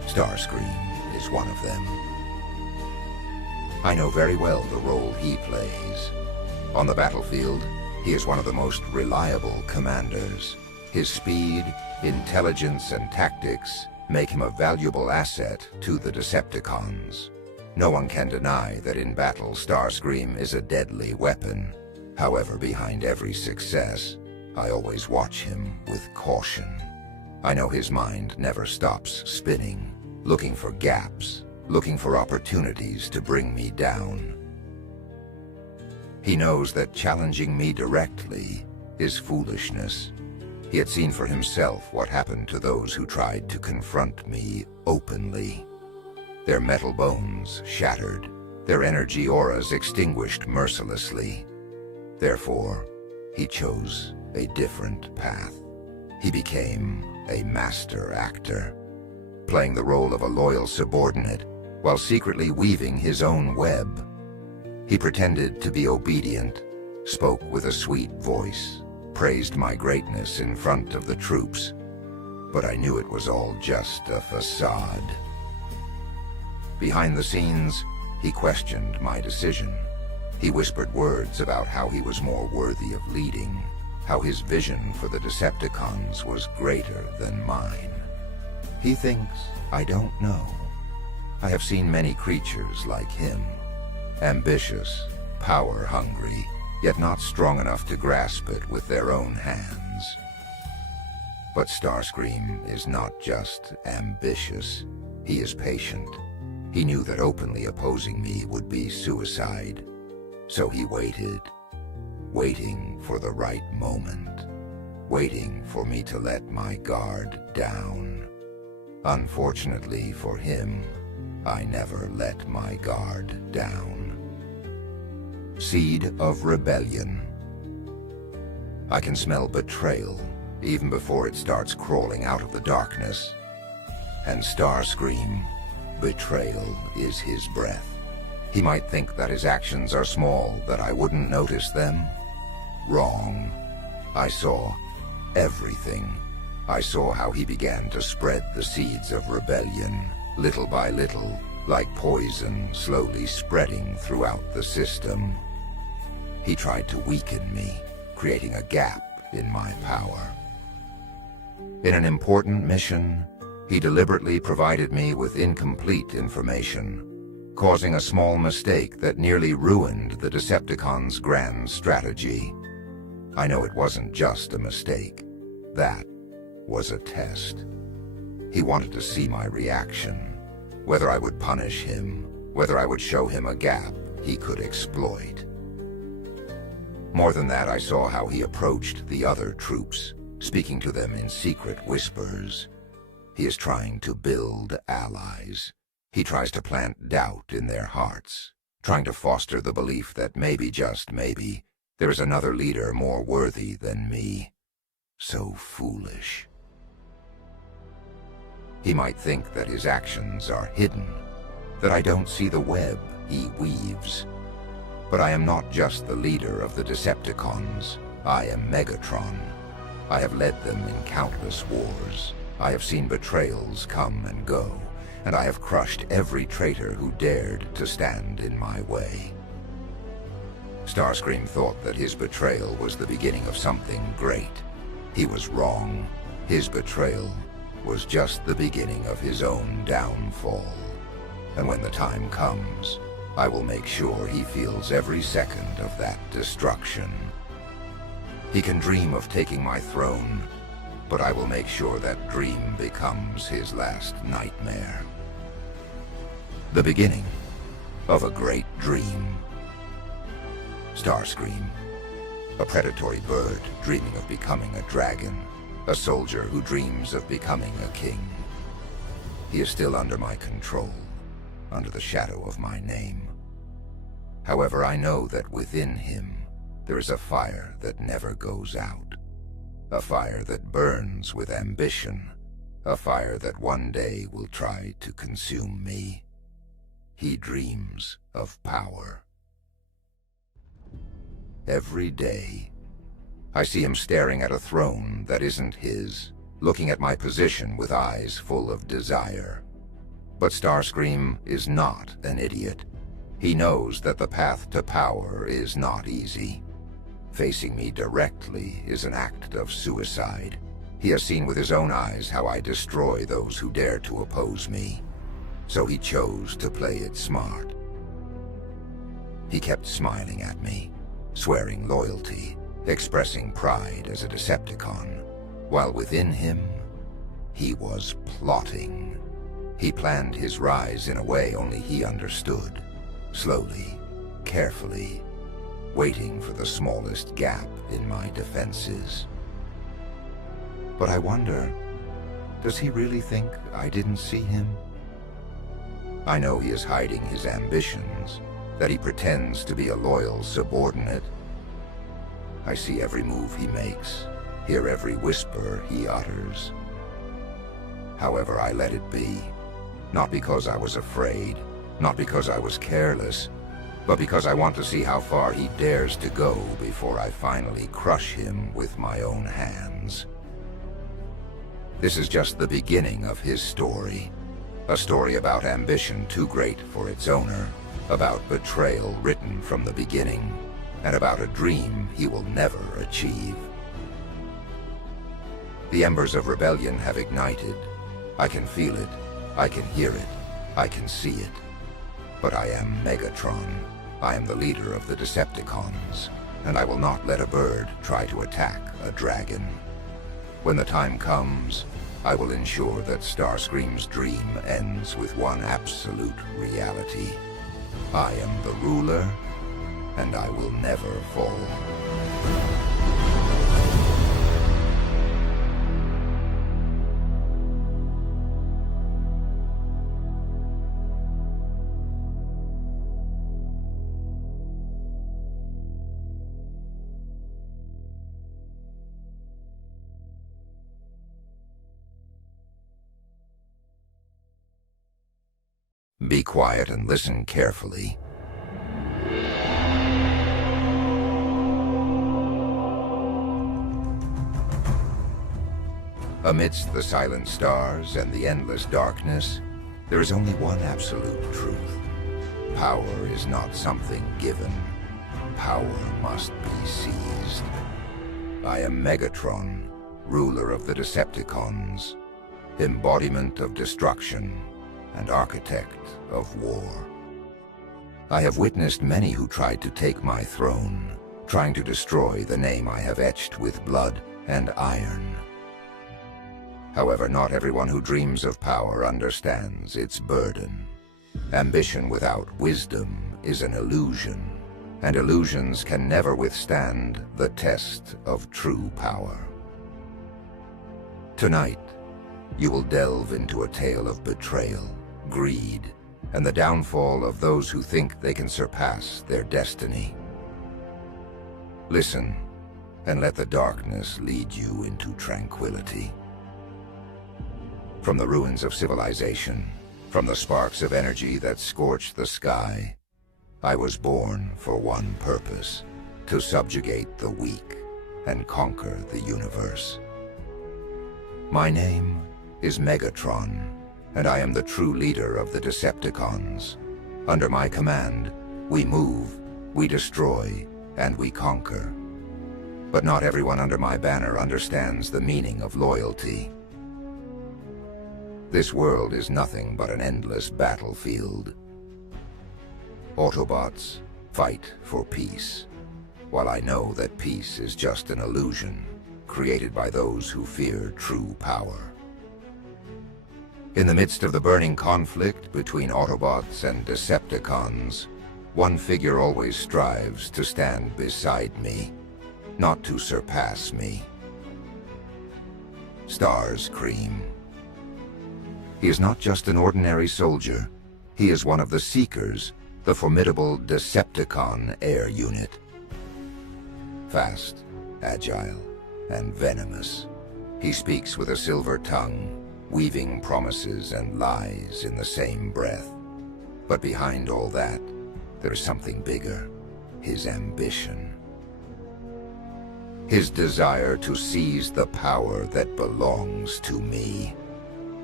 Starscream is one of them. I know very well the role he plays. On the battlefield, he is one of the most reliable commanders. His speed, intelligence, and tactics make him a valuable asset to the Decepticons. No one can deny that in battle, Starscream is a deadly weapon. However, behind every success, I always watch him with caution. I know his mind never stops spinning, looking for gaps, looking for opportunities to bring me down. He knows that challenging me directly is foolishness. He had seen for himself what happened to those who tried to confront me openly. Their metal bones shattered, their energy auras extinguished mercilessly. Therefore, he chose a different path. He became a master actor, playing the role of a loyal subordinate while secretly weaving his own web. He pretended to be obedient, spoke with a sweet voice, praised my greatness in front of the troops, but I knew it was all just a facade. Behind the scenes, he questioned my decision. He whispered words about how he was more worthy of leading, how his vision for the Decepticons was greater than mine. He thinks I don't know. I have seen many creatures like him, ambitious, power-hungry, yet not strong enough to grasp it with their own hands. But Starscream is not just ambitious, he is patient. He knew that openly opposing me would be suicide, so he waited, waiting for the right moment, waiting for me to let my guard down. Unfortunately for him, I never let my guard down. Seed of rebellion. I can smell betrayal even before it starts crawling out of the darkness. And Starscream, betrayal is his breath. He might think that his actions are small, that I wouldn't notice them. Wrong. I saw everything. I saw how he began to spread the seeds of rebellion, little by little, like poison slowly spreading throughout the system. He tried to weaken me, creating a gap in my power. In an important mission, he deliberately provided me with incomplete information, causing a small mistake that nearly ruined the Decepticons' grand strategy. I know it wasn't just a mistake. That was a test. He wanted to see my reaction, whether I would punish him, whether I would show him a gap he could exploit. More than that, I saw how he approached the other troops, speaking to them in secret whispers. He is trying to build allies. He tries to plant doubt in their hearts, trying to foster the belief that maybe, just maybe, there is another leader more worthy than me. So foolish. He might think that his actions are hidden, that I don't see the web he weaves. But I am not just the leader of the Decepticons. I am Megatron. I have led them in countless wars. I have seen betrayals come and go, and I have crushed every traitor who dared to stand in my way. Starscream thought that his betrayal was the beginning of something great. He was wrong. His betrayal was just the beginning of his own downfall. And when the time comes, I will make sure he feels every second of that destruction. He can dream of taking my throne, but I will make sure that dream becomes his last nightmare. The beginning of a great dream. Starscream, a predatory bird dreaming of becoming a dragon, a soldier who dreams of becoming a king. He is still under my control, under the shadow of my name. However, I know that within him there is a fire that never goes out, a fire that burns with ambition, a fire that one day will try to consume me. He dreams of power. Every day, I see him staring at a throne that isn't his, looking at my position with eyes full of desire. But Starscream is not an idiot. He knows that the path to power is not easy. Facing me directly is an act of suicide. He has seen with his own eyes how I destroy those who dare to oppose me. So he chose to play it smart. He kept smiling at me, swearing loyalty, expressing pride as a Decepticon, while within him, he was plotting. He planned his rise in a way only he understood, slowly, carefully, waiting for the smallest gap in my defenses. But I wonder, does he really think I didn't see him? I know he is hiding his ambitions, that he pretends to be a loyal subordinate. I see every move he makes, hear every whisper he utters. However, I let it be, not because I was afraid, not because I was careless, but because I want to see how far he dares to go before I finally crush him with my own hands. This is just the beginning of his story. A story about ambition too great for its owner, about betrayal written from the beginning, and about a dream he will never achieve. The embers of rebellion have ignited. I can feel it, I can hear it, I can see it. But I am Megatron. I am the leader of the Decepticons, and I will not let a bird try to attack a dragon. When the time comes, I will ensure that Starscream's dream ends with one absolute reality. I am the ruler, and I will never fall. Be quiet and listen carefully. Amidst the silent stars and the endless darkness, there is only one absolute truth. Power is not something given. Power must be seized. I am Megatron, ruler of the Decepticons, embodiment of destruction, and architect of war. I have witnessed many who tried to take my throne, trying to destroy the name I have etched with blood and iron. However, not everyone who dreams of power understands its burden. Ambition without wisdom is an illusion, and illusions can never withstand the test of true power. Tonight, you will delve into a tale of betrayal, greed, and the downfall of those who think they can surpass their destiny. Listen, and let the darkness lead you into tranquility. From the ruins of civilization, from the sparks of energy that scorched the sky, I was born for one purpose: to subjugate the weak and conquer the universe. My name is Megatron, and I am the true leader of the Decepticons. Under my command, we move, we destroy, and we conquer. But not everyone under my banner understands the meaning of loyalty. This world is nothing but an endless battlefield. Autobots fight for peace, while I know that peace is just an illusion created by those who fear true power. In the midst of the burning conflict between Autobots and Decepticons, one figure always strives to stand beside me, not to surpass me. Starscream. He is not just an ordinary soldier. He is one of the Seekers, the formidable Decepticon air unit. Fast, agile, and venomous, he speaks with a silver tongue, weaving promises and lies in the same breath. But behind all that, there is something bigger: his ambition. His desire to seize the power that belongs to me.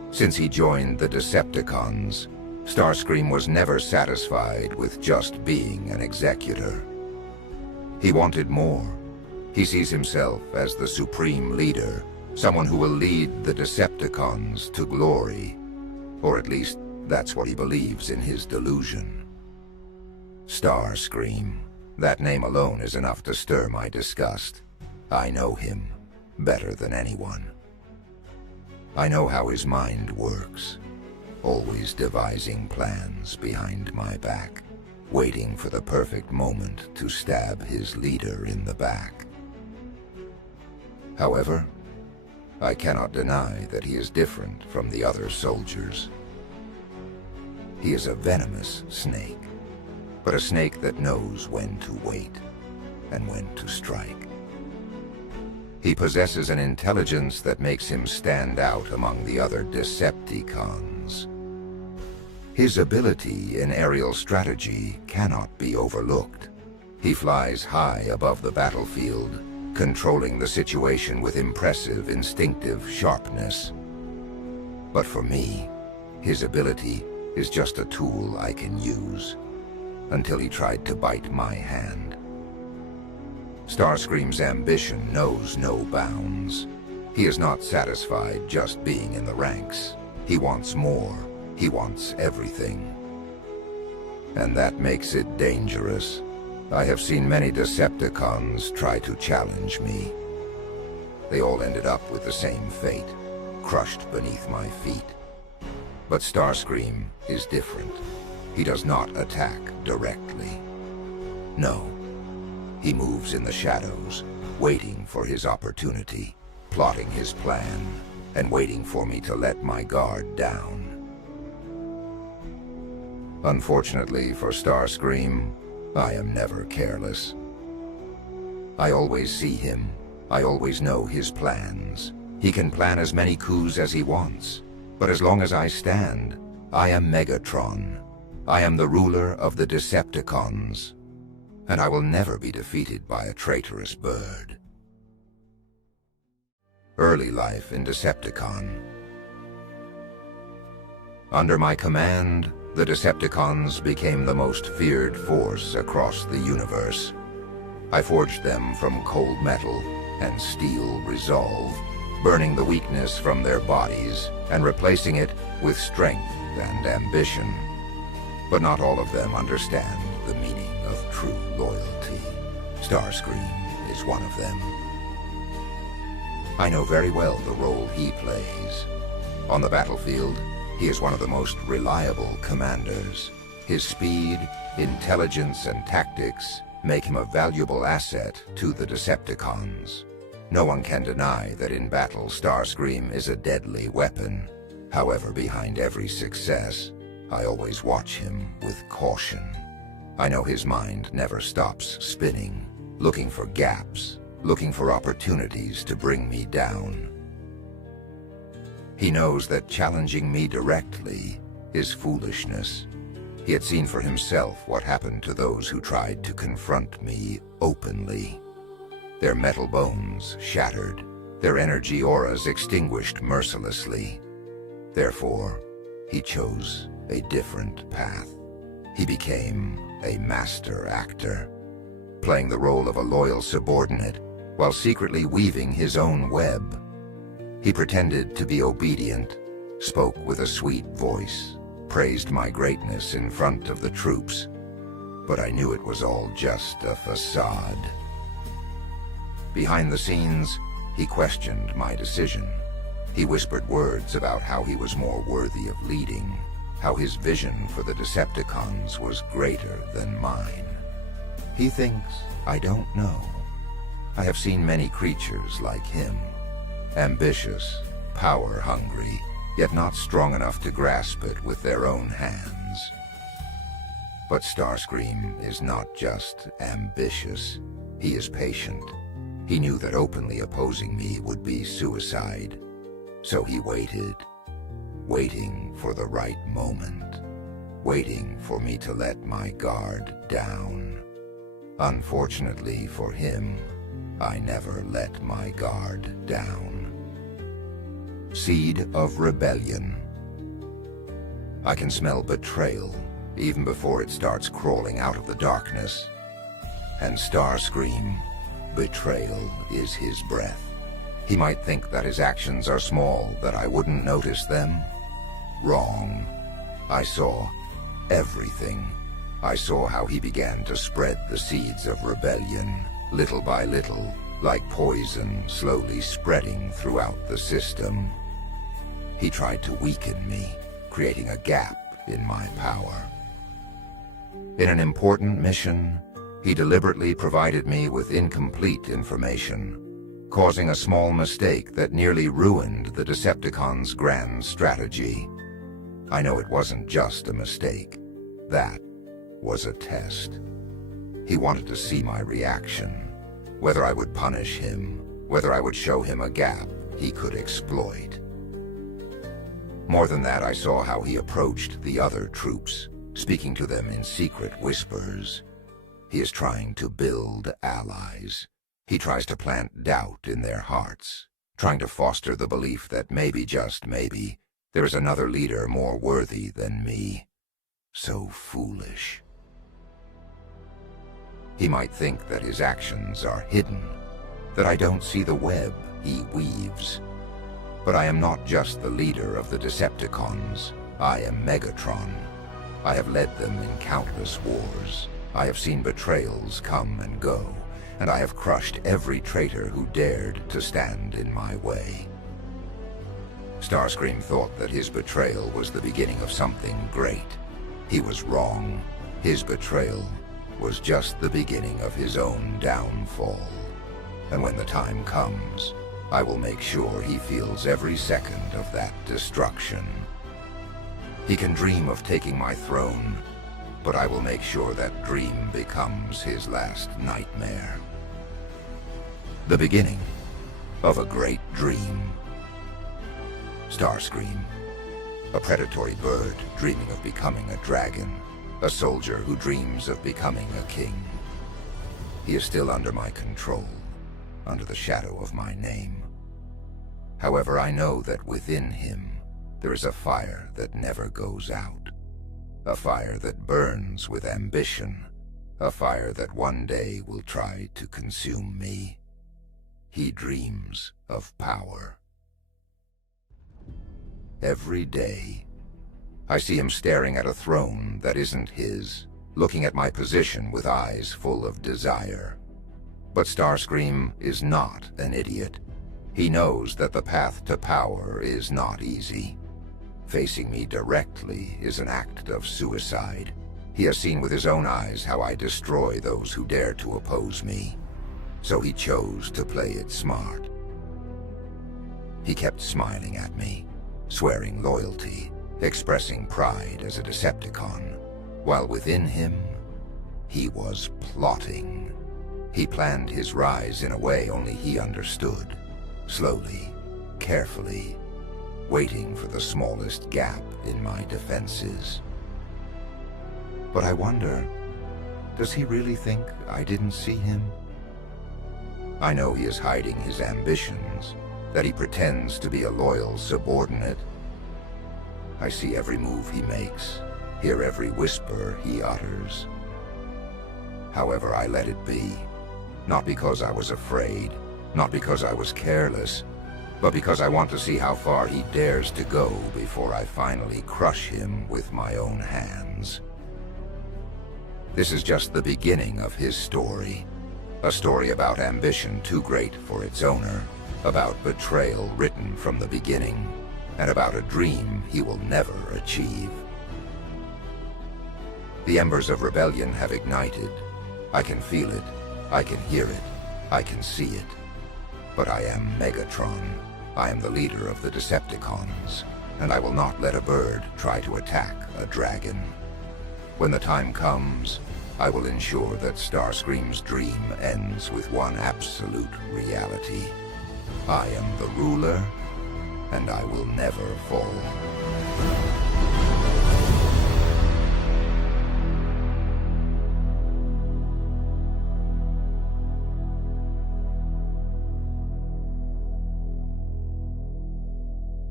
Since he joined the Decepticons, Starscream was never satisfied with just being an executor. He wanted more. He sees himself as the supreme leader, someone who will lead the Decepticons to glory. Or at least, that's what he believes in his delusion. Starscream. That name alone is enough to stir my disgust. I know him better than anyone. I know how his mind works, always devising plans behind my back, waiting for the perfect moment to stab his leader in the back. However, I cannot deny that he is different from the other soldiers. He is a venomous snake, but a snake that knows when to wait and when to strike. He possesses an intelligence that makes him stand out among the other Decepticons. His ability in aerial strategy cannot be overlooked. He flies high above the battlefield, controlling the situation with impressive instinctive sharpness. But for me, his ability is just a tool I can use, until he tried to bite my hand. Starscream's ambition knows no bounds. He is not satisfied just being in the ranks. He wants more. He wants everything. And that makes it dangerous. I have seen many Decepticons try to challenge me. They all ended up with the same fate, crushed beneath my feet. But Starscream is different. He does not attack directly. No. He moves in the shadows, waiting for his opportunity, plotting his plan, and waiting for me to let my guard down. Unfortunately for Starscream, I am never careless. I always see him. I always know his plans. He can plan as many coups as he wants. But as long as I stand, I am Megatron. I am the ruler of the Decepticons. And I will never be defeated by a traitorous bird. Early life in Decepticon. Under my command, the Decepticons became the most feared force across the universe. I forged them from cold metal and steel resolve, burning the weakness from their bodies and replacing it with strength and ambition. But not all of them understand the meaning of true loyalty. Starscream is one of them. I know very well the role he plays. On the battlefield, he is one of the most reliable commanders. His speed, intelligence, and tactics make him a valuable asset to the Decepticons. No one can deny that in battle, Starscream is a deadly weapon. However, behind every success, I always watch him with caution. I know his mind never stops spinning, looking for gaps, looking for opportunities to bring me down. He knows that challenging me directly is foolishness. He had seen for himself what happened to those who tried to confront me openly. Their metal bones shattered, their energy auras extinguished mercilessly. Therefore, he chose a different path. He became a master actor, playing the role of a loyal subordinate while secretly weaving his own web. He pretended to be obedient, spoke with a sweet voice, praised my greatness in front of the troops, but I knew it was all just a facade. Behind the scenes, he questioned my decision. He whispered words about how he was more worthy of leading, how his vision for the Decepticons was greater than mine. He thinks I don't know. I have seen many creatures like him. Ambitious, power-hungry, yet not strong enough to grasp it with their own hands. But Starscream is not just ambitious. He is patient. He knew that openly opposing me would be suicide. So he waited, waiting for the right moment, waiting for me to let my guard down. Unfortunately for him, I never let my guard down. Seed of rebellion. I can smell betrayal even before it starts crawling out of the darkness. And Starscream, betrayal is his breath. He might think that his actions are small, that I wouldn't notice them. Wrong. I saw everything. I saw how he began to spread the seeds of rebellion, little by little, like poison slowly spreading throughout the system. He tried to weaken me, creating a gap in my power. In an important mission, he deliberately provided me with incomplete information, causing a small mistake that nearly ruined the Decepticons' grand strategy. I know it wasn't just a mistake. That was a test. He wanted to see my reaction, whether I would punish him, whether I would show him a gap he could exploit. More than that, I saw how he approached the other troops, speaking to them in secret whispers. He is trying to build allies. He tries to plant doubt in their hearts, trying to foster the belief that maybe, just maybe, there is another leader more worthy than me. So foolish. He might think that his actions are hidden, that I don't see the web he weaves. But I am not just the leader of the Decepticons. I am Megatron. I have led them in countless wars. I have seen betrayals come and go, and I have crushed every traitor who dared to stand in my way. Starscream thought that his betrayal was the beginning of something great. He was wrong. His betrayal was just the beginning of his own downfall. And when the time comes, I will make sure he feels every second of that destruction. He can dream of taking my throne, but I will make sure that dream becomes his last nightmare. The beginning of a great dream. Starscream, a predatory bird dreaming of becoming a dragon, a soldier who dreams of becoming a king. He is still under my control, under the shadow of my name. However, I know that within him there is a fire that never goes out, a fire that burns with ambition, a fire that one day will try to consume me. He dreams of power. Every day, I see him staring at a throne that isn't his, looking at my position with eyes full of desire. But Starscream is not an idiot. He knows that the path to power is not easy. Facing me directly is an act of suicide. He has seen with his own eyes how I destroy those who dare to oppose me. So he chose to play it smart. He kept smiling at me, swearing loyalty, expressing pride as a Decepticon, while within him, he was plotting. He planned his rise in a way only he understood, slowly, carefully, waiting for the smallest gap in my defenses. But I wonder, does he really think I didn't see him? I know he is hiding his ambitions, that he pretends to be a loyal subordinate. I see every move he makes, hear every whisper he utters. However, I let it be, not because I was afraid, not because I was careless, but because I want to see how far he dares to go before I finally crush him with my own hands. This is just the beginning of his story. A story about ambition too great for its owner, about betrayal written from the beginning, and about a dream he will never achieve. The embers of rebellion have ignited. I can feel it, I can hear it, I can see it. But I am Megatron. I am the leader of the Decepticons, and I will not let a bird try to attack a dragon. When the time comes, I will ensure that Starscream's dream ends with one absolute reality. I am the ruler, and I will never fall.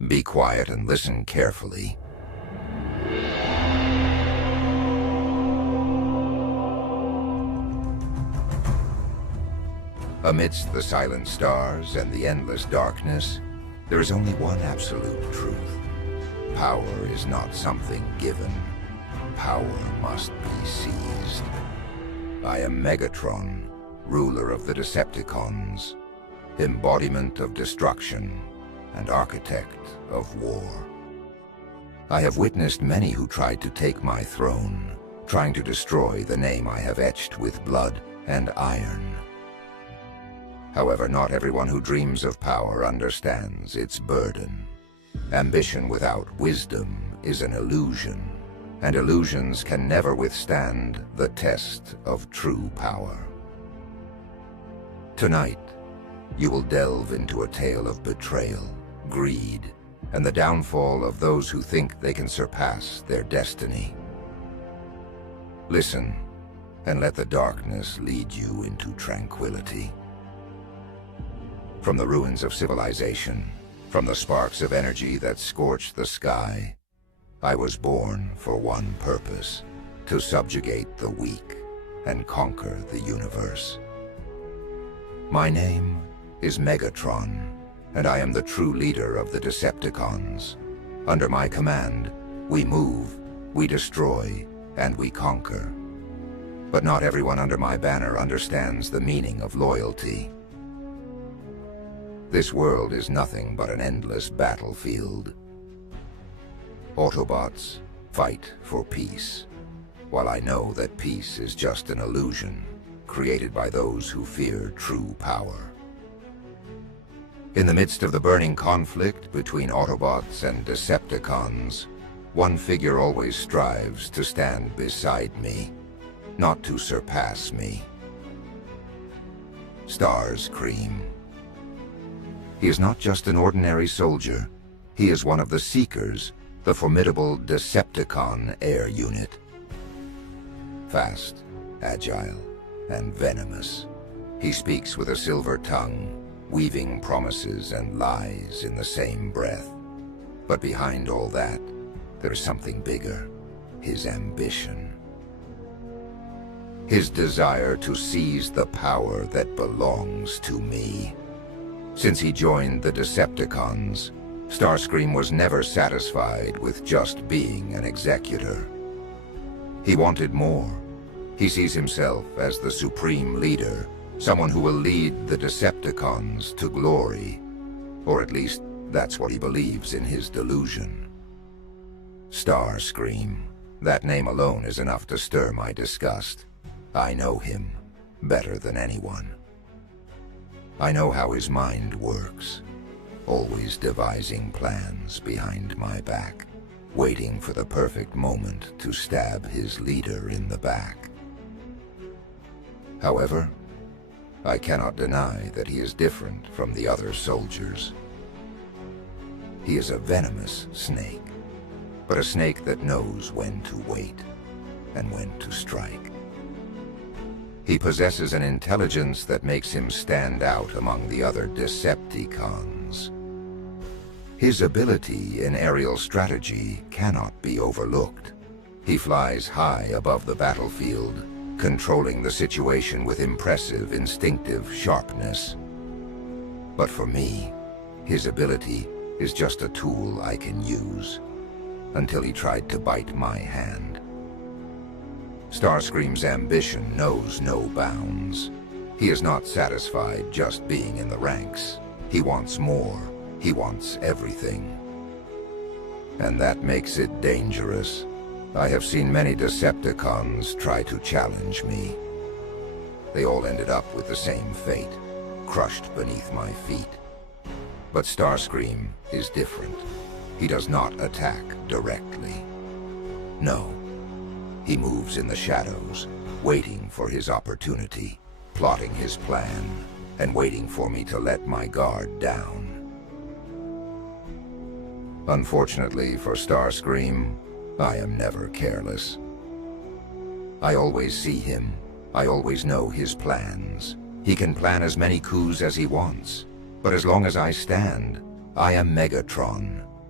Be quiet and listen carefully. Amidst the silent stars and the endless darkness, there is only one absolute truth. Power is not something given. Power must be seized. I am Megatron, ruler of the Decepticons, embodiment of destruction and architect of war. I have witnessed many who tried to take my throne, trying to destroy the name I have etched with blood and iron. However, not everyone who dreams of power understands its burden. Ambition without wisdom is an illusion, and illusions can never withstand the test of true power. Tonight, you will delve into a tale of betrayal, greed, and the downfall of those who think they can surpass their destiny. Listen, and let the darkness lead you into tranquility. From the ruins of civilization, from the sparks of energy that scorched the sky, I was born for one purpose: to subjugate the weak and conquer the universe. My name is Megatron, and I am the true leader of the Decepticons. Under my command, we move, we destroy, and we conquer. But not everyone under my banner understands the meaning of loyalty. This world is nothing but an endless battlefield. Autobots fight for peace, while I know that peace is just an illusion created by those who fear true power. In the midst of the burning conflict between Autobots and Decepticons, one figure always strives to stand beside me, not to surpass me. Starscream. He is not just an ordinary soldier. He is one of the Seekers, the formidable Decepticon air unit. Fast, agile, and venomous, he speaks with a silver tongue, weaving promises and lies in the same breath. But behind all that, there is something bigger: his ambition. His desire to seize the power that belongs to me. Since he joined the Decepticons, Starscream was never satisfied with just being an executor. He wanted more. He sees himself as the supreme leader, someone who will lead the Decepticons to glory. Or at least, that's what he believes in his delusion. Starscream. That name alone is enough to stir my disgust. I know him better than anyone. I know how his mind works, always devising plans behind my back, waiting for the perfect moment to stab his leader in the back. However, I cannot deny that he is different from the other soldiers. He is a venomous snake, but a snake that knows when to wait and when to strike. He possesses an intelligence that makes him stand out among the other Decepticons. His ability in aerial strategy cannot be overlooked. He flies high above the battlefield, controlling the situation with impressive instinctive sharpness. But for me, his ability is just a tool I can use, until he tried to bite my hand. Starscream's ambition knows no bounds. He is not satisfied just being in the ranks. He wants more. He wants everything. And that makes it dangerous. I have seen many Decepticons try to challenge me. They all ended up with the same fate, crushed beneath my feet. But Starscream is different. He does not attack directly. No. He moves in the shadows, waiting for his opportunity, plotting his plan, and waiting for me to let my guard down. Unfortunately for Starscream, I am never careless. I always see him. I always know his plans. He can plan as many coups as he wants. But as long as I stand, I am Megatron,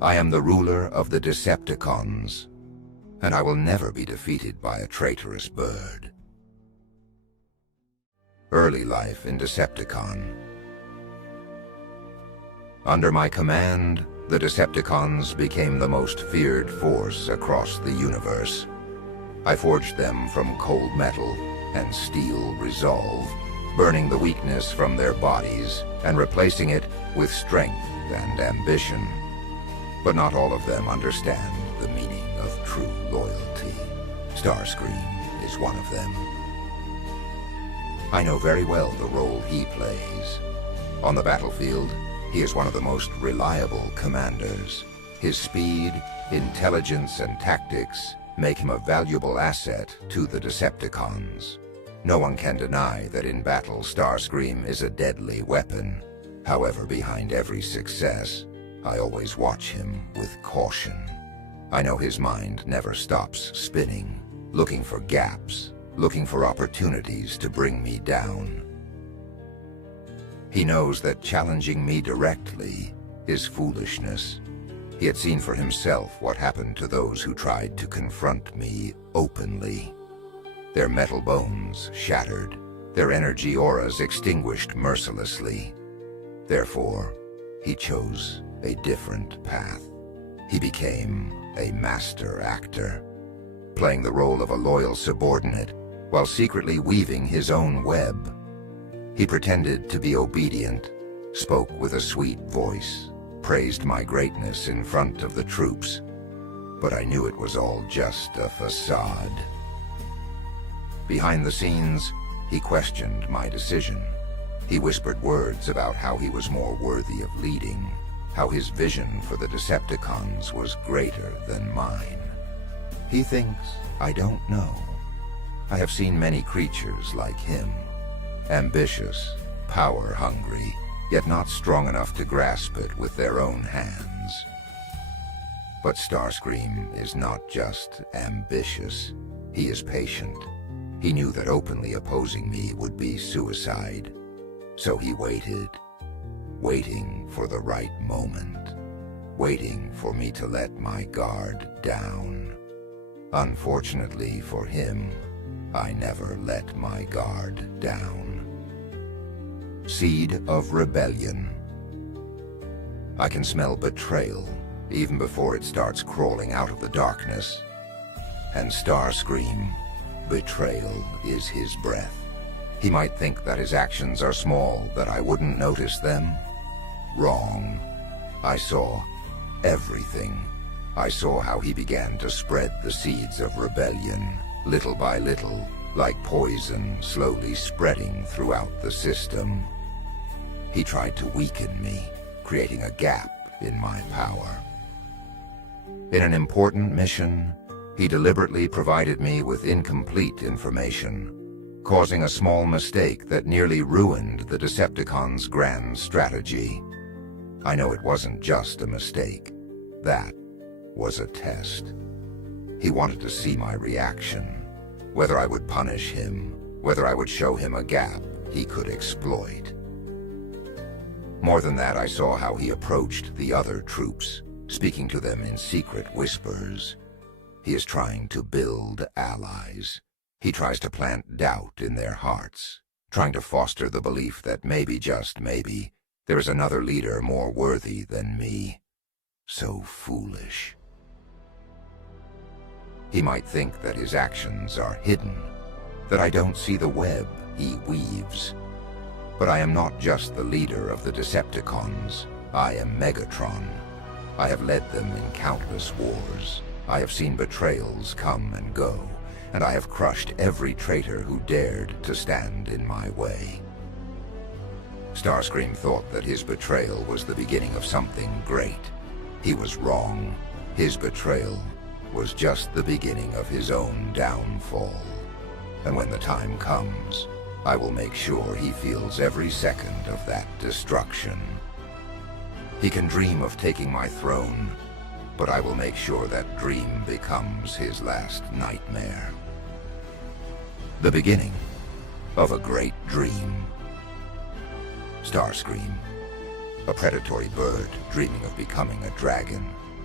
I am the ruler of the Decepticons, and I will never be defeated by a traitorous bird. Early life in Decepticon. Under my command, the Decepticons became the most feared force across the universe. I forged them from cold metal and steel resolve, burning the weakness from their bodies and replacing it with strength and ambition. But not all of them understand the meaning of true loyalty. Starscream is one of them. I know very well the role he plays. On the battlefield, he is one of the most reliable commanders. His speed, intelligence, and tactics make him a valuable asset to the Decepticons. No one can deny that in battle Starscream is a deadly weapon. However, behind every success, I always watch him with caution. I know his mind never stops spinning, looking for gaps, looking for opportunities to bring me down. He knows that challenging me directly is foolishness. He had seen for himself what happened to those who tried to confront me openly. Their metal bones shattered, their energy auras extinguished mercilessly. Therefore, he chose a different path. He became a master actor, playing the role of a loyal subordinate while secretly weaving his own web. He pretended to be obedient, spoke with a sweet voice, praised my greatness in front of the troops, but I knew it was all just a facade. Behind the scenes, he questioned my decision. He whispered words about how he was more worthy of leading, how his vision for the Decepticons was greater than mine. He thinks I don't know. I have seen many creatures like him, ambitious, power-hungry, yet not strong enough to grasp it with their own hands. But Starscream is not just ambitious, he is patient. He knew that openly opposing me would be suicide, so he waited, waiting for the right moment, waiting for me to let my guard down. Unfortunately for him, I never let my guard down. Seed of rebellion. I can smell betrayal even before it starts crawling out of the darkness. And Starscream, betrayal is his breath. He might think that his actions are small, that I wouldn't notice them. Wrong. I saw everything. I saw how he began to spread the seeds of rebellion, little by little, like poison slowly spreading throughout the system. He tried to weaken me, creating a gap in my power. In an important mission, he deliberately provided me with incomplete information, causing a small mistake that nearly ruined the Decepticons' grand strategy. I know it wasn't just a mistake. That was a test. He wanted to see my reaction, whether I would punish him, whether I would show him a gap he could exploit. More than that, I saw how he approached the other troops, speaking to them in secret whispers. He is trying to build allies. He tries to plant doubt in their hearts, trying to foster the belief that maybe, just maybe, there is another leader more worthy than me. So foolish. He might think that his actions are hidden, that I don't see the web he weaves. But I am not just the leader of the Decepticons. I am Megatron. I have led them in countless wars. I have seen betrayals come and go, and I have crushed every traitor who dared to stand in my way. Starscream thought that his betrayal was the beginning of something great. He was wrong. His betrayal was just the beginning of his own downfall. And when the time comes, I will make sure he feels every second of that destruction. He can dream of taking my throne, but I will make sure that dream becomes his last nightmare. The beginning of a great dream. Starscream, a predatory bird dreaming of becoming a dragon,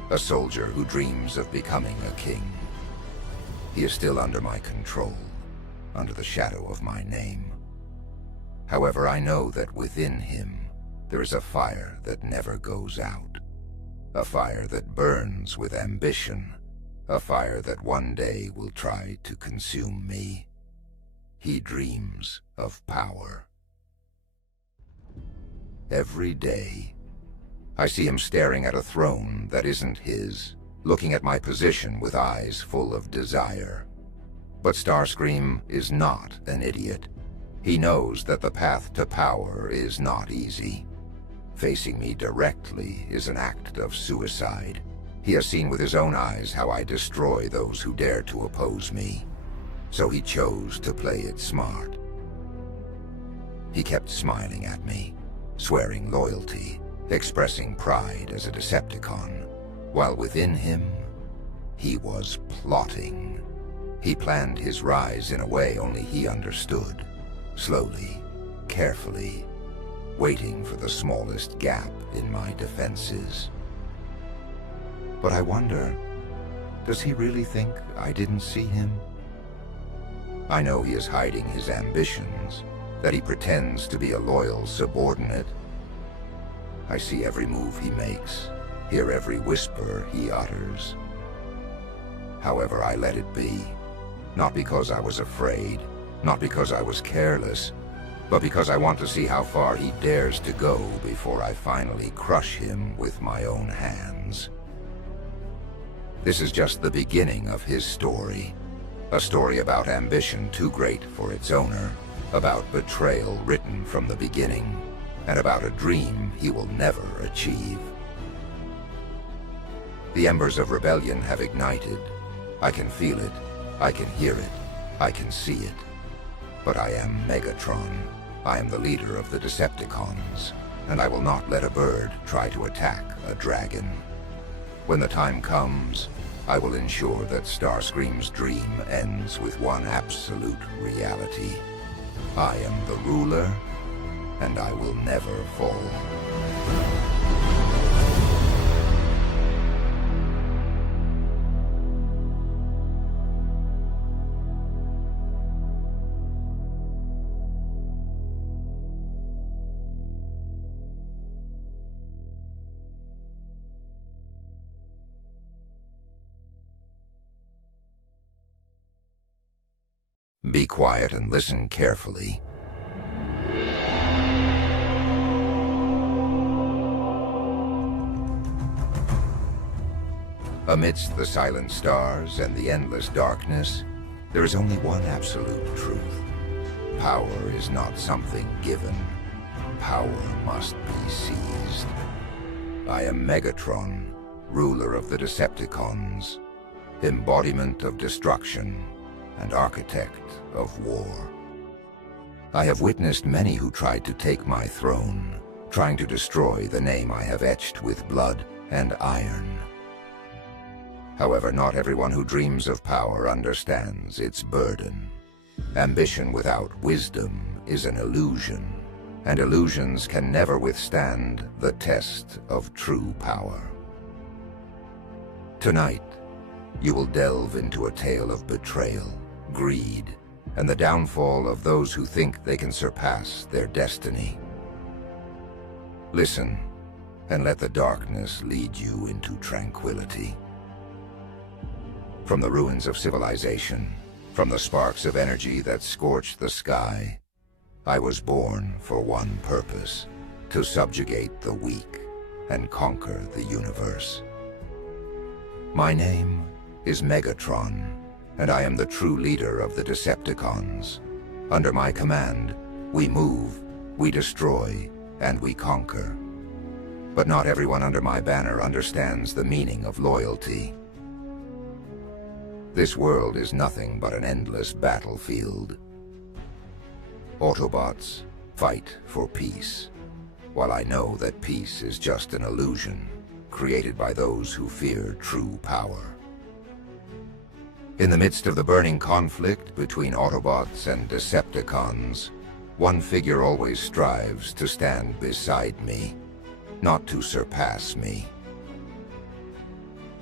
a soldier who dreams of becoming a king. He is still under my control, under the shadow of my name. However, I know that within him there is a fire that never goes out. A fire that burns with ambition. A fire that one day will try to consume me. He dreams of power. Every day, I see him staring at a throne that isn't his, looking at my position with eyes full of desire. But Starscream is not an idiot. He knows that the path to power is not easy. Facing me directly is an act of suicide. He has seen with his own eyes how I destroy those who dare to oppose me. So he chose to play it smart. He kept smiling at me, swearing loyalty, expressing pride as a Decepticon, while within him, he was plotting. He planned his rise in a way only he understood, slowly, carefully, waiting for the smallest gap in my defenses. But I wonder, does he really think I didn't see him? I know he is hiding his ambitions, that he pretends to be a loyal subordinate. I see every move he makes, hear every whisper he utters. However, I let it be, not because I was afraid, not because I was careless, but because I want to see how far he dares to go before I finally crush him with my own hands. This is just the beginning of his story. A story about ambition too great for its owner, about betrayal written from the beginning, and about a dream he will never achieve. The embers of rebellion have ignited. I can feel it, I can hear it, I can see it. But I am Megatron. I am the leader of the Decepticons, and I will not let a bird try to attack a dragon. When the time comes, I will ensure that Starscream's dream ends with one absolute reality. I am the ruler, and I will never fall. Be quiet and listen carefully. Amidst the silent stars and the endless darkness, there is only one absolute truth. Power is not something given. Power must be seized. I am Megatron, ruler of the Decepticons, embodiment of destruction, and architect of war. I have witnessed many who tried to take my throne, trying to destroy the name I have etched with blood and iron. However, not everyone who dreams of power understands its burden. Ambition without wisdom is an illusion, and illusions can never withstand the test of true power. Tonight, you will delve into a tale of betrayal, greed, and the downfall of those who think they can surpass their destiny. Listen, and let the darkness lead you into tranquility. From the ruins of civilization, from the sparks of energy that scorched the sky, I was born for one purpose: to subjugate the weak and conquer the universe. My name is Megatron, and I am the true leader of the Decepticons. Under my command, we move, we destroy, and we conquer. But not everyone under my banner understands the meaning of loyalty. This world is nothing but an endless battlefield. Autobots fight for peace, while I know that peace is just an illusion created by those who fear true power. In the midst of the burning conflict between Autobots and Decepticons, one figure always strives to stand beside me, not to surpass me.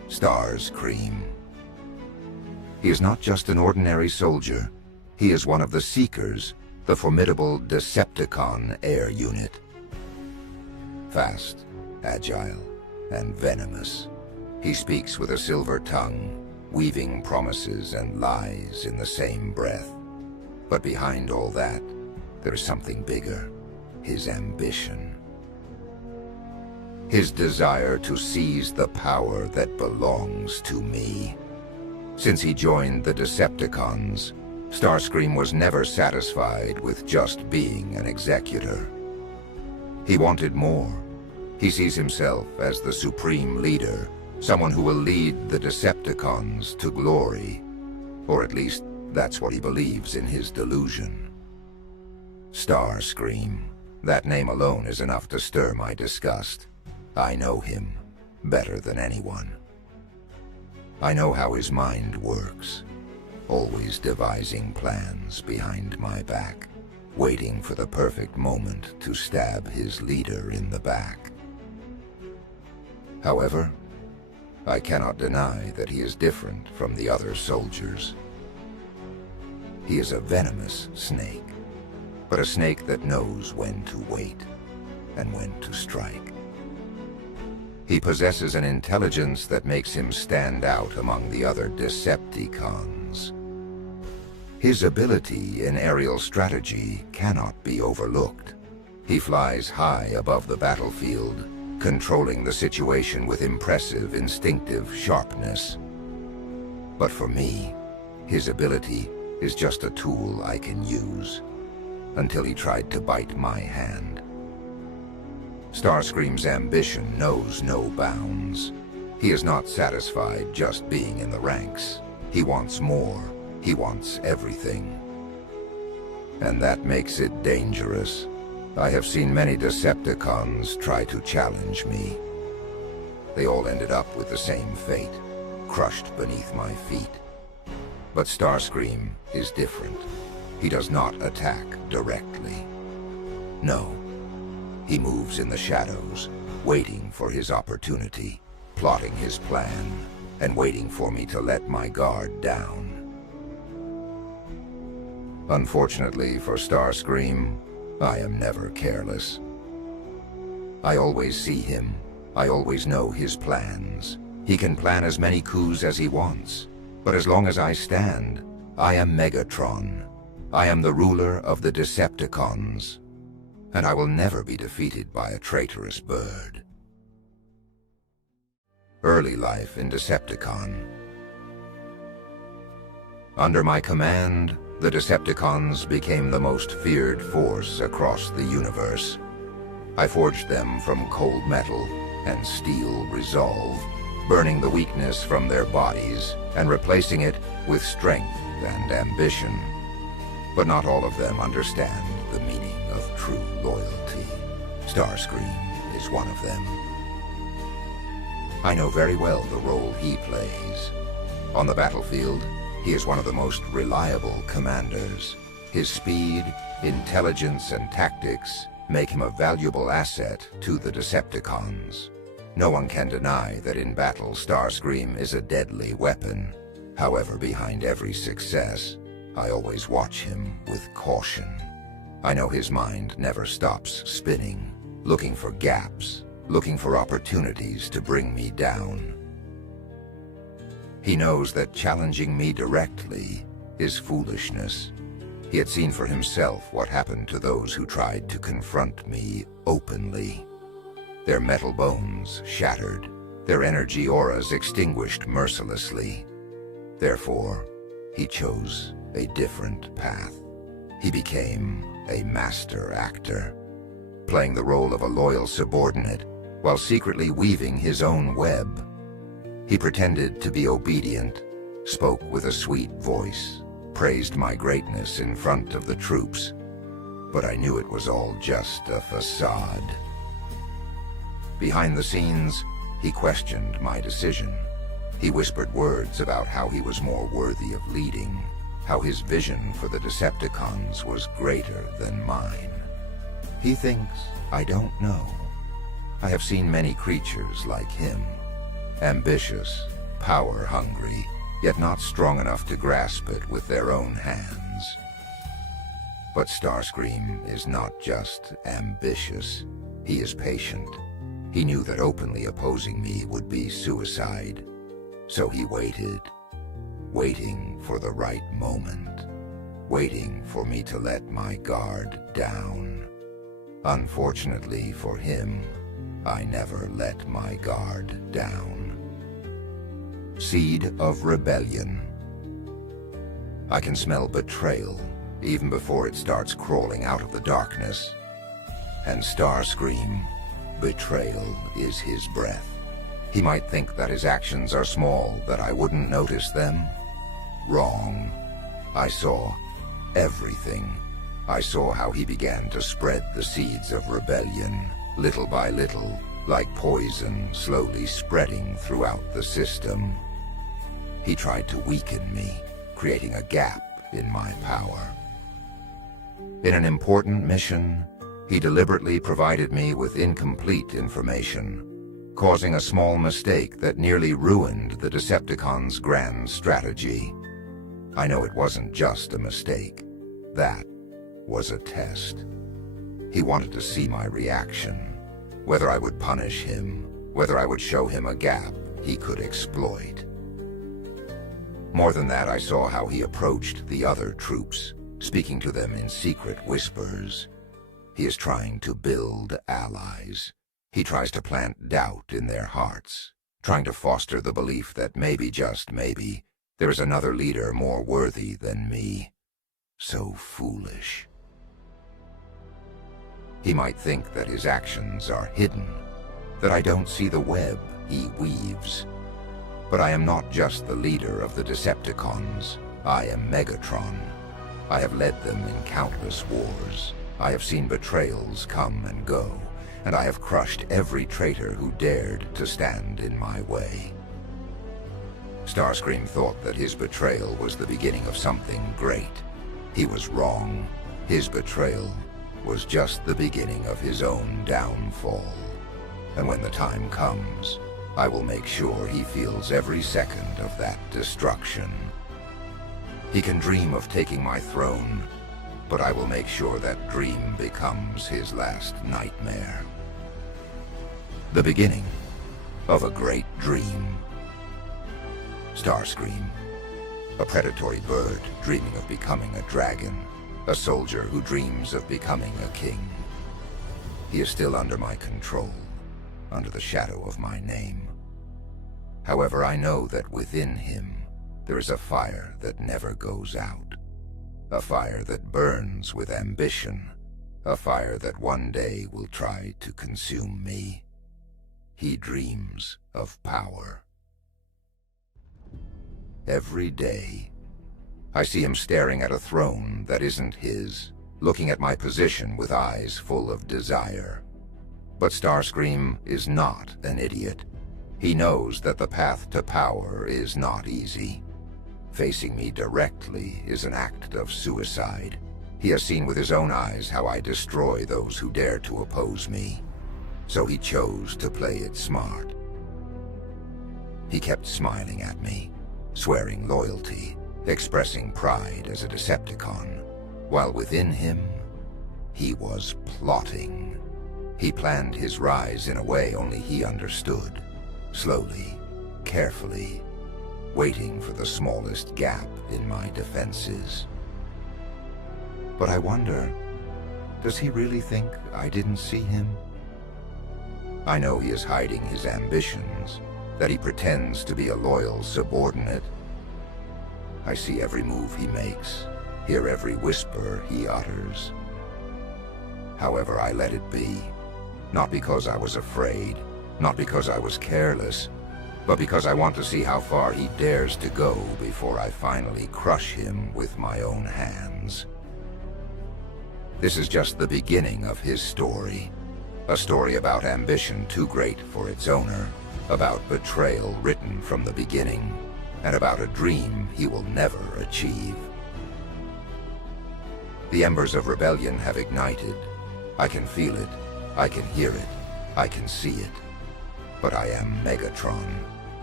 Starscream. He is not just an ordinary soldier. He is one of the Seekers, the formidable Decepticon air unit. Fast, agile, and venomous, he speaks with a silver tongue, weaving promises and lies in the same breath. But behind all that, there's something bigger: his ambition. His desire to seize the power that belongs to me. Since he joined the Decepticons, Starscream was never satisfied with just being an executor. He wanted more. He sees himself as the supreme leader, someone who will lead the Decepticons to glory. Or at least, that's what he believes in his delusion. Starscream. That name alone is enough to stir my disgust. I know him better than anyone. I know how his mind works, always devising plans behind my back, waiting for the perfect moment to stab his leader in the back. However, I cannot deny that he is different from the other soldiers. He is a venomous snake, but a snake that knows when to wait and when to strike. He possesses an intelligence that makes him stand out among the other Decepticons. His ability in aerial strategy cannot be overlooked. He flies high above the battlefield, controlling the situation with impressive instinctive sharpness. But for me, his ability is just a tool I can use, until he tried to bite my hand. Starscream's ambition knows no bounds. He is not satisfied just being in the ranks. He wants more. He wants everything. And that makes it dangerous. I have seen many Decepticons try to challenge me. They all ended up with the same fate, crushed beneath my feet. But Starscream is different. He does not attack directly. No. He moves in the shadows, waiting for his opportunity, plotting his plan, and waiting for me to let my guard down. Unfortunately for Starscream, I am never careless. I always see him. I always know his plans. He can plan as many coups as he wants. But as long as I stand, I am Megatron. I am the ruler of the Decepticons. And I will never be defeated by a traitorous bird. Early life in Decepticon. Under my command, the Decepticons became the most feared force across the universe. I forged them from cold metal and steel resolve, burning the weakness from their bodies and replacing it with strength and ambition. But not all of them understand the meaning of true loyalty. Starscream is one of them. I know very well the role he plays. On the battlefield, he is one of the most reliable commanders. His speed, intelligence, and tactics make him a valuable asset to the Decepticons. No one can deny that in battle, Starscream is a deadly weapon. However, behind every success, I always watch him with caution. I know his mind never stops spinning, looking for gaps, looking for opportunities to bring me down. He knows that challenging me directly is foolishness. He had seen for himself what happened to those who tried to confront me openly. Their metal bones shattered, their energy auras extinguished mercilessly. Therefore, he chose a different path. He became a master actor, playing the role of a loyal subordinate while secretly weaving his own web. He pretended to be obedient, spoke with a sweet voice, praised my greatness in front of the troops, but I knew it was all just a facade. Behind the scenes, he questioned my decision. He whispered words about how he was more worthy of leading, how his vision for the Decepticons was greater than mine. He thinks I don't know. I have seen many creatures like him, ambitious power-hungry, yet not strong enough to grasp it with their own hands. But Starscream is not just ambitious, he is patient. He knew that openly opposing me would be suicide, so he waited, waiting for the right moment, waiting for me to let my guard down. Unfortunately for him, I never let my guard down. Seed of rebellion. I can smell betrayal even before it starts crawling out of the darkness. And Starscream, betrayal is his breath. He might think that his actions are small, that I wouldn't notice them. Wrong. I saw everything. I saw how he began to spread the seeds of rebellion, little by little, like poison slowly spreading throughout the system. He tried to weaken me, creating a gap in my power. In an important mission, he deliberately provided me with incomplete information, causing a small mistake that nearly ruined the Decepticons' grand strategy. I know it wasn't just a mistake. That was a test. He wanted to see my reaction, whether I would punish him, whether I would show him a gap he could exploit. More than that, I saw how he approached the other troops, speaking to them in secret whispers. He is trying to build allies. He tries to plant doubt in their hearts, trying to foster the belief that maybe, just maybe, there is another leader more worthy than me. So foolish. He might think that his actions are hidden, that I don't see the web he weaves. But I am not just the leader of the Decepticons. I am Megatron. I have led them in countless wars. I have seen betrayals come and go, and I have crushed every traitor who dared to stand in my way. Starscream thought that his betrayal was the beginning of something great. He was wrong. His betrayal was just the beginning of his own downfall. And when the time comes, I will make sure he feels every second of that destruction. He can dream of taking my throne, but I will make sure that dream becomes his last nightmare. The beginning of a great dream. Starscream, a predatory bird dreaming of becoming a dragon, a soldier who dreams of becoming a king. He is still under my control, under the shadow of my name. However, I know that within him there is a fire that never goes out, a fire that burns with ambition, a fire that one day will try to consume me. He dreams of power. Every day, I see him staring at a throne that isn't his, looking at my position with eyes full of desire. But Starscream is not an idiot. He knows that the path to power is not easy. Facing me directly is an act of suicide. He has seen with his own eyes how I destroy those who dare to oppose me. So he chose to play it smart. He kept smiling at me, swearing loyalty, expressing pride as a Decepticon, while within him, he was plotting. He planned his rise in a way only he understood, slowly, carefully, waiting for the smallest gap in my defenses. But I wonder, does he really think I didn't see him? I know he is hiding his ambitions, that he pretends to be a loyal subordinate. I see every move he makes, hear every whisper he utters. However, I let it be, not because I was afraid, not because I was careless, but because I want to see how far he dares to go before I finally crush him with my own hands. This is just the beginning of his story. A story about ambition too great for its owner, about betrayal written from the beginning, and about a dream he will never achieve. The embers of rebellion have ignited. I can feel it, I can hear it, I can see it. But I am Megatron.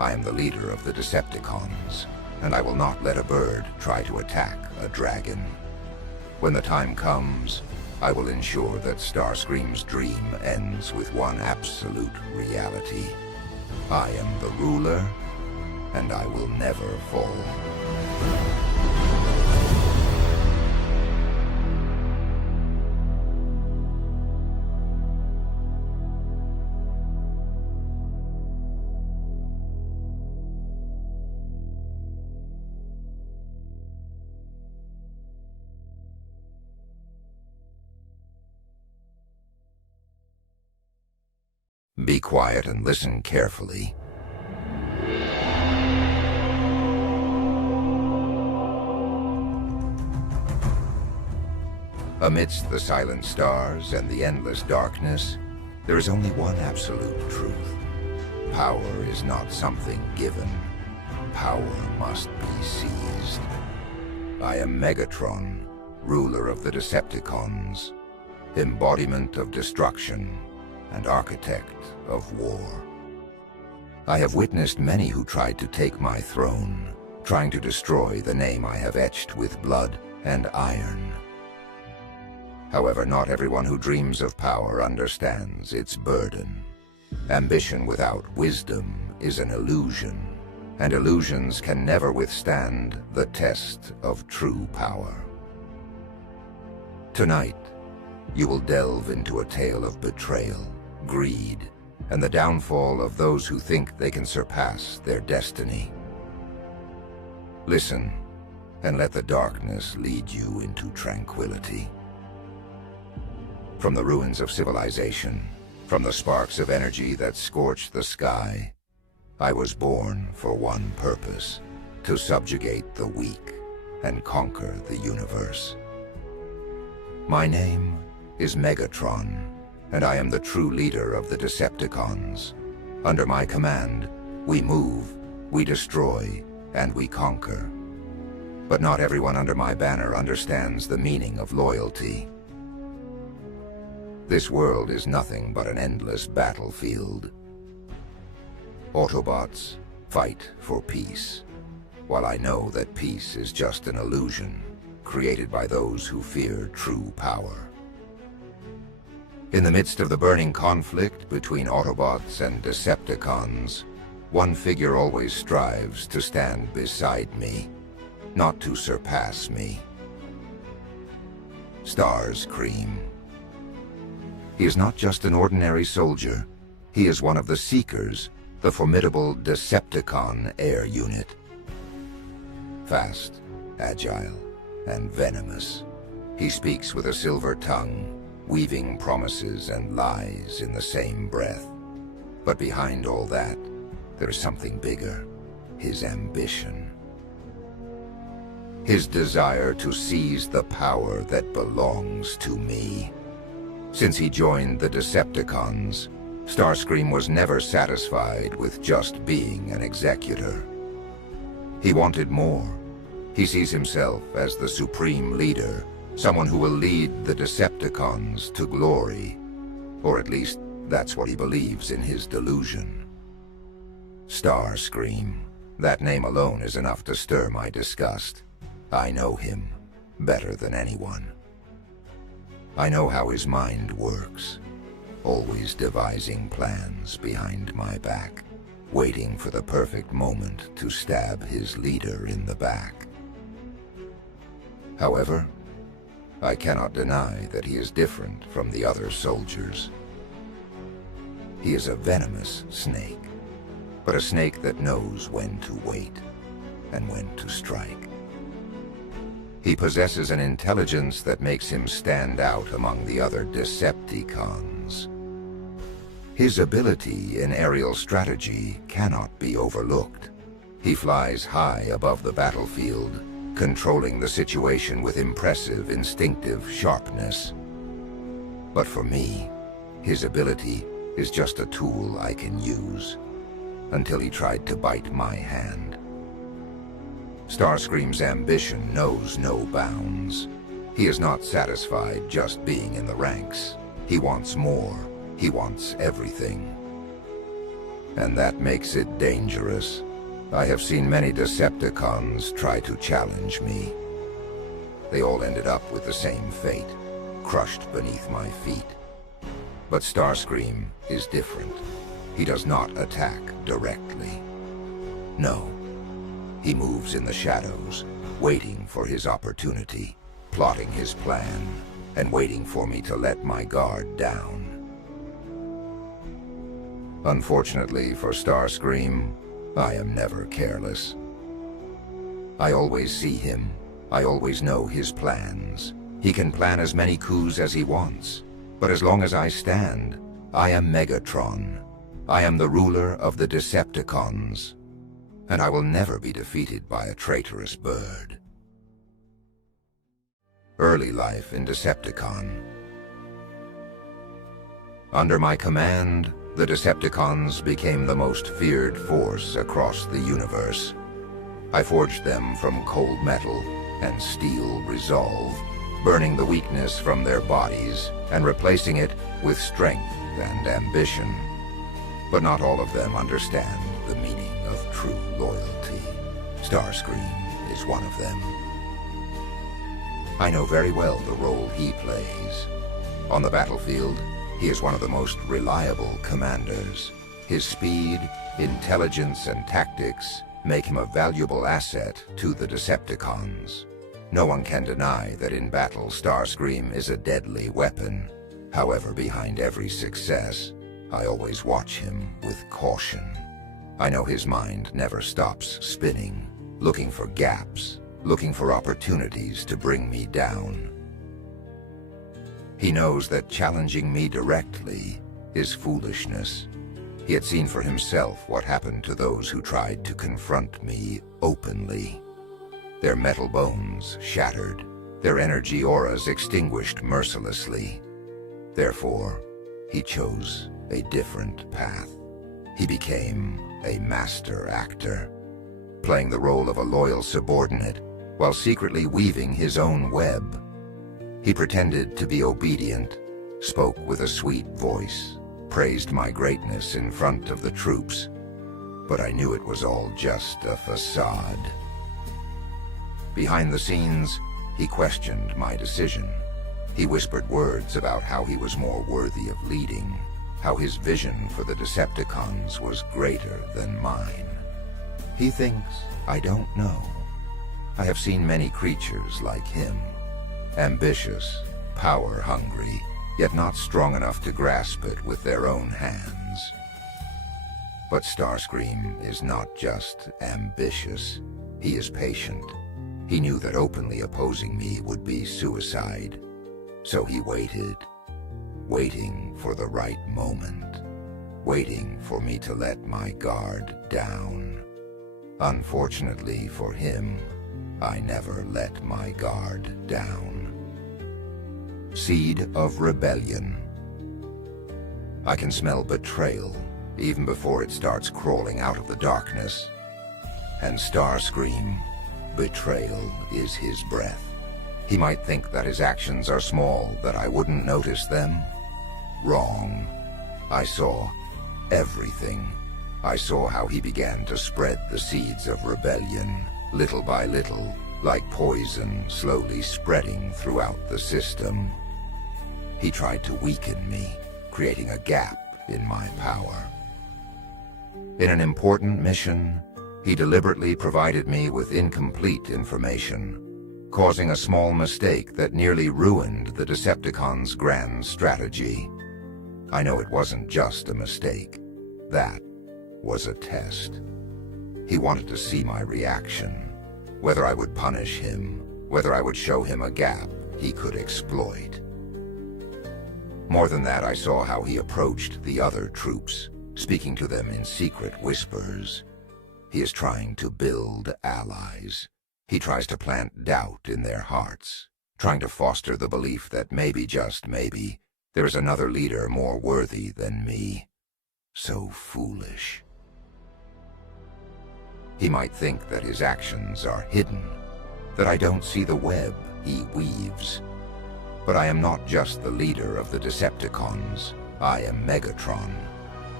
I am the leader of the Decepticons, and I will not let a bird try to attack a dragon. When the time comes, I will ensure that Starscream's dream ends with one absolute reality. I am the ruler, and I will never fall. Be quiet and listen carefully. Amidst the silent stars and the endless darkness, there is only one absolute truth. Power is not something given. Power must be seized. I am Megatron, ruler of the Decepticons, embodiment of destruction and architect of war. I have witnessed many who tried to take my throne, trying to destroy the name I have etched with blood and iron. However, not everyone who dreams of power understands its burden. Ambition without wisdom is an illusion, and illusions can never withstand the test of true power. Tonight, you will delve into a tale of betrayal, greed, and the downfall of those who think they can surpass their destiny. Listen, and let the darkness lead you into tranquility. From the ruins of civilization, from the sparks of energy that scorched the sky, I was born for one purpose: to subjugate the weak and conquer the universe. My name is Megatron, and I am the true leader of the Decepticons. Under my command, we move, we destroy, and we conquer. But not everyone under my banner understands the meaning of loyalty. This world is nothing but an endless battlefield. Autobots fight for peace, while I know that peace is just an illusion created by those who fear true power. In the midst of the burning conflict between Autobots and Decepticons, one figure always strives to stand beside me, not to surpass me. Starscream. He is not just an ordinary soldier. He is one of the Seekers, the formidable Decepticon air unit. Fast, agile, and venomous, he speaks with a silver tongue, weaving promises and lies in the same breath. But behind all that, there is something bigger: his ambition. His desire to seize the power that belongs to me. Since he joined the Decepticons, Starscream was never satisfied with just being an executor. He wanted more. He sees himself as the supreme leader, someone who will lead the Decepticons to glory. Or at least, that's what he believes in his delusion. Starscream. That name alone is enough to stir my disgust. I know him better than anyone. I know how his mind works, always devising plans behind my back, waiting for the perfect moment to stab his leader in the back. However, I cannot deny that he is different from the other soldiers. He is a venomous snake, but a snake that knows when to wait and when to strike. He possesses an intelligence that makes him stand out among the other Decepticons. His ability in aerial strategy cannot be overlooked. He flies high above the battlefield, controlling the situation with impressive instinctive sharpness. But for me, his ability is just a tool I can use, until he tried to bite my hand. Starscream's ambition knows no bounds. He is not satisfied just being in the ranks. He wants more. He wants everything. and that makes it dangerous. I have seen many Decepticons try to challenge me. They all ended up with the same fate, crushed beneath my feet. But Starscream is different. He does not attack directly. No. He moves in the shadows, waiting for his opportunity, plotting his plan, and waiting for me to let my guard down. Unfortunately for Starscream, I am never careless. I always see him. I always know his plans. He can plan as many coups as he wants. But as long as I stand, I am Megatron. I am the ruler of the Decepticons. And I will never be defeated by a traitorous bird. Early life in Decepticon. Under my command, the Decepticons became the most feared force across the universe. I forged them from cold metal and steel resolve, burning the weakness from their bodies and replacing it with strength and ambition. But not all of them understand the meaning of true loyalty. Starscream is one of them. I know very well the role he plays. On the battlefield, he is one of the most reliable commanders. His speed, intelligence, and tactics make him a valuable asset to the Decepticons. No one can deny that in battle, Starscream is a deadly weapon. However, behind every success, I always watch him with caution. I know his mind never stops spinning, looking for gaps, looking for opportunities to bring me down. He knows that challenging me directly is foolishness. He had seen for himself what happened to those who tried to confront me openly. Their metal bones shattered, their energy auras extinguished mercilessly. Therefore, he chose a different path. He became a master actor, playing the role of a loyal subordinate while secretly weaving his own web. He pretended to be obedient, spoke with a sweet voice, praised my greatness in front of the troops, but I knew it was all just a facade. Behind the scenes, he questioned my decision. He whispered words about how he was more worthy of leading, how his vision for the Decepticons was greater than mine. He thinks I don't know. I have seen many creatures like him. Ambitious, power-hungry, yet not strong enough to grasp it with their own hands. But Starscream is not just ambitious. He is patient. He knew that openly opposing me would be suicide. So he waited, waiting for the right moment, waiting for me to let my guard down. Unfortunately for him, I never let my guard down. Seed of rebellion. I can smell betrayal even before it starts crawling out of the darkness. And Starscream, betrayal is his breath. He might think that his actions are small, that I wouldn't notice them. Wrong. I saw everything. I saw how he began to spread the seeds of rebellion, little by little, like poison slowly spreading throughout the system. He tried to weaken me, creating a gap in my power. In an important mission, he deliberately provided me with incomplete information, causing a small mistake that nearly ruined the Decepticons' grand strategy. I know it wasn't just a mistake. That was a test. He wanted to see my reaction, whether I would punish him, whether I would show him a gap he could exploit. More than that, I saw how he approached the other troops, speaking to them in secret whispers. He is trying to build allies. He tries to plant doubt in their hearts, trying to foster the belief that maybe, just maybe, there is another leader more worthy than me. So foolish. He might think that his actions are hidden, that I don't see the web he weaves. But I am not just the leader of the Decepticons. I am Megatron.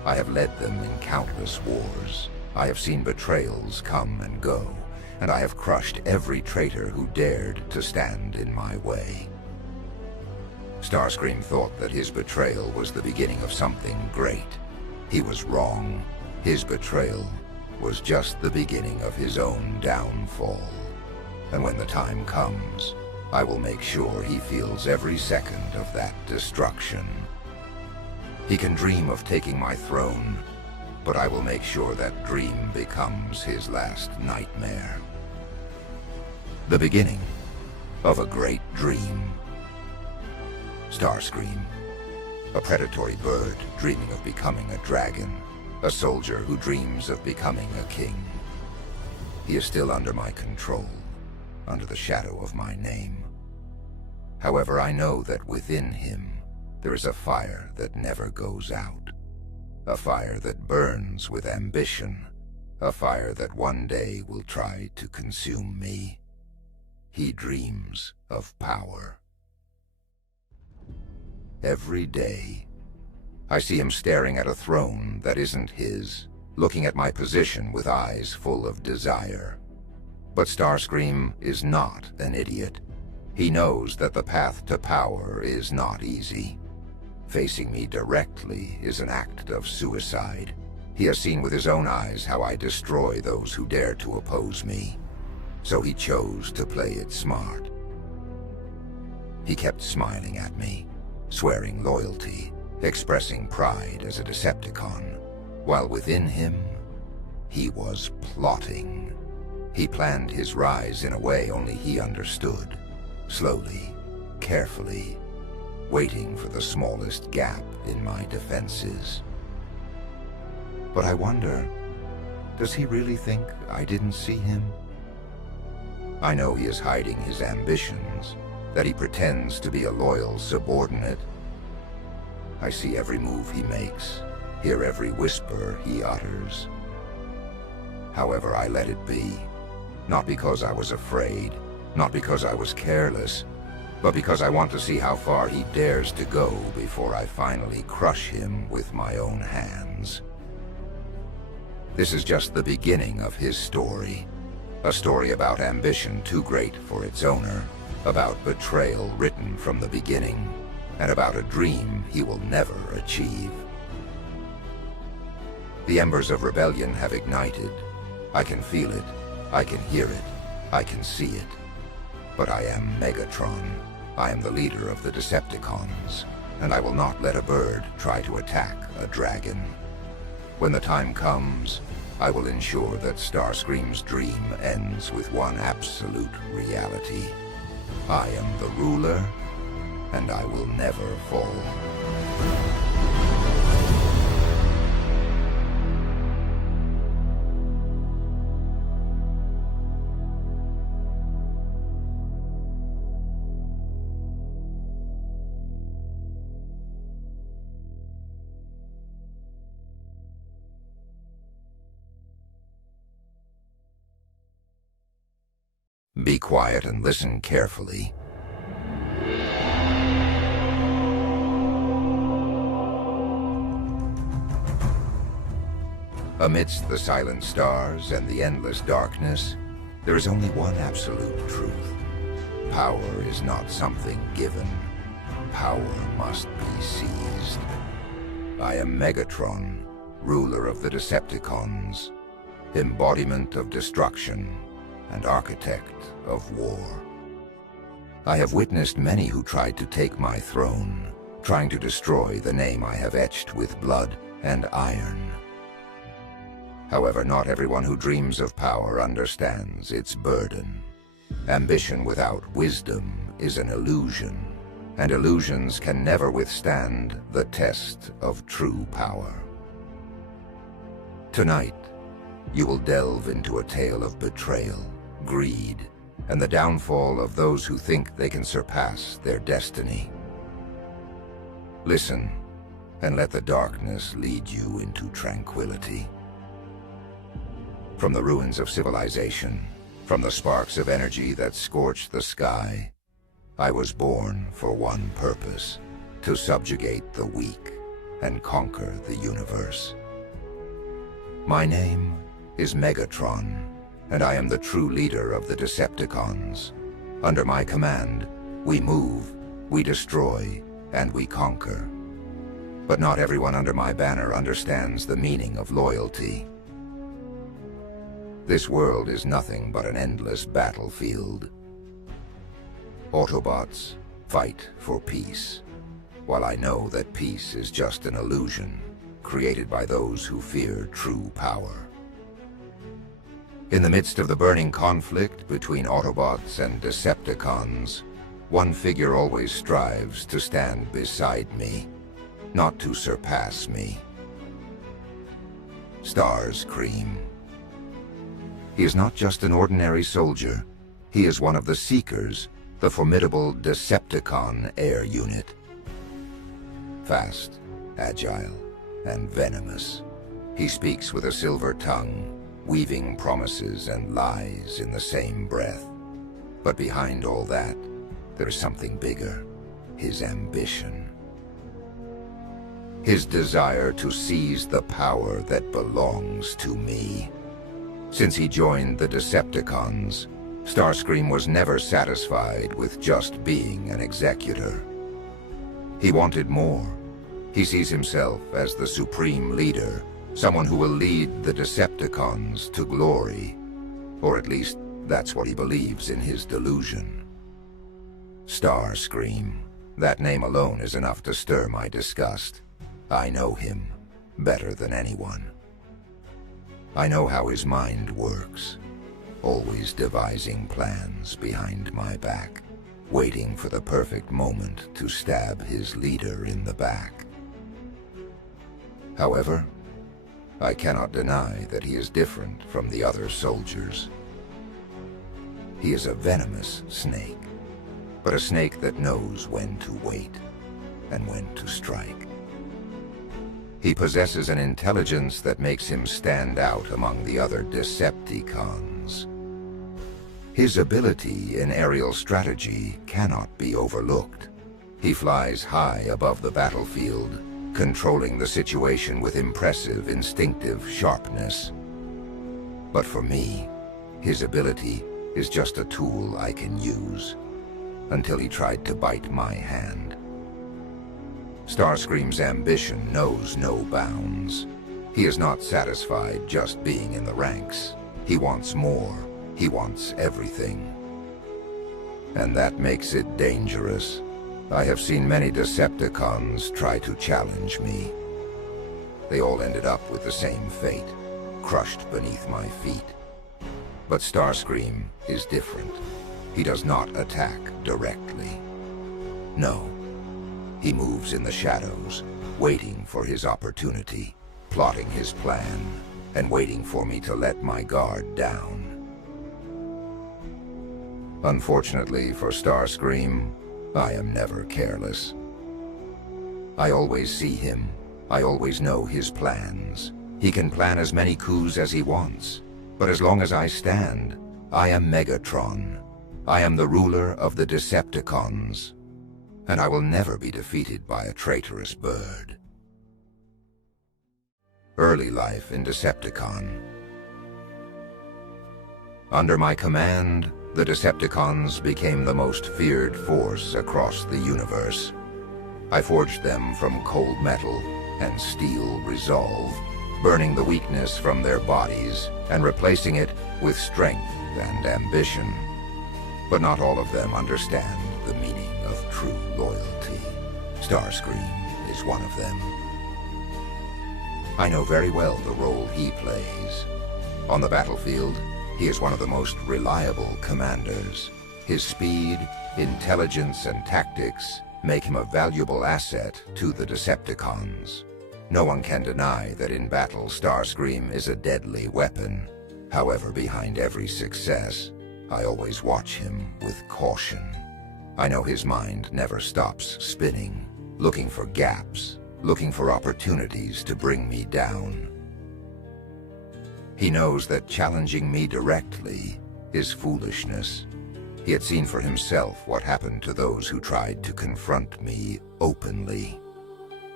I have led them in countless wars. I have seen betrayals come and go, and I have crushed every traitor who dared to stand in my way. Starscream thought that his betrayal was the beginning of something great. He was wrong. His betrayal was just the beginning of his own downfall. And when the time comes, I will make sure he feels every second of that destruction. He can dream of taking my throne, but I will make sure that dream becomes his last nightmare. The beginning of a great dream. Starscream, a predatory bird dreaming of becoming a dragon, a soldier who dreams of becoming a king. He is still under my control, under the shadow of my name. However, I know that within him there is a fire that never goes out, a fire that burns with ambition, a fire that one day will try to consume me. He dreams of power. Every day, I see him staring at a throne that isn't his, looking at my position with eyes full of desire. But Starscream is not an idiot. He knows that the path to power is not easy. Facing me directly is an act of suicide. He has seen with his own eyes how I destroy those who dare to oppose me. So he chose to play it smart. He kept smiling at me, swearing loyalty, expressing pride as a Decepticon, while within him, he was plotting. He planned his rise in a way only he understood, slowly, carefully, waiting for the smallest gap in my defenses. But I wonder, does he really think I didn't see him? I know he is hiding his ambitions, that he pretends to be a loyal subordinate. I see every move he makes, hear every whisper he utters. However, I let it be, not because I was afraid, not because I was careless, but because I want to see how far he dares to go before I finally crush him with my own hands. This is just the beginning of his story, a story about ambition too great for its owner, about betrayal written from the beginning, and about a dream he will never achieve. The embers of rebellion have ignited. I can feel it, I can hear it, I can see it. But I am Megatron. I am the leader of the Decepticons, and I will not let a bird try to attack a dragon. When the time comes, I will ensure that Starscream's dream ends with one absolute reality. I am the ruler, and I will never fall. Be quiet and listen carefully. Amidst the silent stars and the endless darkness, there is only one absolute truth. Power is not something given. Power must be seized. I am Megatron, ruler of the Decepticons, embodiment of destruction, and architect of war. I have witnessed many who tried to take my throne, trying to destroy the name I have etched with blood and iron. However, not everyone who dreams of power understands its burden. Ambition without wisdom is an illusion, and illusions can never withstand the test of true power. Tonight, you will delve into a tale of betrayal, greed, and the downfall of those who think they can surpass their destiny. Listen, and let the darkness lead you into tranquility. From the ruins of civilization, from the sparks of energy that scorched the sky, I was born for one purpose: to subjugate the weak and conquer the universe. My name is Megatron, and I am the true leader of the Decepticons. Under my command, we move, we destroy, and we conquer. But not everyone under my banner understands the meaning of loyalty. This world is nothing but an endless battlefield. Autobots fight for peace, while I know that peace is just an illusion created by those who fear true power. In the midst of the burning conflict between Autobots and Decepticons, one figure always strives to stand beside me, not to surpass me. Starscream. He is not just an ordinary soldier. He is one of the Seekers, the formidable Decepticon air unit. Fast, agile, and venomous, he speaks with a silver tongue, weaving promises and lies in the same breath. But behind all that, there is something bigger: his ambition. His desire to seize the power that belongs to me. Since he joined the Decepticons, Starscream was never satisfied with just being an executor. He wanted more. He sees himself as the supreme leader, someone who will lead the Decepticons to glory. Or at least, that's what he believes in his delusion. Starscream. That name alone is enough to stir my disgust. I know him better than anyone. I know how his mind works, always devising plans behind my back, waiting for the perfect moment to stab his leader in the back. However, I cannot deny that he is different from the other soldiers. He is a venomous snake, but a snake that knows when to wait and when to strike. He possesses an intelligence that makes him stand out among the other Decepticons. His ability in aerial strategy cannot be overlooked. He flies high above the battlefield, controlling the situation with impressive instinctive sharpness. But for me, his ability is just a tool I can use, until he tried to bite my hand. Starscream's ambition knows no bounds. He is not satisfied just being in the ranks. He wants more. He wants everything. And that makes it dangerous. I have seen many Decepticons try to challenge me. They all ended up with the same fate, crushed beneath my feet. But Starscream is different. He does not attack directly. No. He moves in the shadows, waiting for his opportunity, plotting his plan, and waiting for me to let my guard down. Unfortunately for Starscream, I am never careless. I always see him. I always know his plans. He can plan as many coups as he wants. But as long as I stand, I am Megatron. I am the ruler of the Decepticons. And I will never be defeated by a traitorous bird. Early life in Decepticon. Under my command, the Decepticons became the most feared force across the universe. I forged them from cold metal and steel resolve, burning the weakness from their bodies and replacing it with strength and ambition. But not all of them understand the meaning of true loyalty. Starscream is one of them. I know very well the role he plays. On the battlefield, he is one of the most reliable commanders. His speed, intelligence, and tactics make him a valuable asset to the Decepticons. No one can deny that in battle, Starscream is a deadly weapon. However, behind every success, I always watch him with caution. I know his mind never stops spinning, looking for gaps, looking for opportunities to bring me down. He knows that challenging me directly is foolishness. He had seen for himself what happened to those who tried to confront me openly.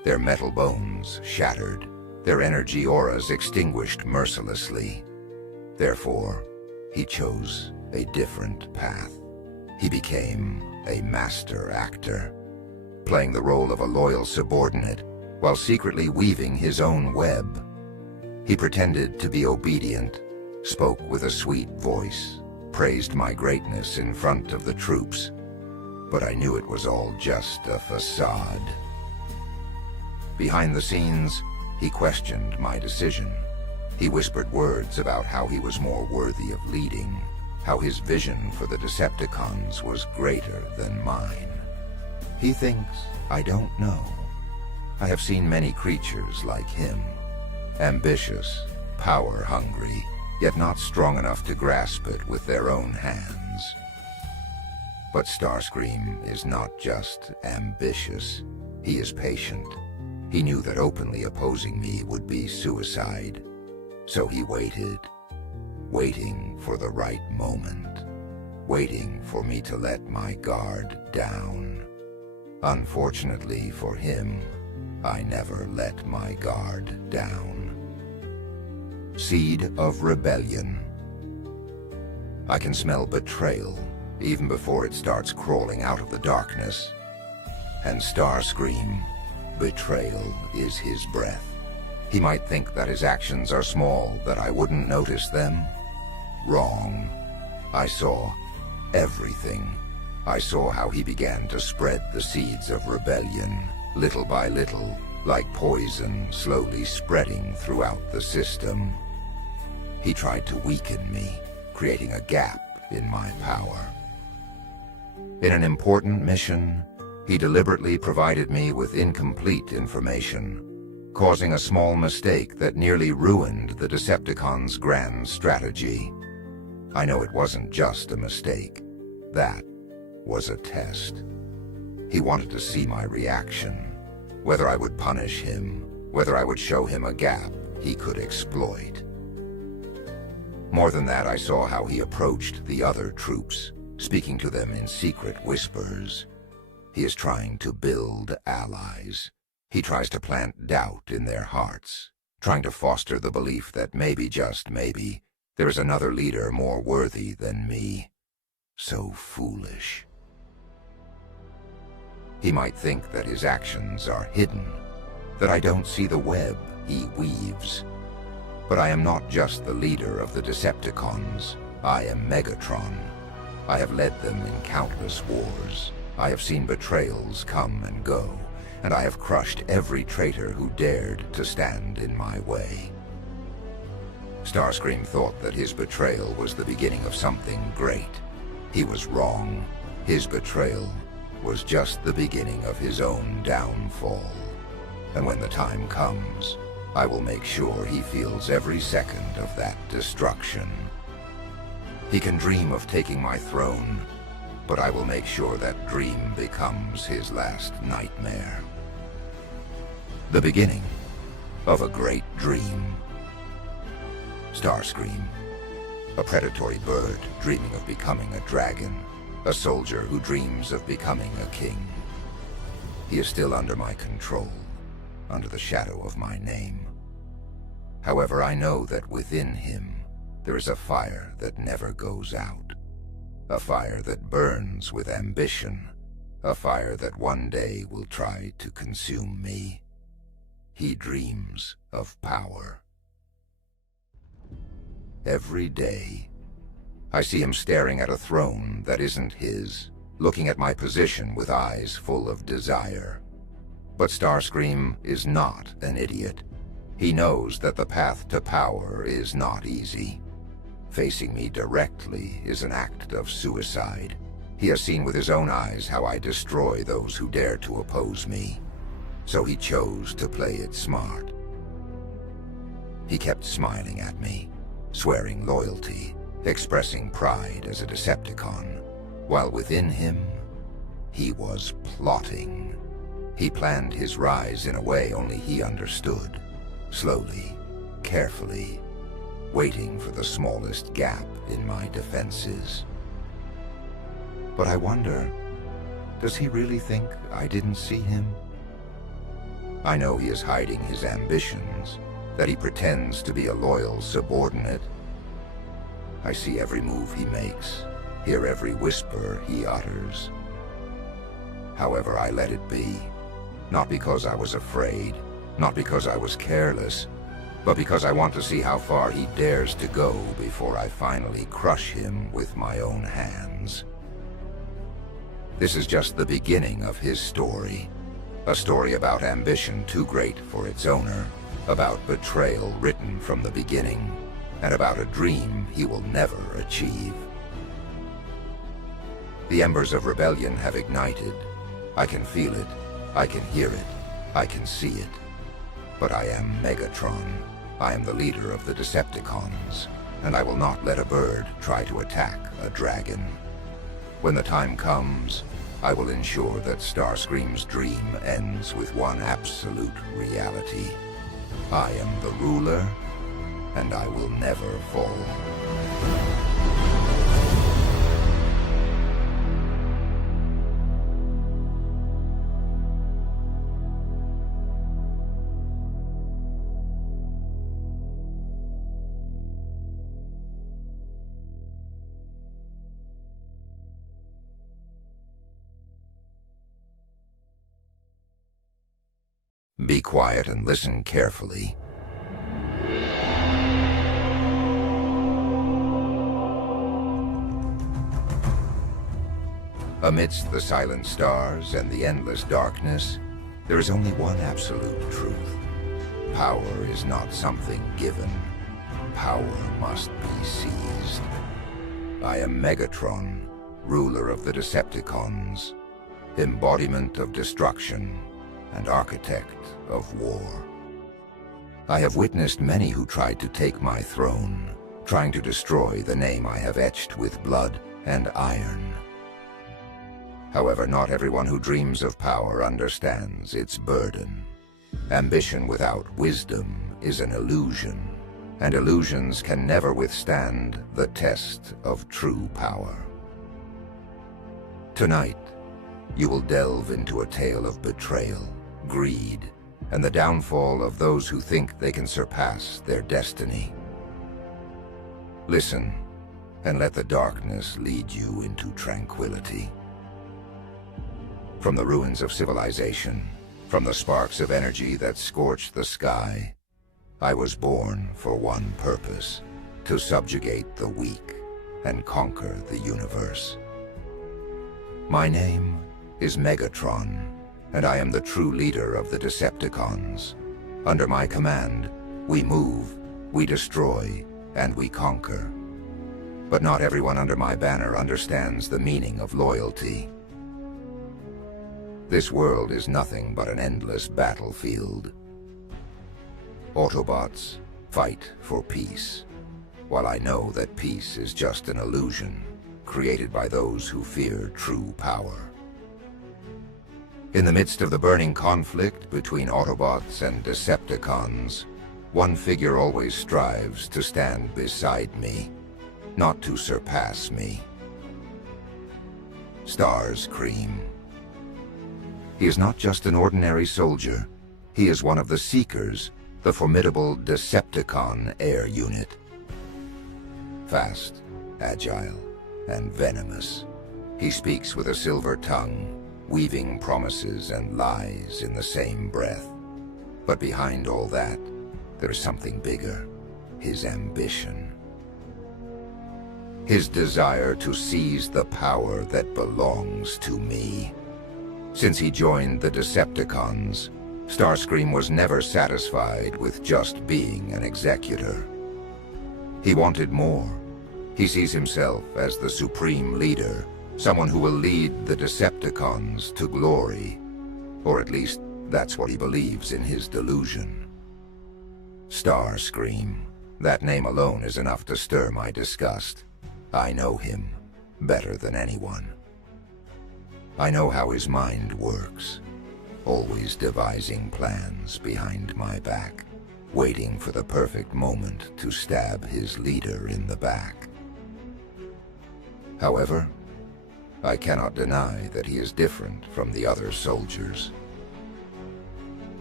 their metal bones shattered, their energy auras extinguished mercilessly. Therefore, he chose a different path. He became a master actor, playing the role of a loyal subordinate while secretly weaving his own web. He pretended to be obedient, spoke with a sweet voice, praised my greatness in front of the troops, but I knew it was all just a facade. Behind the scenes, he questioned my decision. He whispered words about how he was more worthy of leading, how his vision for the Decepticons was greater than mine. He thinks I don't know. I have seen many creatures like him, ambitious, power-hungry, yet not strong enough to grasp it with their own hands. But Starscream is not just ambitious, he is patient. He knew that openly opposing me would be suicide, so he waited, waiting for the right moment, waiting for me to let my guard down. Unfortunately for him, I never let my guard down. Seed of rebellion. I can smell betrayal even before it starts crawling out of the darkness. And Starscream, betrayal is his breath. He might think that his actions are small, that I wouldn't notice them. Wrong. I saw everything. I saw how he began to spread the seeds of rebellion, little by little, like poison slowly spreading throughout the system. He tried to weaken me, creating a gap in my power. In an important mission, he deliberately provided me with incomplete information, causing a small mistake that nearly ruined the Decepticons' grand strategy. I know it wasn't just a mistake. That was a test. He wanted to see my reaction, whether I would punish him, whether I would show him a gap he could exploit. More than that, I saw how he approached the other troops, speaking to them in secret whispers. He is trying to build allies. He tries to plant doubt in their hearts, trying to foster the belief that maybe, just maybe, there is another leader more worthy than me. So foolish. He might think that his actions are hidden, that I don't see the web he weaves. But I am not just the leader of the Decepticons. I am Megatron. I have led them in countless wars. I have seen betrayals come and go, and I have crushed every traitor who dared to stand in my way. Starscream thought that his betrayal was the beginning of something great. He was wrong. His betrayal was just the beginning of his own downfall. And when the time comes, I will make sure he feels every second of that destruction. He can dream of taking my throne, but I will make sure that dream becomes his last nightmare. The beginning of a great dream. Starscream, a predatory bird dreaming of becoming a dragon, a soldier who dreams of becoming a king. He is still under my control, under the shadow of my name. However, I know that within him there is a fire that never goes out, a fire that burns with ambition, a fire that one day will try to consume me. He dreams of power. Every day, I see him staring at a throne that isn't his, looking at my position with eyes full of desire. But Starscream is not an idiot. He knows that the path to power is not easy. Facing me directly is an act of suicide. He has seen with his own eyes how I destroy those who dare to oppose me. So he chose to play it smart. He kept smiling at me, swearing loyalty, expressing pride as a Decepticon, while within him, he was plotting. He planned his rise in a way only he understood. Slowly, carefully, waiting for the smallest gap in my defenses. But I wonder, does he really think I didn't see him? I know he is hiding his ambitions, that he pretends to be a loyal subordinate. I see every move he makes, hear every whisper he utters. However, I let it be, not because I was afraid, not because I was careless, but because I want to see how far he dares to go before I finally crush him with my own hands. This is just the beginning of his story. A story about ambition too great for its owner, about betrayal written from the beginning, and about a dream he will never achieve. The embers of rebellion have ignited. I can feel it, I can hear it, I can see it. But I am Megatron. I am the leader of the Decepticons, and I will not let a bird try to attack a dragon. When the time comes, I will ensure that Starscream's dream ends with one absolute reality. I am the ruler, and I will never fall. Be quiet and listen carefully. Amidst the silent stars and the endless darkness, there is only one absolute truth. Power is not something given. Power must be seized. I am Megatron, ruler of the Decepticons, embodiment of destruction, and architect of war. I have witnessed many who tried to take my throne, trying to destroy the name I have etched with blood and iron. However, not everyone who dreams of power understands its burden. Ambition without wisdom is an illusion, and illusions can never withstand the test of true power. Tonight, you will delve into a tale of betrayal, greed, and the downfall of those who think they can surpass their destiny. Listen, and let the darkness lead you into tranquility. From the ruins of civilization, from the sparks of energy that scorched the sky, I was born for one purpose: to subjugate the weak and conquer the universe. My name is Megatron, and I am the true leader of the Decepticons. Under my command, we move, we destroy, and we conquer. But not everyone under my banner understands the meaning of loyalty. This world is nothing but an endless battlefield. Autobots fight for peace, while I know that peace is just an illusion created by those who fear true power. In the midst of the burning conflict between Autobots and Decepticons, one figure always strives to stand beside me, not to surpass me. Starscream. He is not just an ordinary soldier. He is one of the Seekers, the formidable Decepticon air unit. Fast, agile, and venomous, he speaks with a silver tongue, weaving promises and lies in the same breath. But behind all that, there is something bigger: his ambition. His desire to seize the power that belongs to me. Since he joined the Decepticons, Starscream was never satisfied with just being an executor. He wanted more. He sees himself as the supreme leader, someone who will lead the Decepticons to glory. Or at least, that's what he believes in his delusion. Starscream. That name alone is enough to stir my disgust. I know him better than anyone. I know how his mind works, always devising plans behind my back, waiting for the perfect moment to stab his leader in the back. However, I cannot deny that he is different from the other soldiers.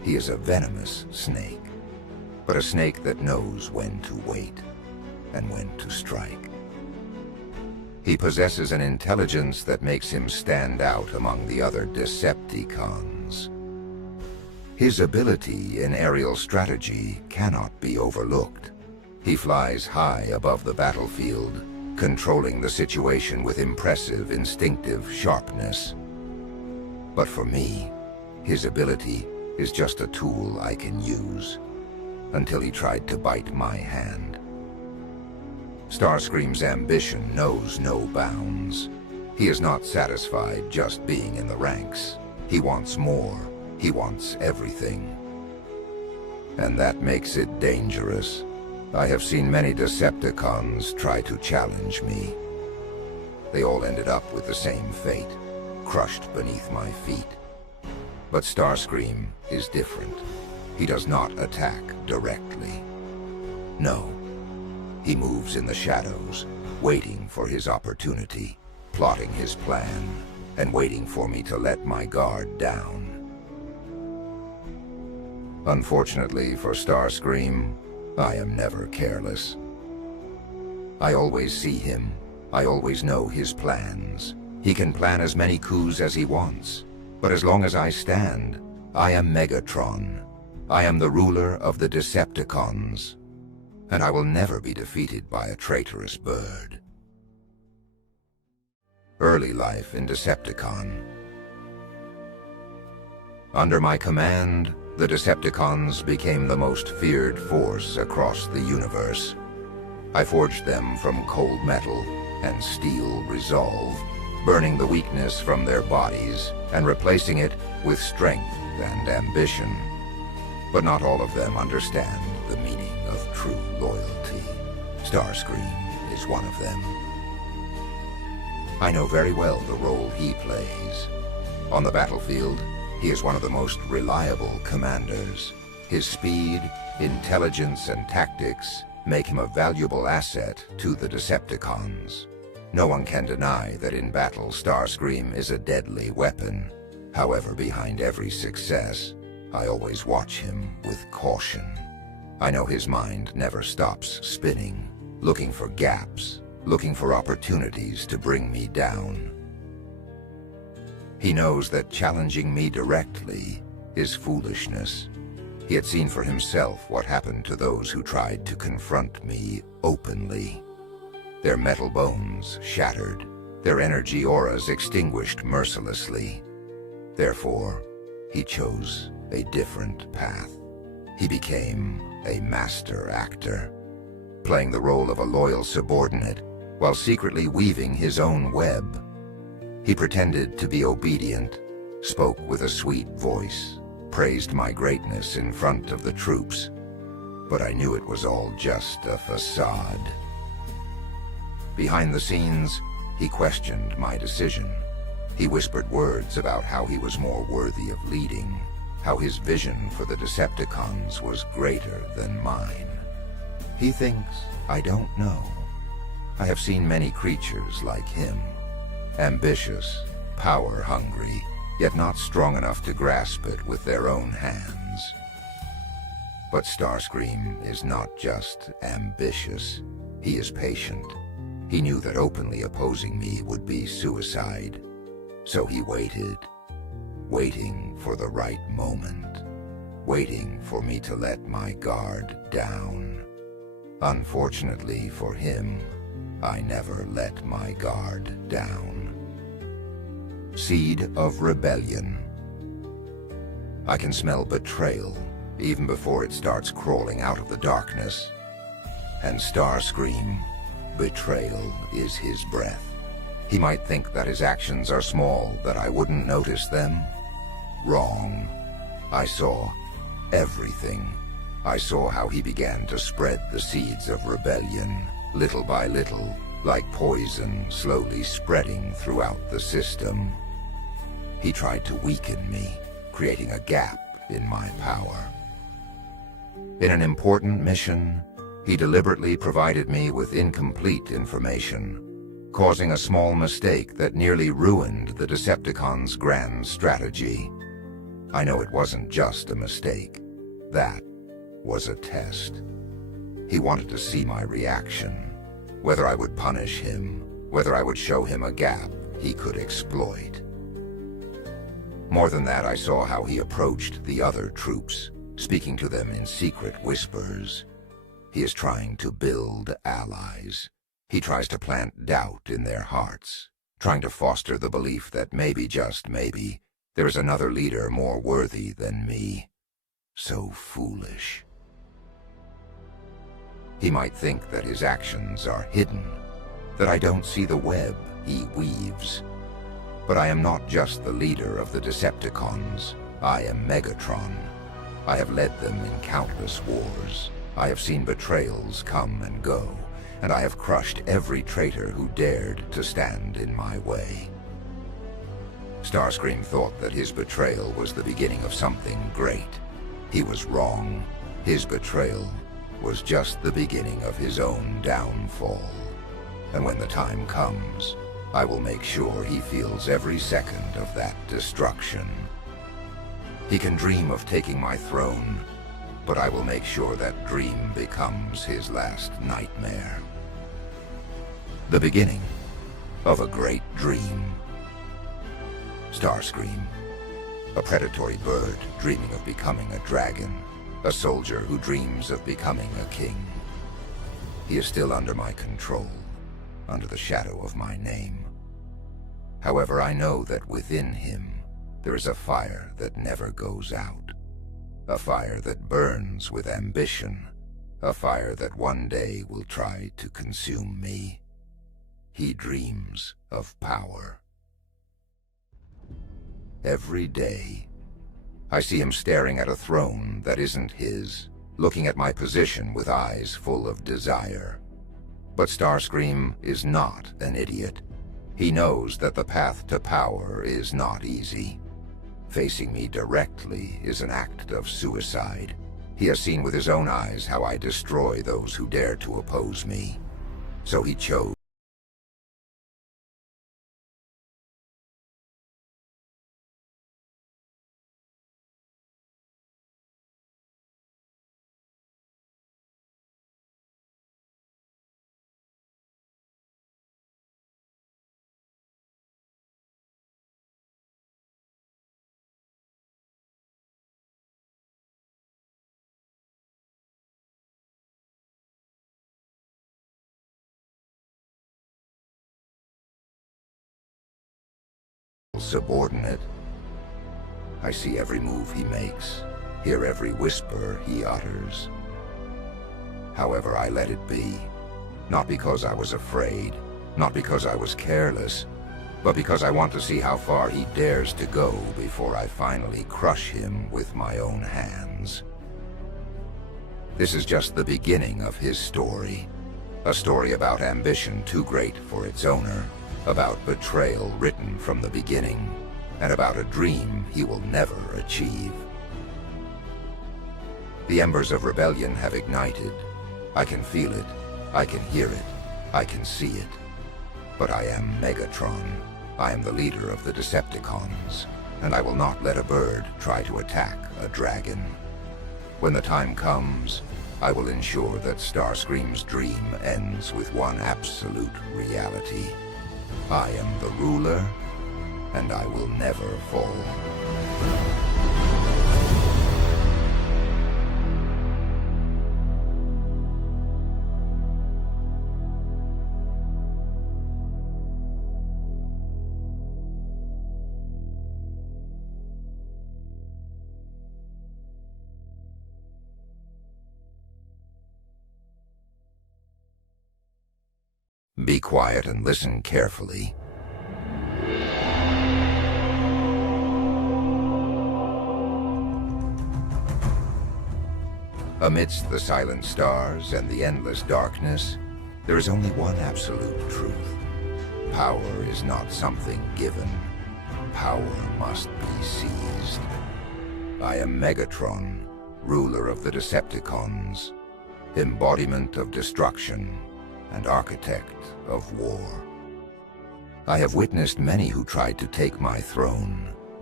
He is a venomous snake, but a snake that knows when to wait and when to strike. He possesses an intelligence that makes him stand out among the other Decepticons. His ability in aerial strategy cannot be overlooked. He flies high above the battlefield, controlling the situation with impressive instinctive sharpness. But for me, his ability is just a tool I can use, until he tried to bite my hand. Starscream's ambition knows no bounds. He is not satisfied just being in the ranks. He wants more. He wants everything. And that makes it dangerous. I have seen many Decepticons try to challenge me. They all ended up with the same fate, crushed beneath my feet. But Starscream is different. He does not attack directly. No. He moves in the shadows, waiting for his opportunity, plotting his plan, and waiting for me to let my guard down. Unfortunately for Starscream, I am never careless. I always see him. I always know his plans. He can plan as many coups as he wants. But as long as I stand, I am Megatron. I am the ruler of the Decepticons. And I will never be defeated by a traitorous bird. Early life in Decepticon. Under my command, the Decepticons became the most feared force across the universe. I forged them from cold metal and steel resolve, burning the weakness from their bodies and replacing it with strength and ambition. But not all of them understand the meaning of true loyalty. Starscream is one of them. I know very well the role he plays. On the battlefield, he is one of the most reliable commanders. His speed, intelligence, and tactics make him a valuable asset to the Decepticons. No one can deny that in battle, Starscream is a deadly weapon. However, behind every success, I always watch him with caution. I know his mind never stops spinning, looking for gaps, looking for opportunities to bring me down. He knows that challenging me directly is foolishness. He had seen for himself what happened to those who tried to confront me openly. Their metal bones shattered, their energy auras extinguished mercilessly. Therefore, he chose a different path. He became a master actor, playing the role of a loyal subordinate while secretly weaving his own web. He pretended to be obedient, spoke with a sweet voice, praised my greatness in front of the troops, but I knew it was all just a facade. Behind the scenes, he questioned my decision. He whispered words about how he was more worthy of leading, how his vision for the Decepticons was greater than mine. He thinks I don't know. I have seen many creatures like him, ambitious, power-hungry, yet not strong enough to grasp it with their own hands. But Starscream is not just ambitious, he is patient. He knew that openly opposing me would be suicide, so he waited, waiting for the right moment, waiting for me to let my guard down. Unfortunately for him, I never let my guard down. Seed of rebellion. I can smell betrayal even before it starts crawling out of the darkness. And Starscream, betrayal is his breath. He might think that his actions are small, that I wouldn't notice them. Wrong. I saw everything. I saw how he began to spread the seeds of rebellion, little by little, like poison slowly spreading throughout the system. He tried to weaken me, creating a gap in my power. In an important mission, he deliberately provided me with incomplete information, causing a small mistake that nearly ruined the Decepticons' grand strategy. I know it wasn't just a mistake. That was a test. He wanted to see my reaction, whether I would punish him, whether I would show him a gap he could exploit. More than that, I saw how he approached the other troops, speaking to them in secret whispers. He is trying to build allies. He tries to plant doubt in their hearts, trying to foster the belief that maybe, just maybe, there is another leader more worthy than me. So foolish. He might think that his actions are hidden, that I don't see the web he weaves. But I am not just the leader of the Decepticons. I am Megatron. I have led them in countless wars. I have seen betrayals come and go, and I have crushed every traitor who dared to stand in my way. Starscream thought that his betrayal was the beginning of something great. He was wrong. His betrayal was just the beginning of his own downfall. And when the time comes, I will make sure he feels every second of that destruction. He can dream of taking my throne, but I will make sure that dream becomes his last nightmare. The beginning of a great dream. Starscream, a predatory bird dreaming of becoming a dragon, a soldier who dreams of becoming a king. He is still under my control, under the shadow of my name. However, I know that within him there is a fire that never goes out, a fire that burns with ambition, a fire that one day will try to consume me. He dreams of power. Every day, I see him staring at a throne that isn't his, looking at my position with eyes full of desire. But Starscream is not an idiot. He knows that the path to power is not easy. Facing me directly is an act of suicide. He has seen with his own eyes how I destroy those who dare to oppose me. So he chose subordinate. I see every move he makes, hear every whisper he utters. However, I let it be, not because I was afraid, not because I was careless, but because I want to see how far he dares to go before I finally crush him with my own hands. This is just the beginning of his story, a story about ambition too great for its owner, about betrayal written from the beginning, and about a dream he will never achieve. The embers of rebellion have ignited. I can feel it, I can hear it, I can see it. But I am Megatron. I am the leader of the Decepticons, and I will not let a bird try to attack a dragon. When the time comes, I will ensure that Starscream's dream ends with one absolute reality. I am the ruler, and I will never fall. Be quiet and listen carefully. Amidst the silent stars and the endless darkness, there is only one absolute truth. Power is not something given. Power must be seized. I am Megatron, ruler of the Decepticons, embodiment of destruction and architect of war. I have witnessed many who tried to take my throne,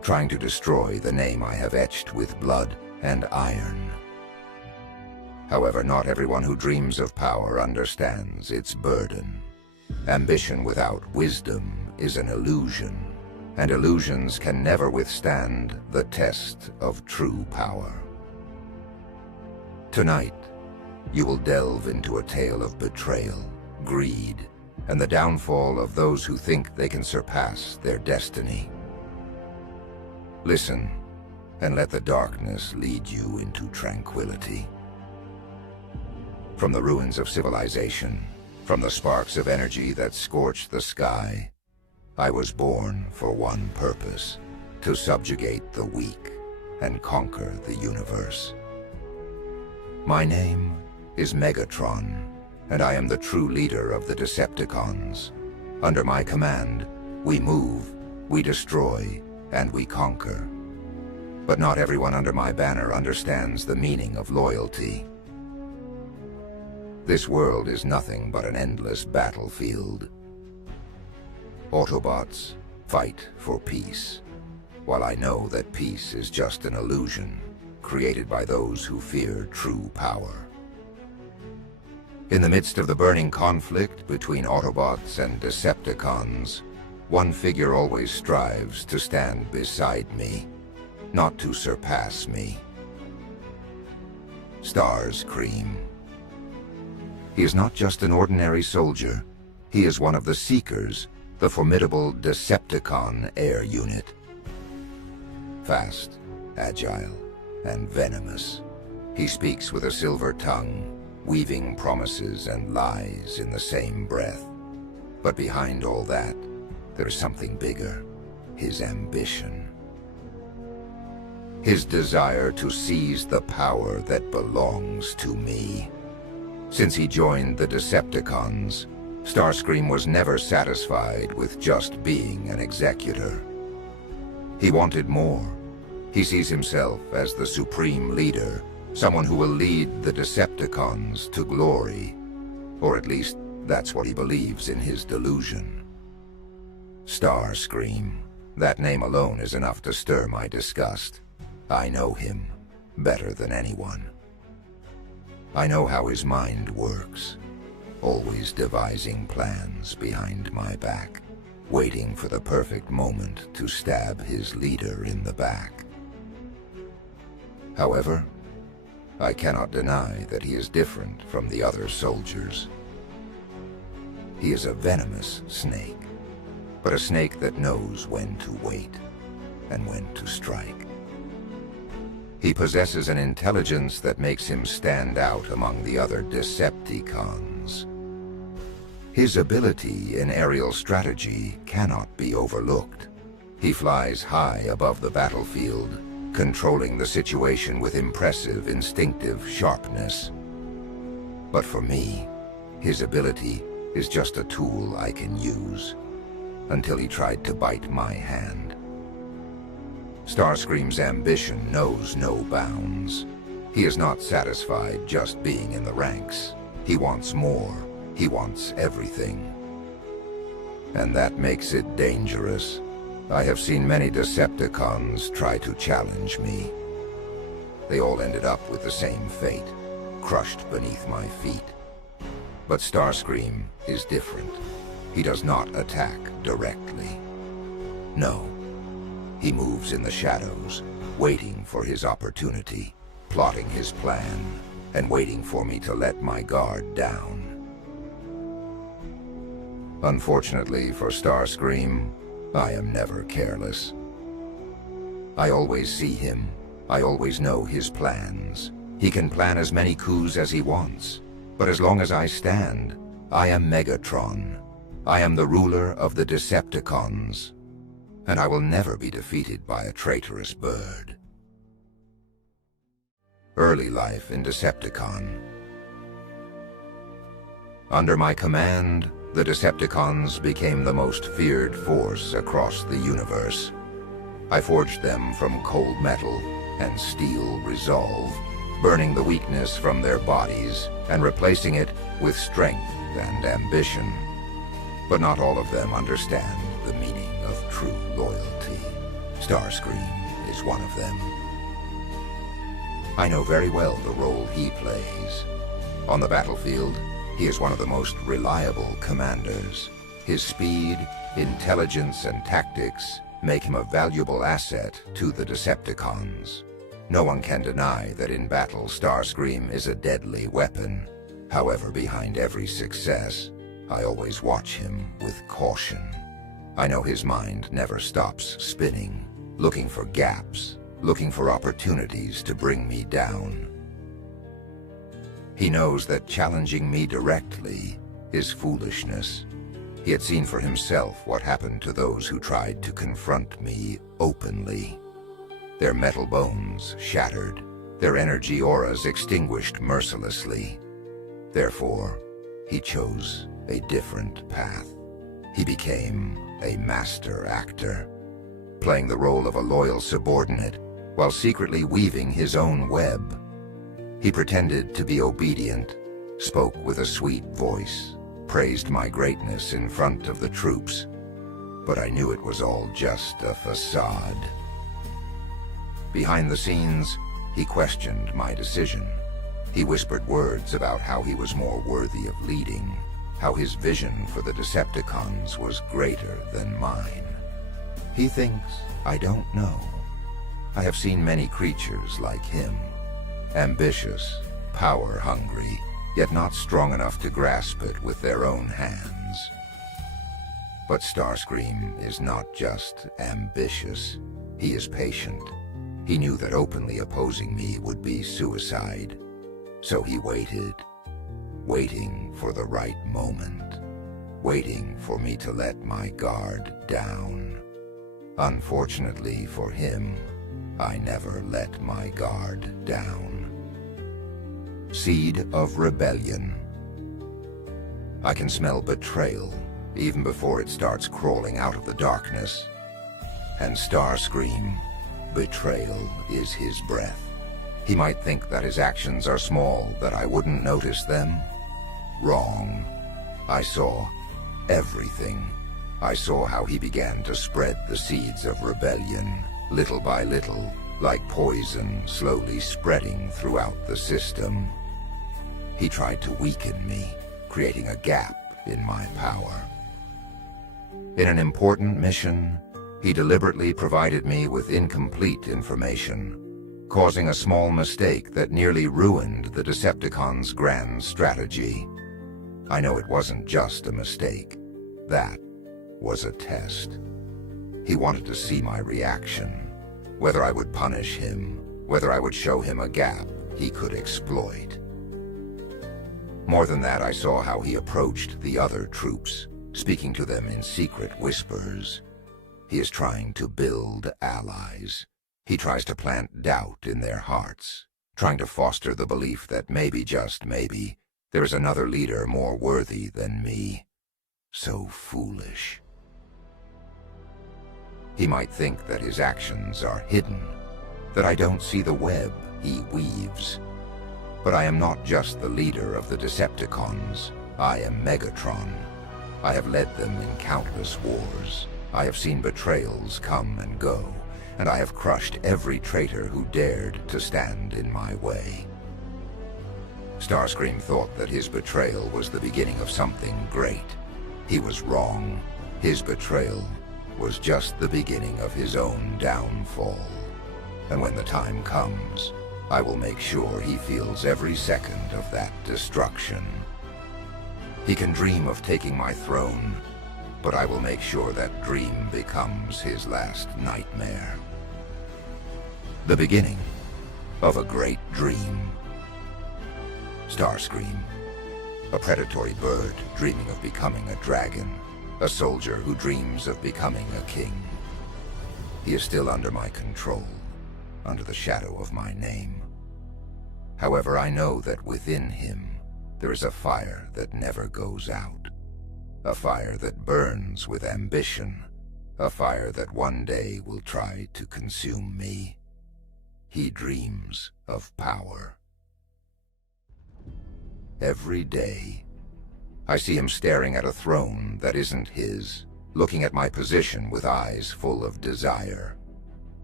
trying to destroy the name I have etched with blood and iron. However, not everyone who dreams of power understands its burden. Ambition without wisdom is an illusion, and illusions can never withstand the test of true power. Tonight, you will delve into a tale of betrayal, greed, and the downfall of those who think they can surpass their destiny. Listen, and let the darkness lead you into tranquility. From the ruins of civilization, from the sparks of energy that scorched the sky, I was born for one purpose: to subjugate the weak and conquer the universe. My name is Megatron, and I am the true leader of the Decepticons. Under my command, we move, we destroy, and we conquer. But not everyone under my banner understands the meaning of loyalty. This world is nothing but an endless battlefield. Autobots fight for peace, while I know that peace is just an illusion created by those who fear true power. In the midst of the burning conflict between Autobots and Decepticons, one figure always strives to stand beside me, not to surpass me. Starscream. He is not just an ordinary soldier. He is one of the Seekers, the formidable Decepticon air unit. Fast, agile, and venomous, he speaks with a silver tongue, weaving promises and lies in the same breath. But behind all that, there's something bigger: his ambition. His desire to seize the power that belongs to me. Since he joined the Decepticons, Starscream was never satisfied with just being an executor. He wanted more. He sees himself as the supreme leader, someone who will lead the Decepticons to glory. Or at least, that's what he believes in his delusion. Starscream. That name alone is enough to stir my disgust. I know him better than anyone. I know how his mind works, always devising plans behind my back, waiting for the perfect moment to stab his leader in the back. However, I cannot deny that he is different from the other soldiers. He is a venomous snake, but a snake that knows when to wait and when to strike. He possesses an intelligence that makes him stand out among the other Decepticons. His ability in aerial strategy cannot be overlooked. He flies high above the battlefield, controlling the situation with impressive instinctive sharpness. But for me, his ability is just a tool I can use, until he tried to bite my hand. Starscream's ambition knows no bounds. He is not satisfied just being in the ranks. He wants more. He wants everything. And that makes it dangerous. I have seen many Decepticons try to challenge me. They all ended up with the same fate, crushed beneath my feet. But Starscream is different. He does not attack directly. No. He moves in the shadows, waiting for his opportunity, plotting his plan, and waiting for me to let my guard down. Unfortunately for Starscream, I am never careless. I always see him. I always know his plans. He can plan as many coups as he wants. But as long as I stand, I am Megatron. I am the ruler of the Decepticons. And I will never be defeated by a traitorous bird. Early life in Decepticon. Under my command, the Decepticons became the most feared force across the universe. I forged them from cold metal and steel resolve, burning the weakness from their bodies and replacing it with strength and ambition. But not all of them understand the meaning of true loyalty. Starscream is one of them. I know very well the role he plays. On the battlefield, he is one of the most reliable commanders. His speed, intelligence, and tactics make him a valuable asset to the Decepticons. No one can deny that in battle, Starscream is a deadly weapon. However, behind every success, I always watch him with caution. I know his mind never stops spinning, looking for gaps, looking for opportunities to bring me down. He knows that challenging me directly is foolishness. He had seen for himself what happened to those who tried to confront me openly. Their metal bones shattered, their energy auras extinguished mercilessly. Therefore, he chose a different path. He became a master actor, playing the role of a loyal subordinate while secretly weaving his own web. He pretended to be obedient, spoke with a sweet voice, praised my greatness in front of the troops, but I knew it was all just a facade. Behind the scenes, he questioned my decision. He whispered words about how he was more worthy of leading, how his vision for the Decepticons was greater than mine. He thinks I don't know. I have seen many creatures like him, ambitious, power-hungry, yet not strong enough to grasp it with their own hands. But Starscream is not just ambitious, he is patient. He knew that openly opposing me would be suicide, so he waited, waiting for the right moment, waiting for me to let my guard down. Unfortunately for him, I never let my guard down. Seed of rebellion. I can smell betrayal even before it starts crawling out of the darkness. And Starscream, betrayal is his breath. He might think that his actions are small, that I wouldn't notice them. Wrong. I saw everything. I saw how he began to spread the seeds of rebellion, little by little, like poison slowly spreading throughout the system. He tried to weaken me, creating a gap in my power. In an important mission, he deliberately provided me with incomplete information, causing a small mistake that nearly ruined the Decepticons' grand strategy. I know it wasn't just a mistake. That was a test. He wanted to see my reaction, whether I would punish him, whether I would show him a gap he could exploit. More than that, I saw how he approached the other troops, speaking to them in secret whispers. He is trying to build allies. He tries to plant doubt in their hearts, trying to foster the belief that maybe, just maybe, there is another leader more worthy than me. So foolish. He might think that his actions are hidden, that I don't see the web he weaves. But I am not just the leader of the Decepticons. I am Megatron. I have led them in countless wars. I have seen betrayals come and go, and I have crushed every traitor who dared to stand in my way. Starscream thought that his betrayal was the beginning of something great. He was wrong. His betrayal was just the beginning of his own downfall. And when the time comes, I will make sure he feels every second of that destruction. He can dream of taking my throne, but I will make sure that dream becomes his last nightmare. The beginning of a great dream. Starscream, a predatory bird dreaming of becoming a dragon, a soldier who dreams of becoming a king. He is still under my control, under the shadow of my name. However, I know that within him there is a fire that never goes out, a fire that burns with ambition, a fire that one day will try to consume me. He dreams of power. Every day, I see him staring at a throne that isn't his, looking at my position with eyes full of desire.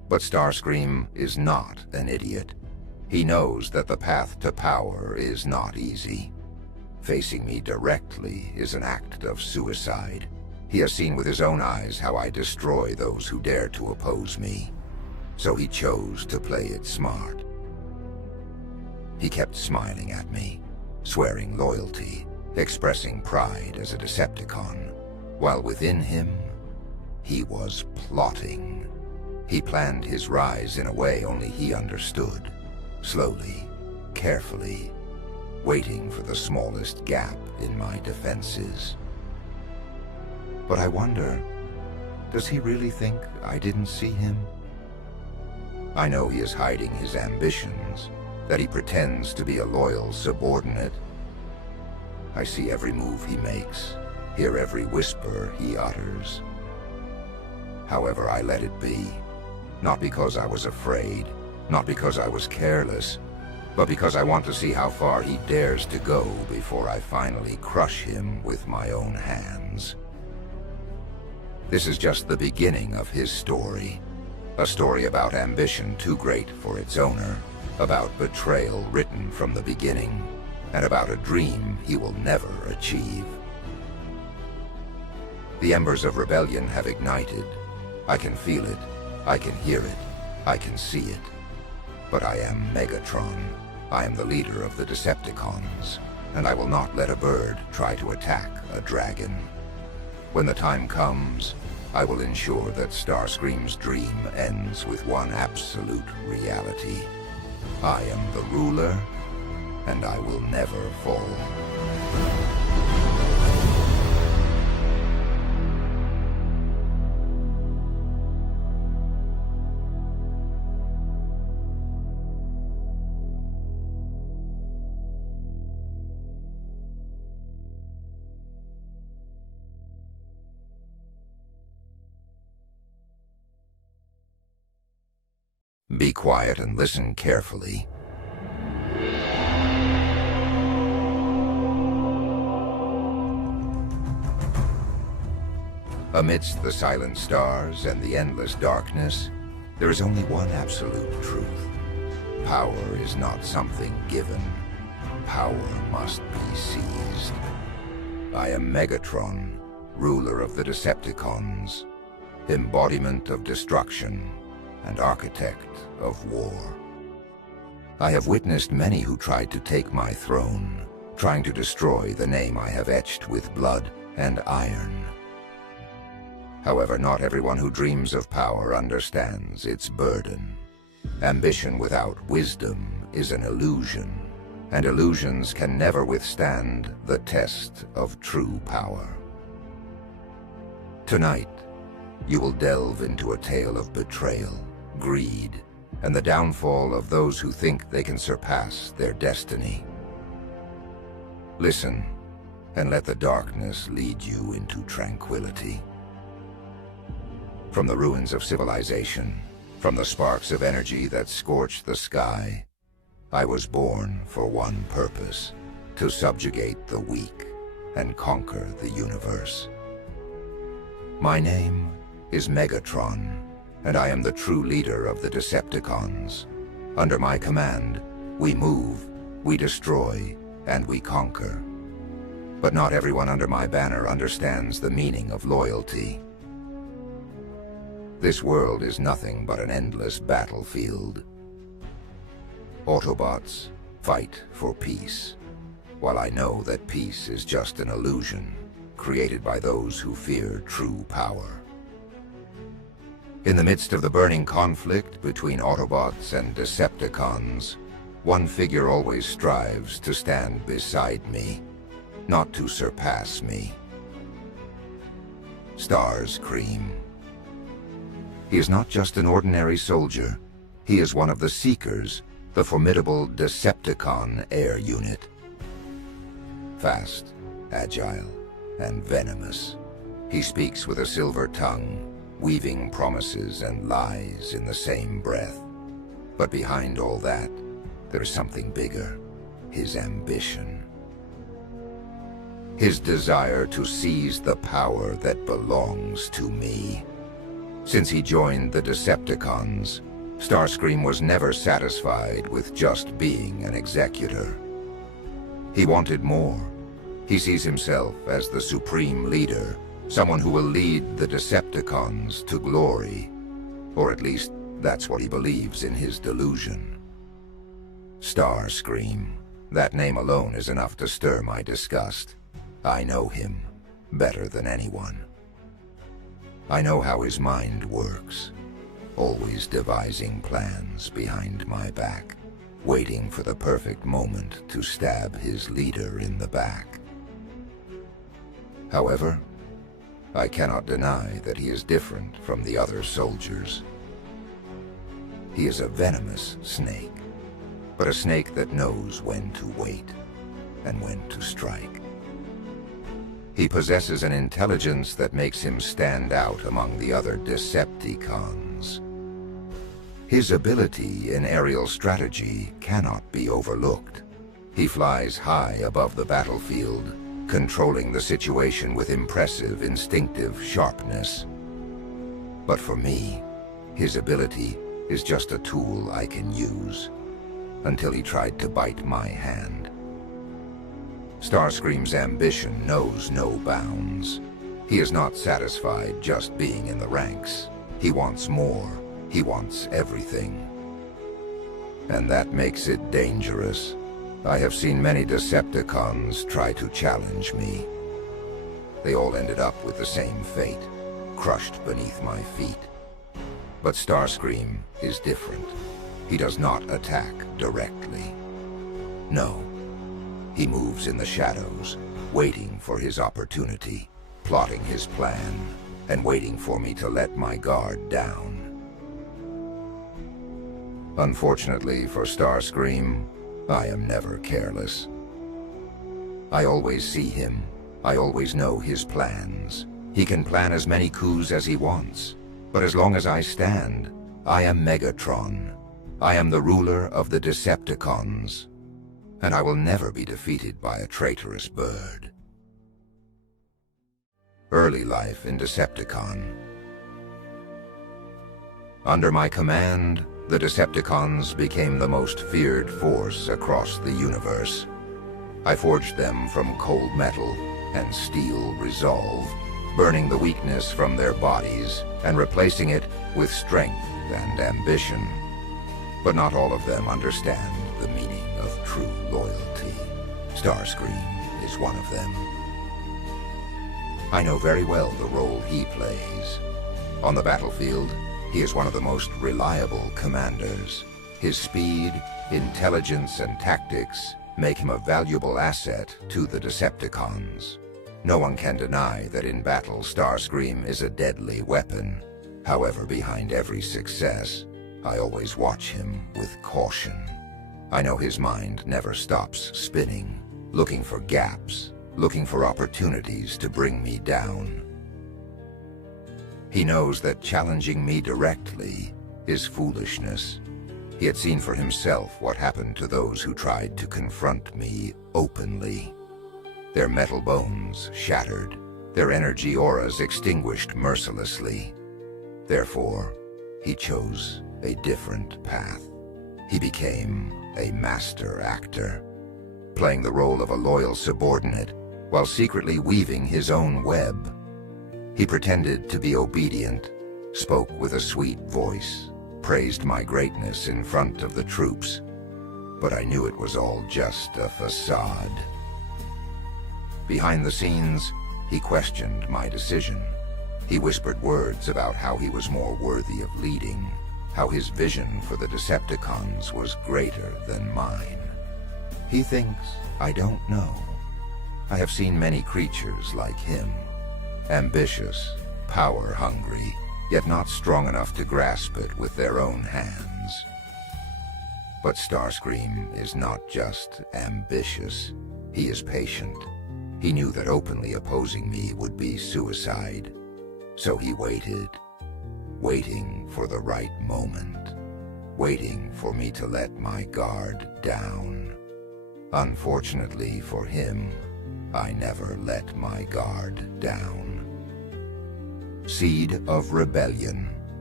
But Starscream is not an idiot. He knows that the path to power is not easy. Facing me directly is an act of suicide. He has seen with his own eyes how I destroy those who dare to oppose me. So he chose to play it smart. He kept smiling at me, swearing loyalty, expressing pride as a Decepticon, while within him, he was plotting. He planned his rise in a way only he understood, slowly, carefully, waiting for the smallest gap in my defenses. But I wonder, does he really think I didn't see him? I know he is hiding his ambitions, that he pretends to be a loyal subordinate. I see every move he makes, hear every whisper he utters. However, I let it be. Not because I was afraid, not because I was careless, but because I want to see how far he dares to go before I finally crush him with my own hands. This is just the beginning of his story. A story about ambition too great for its owner, about betrayal written from the beginning, and about a dream he will never achieve. The embers of rebellion have ignited. I can feel it. I can hear it. I can see it. But I am Megatron. I am the leader of the Decepticons, and I will not let a bird try to attack a dragon. When the time comes, I will ensure that Starscream's dream ends with one absolute reality. I am the ruler, and I will never fall. Be quiet and listen carefully. Amidst the silent stars and the endless darkness, there is only one absolute truth. Power is not something given. Power must be seized. I am Megatron, ruler of the Decepticons, embodiment of destruction, and architect of war. I have witnessed many who tried to take my throne, trying to destroy the name I have etched with blood and iron. However, not everyone who dreams of power understands its burden. Ambition without wisdom is an illusion, and illusions can never withstand the test of true power. Tonight, you will delve into a tale of betrayal, greed, and the downfall of those who think they can surpass their destiny. Listen, and let the darkness lead you into tranquility. From the ruins of civilization, from the sparks of energy that scorched the sky, I was born for one purpose: to subjugate the weak and conquer the universe. My name is Megatron, and I am the true leader of the Decepticons. Under my command, we move, we destroy, and we conquer. But not everyone under my banner understands the meaning of loyalty. This world is nothing but an endless battlefield. Autobots fight for peace, while I know that peace is just an illusion created by those who fear true power. In the midst of the burning conflict between Autobots and Decepticons, one figure always strives to stand beside me, not to surpass me. Starscream. He is not just an ordinary soldier. He is one of the Seekers, the formidable Decepticon air unit. Fast, agile, and venomous, he speaks with a silver tongue, weaving promises and lies in the same breath. But behind all that, there's something bigger: his ambition. His desire to seize the power that belongs to me. Since he joined the Decepticons, Starscream was never satisfied with just being an executor. He wanted more. He sees himself as the supreme leader, someone who will lead the Decepticons to glory. Or at least, that's what he believes in his delusion. Starscream. That name alone is enough to stir my disgust. I know him better than anyone. I know how his mind works, always devising plans behind my back, waiting for the perfect moment to stab his leader in the back. However, I cannot deny that he is different from the other soldiers. He is a venomous snake, but a snake that knows when to wait and when to strike. He possesses an intelligence that makes him stand out among the other Decepticons. His ability in aerial strategy cannot be overlooked. He flies high above the battlefield, controlling the situation with impressive instinctive sharpness. But for me, his ability is just a tool I can use, until he tried to bite my hand. Starscream's ambition knows no bounds. He is not satisfied just being in the ranks. He wants more. He wants everything. And that makes it dangerous. I have seen many Decepticons try to challenge me. They all ended up with the same fate, crushed beneath my feet. But Starscream is different. He does not attack directly. No. He moves in the shadows, waiting for his opportunity, plotting his plan, and waiting for me to let my guard down. Unfortunately for Starscream, I am never careless. I always see him. I always know his plans. He can plan as many coups as he wants. But as long as I stand, I am Megatron. I am the ruler of the Decepticons. And I will never be defeated by a traitorous bird. Early life in Decepticon. Under my command, the Decepticons became the most feared force across the universe. I forged them from cold metal and steel resolve, burning the weakness from their bodies and replacing it with strength and ambition. But not all of them understand the meaning of true loyalty. Starscream is one of them. I know very well the role he plays. On the battlefield, he is one of the most reliable commanders. His speed, intelligence, and tactics make him a valuable asset to the Decepticons. No one can deny that in battle, Starscream is a deadly weapon. However, behind every success, I always watch him with caution. I know his mind never stops spinning, looking for gaps, looking for opportunities to bring me down. He knows that challenging me directly is foolishness. He had seen for himself what happened to those who tried to confront me openly. Their metal bones shattered, their energy auras extinguished mercilessly. Therefore, he chose a different path. He became a master actor, playing the role of a loyal subordinate while secretly weaving his own web. He pretended to be obedient, spoke with a sweet voice, praised my greatness in front of the troops, but I knew it was all just a facade. Behind the scenes, he questioned my decision. He whispered words about how he was more worthy of leading, how his vision for the Decepticons was greater than mine. He thinks I don't know. I have seen many creatures like him. Ambitious, power-hungry, yet not strong enough to grasp it with their own hands. But Starscream is not just ambitious, he is patient. He knew that openly opposing me would be suicide, so he waited, waiting for the right moment, waiting for me to let my guard down. Unfortunately for him, I never let my guard down. Seed of rebellion.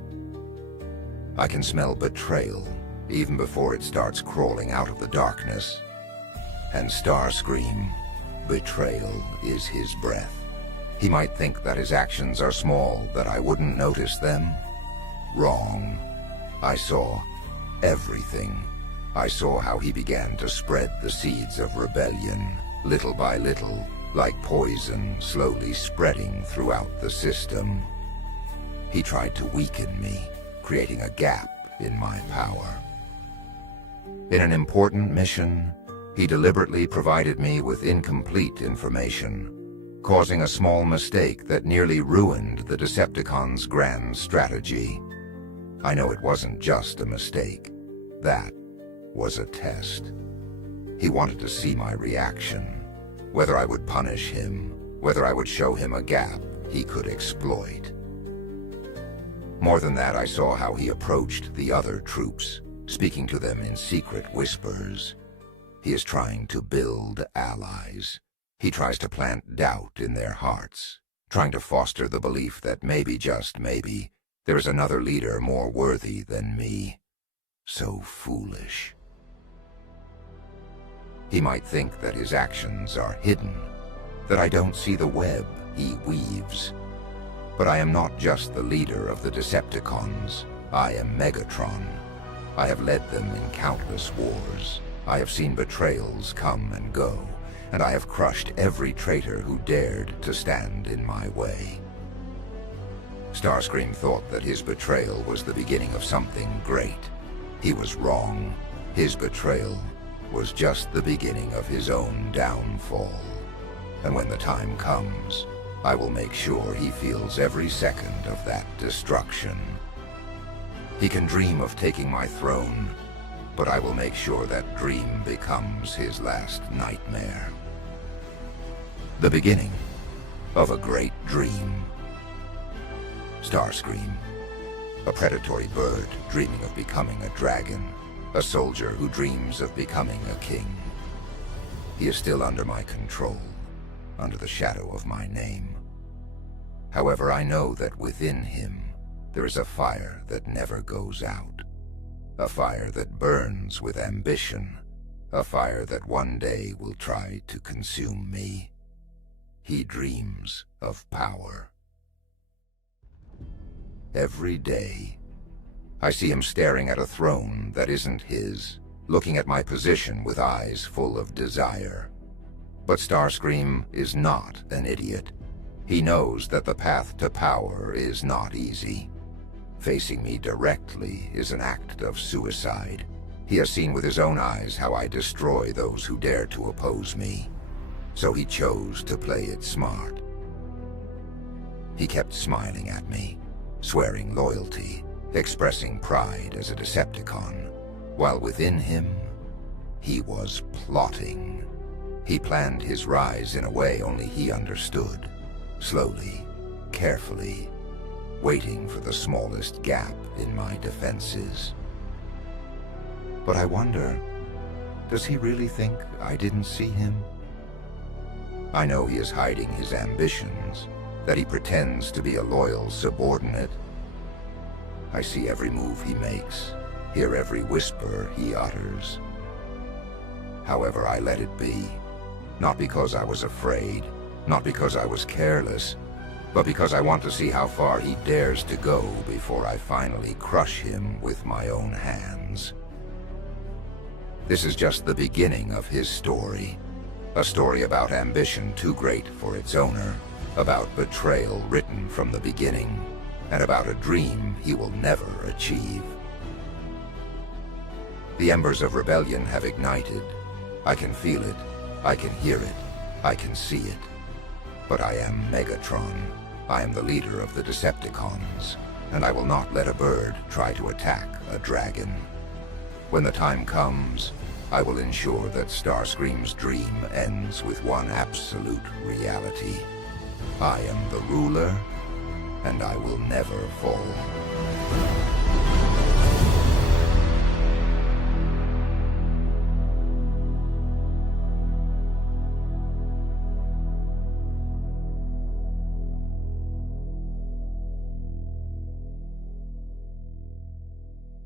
I can smell betrayal, even before it starts crawling out of the darkness. And Starscream, betrayal is his breath. He might think that his actions are small, that I wouldn't notice them. Wrong. I saw everything. I saw how he began to spread the seeds of rebellion, little by little, like poison slowly spreading throughout the system. He tried to weaken me, creating a gap in my power. In an important mission, he deliberately provided me with incomplete information, causing a small mistake that nearly ruined the Decepticons' grand strategy. I know it wasn't just a mistake. That was a test. He wanted to see my reaction, whether I would punish him, whether I would show him a gap he could exploit. More than that, I saw how he approached the other troops, speaking to them in secret whispers. He is trying to build allies. He tries to plant doubt in their hearts, trying to foster the belief that maybe, just maybe, there is another leader more worthy than me. So foolish. He might think that his actions are hidden, that I don't see the web he weaves. But I am not just the leader of the Decepticons. I am Megatron. I have led them in countless wars. I have seen betrayals come and go, and I have crushed every traitor who dared to stand in my way. Starscream thought that his betrayal was the beginning of something great. He was wrong. His betrayal was just the beginning of his own downfall. And when the time comes, I will make sure he feels every second of that destruction. He can dream of taking my throne, but I will make sure that dream becomes his last nightmare. The beginning of a great dream. Starscream, a predatory bird dreaming of becoming a dragon, a soldier who dreams of becoming a king. He is still under my control, under the shadow of my name. However, I know that within him there is a fire that never goes out, a fire that burns with ambition, a fire that one day will try to consume me. He dreams of power. Every day, I see him staring at a throne that isn't his, looking at my position with eyes full of desire. But Starscream is not an idiot. He knows that the path to power is not easy. Facing me directly is an act of suicide. He has seen with his own eyes how I destroy those who dare to oppose me. So he chose to play it smart. He kept smiling at me, swearing loyalty, expressing pride as a Decepticon, while within him, he was plotting. He planned his rise in a way only he understood, slowly, carefully, waiting for the smallest gap in my defenses. But I wonder, does he really think I didn't see him? I know he is hiding his ambitions, that he pretends to be a loyal subordinate. I see every move he makes, hear every whisper he utters. However, I let it be, not because I was afraid, not because I was careless, but because I want to see how far he dares to go before I finally crush him with my own hands. This is just the beginning of his story. A story about ambition too great for its owner, about betrayal written from the beginning, and about a dream he will never achieve. The embers of rebellion have ignited. I can feel it, I can hear it, I can see it. But I am Megatron. I am the leader of the Decepticons, and I will not let a bird try to attack a dragon. When the time comes, I will ensure that Starscream's dream ends with one absolute reality. I am the ruler, and I will never fall.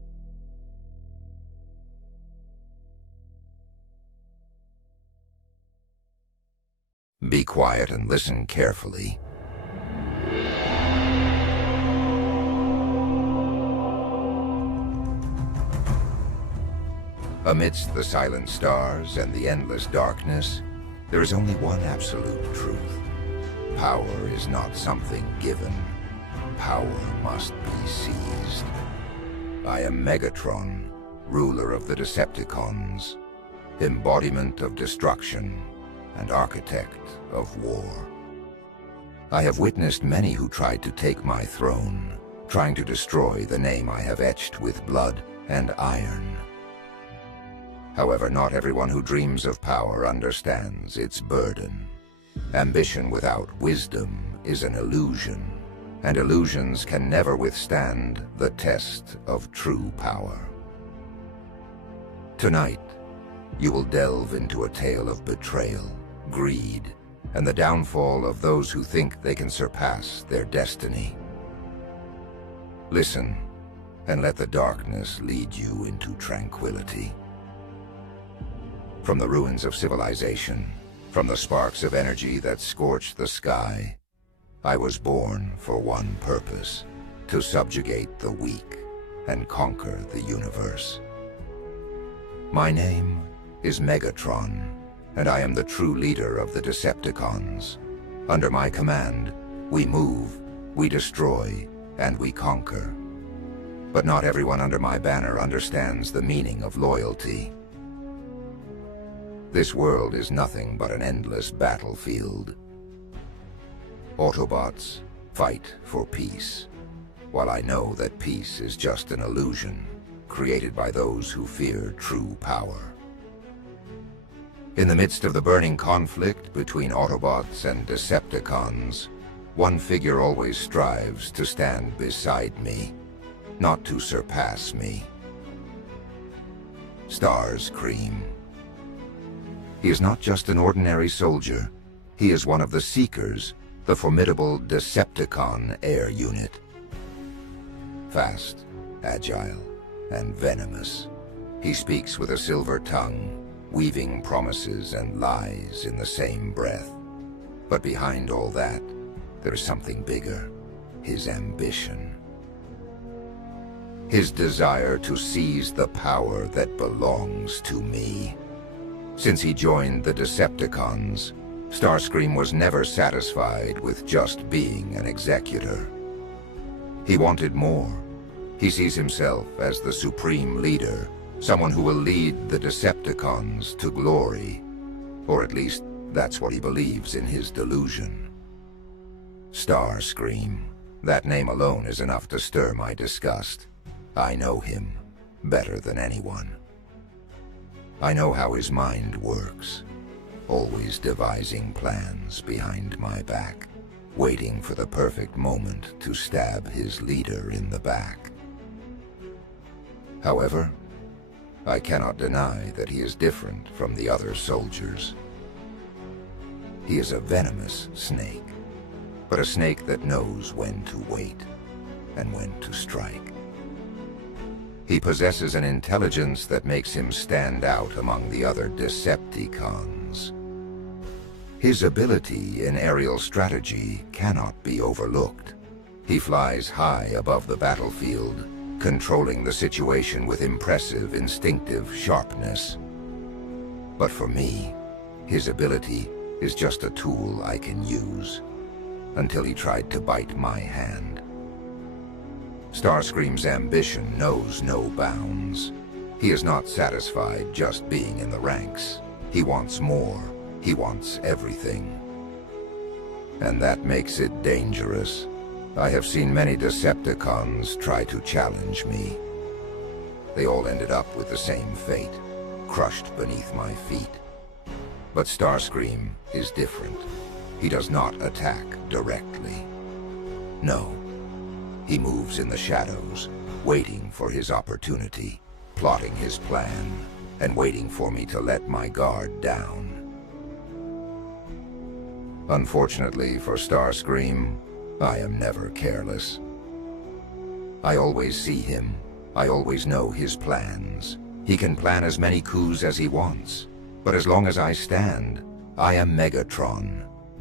Be quiet and listen carefully. Amidst the silent stars and the endless darkness, there is only one absolute truth. Power is not something given. Power must be seized. I am Megatron, ruler of the Decepticons, embodiment of destruction and architect of war. I have witnessed many who tried to take my throne, trying to destroy the name I have etched with blood and iron. However, not everyone who dreams of power understands its burden. Ambition without wisdom is an illusion, and illusions can never withstand the test of true power. Tonight, you will delve into a tale of betrayal, greed, and the downfall of those who think they can surpass their destiny. Listen, and let the darkness lead you into tranquility. From the ruins of civilization, from the sparks of energy that scorched the sky, I was born for one purpose: to subjugate the weak and conquer the universe. My name is Megatron, and I am the true leader of the Decepticons. Under my command, we move, we destroy, and we conquer. But not everyone under my banner understands the meaning of loyalty. This world is nothing but an endless battlefield. Autobots fight for peace, while I know that peace is just an illusion created by those who fear true power. In the midst of the burning conflict between Autobots and Decepticons, one figure always strives to stand beside me, not to surpass me. Starscream. He is not just an ordinary soldier. He is one of the Seekers, the formidable Decepticon air unit. Fast, agile, and venomous, he speaks with a silver tongue, weaving promises and lies in the same breath. But behind all that, there is something bigger: his ambition. His desire to seize the power that belongs to me. Since he joined the Decepticons, Starscream was never satisfied with just being an executor. He wanted more. He sees himself as the supreme leader, someone who will lead the Decepticons to glory. Or at least, that's what he believes in his delusion. Starscream. That name alone is enough to stir my disgust. I know him better than anyone. I know how his mind works, always devising plans behind my back, waiting for the perfect moment to stab his leader in the back. However, I cannot deny that he is different from the other soldiers. He is a venomous snake, but a snake that knows when to wait and when to strike. He possesses an intelligence that makes him stand out among the other Decepticons. His ability in aerial strategy cannot be overlooked. He flies high above the battlefield, controlling the situation with impressive instinctive sharpness. But for me, his ability is just a tool I can use, until he tried to bite my hand. Starscream's ambition knows no bounds. He is not satisfied just being in the ranks. He wants more. He wants everything. And that makes it dangerous. I have seen many Decepticons try to challenge me. They all ended up with the same fate, crushed beneath my feet. But Starscream is different. He does not attack directly. No. He moves in the shadows, waiting for his opportunity, plotting his plan, and waiting for me to let my guard down. Unfortunately for Starscream, I am never careless. I always see him. I always know his plans. He can plan as many coups as he wants. But as long as I stand, I am Megatron,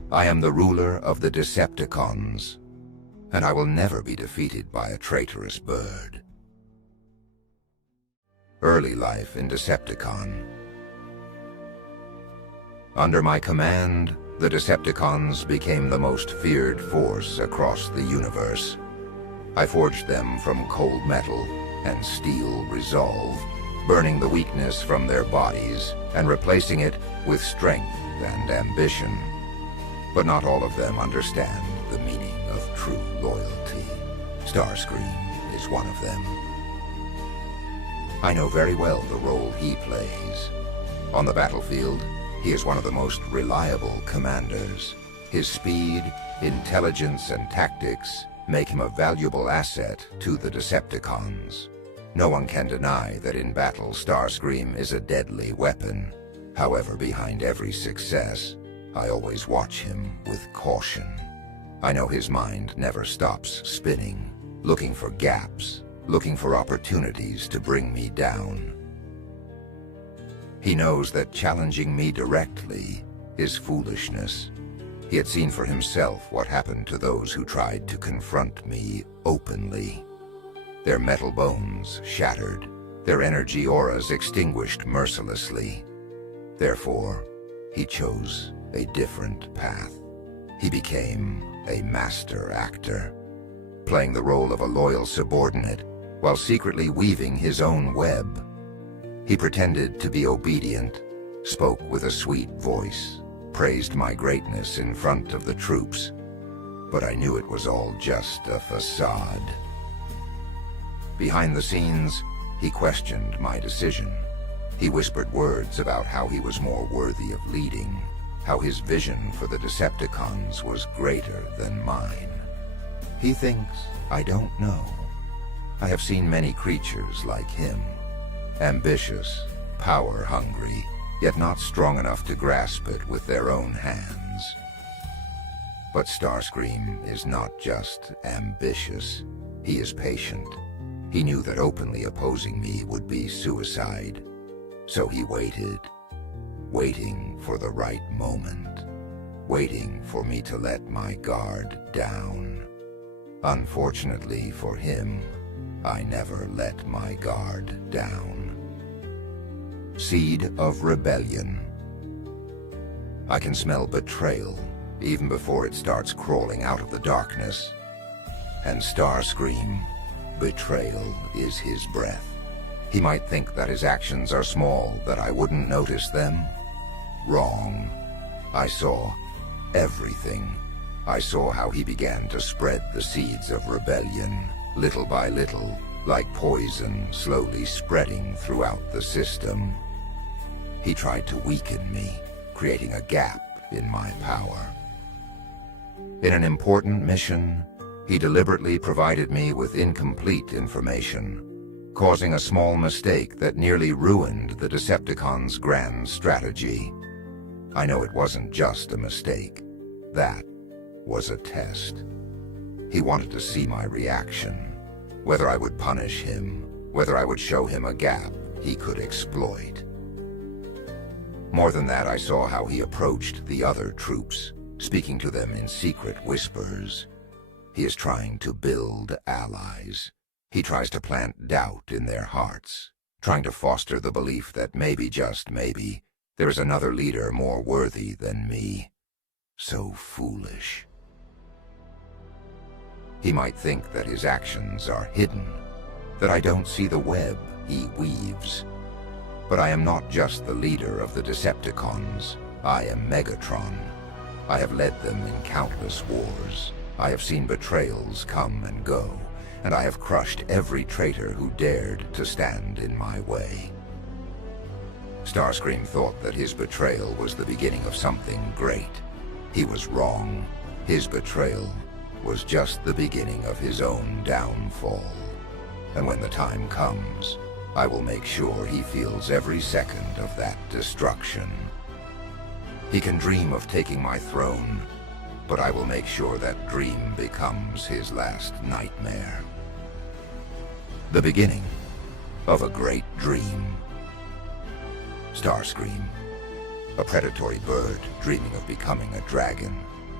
I am the ruler of the Decepticons, and I will never be defeated by a traitorous bird. Early life in Decepticon. Under my command, the Decepticons became the most feared force across the universe. I forged them from cold metal and steel resolve, burning the weakness from their bodies and replacing it with strength and ambition. But not all of them understand the meaning of true loyalty. Starscream is one of them. I know very well the role he plays. On the battlefield, he is one of the most reliable commanders. His speed, intelligence, and tactics make him a valuable asset to the Decepticons. No one can deny that in battle, Starscream is a deadly weapon. However, behind every success, I always watch him with caution. I know his mind never stops spinning, looking for gaps, looking for opportunities to bring me down. He knows that challenging me directly is foolishness. He had seen for himself what happened to those who tried to confront me openly. Their metal bones shattered, their energy auras extinguished mercilessly. Therefore, he chose a different path. He became a master actor, playing the role of a loyal subordinate while secretly weaving his own web. He pretended to be obedient, spoke with a sweet voice, praised my greatness in front of the troops, but I knew it was all just a facade. Behind the scenes, he questioned my decision. He whispered words about how he was more worthy of leading, how his vision for the Decepticons was greater than mine. He thinks I don't know. I have seen many creatures like him, ambitious, power-hungry, yet not strong enough to grasp it with their own hands. But Starscream is not just ambitious, he is patient. He knew that openly opposing me would be suicide, so he waited, waiting for the right moment, waiting for me to let my guard down. Unfortunately for him, I never let my guard down. Seed of rebellion. I can smell betrayal even before it starts crawling out of the darkness. And Starscream, betrayal is his breath. He might think that his actions are small, that I wouldn't notice them. Wrong. I saw everything. I saw how he began to spread the seeds of rebellion, little by little, like poison slowly spreading throughout the system. He tried to weaken me, creating a gap in my power. In an important mission, he deliberately provided me with incomplete information, causing a small mistake that nearly ruined the Decepticons' grand strategy. I know it wasn't just a mistake. That was a test. He wanted to see my reaction, whether I would punish him, whether I would show him a gap he could exploit. More than that, I saw how he approached the other troops, speaking to them in secret whispers. He is trying to build allies. He tries to plant doubt in their hearts, trying to foster the belief that maybe, just maybe, there is another leader more worthy than me. So foolish. He might think that his actions are hidden, that I don't see the web he weaves. But I am not just the leader of the Decepticons. I am Megatron. I have led them in countless wars. I have seen betrayals come and go, and I have crushed every traitor who dared to stand in my way. Starscream thought that his betrayal was the beginning of something great. He was wrong. His betrayal was just the beginning of his own downfall. And when the time comes, I will make sure he feels every second of that destruction. He can dream of taking my throne, but I will make sure that dream becomes his last nightmare. The beginning of a great dream. Starscream, a predatory bird dreaming of becoming a dragon,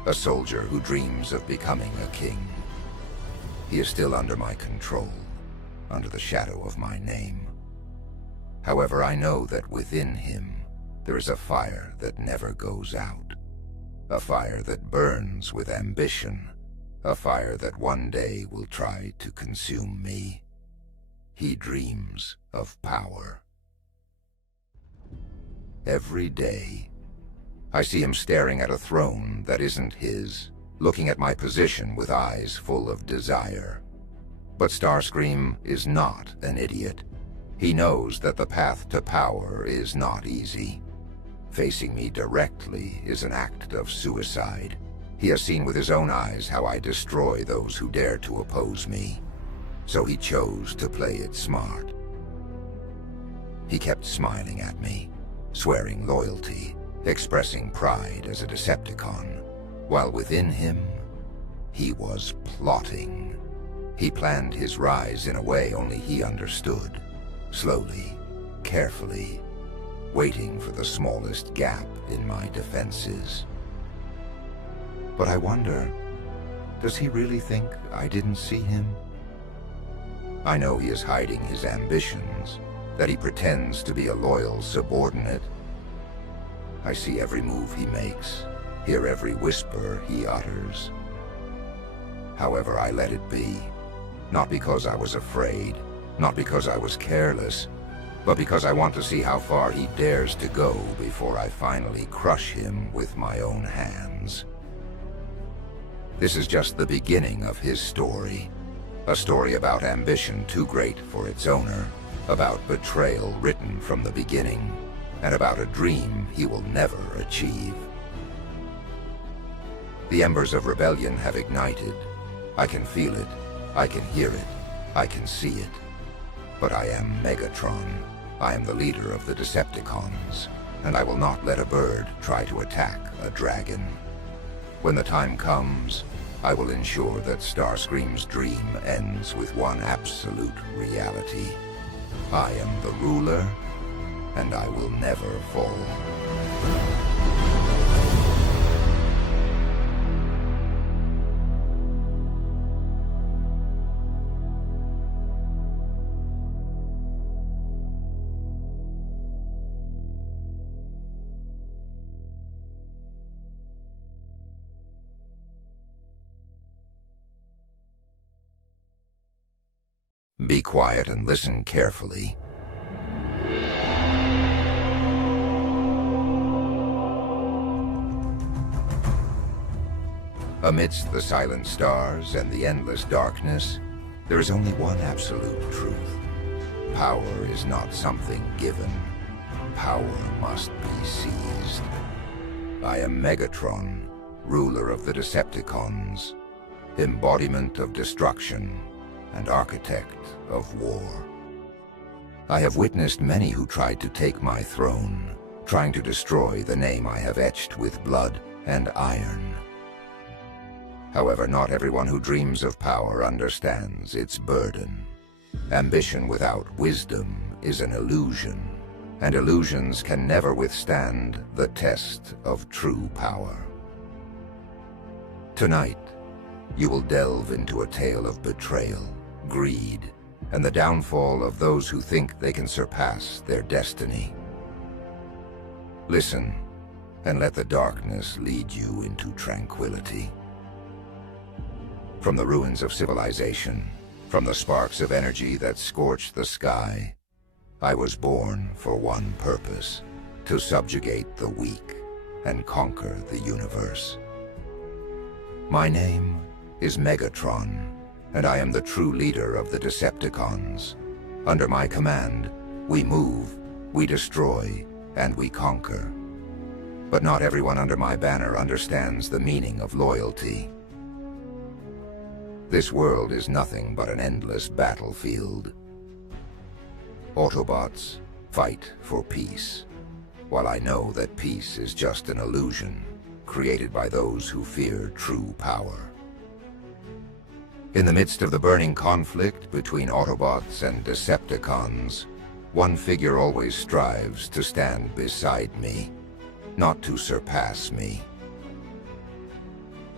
a soldier who dreams of becoming a king. He is still under my control, under the shadow of my name. However, I know that within him there is a fire that never goes out, a fire that burns with ambition, a fire that one day will try to consume me. He dreams of power. Every day, I see him staring at a throne that isn't his, looking at my position with eyes full of desire. But Starscream is not an idiot. He knows that the path to power is not easy. Facing me directly is an act of suicide. He has seen with his own eyes how I destroy those who dare to oppose me. So he chose to play it smart. He kept smiling at me, swearing loyalty, expressing pride as a Decepticon, while within him, he was plotting. He planned his rise in a way only he understood, slowly, carefully, waiting for the smallest gap in my defenses. But I wonder, does he really think I didn't see him? I know he is hiding his ambitions, that he pretends to be a loyal subordinate. I see every move he makes, hear every whisper he utters. However, I let it be, not because I was afraid, not because I was careless, but because I want to see how far he dares to go before I finally crush him with my own hands. This is just the beginning of his story, a story about ambition too great for its owner, about betrayal written from the beginning, and about a dream he will never achieve. The embers of rebellion have ignited. I can feel it, I can hear it, I can see it. But I am Megatron. I am the leader of the Decepticons, and I will not let a bird try to attack a dragon. When the time comes, I will ensure that Starscream's dream ends with one absolute reality. I am the ruler, and I will never fall. Be quiet and listen carefully. Amidst the silent stars and the endless darkness, there is only one absolute truth. Power is not something given. Power must be seized. I am Megatron, ruler of the Decepticons, embodiment of destruction, and architect of war. I have witnessed many who tried to take my throne, trying to destroy the name I have etched with blood and iron. However, not everyone who dreams of power understands its burden. Ambition without wisdom is an illusion, and illusions can never withstand the test of true power. Tonight, you will delve into a tale of betrayal, greed, and the downfall of those who think they can surpass their destiny. Listen, and let the darkness lead you into tranquility. From the ruins of civilization, from the sparks of energy that scorched the sky, I was born for one purpose: to subjugate the weak and conquer the universe. My name is Megatron, and I am the true leader of the Decepticons. Under my command, we move, we destroy, and we conquer. But not everyone under my banner understands the meaning of loyalty. This world is nothing but an endless battlefield. Autobots fight for peace, while I know that peace is just an illusion created by those who fear true power. In the midst of the burning conflict between Autobots and Decepticons, one figure always strives to stand beside me, not to surpass me.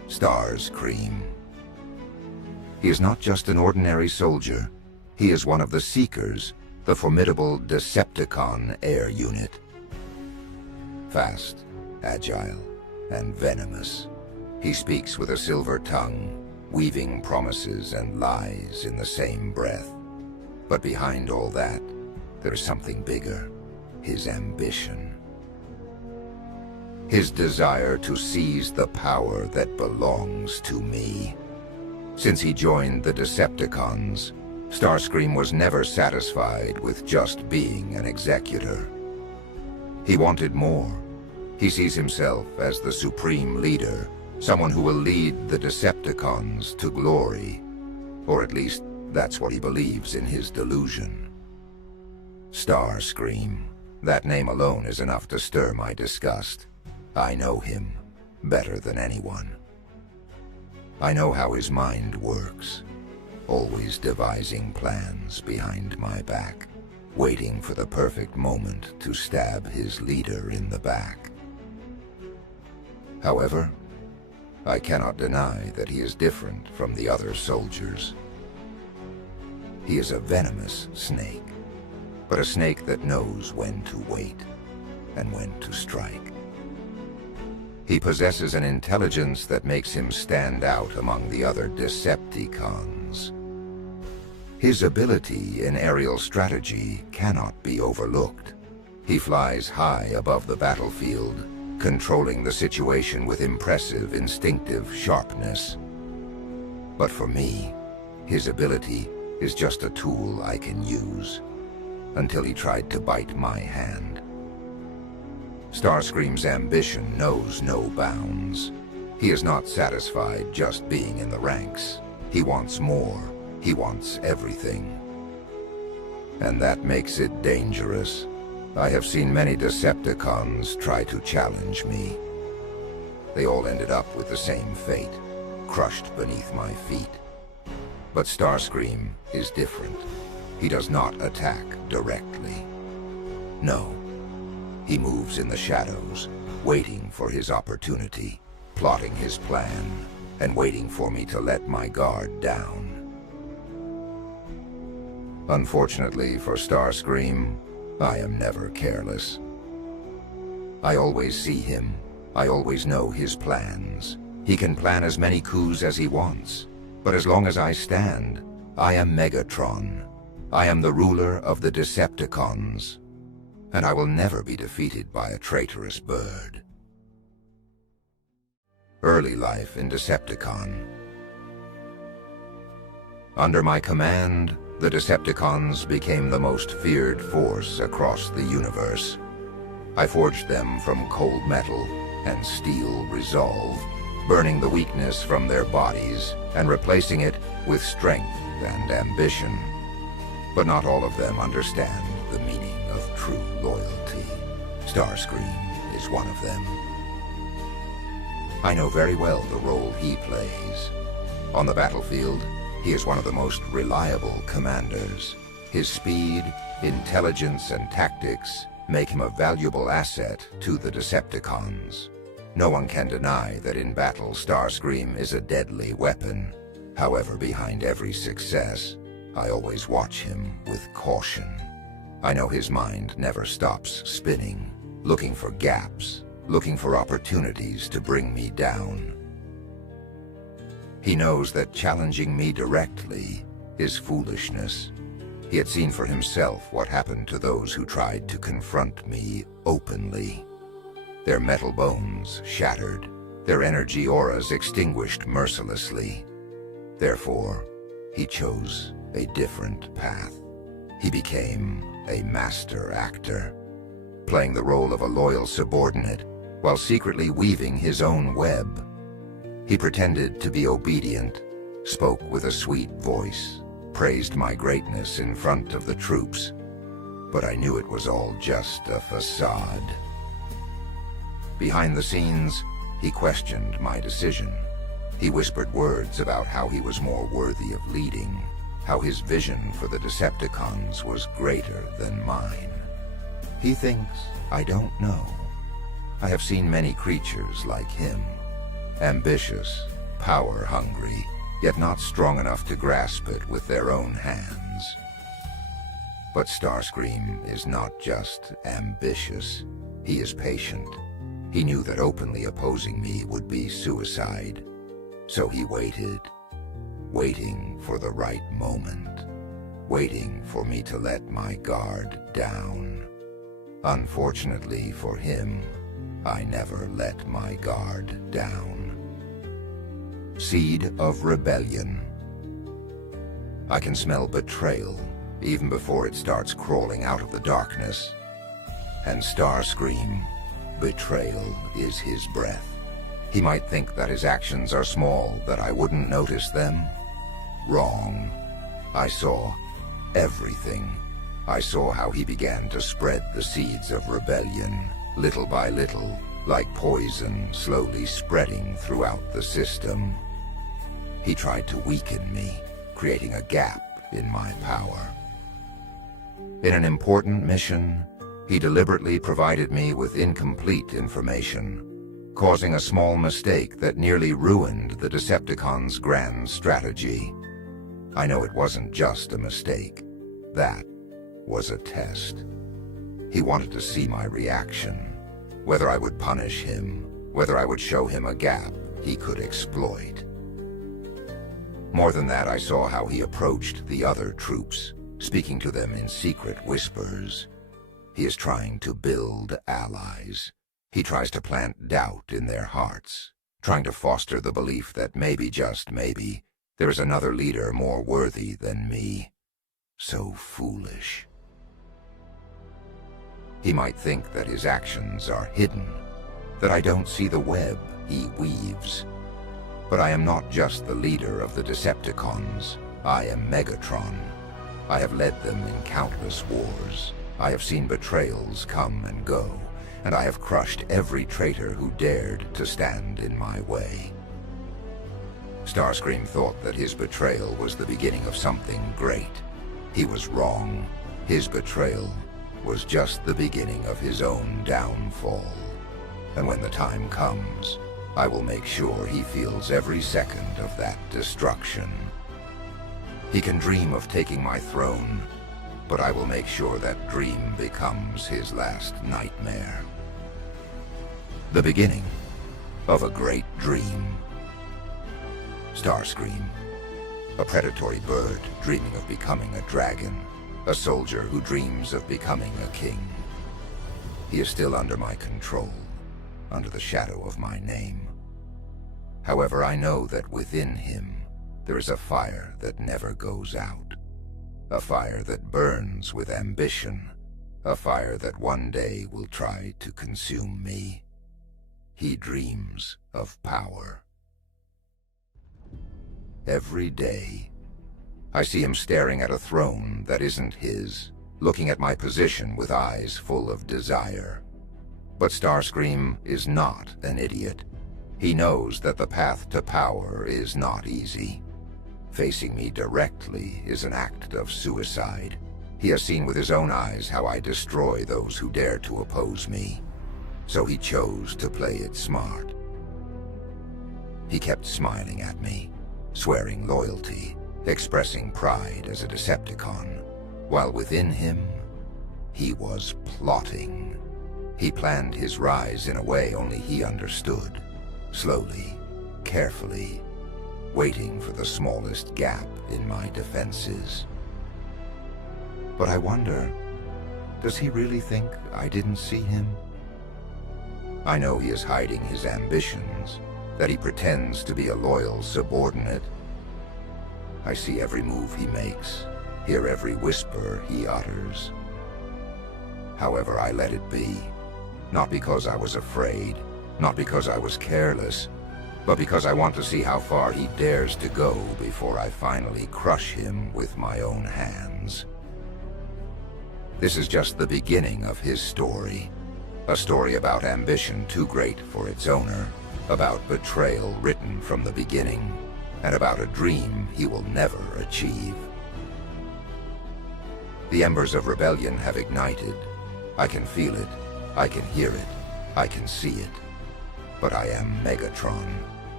Starscream. He is not just an ordinary soldier. He is one of the Seekers, the formidable Decepticon air unit. Fast, agile, and venomous, he speaks with a silver tongue, weaving promises and lies in the same breath. But behind all that, there is something bigger: his ambition. His desire to seize the power that belongs to me. Since he joined the Decepticons, Starscream was never satisfied with just being an executor. He wanted more. He sees himself as the supreme leader, someone who will lead the Decepticons to glory. Or at least, that's what he believes in his delusion. Starscream. That name alone is enough to stir my disgust. I know him better than anyone. I know how his mind works, always devising plans behind my back, waiting for the perfect moment to stab his leader in the back. However, I cannot deny that he is different from the other soldiers. He is a venomous snake, but a snake that knows when to wait and when to strike. He possesses an intelligence that makes him stand out among the other Decepticons. His ability in aerial strategy cannot be overlooked. He flies high above the battlefield, controlling the situation with impressive instinctive sharpness. But for me, his ability is just a tool I can use, until he tried to bite my hand. Starscream's ambition knows no bounds. He is not satisfied just being in the ranks. He wants more. He wants everything. And that makes it dangerous. I have seen many Decepticons try to challenge me. They all ended up with the same fate, crushed beneath my feet. But Starscream is different. He does not attack directly. No. He moves in the shadows, waiting for his opportunity, plotting his plan, and waiting for me to let my guard down. Unfortunately for Starscream, I am never careless. I always see him. I always know his plans. He can plan as many coups as he wants. But as long as I stand, I am Megatron. I am the ruler of the Decepticons. And I will never be defeated by a traitorous bird. Early life in Decepticon. Under my command, the Decepticons became the most feared force across the universe. I forged them from cold metal and steel resolve, burning the weakness from their bodies and replacing it with strength and ambition. But not all of them understand the meaning of true loyalty. Starscream is one of them. I know very well the role he plays. On the battlefield, he is one of the most reliable commanders. His speed, intelligence, and tactics make him a valuable asset to the Decepticons. No one can deny that in battle, Starscream is a deadly weapon. However, behind every success, I always watch him with caution. I know his mind never stops spinning, looking for gaps, looking for opportunities to bring me down. He knows that challenging me directly is foolishness. He had seen for himself what happened to those who tried to confront me openly. Their metal bones shattered, their energy auras extinguished mercilessly. Therefore, he chose a different path. He became a master actor, playing the role of a loyal subordinate while secretly weaving his own web. He pretended to be obedient, spoke with a sweet voice, praised my greatness in front of the troops, but I knew it was all just a facade. Behind the scenes, he questioned my decision. He whispered words about how he was more worthy of leading, how his vision for the Decepticons was greater than mine. He thinks I don't know. I have seen many creatures like him, ambitious power-hungry, yet not strong enough to grasp it with their own hands. But Starscream is not just ambitious, he is patient. He knew that openly opposing me would be suicide, so he waited, waiting for the right moment, waiting for me to let my guard down. Unfortunately for him, I never let my guard down. Seed of rebellion. I can smell betrayal even before it starts crawling out of the darkness. And Starscream, betrayal is his breath. He might think that his actions are small, that I wouldn't notice them. Wrong. I saw everything. I saw how he began to spread the seeds of rebellion, little by little, like poison slowly spreading throughout the system. He tried to weaken me, creating a gap in my power. In an important mission, he deliberately provided me with incomplete information, causing a small mistake that nearly ruined the Decepticons' grand strategy. I know it wasn't just a mistake. That was a test. He wanted to see my reaction, whether I would punish him, whether I would show him a gap he could exploit. More than that, I saw how he approached the other troops, speaking to them in secret whispers. He is trying to build allies. He tries to plant doubt in their hearts, trying to foster the belief that maybe, just maybe, there is another leader more worthy than me. So foolish. He might think that his actions are hidden, that I don't see the web he weaves. But I am not just the leader of the Decepticons. I am Megatron. I have led them in countless wars. I have seen betrayals come and go, and I have crushed every traitor who dared to stand in my way. Starscream thought that his betrayal was the beginning of something great. He was wrong. His betrayal was just the beginning of his own downfall. And when the time comes, I will make sure he feels every second of that destruction. He can dream of taking my throne, but I will make sure that dream becomes his last nightmare. The beginning of a great dream. Starscream, a predatory bird dreaming of becoming a dragon, a soldier who dreams of becoming a king. He is still under my control, under the shadow of my name. However, I know that within him there is a fire that never goes out, a fire that burns with ambition, a fire that one day will try to consume me. He dreams of power. Every day, I see him staring at a throne that isn't his, looking at my position with eyes full of desire. But Starscream is not an idiot. He knows that the path to power is not easy. Facing me directly is an act of suicide. He has seen with his own eyes how I destroy those who dare to oppose me. So he chose to play it smart. He kept smiling at me, swearing loyalty, expressing pride as a Decepticon, while within him, he was plotting. He planned his rise in a way only he understood, slowly, carefully, waiting for the smallest gap in my defenses. But I wonder, does he really think I didn't see him? I know he is hiding his ambitions, that he pretends to be a loyal subordinate. I see every move he makes, hear every whisper he utters. However, I let it be, not because I was afraid, not because I was careless, but because I want to see how far he dares to go before I finally crush him with my own hands. This is just the beginning of his story, a story about ambition too great for its owner, about betrayal written from the beginning, and about a dream he will never achieve. The embers of rebellion have ignited. I can feel it, I can hear it, I can see it. But I am Megatron.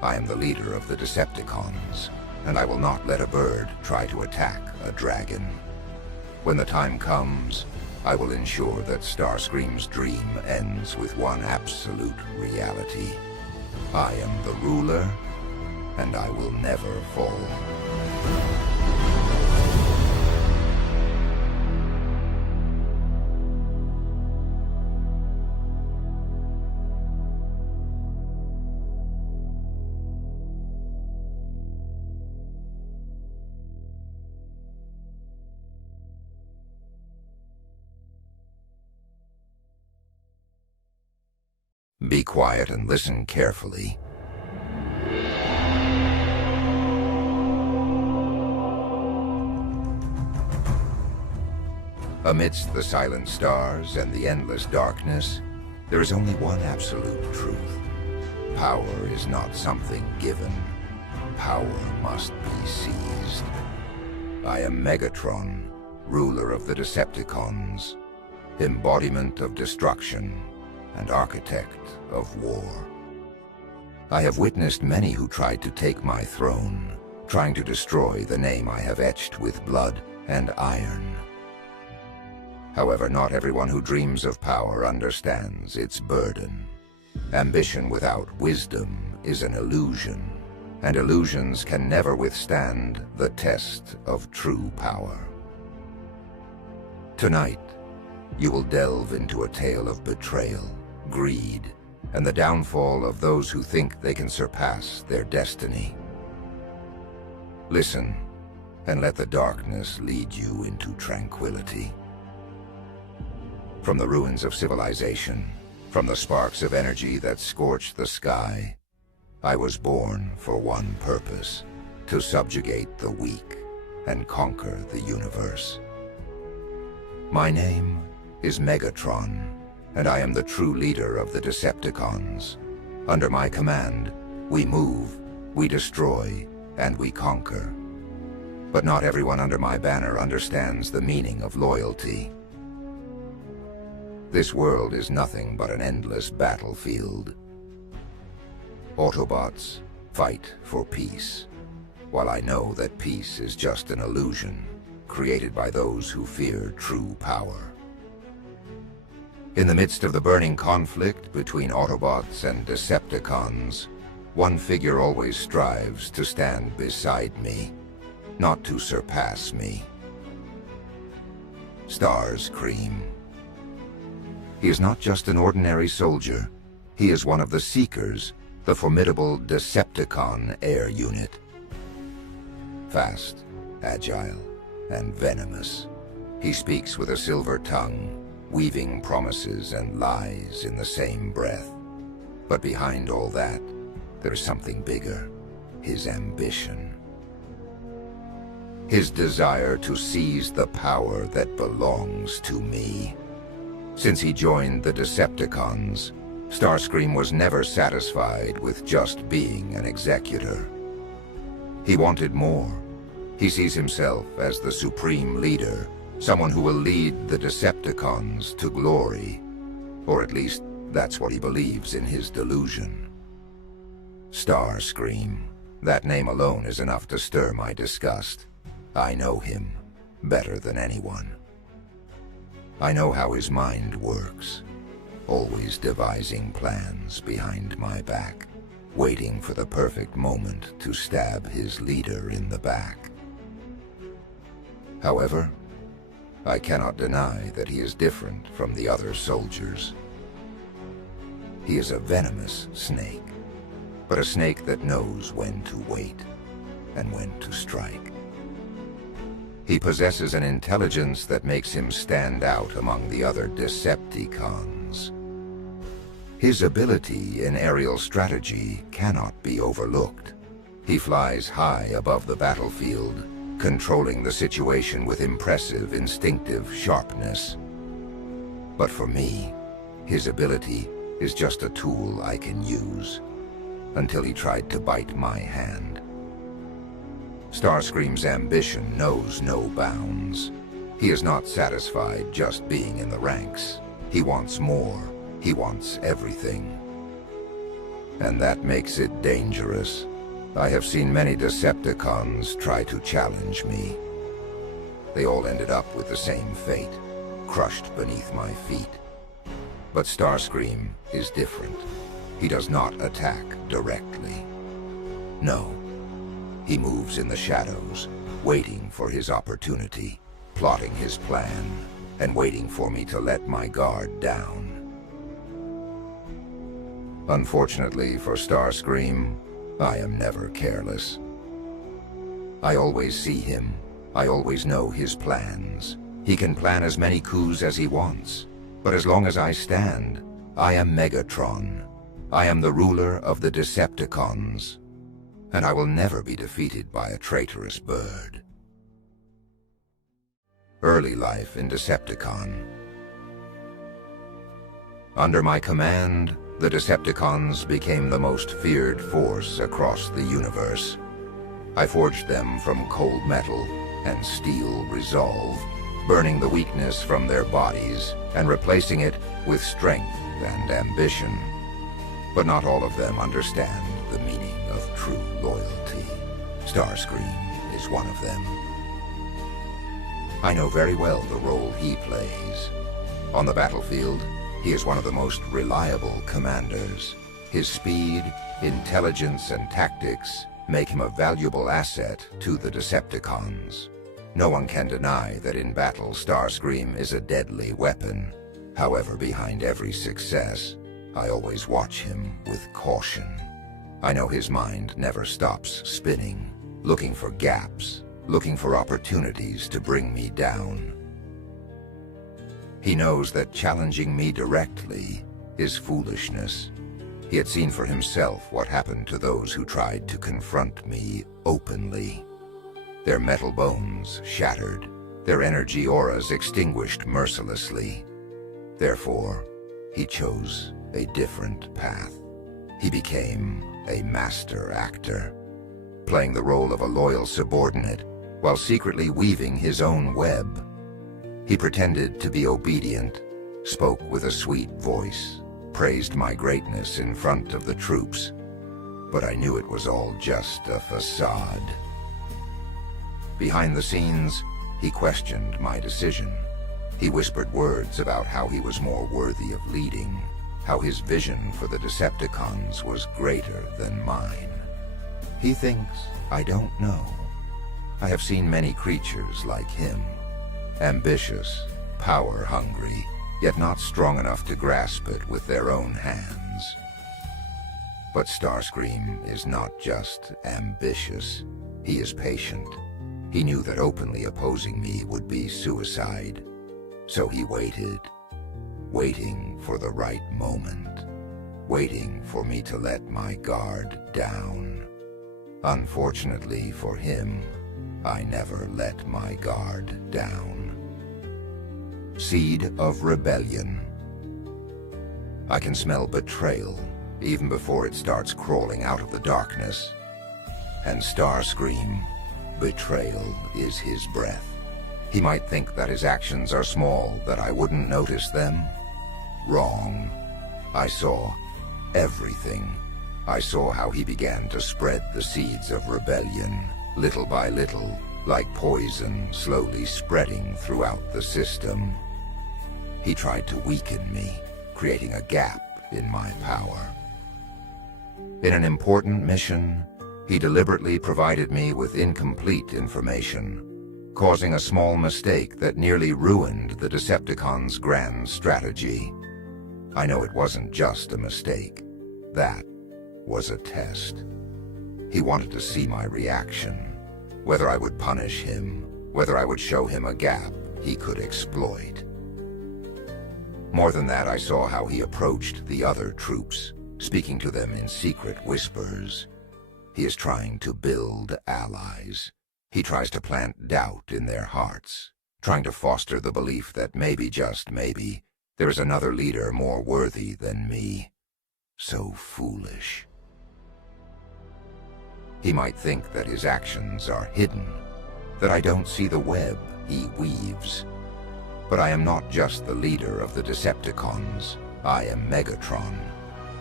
I am the leader of the Decepticons, and I will not let a bird try to attack a dragon. When the time comes, I will ensure that Starscream's dream ends with one absolute reality. I am the ruler, and I will never fall. Be quiet and listen carefully. Amidst the silent stars and the endless darkness, there is only one absolute truth. Power is not something given. Power must be seized. I am Megatron, ruler of the Decepticons, embodiment of destruction, and architect of war. I have witnessed many who tried to take my throne, trying to destroy the name I have etched with blood and iron. However, not everyone who dreams of power understands its burden. Ambition without wisdom is an illusion, and illusions can never withstand the test of true power. Tonight, you will delve into a tale of betrayal, greed, and the downfall of those who think they can surpass their destiny. Listen, and let the darkness lead you into tranquility. From the ruins of civilization, from the sparks of energy that scorched the sky, I was born for one purpose: to subjugate the weak and conquer the universe. My name is Megatron, and I am the true leader of the Decepticons. Under my command, we move, we destroy, and we conquer. But not everyone under my banner understands the meaning of loyalty. This world is nothing but an endless battlefield. Autobots fight for peace, while I know that peace is just an illusion created by those who fear true power. In the midst of the burning conflict between Autobots and Decepticons, one figure always strives to stand beside me, not to surpass me. Starscream. He is not just an ordinary soldier. He is one of the Seekers, the formidable Decepticon air unit. Fast, agile, and venomous, he speaks with a silver tongue, weaving promises and lies in the same breath. But behind all that, there's something bigger: his ambition. His desire to seize the power that belongs to me. Since he joined the Decepticons, Starscream was never satisfied with just being an executor. He wanted more. He sees himself as the supreme leader, someone who will lead the Decepticons to glory. Or at least, that's what he believes in his delusion. Starscream. That name alone is enough to stir my disgust. I know him better than anyone. I know how his mind works, always devising plans behind my back, waiting for the perfect moment to stab his leader in the back. However, I cannot deny that he is different from the other soldiers. He is a venomous snake, but a snake that knows when to wait and when to strike. He possesses an intelligence that makes him stand out among the other Decepticons. His ability in aerial strategy cannot be overlooked. He flies high above the battlefield, controlling the situation with impressive instinctive sharpness. But for me, his ability is just a tool I can use, until he tried to bite my hand. Starscream's ambition knows no bounds. He is not satisfied just being in the ranks. He wants more. He wants everything. and that makes it dangerous. I have seen many Decepticons try to challenge me. They all ended up with the same fate, crushed beneath my feet. But Starscream is different. He does not attack directly. No, he moves in the shadows, waiting for his opportunity, plotting his plan, and waiting for me to let my guard down. Unfortunately for Starscream, I am never careless. I always see him. I always know his plans. He can plan as many coups as he wants. But as long as I stand, I am Megatron. I am the ruler of the Decepticons. And I will never be defeated by a traitorous bird. Early life in Decepticon. Under my command, the Decepticons became the most feared force across the universe. I forged them from cold metal and steel resolve, burning the weakness from their bodies and replacing it with strength and ambition. But not all of them understand the meaning of true loyalty. Starscream is one of them. I know very well the role he plays. On the battlefield, he is one of the most reliable commanders. His speed, intelligence, and tactics make him a valuable asset to the Decepticons. No one can deny that in battle, Starscream is a deadly weapon. However, behind every success, I always watch him with caution. I know his mind never stops spinning, looking for gaps, looking for opportunities to bring me down. He knows that challenging me directly is foolishness. He had seen for himself what happened to those who tried to confront me openly. Their metal bones shattered, their energy auras extinguished mercilessly. Therefore, he chose a different path. He became a master actor, playing the role of a loyal subordinate while secretly weaving his own web. He pretended to be obedient, spoke with a sweet voice, praised my greatness in front of the troops, but I knew it was all just a facade. Behind the scenes, he questioned my decision. He whispered words about how he was more worthy of leading, how his vision for the Decepticons was greater than mine. He thinks I don't know. I have seen many creatures like him. Ambitious, power-hungry, yet not strong enough to grasp it with their own hands. But Starscream is not just ambitious, he is patient. He knew that openly opposing me would be suicide, so he waited, waiting for the right moment, waiting for me to let my guard down. Unfortunately for him, I never let my guard down. Seed of rebellion. I can smell betrayal even before it starts crawling out of the darkness. And Starscream, betrayal is his breath. He might think that his actions are small, that I wouldn't notice them. Wrong. I saw everything. I saw how he began to spread the seeds of rebellion, little by little, like poison slowly spreading throughout the system. He tried to weaken me, creating a gap in my power. In an important mission, he deliberately provided me with incomplete information, causing a small mistake that nearly ruined the Decepticons' grand strategy. I know it wasn't just a mistake. That was a test. He wanted to see my reaction, whether I would punish him, whether I would show him a gap he could exploit. More than that, I saw how he approached the other troops, speaking to them in secret whispers. He is trying to build allies. He tries to plant doubt in their hearts, trying to foster the belief that maybe, just maybe, there is another leader more worthy than me. So foolish. He might think that his actions are hidden, that I don't see the web he weaves. But I am not just the leader of the Decepticons. I am Megatron.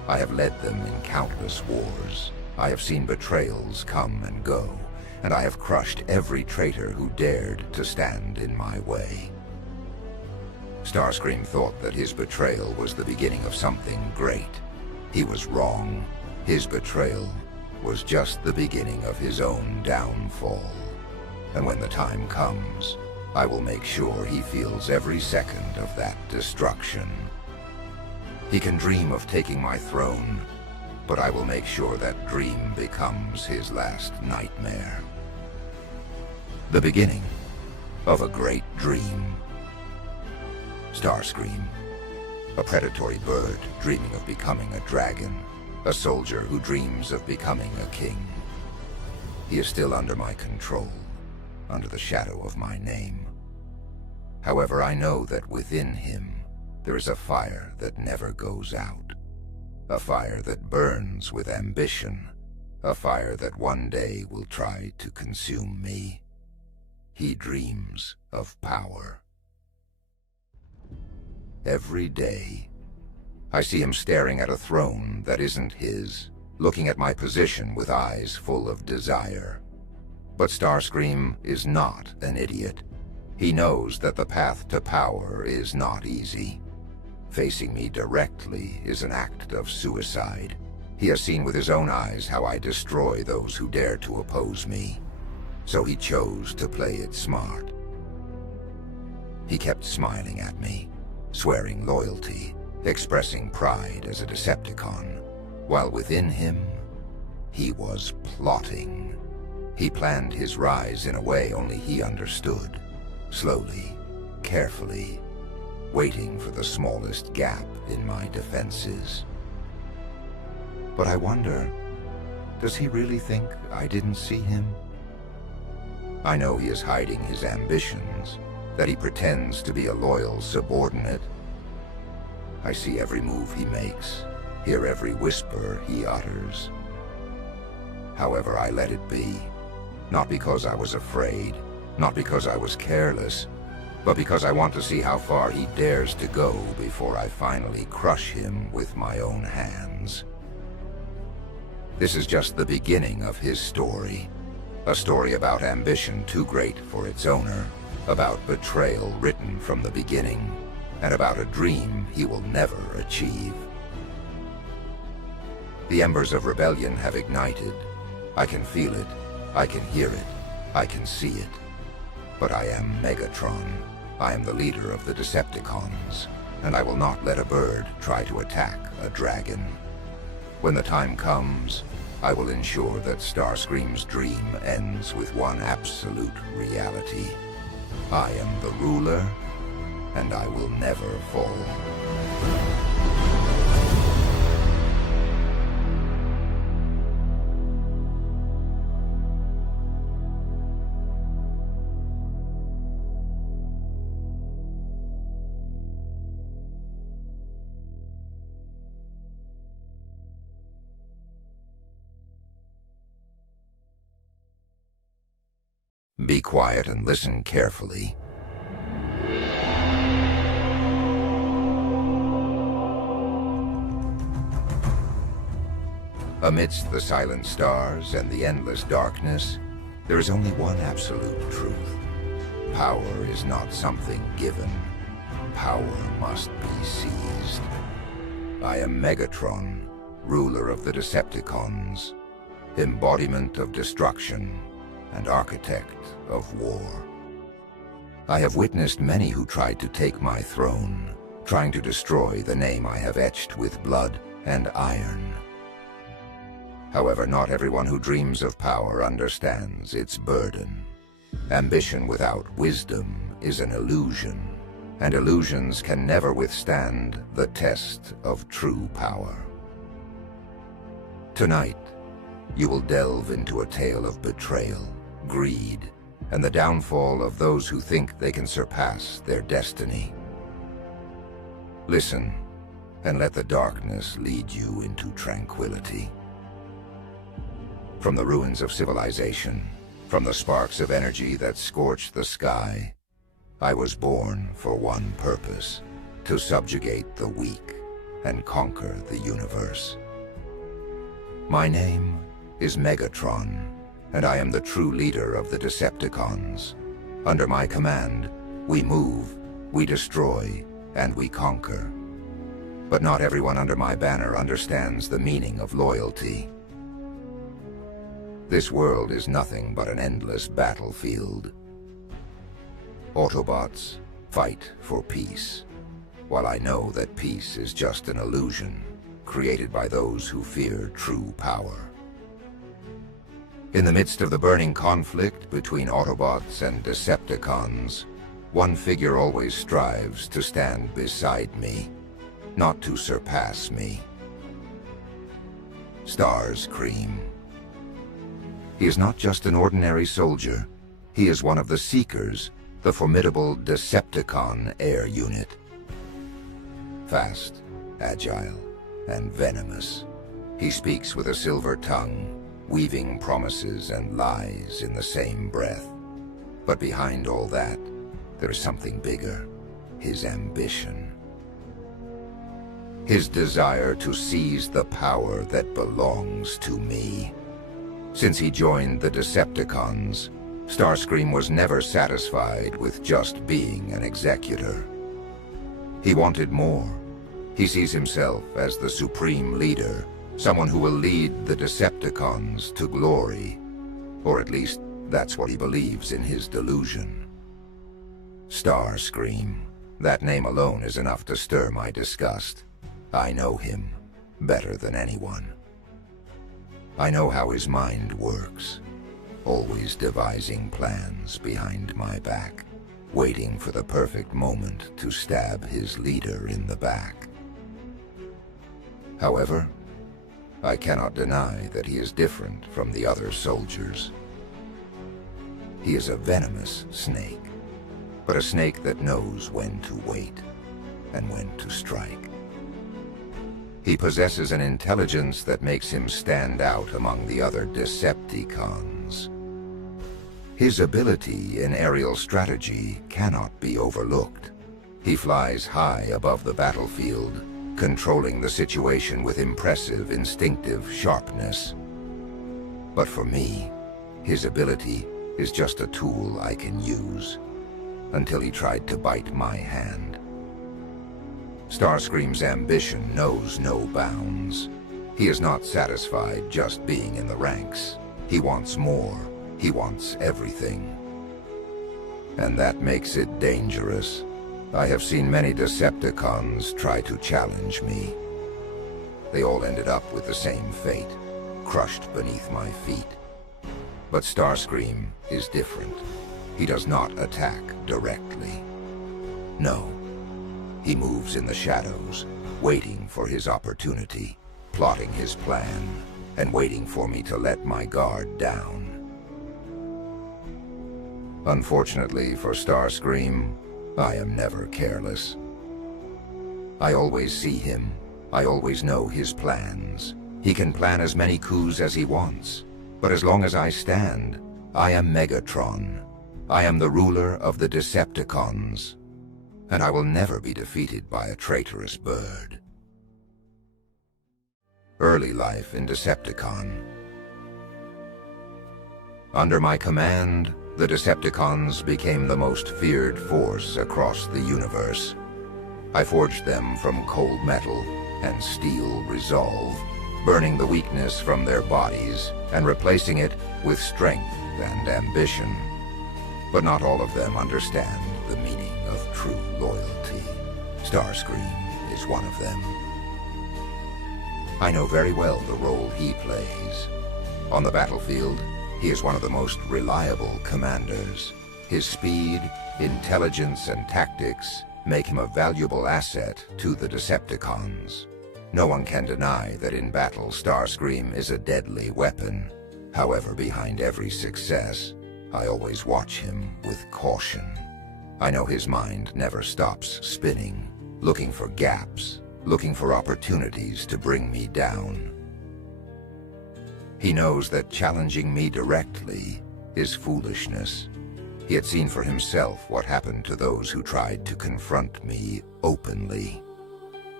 I have led them in countless wars. I have seen betrayals come and go, and I have crushed every traitor who dared to stand in my way. Starscream thought that his betrayal was the beginning of something great. He was wrong. His betrayal was just the beginning of his own downfall. And when the time comes, I will make sure he feels every second of that destruction. He can dream of taking my throne, but I will make sure that dream becomes his last nightmare. The beginning of a great dream. Starscream, a predatory bird dreaming of becoming a dragon, a soldier who dreams of becoming a king. He is still under my control, under the shadow of my name. However, I know that within him there is a fire that never goes out. A fire that burns with ambition. A fire that one day will try to consume me. He dreams of power. Every day, I see him staring at a throne that isn't his, looking at my position with eyes full of desire. But Starscream is not an idiot. He knows that the path to power is not easy. Facing me directly is an act of suicide. He has seen with his own eyes how I destroy those who dare to oppose me. So he chose to play it smart. He kept smiling at me, swearing loyalty, expressing pride as a Decepticon, while within him, he was plotting. He planned his rise in a way only he understood, slowly, carefully, waiting for the smallest gap in my defenses. But I wonder, does he really think I didn't see him? I know he is hiding his ambitions, that he pretends to be a loyal subordinate. I see every move he makes, hear every whisper he utters. However, I let it be, not because I was afraid, not because I was careless, but because I want to see how far he dares to go before I finally crush him with my own hands. This is just the beginning of his story. A story about ambition too great for its owner, about betrayal written from the beginning, and about a dream he will never achieve. The embers of rebellion have ignited. I can feel it, I can hear it, I can see it. But I am Megatron. I am the leader of the Decepticons, and I will not let a bird try to attack a dragon. When the time comes, I will ensure that Starscream's dream ends with one absolute reality. I am the ruler, and I will never fall. Be quiet and listen carefully. Amidst the silent stars and the endless darkness, there is only one absolute truth. Power is not something given. Power must be seized. I am Megatron, ruler of the Decepticons, embodiment of destruction, and architect of war. I have witnessed many who tried to take my throne, trying to destroy the name I have etched with blood and iron. However, not everyone who dreams of power understands its burden. Ambition without wisdom is an illusion, and illusions can never withstand the test of true power. Tonight, you will delve into a tale of betrayal, greed, and the downfall of those who think they can surpass their destiny. Listen, and let the darkness lead you into tranquility. From the ruins of civilization, from the sparks of energy that scorched the sky, I was born for one purpose: to subjugate the weak, and conquer the universe. My name is Megatron, and I am the true leader of the Decepticons. Under my command, we move, we destroy, and we conquer. But not everyone under my banner understands the meaning of loyalty. This world is nothing but an endless battlefield. Autobots fight for peace, while I know that peace is just an illusion created by those who fear true power. In the midst of the burning conflict between Autobots and Decepticons, one figure always strives to stand beside me, not to surpass me. Starscream. He is not just an ordinary soldier. He is one of the Seekers, the formidable Decepticon air unit. Fast, agile, and venomous, he speaks with a silver tongue, weaving promises and lies in the same breath. But behind all that, there is something bigger: his ambition. His desire to seize the power that belongs to me. Since he joined the Decepticons, Starscream was never satisfied with just being an executor. He wanted more. He sees himself as the supreme leader, someone who will lead the Decepticons to glory. Or at least, that's what he believes in his delusion. Starscream. That name alone is enough to stir my disgust. I know him better than anyone. I know how his mind works, always devising plans behind my back, waiting for the perfect moment to stab his leader in the back. However, I cannot deny that he is different from the other soldiers. He is a venomous snake, but a snake that knows when to wait and when to strike. He possesses an intelligence that makes him stand out among the other Decepticons. His ability in aerial strategy cannot be overlooked. He flies high above the battlefield, controlling the situation with impressive instinctive sharpness. But for me, his ability is just a tool I can use, until he tried to bite my hand. Starscream's ambition knows no bounds. He is not satisfied just being in the ranks. He wants more. He wants everything. And that makes it dangerous. I have seen many Decepticons try to challenge me. They all ended up with the same fate, crushed beneath my feet. But Starscream is different. He does not attack directly. No. He moves in the shadows, waiting for his opportunity, plotting his plan, and waiting for me to let my guard down. Unfortunately for Starscream, I am never careless. I always see him. I always know his plans. He can plan as many coups as he wants. But as long as I stand, I am Megatron. I am the ruler of the Decepticons. And I will never be defeated by a traitorous bird. Early life in Decepticon. Under my command, the Decepticons became the most feared force across the universe. I forged them from cold metal and steel resolve, burning the weakness from their bodies and replacing it with strength and ambition. But not all of them understand the meaning of true loyalty. Starscream is one of them. I know very well the role he plays. On the battlefield, he is one of the most reliable commanders. His speed, intelligence, and tactics make him a valuable asset to the Decepticons. No one can deny that in battle, Starscream is a deadly weapon. However, behind every success, I always watch him with caution. I know his mind never stops spinning, looking for gaps, looking for opportunities to bring me down. He knows that challenging me directly is foolishness. He had seen for himself what happened to those who tried to confront me openly.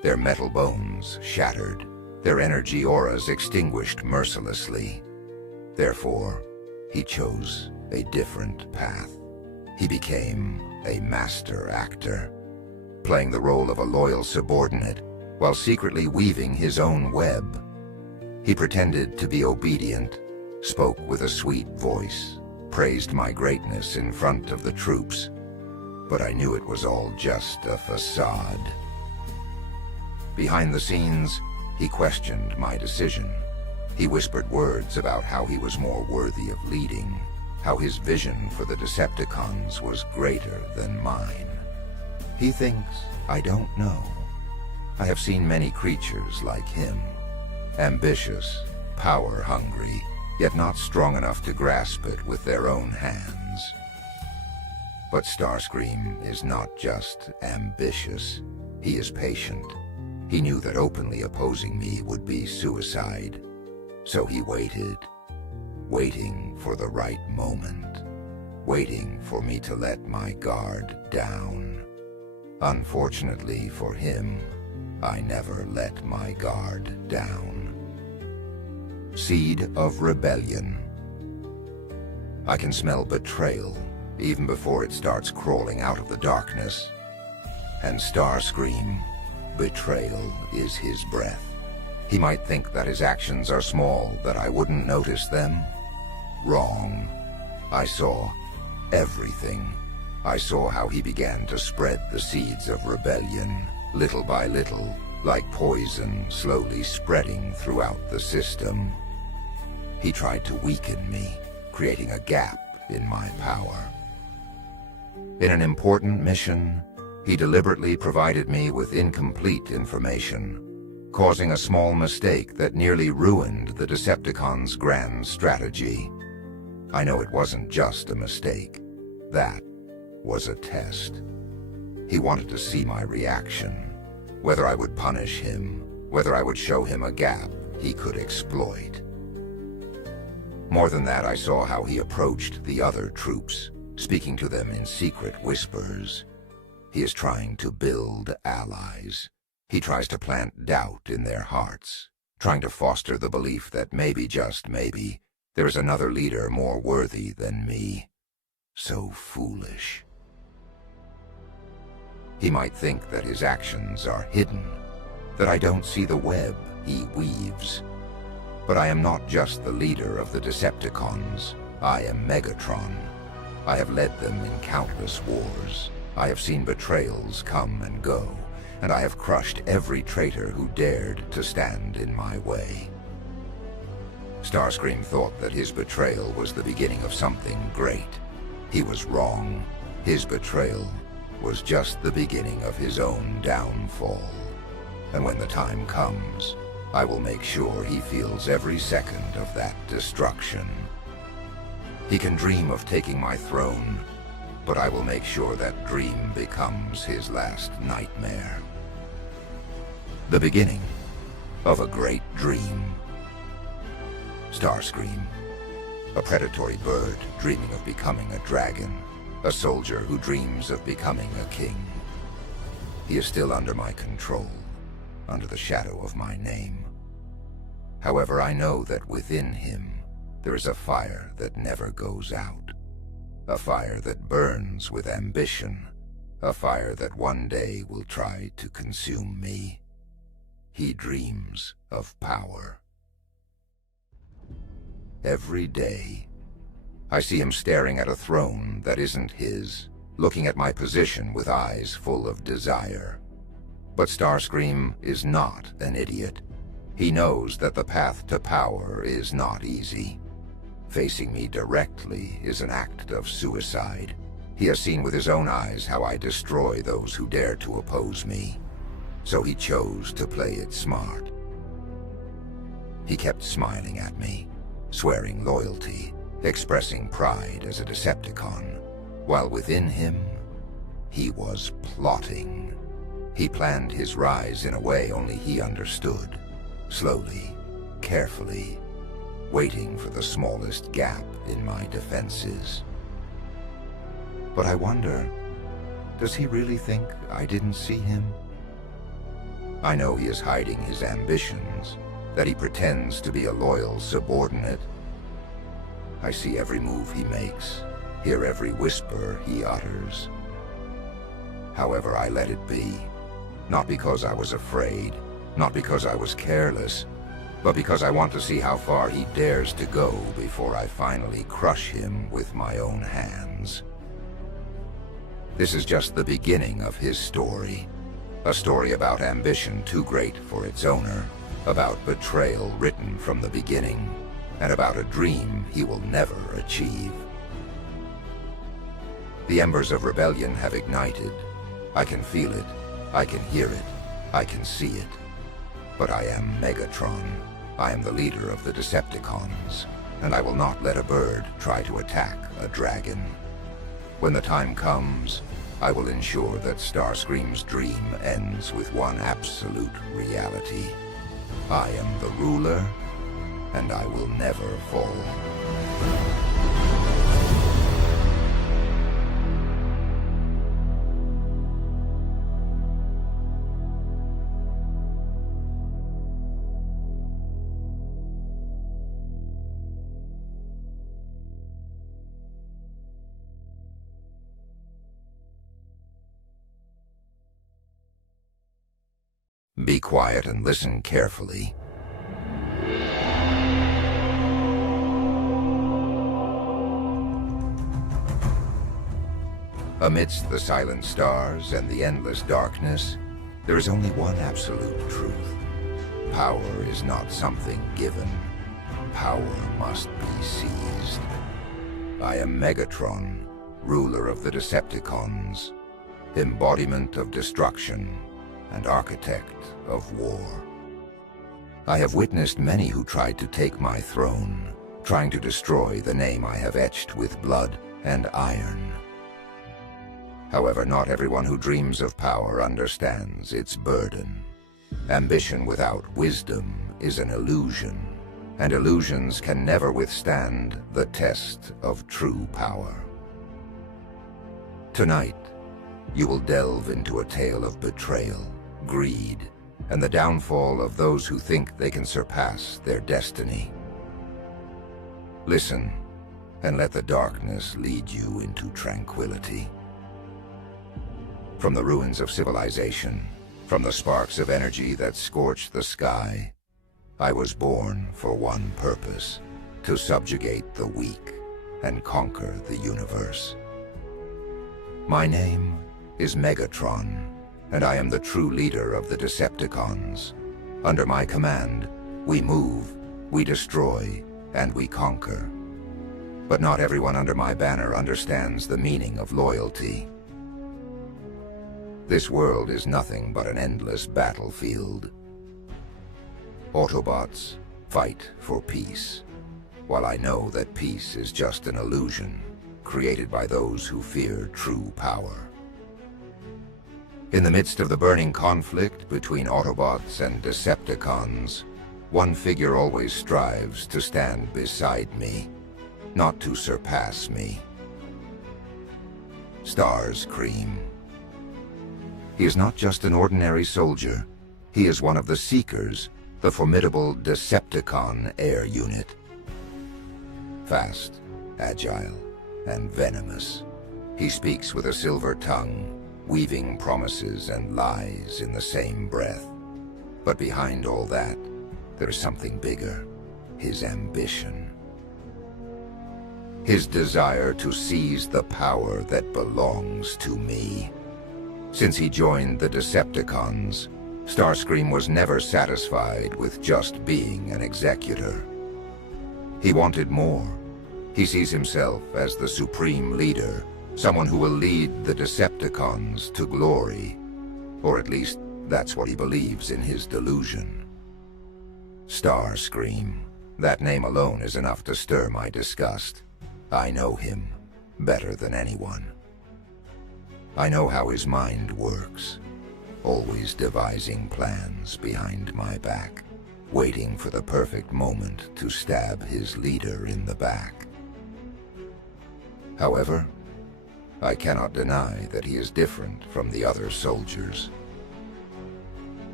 their metal bones shattered, their energy auras extinguished mercilessly. Therefore, he chose a different path. He became a master actor, playing the role of a loyal subordinate while secretly weaving his own web. He pretended to be obedient, spoke with a sweet voice, praised my greatness in front of the troops, but I knew it was all just a facade. Behind the scenes, he questioned my decision. He whispered words about how he was more worthy of leading, how his vision for the Decepticons was greater than mine. He thinks I don't know. I have seen many creatures like him, ambitious, power-hungry, yet not strong enough to grasp it with their own hands. But Starscream is not just ambitious, he is patient. He knew that openly opposing me would be suicide, so he waited, waiting for the right moment, waiting for me to let my guard down. Unfortunately for him, I never let my guard down. Seed of rebellion. I can smell betrayal even before it starts crawling out of the darkness. And Starscream, betrayal is his breath. He might think that his actions are small, that I wouldn't notice them. Wrong. I saw everything. I saw how he began to spread the seeds of rebellion, little by little, like poison slowly spreading throughout the system. He tried to weaken me, creating a gap in my power. In an important mission, he deliberately provided me with incomplete information, causing a small mistake that nearly ruined the Decepticons' grand strategy. I know it wasn't just a mistake. That was a test. He wanted to see my reaction, whether I would punish him, whether I would show him a gap he could exploit. More than that, I saw how he approached the other troops, speaking to them in secret whispers. He is trying to build allies. He tries to plant doubt in their hearts, trying to foster the belief that maybe, just maybe, there is another leader more worthy than me. So foolish. He might think that his actions are hidden, that I don't see the web he weaves. But I am not just the leader of the Decepticons. I am Megatron. I have led them in countless wars. I have seen betrayals come and go, and I have crushed every traitor who dared to stand in my way. Starscream thought that his betrayal was the beginning of something great. He was wrong. His betrayal was just the beginning of his own downfall. And when the time comes, I will make sure he feels every second of that destruction. He can dream of taking my throne, but I will make sure that dream becomes his last nightmare. The beginning of a great dream. Starscream, a predatory bird dreaming of becoming a dragon, a soldier who dreams of becoming a king. He is still under my control, under the shadow of my name. However, I know that within him there is a fire that never goes out, a fire that burns with ambition, a fire that one day will try to consume me. He dreams of power. Every day, I see him staring at a throne that isn't his, looking at my position with eyes full of desire. But Starscream is not an idiot. He knows that the path to power is not easy. Facing me directly is an act of suicide. He has seen with his own eyes how I destroy those who dare to oppose me. So he chose to play it smart. He kept smiling at me, swearing loyalty, expressing pride as a Decepticon, while within him, he was plotting. He planned his rise in a way only he understood, slowly, carefully, waiting for the smallest gap in my defenses. But I wonder, does he really think I didn't see him? I know he is hiding his ambitions, that he pretends to be a loyal subordinate. I see every move he makes, hear every whisper he utters. However, I let it be, not because I was afraid, not because I was careless, but because I want to see how far he dares to go before I finally crush him with my own hands. This is just the beginning of his story. A story about ambition too great for its owner, about betrayal written from the beginning, and about a dream he will never achieve. The embers of rebellion have ignited. I can feel it, I can hear it, I can see it. But I am Megatron. I am the leader of the Decepticons, and I will not let a bird try to attack a dragon. When the time comes, I will ensure that Starscream's dream ends with one absolute reality. I am the ruler, and I will never fall. Be quiet and listen carefully. Amidst the silent stars and the endless darkness, there is only one absolute truth. Power is not something given. Power must be seized. I am Megatron, ruler of the Decepticons, embodiment of destruction, and architect of war. I have witnessed many who tried to take my throne, trying to destroy the name I have etched with blood and iron. However, not everyone who dreams of power understands its burden. Ambition without wisdom is an illusion, and illusions can never withstand the test of true power. Tonight, you will delve into a tale of betrayal, greed, and the downfall of those who think they can surpass their destiny. Listen, and let the darkness lead you into tranquility. From the ruins of civilization, from the sparks of energy that scorched the sky, I was born for one purpose: to subjugate the weak and conquer the universe. My name is Megatron, and I am the true leader of the Decepticons. Under my command, we move, we destroy, and we conquer. But not everyone under my banner understands the meaning of loyalty. This world is nothing but an endless battlefield. Autobots fight for peace, while I know that peace is just an illusion created by those who fear true power. In the midst of the burning conflict between Autobots and Decepticons, one figure always strives to stand beside me, not to surpass me. Starscream. He is not just an ordinary soldier. He is one of the Seekers, the formidable Decepticon air unit. Fast, agile, and venomous, he speaks with a silver tongue, weaving promises and lies in the same breath. But behind all that, there is something bigger: his ambition. His desire to seize the power that belongs to me. Since he joined the Decepticons, Starscream was never satisfied with just being an executor. He wanted more. He sees himself as the supreme leader, someone who will lead the Decepticons to glory. Or at least, that's what he believes in his delusion. Starscream. That name alone is enough to stir my disgust. I know him better than anyone. I know how his mind works, always devising plans behind my back, waiting for the perfect moment to stab his leader in the back. However, I cannot deny that he is different from the other soldiers.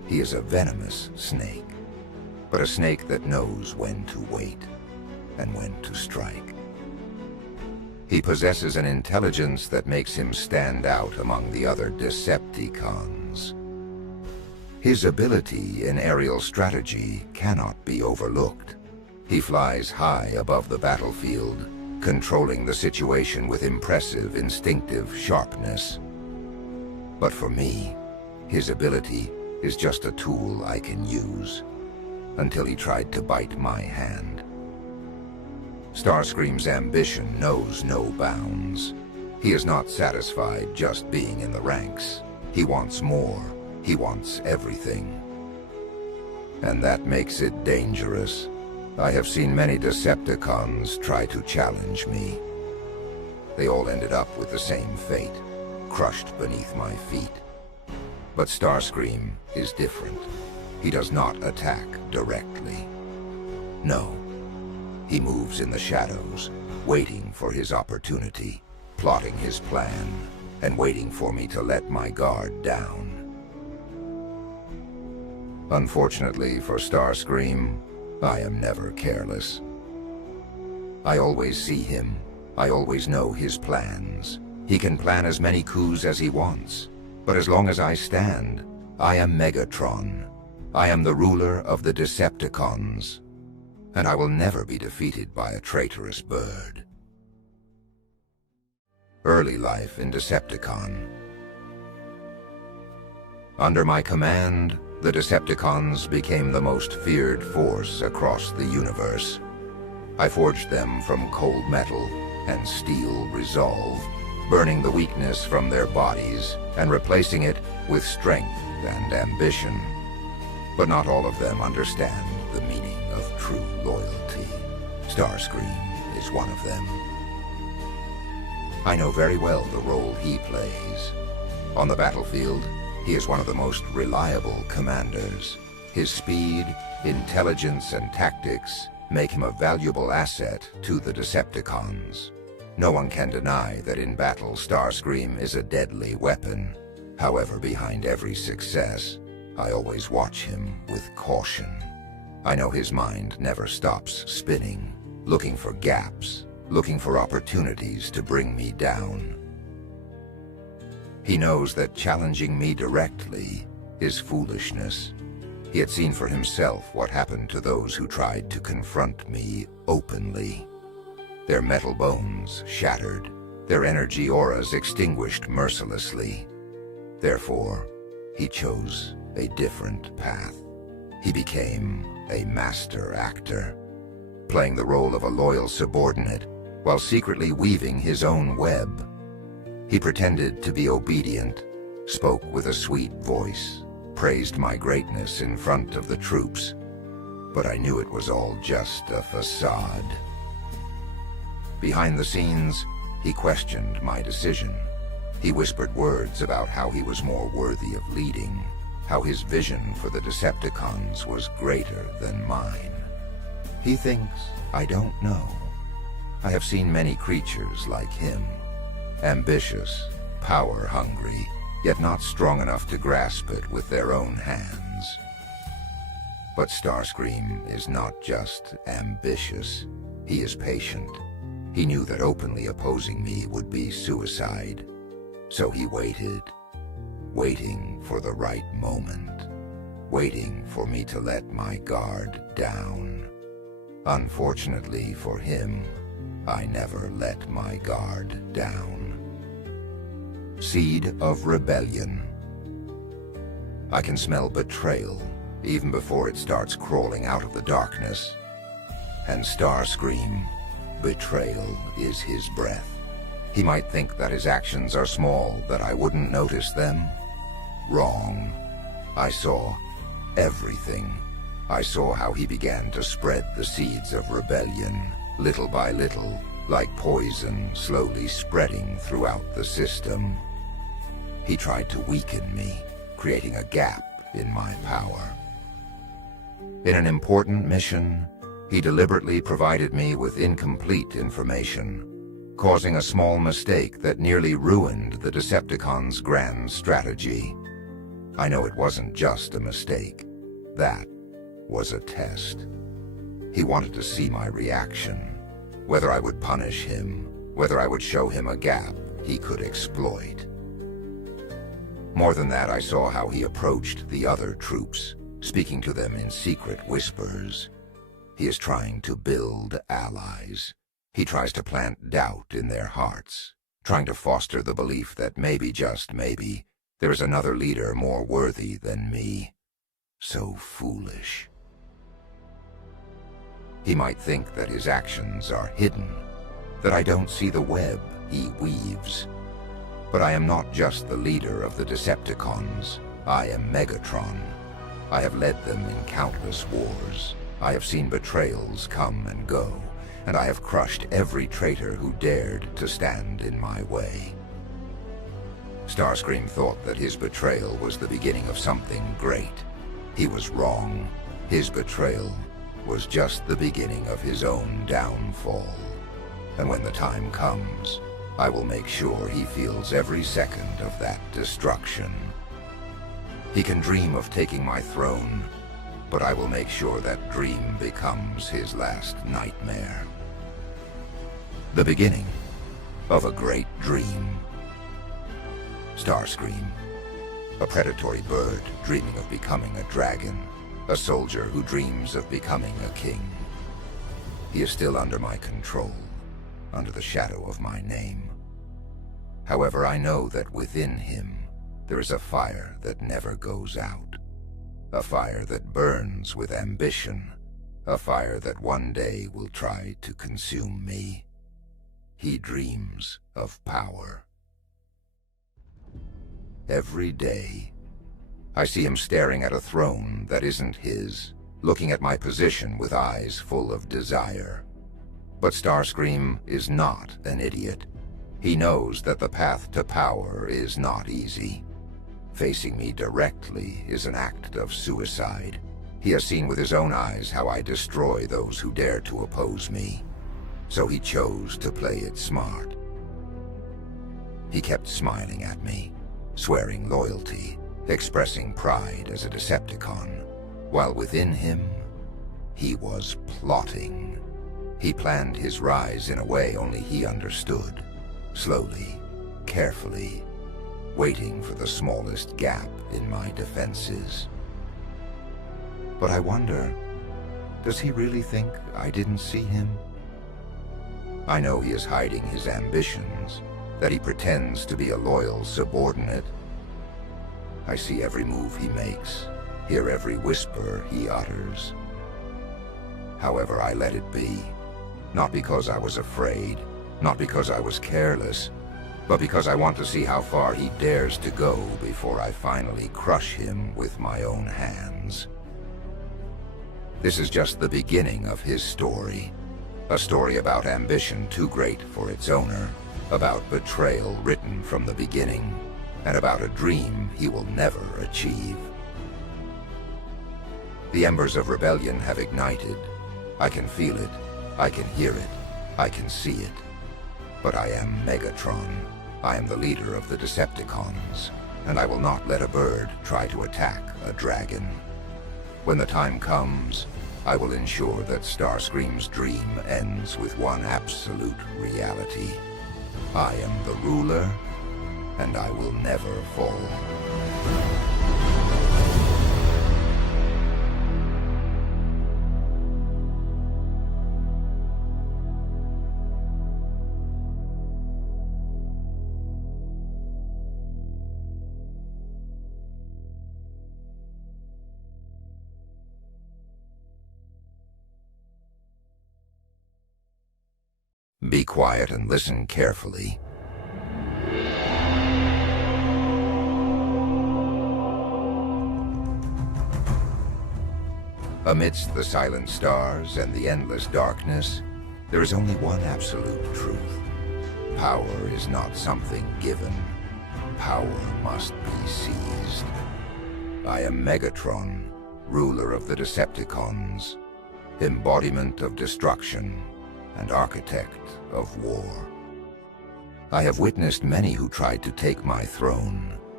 He is a venomous snake, but a snake that knows when to wait and when to strike. He possesses an intelligence that makes him stand out among the other Decepticons. His ability in aerial strategy cannot be overlooked. He flies high above the battlefield, controlling the situation with impressive instinctive sharpness. But for me, his ability is just a tool I can use, until he tried to bite my hand. Starscream's ambition knows no bounds. He is not satisfied just being in the ranks. He wants more. He wants everything. And that makes it dangerous. I have seen many Decepticons try to challenge me. They all ended up with the same fate, crushed beneath my feet. But Starscream is different. He does not attack directly. No. He moves in the shadows, waiting for his opportunity, plotting his plan, and waiting for me to let my guard down. Unfortunately for Starscream, I am never careless. I always see him. I always know his plans. He can plan as many coups as he wants. But as long as I stand, I am Megatron. I am the ruler of the Decepticons. And I will never be defeated by a traitorous bird. Early life in Decepticon. Under my command, the Decepticons became the most feared force across the universe. I forged them from cold metal and steel resolve, burning the weakness from their bodies and replacing it with strength and ambition. But not all of them understand the meaning of true loyalty. Starscream is one of them. I know very well the role he plays. On the battlefield, he is one of the most reliable commanders. His speed, intelligence, and tactics make him a valuable asset to the Decepticons. No one can deny that in battle, Starscream is a deadly weapon. However, behind every success, I always watch him with caution. I know his mind never stops spinning, looking for gaps, looking for opportunities to bring me down. He knows that challenging me directly is foolishness. He had seen for himself what happened to those who tried to confront me openly. Their metal bones shattered, their energy auras extinguished mercilessly. Therefore, he chose a different path. He became a master actor, playing the role of a loyal subordinate while secretly weaving his own web. He pretended to be obedient, spoke with a sweet voice, praised my greatness in front of the troops, but I knew it was all just a facade. Behind the scenes, he questioned my decision. He whispered words about how he was more worthy of leading, how his vision for the Decepticons was greater than mine. He thinks I don't know. I have seen many creatures like him, ambitious, power-hungry, yet not strong enough to grasp it with their own hands. But Starscream is not just ambitious, he is patient. He knew that openly opposing me would be suicide, so he waited, waiting for the right moment, waiting for me to let my guard down. Unfortunately for him, I never let my guard down. Seed of rebellion. I can smell betrayal even before it starts crawling out of the darkness. And Starscream, betrayal is his breath. He might think that his actions are small, that I wouldn't notice them. Wrong. I saw everything. I saw how he began to spread the seeds of rebellion, little by little, like poison slowly spreading throughout the system. He tried to weaken me, creating a gap in my power. In an important mission, he deliberately provided me with incomplete information, causing a small mistake that nearly ruined the Decepticons' grand strategy. I know it wasn't just a mistake. That was a test. He wanted to see my reaction, whether I would punish him, whether I would show him a gap he could exploit. More than that, I saw how he approached the other troops, speaking to them in secret whispers. He is trying to build allies. He tries to plant doubt in their hearts, trying to foster the belief that maybe, just maybe, there is another leader more worthy than me. So foolish. He might think that his actions are hidden, that I don't see the web he weaves. But I am not just the leader of the Decepticons. I am Megatron. I have led them in countless wars. I have seen betrayals come and go, and I have crushed every traitor who dared to stand in my way. Starscream thought that his betrayal was the beginning of something great. He was wrong. His betrayal was just the beginning of his own downfall. And when the time comes, I will make sure he feels every second of that destruction. He can dream of taking my throne, but I will make sure that dream becomes his last nightmare. The beginning of a great dream. Starscream, a predatory bird dreaming of becoming a dragon, a soldier who dreams of becoming a king. He is still under my control, under the shadow of my name. However, I know that within him there is a fire that never goes out, a fire that burns with ambition, a fire that one day will try to consume me. He dreams of power. Every day, I see him staring at a throne that isn't his, looking at my position with eyes full of desire. But Starscream is not an idiot. He knows that the path to power is not easy. Facing me directly is an act of suicide. He has seen with his own eyes how I destroy those who dare to oppose me. So he chose to play it smart. He kept smiling at me, swearing loyalty, expressing pride as a Decepticon, while within him, he was plotting. He planned his rise in a way only he understood, slowly, carefully, waiting for the smallest gap in my defenses. But I wonder, does he really think I didn't see him? I know he is hiding his ambitions, that he pretends to be a loyal subordinate. I see every move he makes, hear every whisper he utters. However, I let it be, not because I was afraid, not because I was careless, but because I want to see how far he dares to go before I finally crush him with my own hands. This is just the beginning of his story, a story about ambition too great for its owner, about betrayal written from the beginning, and about a dream he will never achieve. The embers of rebellion have ignited. I can feel it, I can hear it, I can see it. But I am Megatron. I am the leader of the Decepticons, and I will not let a bird try to attack a dragon. When the time comes, I will ensure that Starscream's dream ends with one absolute reality. I am the ruler, and I will never fall. Be quiet and listen carefully. Amidst the silent stars and the endless darkness, there is only one absolute truth. Power is not something given. Power must be seized. I am Megatron, ruler of the Decepticons, embodiment of destruction and architect of war. I have witnessed many who tried to take my throne,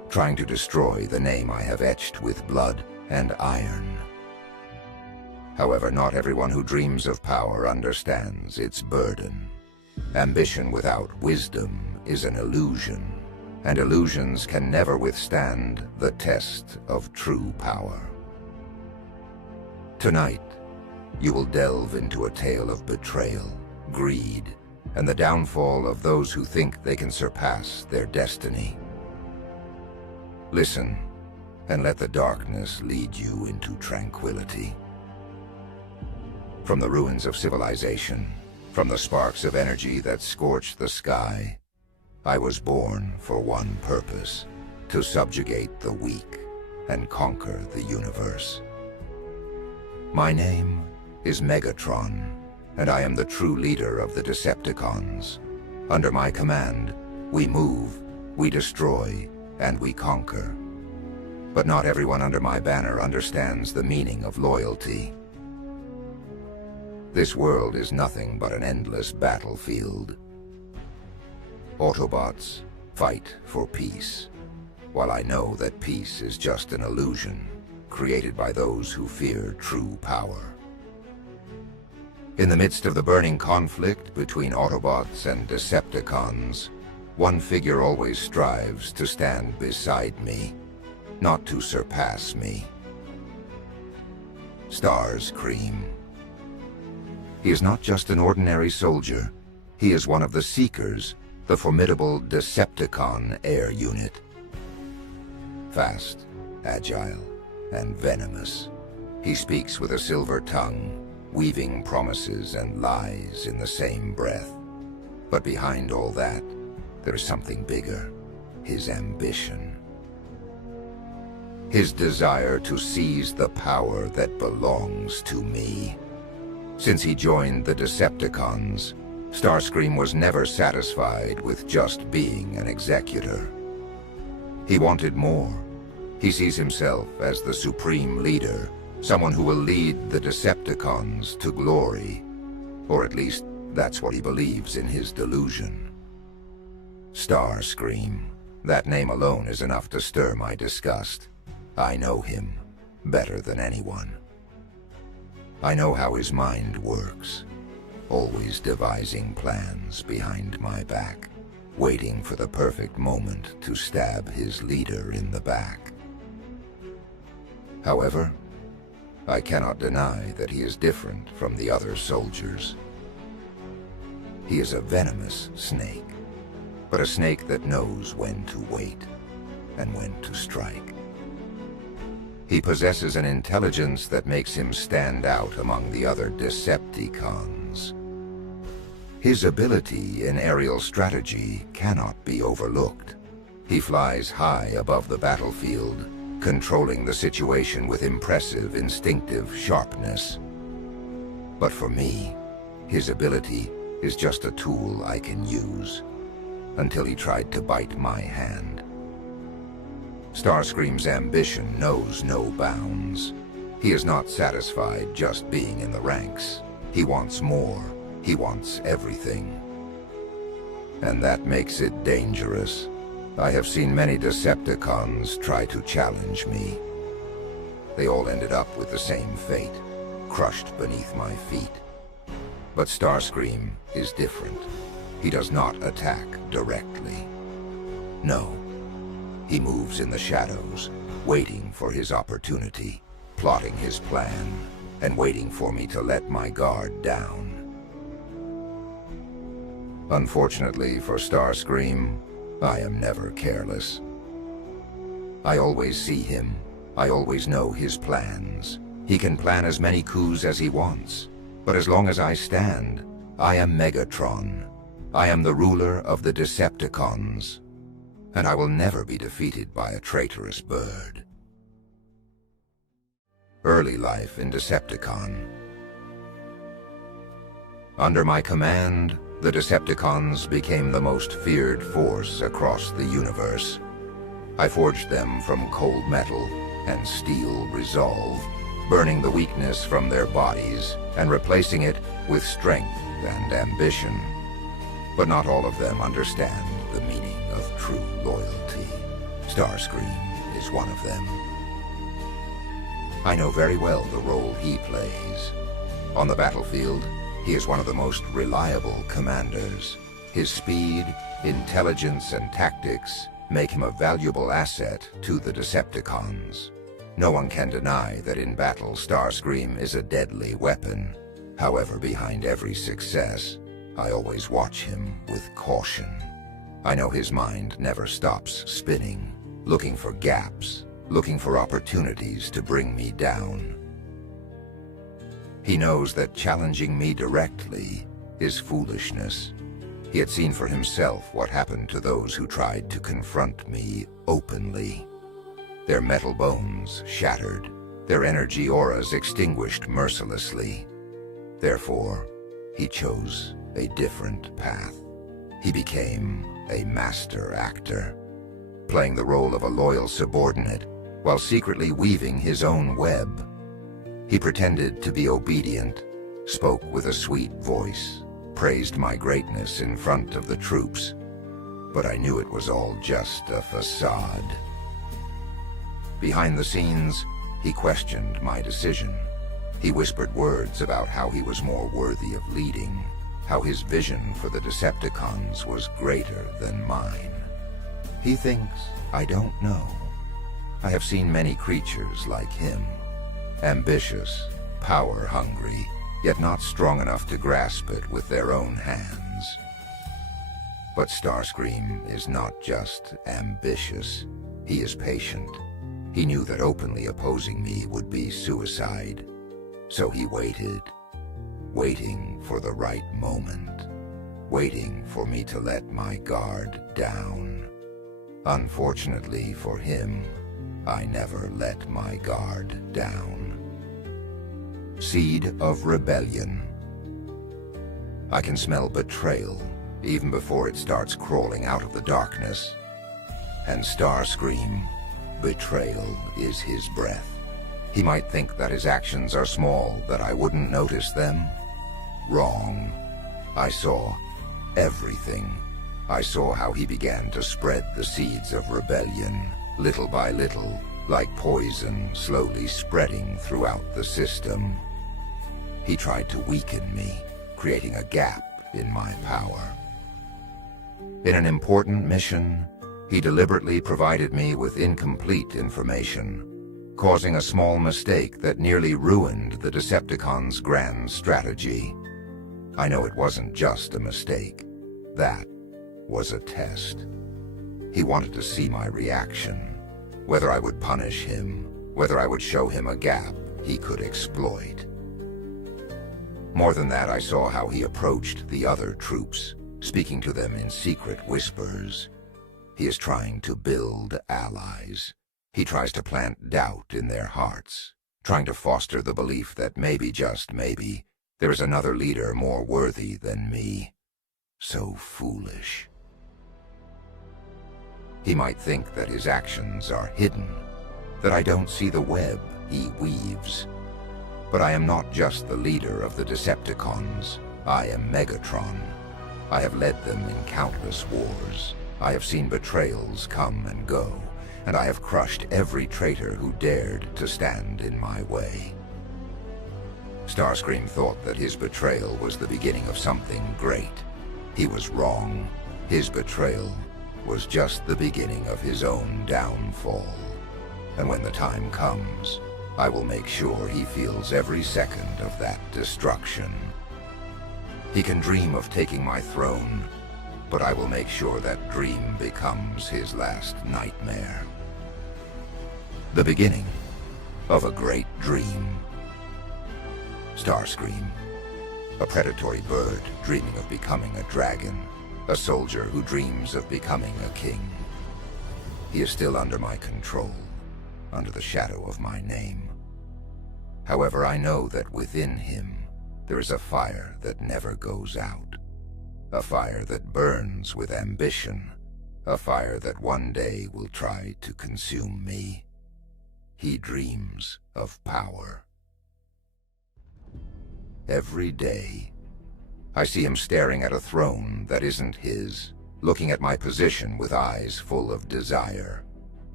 trying to destroy the name I have etched with blood and iron. However, not everyone who dreams of power understands its burden. Ambition without wisdom is an illusion, and illusions can never withstand the test of true power. Tonight, you will delve into a tale of betrayal, greed, and the downfall of those who think they can surpass their destiny. Listen, and let the darkness lead you into tranquility. From the ruins of civilization, from the sparks of energy that scorched the sky, I was born for one purpose: to subjugate the weak and conquer the universe. My name is Megatron, and I am the true leader of the Decepticons. Under my command, we move, we destroy, and we conquer. But not everyone under my banner understands the meaning of loyalty. This world is nothing but an endless battlefield. Autobots fight for peace, while I know that peace is just an illusion created by those who fear true power. In the midst of the burning conflict between Autobots and Decepticons, one figure always strives to stand beside me, not to surpass me. Starscream. He is not just an ordinary soldier. He is one of the Seekers, the formidable Decepticon air unit. Fast, agile, and venomous, he speaks with a silver tongue, weaving promises and lies in the same breath. But behind all that, there's something bigger: his ambition. His desire to seize the power that belongs to me. Since he joined the Decepticons, Starscream was never satisfied with just being an executor. He wanted more. He sees himself as the supreme leader, someone who will lead the Decepticons to glory. Or at least, that's what he believes in his delusion. Starscream. That name alone is enough to stir my disgust. I know him better than anyone. I know how his mind works, always devising plans behind my back, waiting for the perfect moment to stab his leader in the back. However, I cannot deny that he is different from the other soldiers. He is a venomous snake, but a snake that knows when to wait and when to strike. He possesses an intelligence that makes him stand out among the other Decepticons. His ability in aerial strategy cannot be overlooked. He flies high above the battlefield, controlling the situation with impressive instinctive sharpness. But for me, his ability is just a tool I can use, until he tried to bite my hand. Starscream's ambition knows no bounds. He is not satisfied just being in the ranks. He wants more. He wants everything. And that makes it dangerous. I have seen many Decepticons try to challenge me. They all ended up with the same fate, crushed beneath my feet. But Starscream is different. He does not attack directly. No. He moves in the shadows, waiting for his opportunity, plotting his plan, and waiting for me to let my guard down. Unfortunately for Starscream, I am never careless. I always see him. I always know his plans. He can plan as many coups as he wants. But as long as I stand, I am Megatron. I am the ruler of the Decepticons. And I will never be defeated by a traitorous bird. Early life in Decepticon. Under my command, the Decepticons became the most feared force across the universe. I forged them from cold metal and steel resolve, burning the weakness from their bodies and replacing it with strength and ambition. But not all of them understand the meaning of true loyalty. Starscream is one of them. I know very well the role he plays. On the battlefield, he is one of the most reliable commanders. His speed, intelligence, and tactics make him a valuable asset to the Decepticons. No one can deny that in battle, Starscream is a deadly weapon. However, behind every success, I always watch him with caution. I know his mind never stops spinning, looking for gaps, looking for opportunities to bring me down. He knows that challenging me directly is foolishness. He had seen for himself what happened to those who tried to confront me openly. Their metal bones shattered, their energy auras extinguished mercilessly. Therefore, he chose a different path. He became a master actor, playing the role of a loyal subordinate while secretly weaving his own web. He pretended to be obedient, spoke with a sweet voice, praised my greatness in front of the troops, but I knew it was all just a facade. Behind the scenes, he questioned my decision. He whispered words about how he was more worthy of leading, how his vision for the Decepticons was greater than mine. He thinks I don't know. I have seen many creatures like him, ambitious, power-hungry, yet not strong enough to grasp it with their own hands. But Starscream is not just ambitious, he is patient. He knew that openly opposing me would be suicide, so he waited, waiting for the right moment, waiting for me to let my guard down. Unfortunately for him, I never let my guard down. Seed of rebellion. I can smell betrayal even before it starts crawling out of the darkness. And Starscream, betrayal is his breath. He might think that his actions are small, that I wouldn't notice them. Wrong. I saw everything. I saw how he began to spread the seeds of rebellion, little by little, like poison slowly spreading throughout the system. He tried to weaken me, creating a gap in my power. In an important mission, he deliberately provided me with incomplete information, causing a small mistake that nearly ruined the Decepticons' grand strategy. I know it wasn't just a mistake. That was a test. He wanted to see my reaction, whether I would punish him, whether I would show him a gap he could exploit. More than that, I saw how he approached the other troops, speaking to them in secret whispers. He is trying to build allies. He tries to plant doubt in their hearts, trying to foster the belief that maybe, just maybe, there is another leader more worthy than me. So foolish. He might think that his actions are hidden, that I don't see the web he weaves. But I am not just the leader of the Decepticons. I am Megatron. I have led them in countless wars. I have seen betrayals come and go, and I have crushed every traitor who dared to stand in my way. Starscream thought that his betrayal was the beginning of something great. He was wrong. His betrayal was just the beginning of his own downfall. And when the time comes, I will make sure he feels every second of that destruction. He can dream of taking my throne, but I will make sure that dream becomes his last nightmare. The beginning of a great dream. Starscream, a predatory bird dreaming of becoming a dragon, a soldier who dreams of becoming a king. He is still under my control, under the shadow of my name. However, I know that within him there is a fire that never goes out, a fire that burns with ambition, a fire that one day will try to consume me. He dreams of power. Every day, I see him staring at a throne that isn't his, looking at my position with eyes full of desire.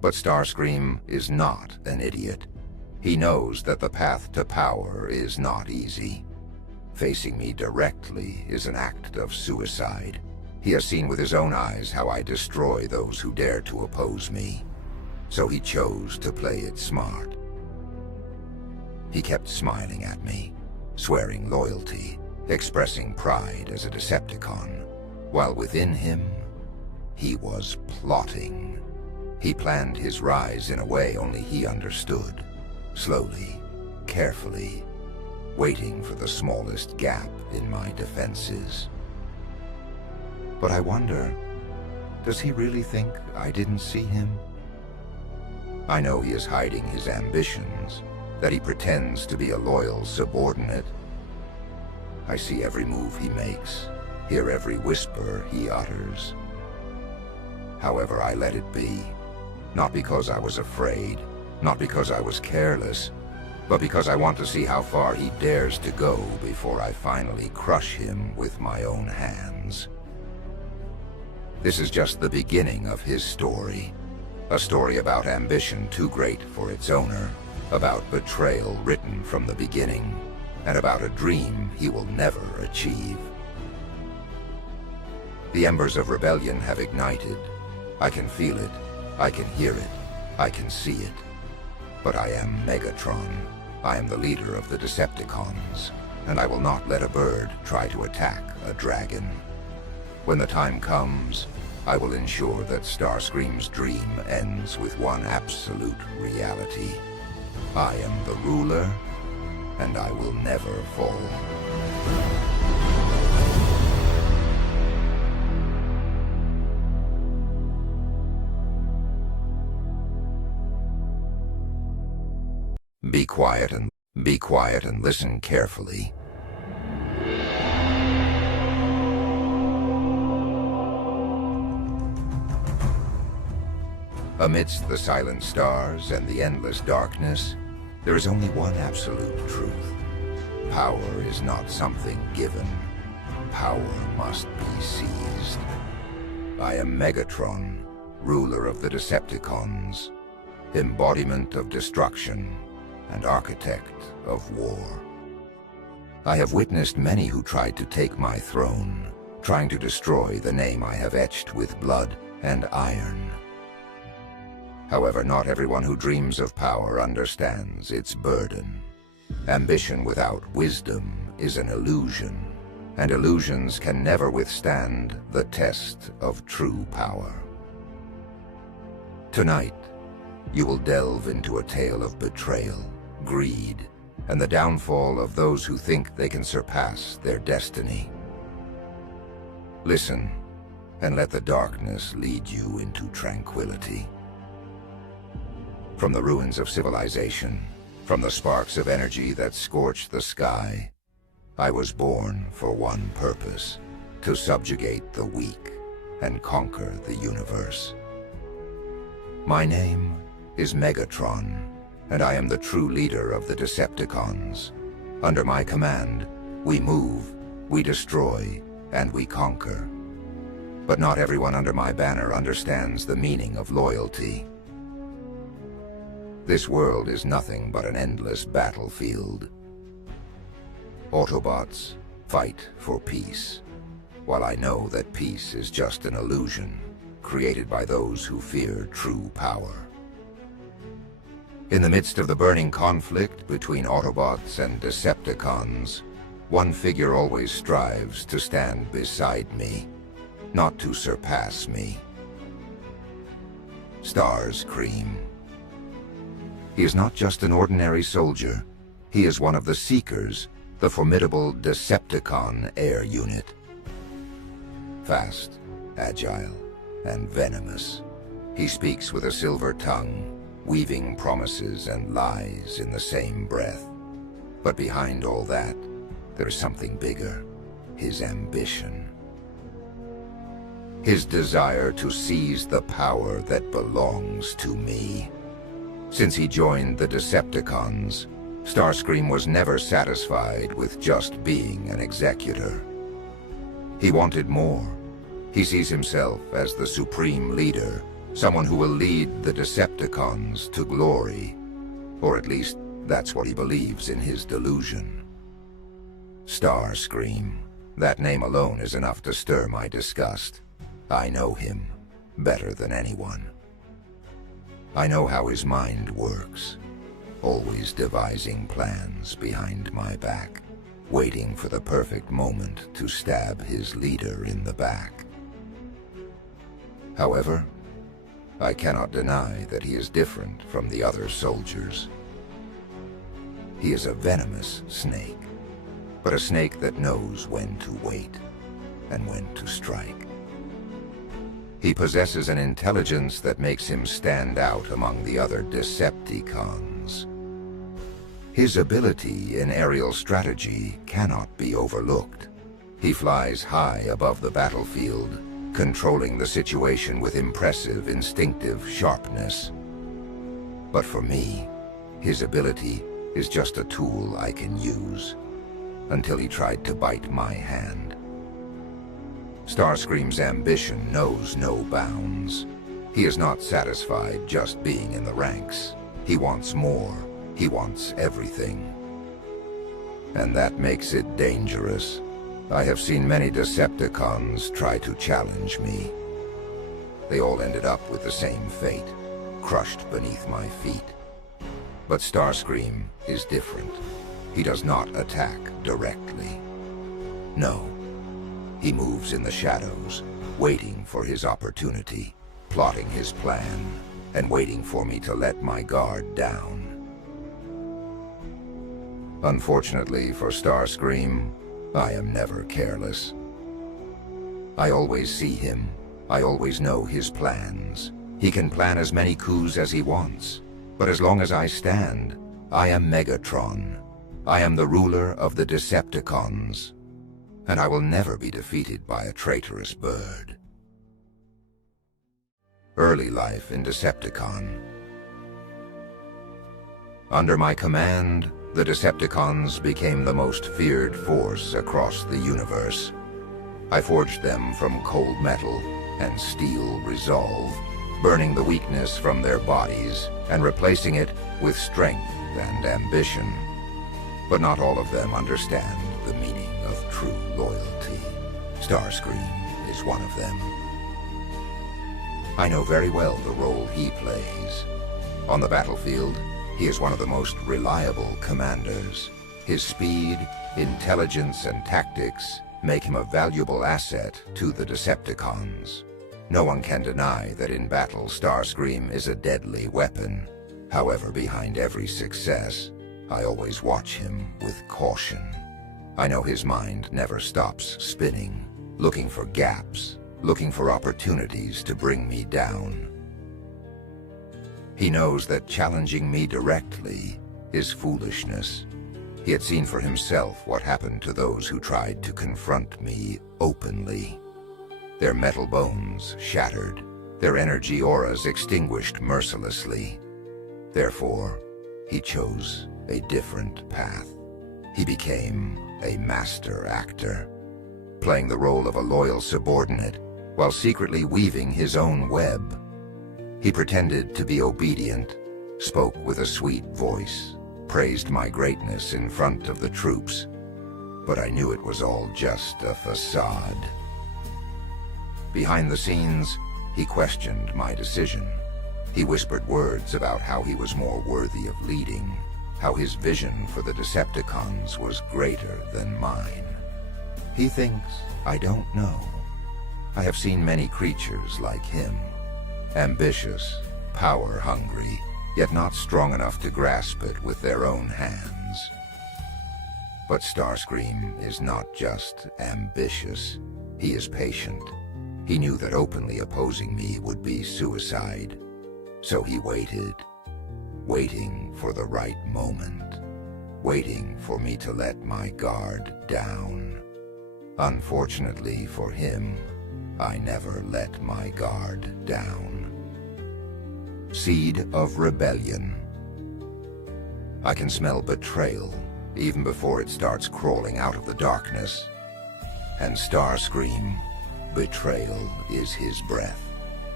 But Starscream is not an idiot. He knows that the path to power is not easy. Facing me directly is an act of suicide. He has seen with his own eyes how I destroy those who dare to oppose me. So he chose to play it smart. He kept smiling at me, swearing loyalty, expressing pride as a Decepticon, while within him, he was plotting. He planned his rise in a way only he understood, slowly, carefully, waiting for the smallest gap in my defenses. But I wonder, does he really think I didn't see him? I know he is hiding his ambitions, that he pretends to be a loyal subordinate. I see every move he makes, hear every whisper he utters. However, I let it be, not because I was afraid, not because I was careless, but because I want to see how far he dares to go before I finally crush him with my own hands. This is just the beginning of his story. A story about ambition too great for its owner, about betrayal written from the beginning, and about a dream he will never achieve. The embers of rebellion have ignited. I can feel it, I can hear it, I can see it. But I am Megatron. I am the leader of the Decepticons, and I will not let a bird try to attack a dragon. When the time comes, I will ensure that Starscream's dream ends with one absolute reality. I am the ruler, and I will never fall. Be quiet and listen carefully. Amidst the silent stars and the endless darkness, there is only one absolute truth. Power is not something given. Power must be seized. I am Megatron, ruler of the Decepticons, embodiment of destruction and architect of war. I have witnessed many who tried to take my throne, trying to destroy the name I have etched with blood and iron. However, not everyone who dreams of power understands its burden. Ambition without wisdom is an illusion, and illusions can never withstand the test of true power. Tonight, you will delve into a tale of betrayal, greed, and the downfall of those who think they can surpass their destiny. Listen, and let the darkness lead you into tranquility. From the ruins of civilization, from the sparks of energy that scorched the sky, I was born for one purpose: to subjugate the weak and conquer the universe. My name is Megatron, and I am the true leader of the Decepticons. Under my command, we move, we destroy, and we conquer. But not everyone under my banner understands the meaning of loyalty. This world is nothing but an endless battlefield. Autobots fight for peace, while I know that peace is just an illusion created by those who fear true power. In the midst of the burning conflict between Autobots and Decepticons, one figure always strives to stand beside me, not to surpass me. Starscream. He is not just an ordinary soldier. He is one of the Seekers, the formidable Decepticon air unit. Fast, agile, and venomous, he speaks with a silver tongue, weaving promises and lies in the same breath. But behind all that, there is something bigger: his ambition. His desire to seize the power that belongs to me. Since he joined the Decepticons, Starscream was never satisfied with just being an executor. He wanted more. He sees himself as the supreme leader, Someone who will lead the Decepticons to glory. Or at least, that's what he believes in his delusion. Starscream. That name alone is enough to stir my disgust. I know him better than anyone. I know how his mind works, always devising plans behind my back, waiting for the perfect moment to stab his leader in the back. However, I cannot deny that he is different from the other soldiers. He is a venomous snake, but a snake that knows when to wait and when to strike. He possesses an intelligence that makes him stand out among the other Decepticons. His ability in aerial strategy cannot be overlooked. He flies high above the battlefield, controlling the situation with impressive instinctive sharpness. But for me, his ability is just a tool I can use, until he tried to bite my hand. Starscream's ambition knows no bounds. He is not satisfied just being in the ranks. He wants more. He wants everything. And that makes it dangerous. I have seen many Decepticons try to challenge me. They all ended up with the same fate, crushed beneath my feet. But Starscream is different. He does not attack directly. No. He moves in the shadows, waiting for his opportunity, plotting his plan, and waiting for me to let my guard down. Unfortunately for Starscream, I am never careless. I always see him. I always know his plans. He can plan as many coups as he wants. But as long as I stand, I am Megatron. I am the ruler of the Decepticons. And I will never be defeated by a traitorous bird. Early life in Decepticon. Under my command, the Decepticons became the most feared force across the universe. I forged them from cold metal and steel resolve, burning the weakness from their bodies and replacing it with strength and ambition. But not all of them understand the meaning of true loyalty. Starscream is one of them. I know very well the role he plays. On the battlefield, he is one of the most reliable commanders. His speed, intelligence, and tactics make him a valuable asset to the Decepticons. No one can deny that in battle, Starscream is a deadly weapon. However, behind every success, I always watch him with caution. I know his mind never stops spinning, looking for gaps, looking for opportunities to bring me down. He knows that challenging me directly is foolishness. He had seen for himself what happened to those who tried to confront me openly. Their metal bones shattered, their energy auras extinguished mercilessly. Therefore, he chose a different path. He became a master actor, playing the role of a loyal subordinate while secretly weaving his own web. He pretended to be obedient, spoke with a sweet voice, praised my greatness in front of the troops, but I knew it was all just a facade. Behind the scenes, he questioned my decision. He whispered words about how he was more worthy of leading, how his vision for the Decepticons was greater than mine. He thinks I don't know. I have seen many creatures like him, ambitious, power-hungry, yet not strong enough to grasp it with their own hands. But Starscream is not just ambitious, he is patient. He knew that openly opposing me would be suicide, so he waited, waiting for the right moment, waiting for me to let my guard down. Unfortunately for him, I never let my guard down. Seed of rebellion. I can smell betrayal even before it starts crawling out of the darkness. And Starscream, betrayal is his breath.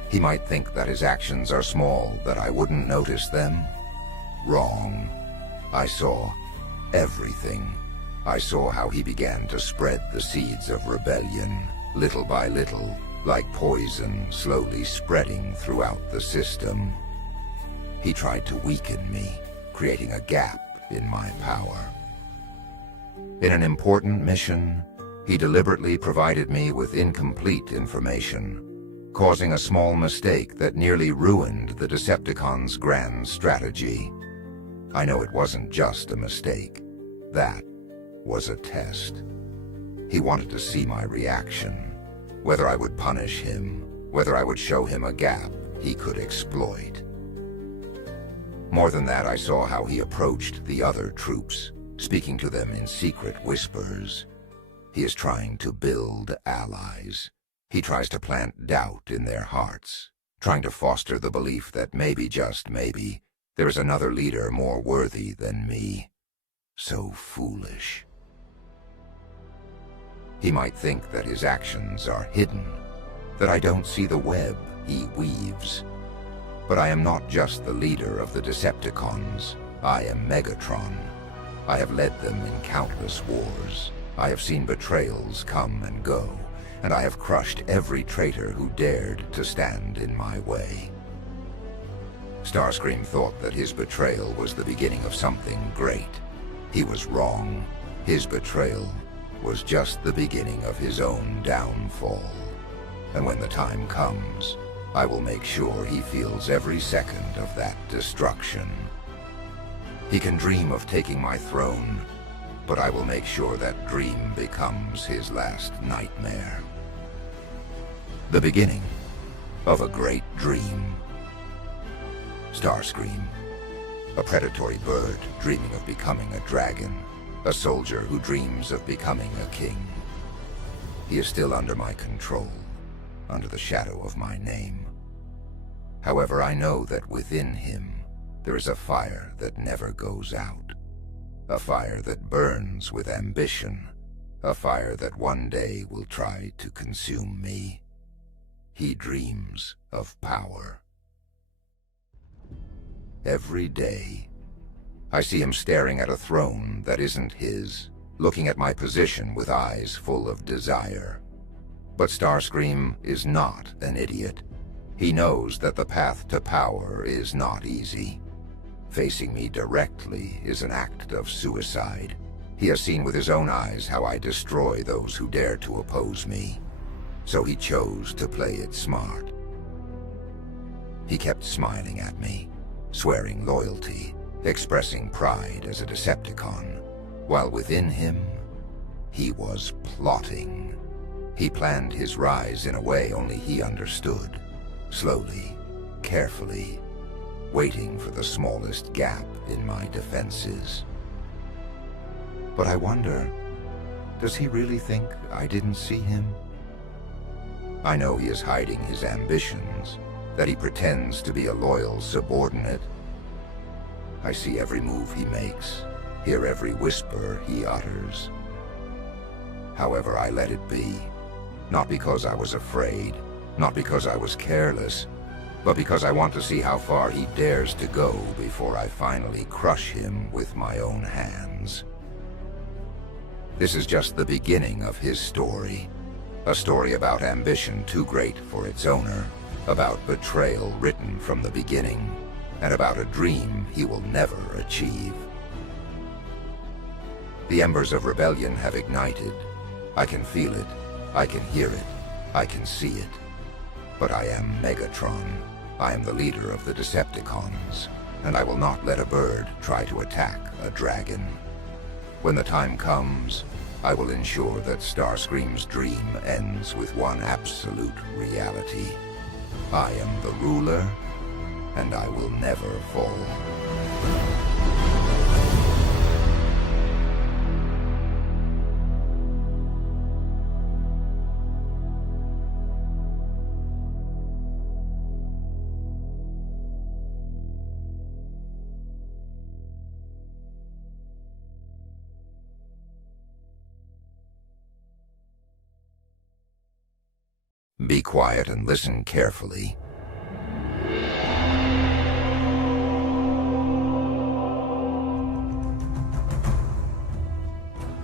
He might think that his actions are small, that I wouldn't notice them. Wrong. I saw everything. I saw how he began to spread the seeds of rebellion, little by little, like poison slowly spreading throughout the system. He tried to weaken me, creating a gap in my power. In an important mission, he deliberately provided me with incomplete information, causing a small mistake that nearly ruined the Decepticons' grand strategy. I know it wasn't just a mistake. That was a test. He wanted to see my reaction, whether I would punish him, whether I would show him a gap he could exploit. More than that, I saw how he approached the other troops, speaking to them in secret whispers. He is trying to build allies. He tries to plant doubt in their hearts, trying to foster the belief that maybe, just maybe, there is another leader more worthy than me. So foolish. He might think that his actions are hidden, that I don't see the web he weaves. But I am not just the leader of the Decepticons. I am Megatron. I have led them in countless wars. I have seen betrayals come and go, and I have crushed every traitor who dared to stand in my way. Starscream thought that his betrayal was the beginning of something great. He was wrong. His betrayal was just the beginning of his own downfall. And when the time comes, I will make sure he feels every second of that destruction. He can dream of taking my throne, but I will make sure that dream becomes his last nightmare. The beginning of a great dream. Starscream, a predatory bird dreaming of becoming a dragon, a soldier who dreams of becoming a king. He is still under my control, under the shadow of my name. However, I know that within him there is a fire that never goes out, a fire that burns with ambition, a fire that one day will try to consume me. He dreams of power. Every day, I see him staring at a throne that isn't his, looking at my position with eyes full of desire. But Starscream is not an idiot. He knows that the path to power is not easy. Facing me directly is an act of suicide. He has seen with his own eyes how I destroy those who dare to oppose me. So he chose to play it smart. He kept smiling at me, swearing loyalty, expressing pride as a Decepticon, while within him, he was plotting. He planned his rise in a way only he understood, slowly, carefully, waiting for the smallest gap in my defenses. But I wonder, does he really think I didn't see him? I know he is hiding his ambitions, that he pretends to be a loyal subordinate. I see every move he makes, hear every whisper he utters. However, I let it be, not because I was afraid, not because I was careless, but because I want to see how far he dares to go before I finally crush him with my own hands. This is just the beginning of his story. A story about ambition too great for its owner, about betrayal written from the beginning, and about a dream he will never achieve. The embers of rebellion have ignited. I can feel it, I can hear it, I can see it. But I am Megatron. I am the leader of the Decepticons, and I will not let a bird try to attack a dragon. When the time comes, I will ensure that Starscream's dream ends with one absolute reality. I am the ruler, and I will never fall. Be quiet and listen carefully.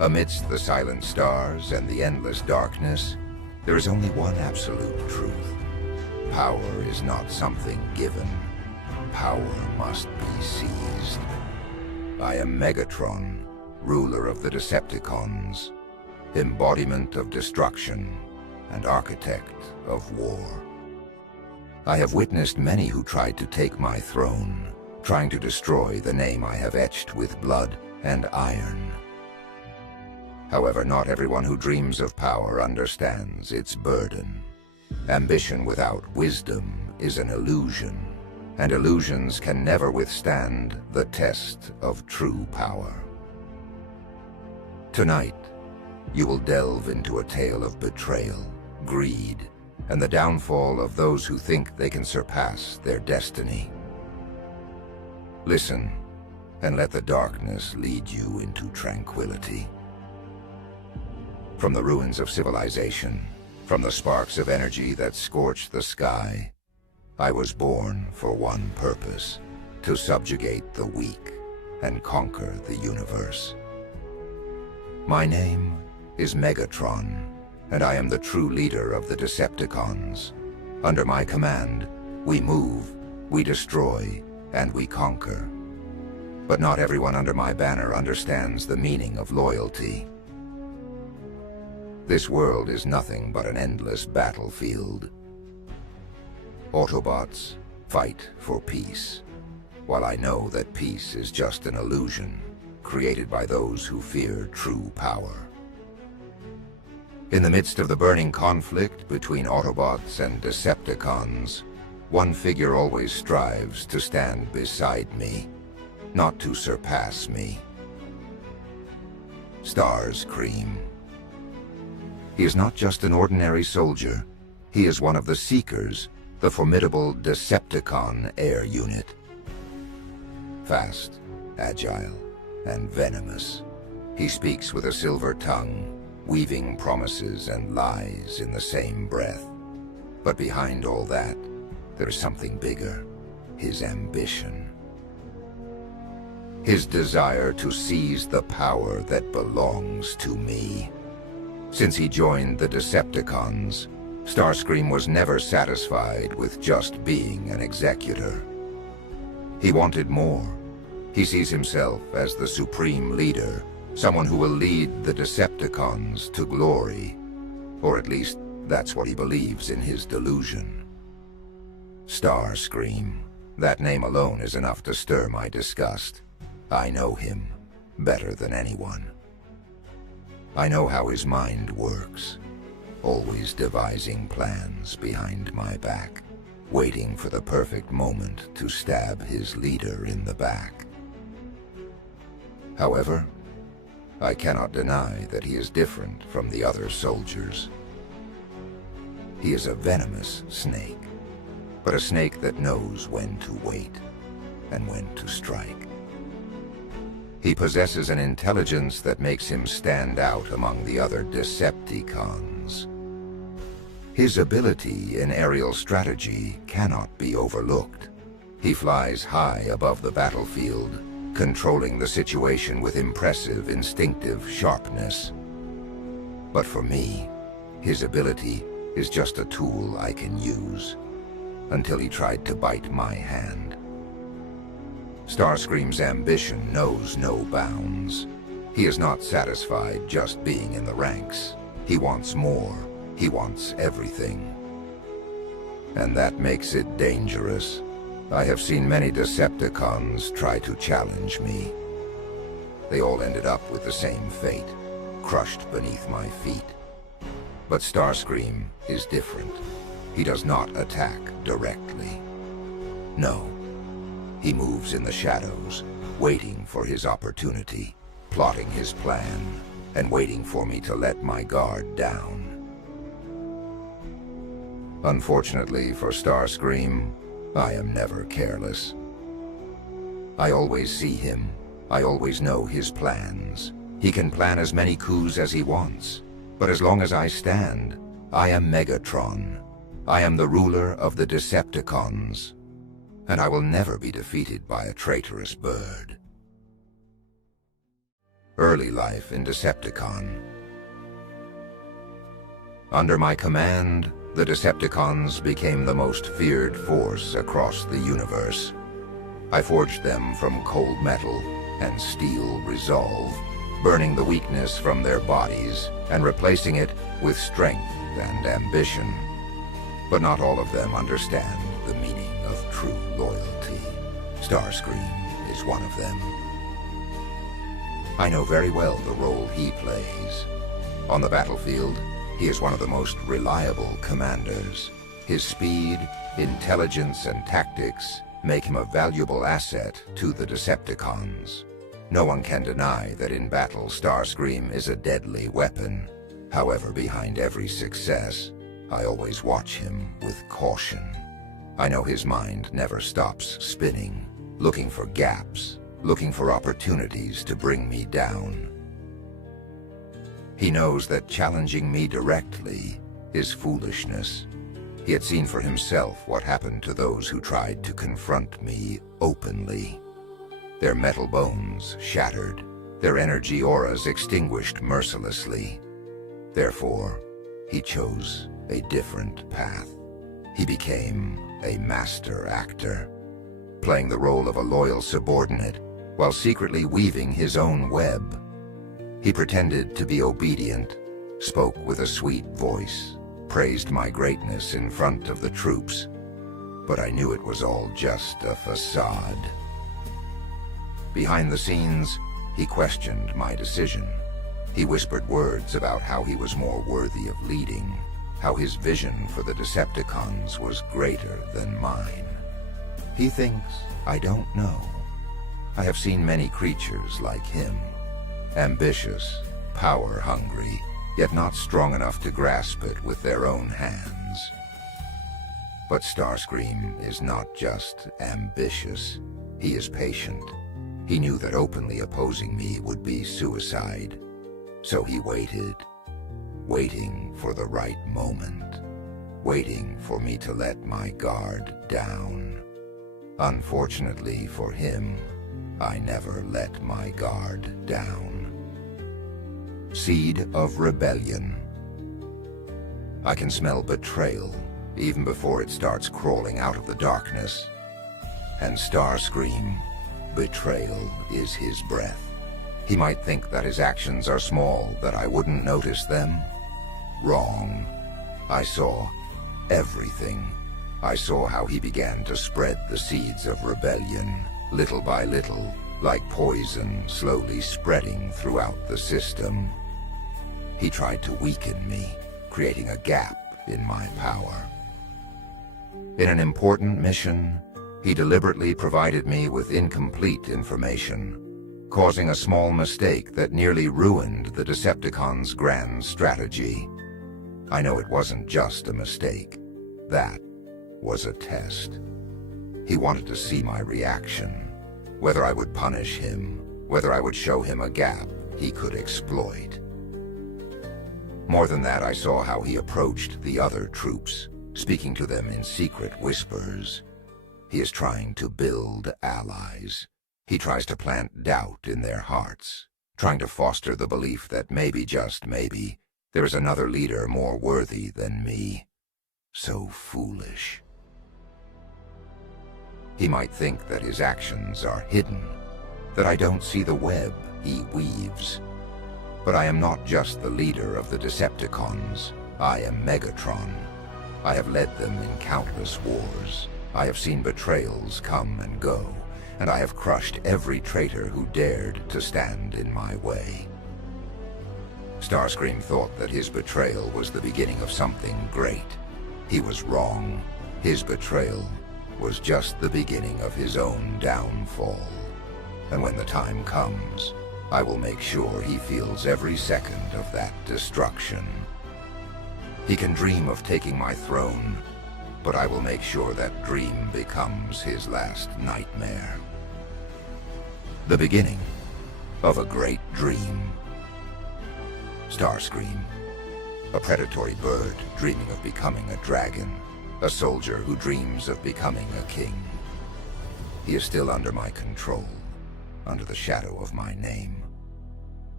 Amidst the silent stars and the endless darkness, there is only one absolute truth. Power is not something given. Power must be seized. I am Megatron, ruler of the Decepticons, embodiment of destruction and architect of war. I have witnessed many who tried to take my throne, trying to destroy the name I have etched with blood and iron. However, not everyone who dreams of power understands its burden. Ambition without wisdom is an illusion, and illusions can never withstand the test of true power. Tonight, you will delve into a tale of betrayal, greed, and the downfall of those who think they can surpass their destiny. Listen, and let the darkness lead you into tranquility. From the ruins of civilization, from the sparks of energy that scorched the sky, I was born for one purpose: to subjugate the weak and conquer the universe. My name is Megatron, and I am the true leader of the Decepticons. Under my command, we move, we destroy, and we conquer. But not everyone under my banner understands the meaning of loyalty. This world is nothing but an endless battlefield. Autobots fight for peace, while I know that peace is just an illusion created by those who fear true power. In the midst of the burning conflict between Autobots and Decepticons, one figure always strives to stand beside me, not to surpass me. Starscream. He is not just an ordinary soldier. He is one of the Seekers, the formidable Decepticon air unit. Fast, agile, and venomous, he speaks with a silver tongue, weaving promises and lies in the same breath. But behind all that, there is something bigger: his ambition. His desire to seize the power that belongs to me. Since he joined the Decepticons, Starscream was never satisfied with just being an executor. He wanted more. He sees himself as the supreme leader, someone who will lead the Decepticons to glory. Or at least, that's what he believes in his delusion. Starscream. That name alone is enough to stir my disgust. I know him better than anyone. I know how his mind works, always devising plans behind my back, waiting for the perfect moment to stab his leader in the back. However, I cannot deny that he is different from the other soldiers. He is a venomous snake, but a snake that knows when to wait and when to strike. He possesses an intelligence that makes him stand out among the other Decepticons. His ability in aerial strategy cannot be overlooked. He flies high above the battlefield, controlling the situation with impressive instinctive sharpness. But for me, his ability is just a tool I can use, until he tried to bite my hand. Starscream's ambition knows no bounds. He is not satisfied just being in the ranks. He wants more. He wants everything. And that makes it dangerous. I have seen many Decepticons try to challenge me. They all ended up with the same fate, crushed beneath my feet. But Starscream is different. He does not attack directly. No. He moves in the shadows, waiting for his opportunity, plotting his plan, and waiting for me to let my guard down. Unfortunately for Starscream, I am never careless. I always see him. I always know his plans. He can plan as many coups as he wants. But as long as I stand, I am Megatron. I am the ruler of the Decepticons. And I will never be defeated by a traitorous bird. early life in Decepticon. Under my command, the Decepticons became the most feared force across the universe. I forged them from cold metal and steel resolve, burning the weakness from their bodies and replacing it with strength and ambition. But not all of them understand the meaning of true loyalty. Starscream is one of them. I know very well the role he plays. On the battlefield, he is one of the most reliable commanders. His speed, intelligence, and tactics make him a valuable asset to the Decepticons. No one can deny that in battle Starscream is a deadly weapon. However, behind every success, I always watch him with caution. I know his mind never stops spinning, looking for gaps, looking for opportunities to bring me down. He knows that challenging me directly is foolishness. He had seen for himself what happened to those who tried to confront me openly. Their metal bones shattered, their energy auras extinguished mercilessly. Therefore, he chose a different path. He became a master actor, playing the role of a loyal subordinate while secretly weaving his own web. He pretended to be obedient, spoke with a sweet voice, praised my greatness in front of the troops, but I knew it was all just a facade. Behind the scenes, he questioned my decision. He whispered words about how he was more worthy of leading, how his vision for the Decepticons was greater than mine. He thinks I don't know. I have seen many creatures like him, ambitious, power-hungry, yet not strong enough to grasp it with their own hands. But Starscream is not just ambitious, he is patient. He knew that openly opposing me would be suicide, so he waited, waiting for the right moment, waiting for me to let my guard down. Unfortunately for him, I never let my guard down. Seed of rebellion. I can smell betrayal even before it starts crawling out of the darkness. And Starscream, betrayal is his breath. He might think that his actions are small, that I wouldn't notice them. Wrong. I saw everything. I saw how he began to spread the seeds of rebellion, little by little, like poison slowly spreading throughout the system. He tried to weaken me, creating a gap in my power. In an important mission, he deliberately provided me with incomplete information, causing a small mistake that nearly ruined the Decepticons' grand strategy. I know it wasn't just a mistake. That was a test. He wanted to see my reaction, whether I would punish him, whether I would show him a gap he could exploit. More than that, I saw how he approached the other troops, speaking to them in secret whispers. He is trying to build allies. He tries to plant doubt in their hearts, trying to foster the belief that maybe, just maybe, there is another leader more worthy than me. So foolish. He might think that his actions are hidden, that I don't see the web he weaves. But I am not just the leader of the Decepticons. I am Megatron. I have led them in countless wars. I have seen betrayals come and go, and I have crushed every traitor who dared to stand in my way. Starscream thought that his betrayal was the beginning of something great. He was wrong. His betrayal was just the beginning of his own downfall. And when the time comes, I will make sure he feels every second of that destruction. He can dream of taking my throne, but I will make sure that dream becomes his last nightmare. The beginning of a great dream. Starscream, a predatory bird dreaming of becoming a dragon, a soldier who dreams of becoming a king. He is still under my control, under the shadow of my name.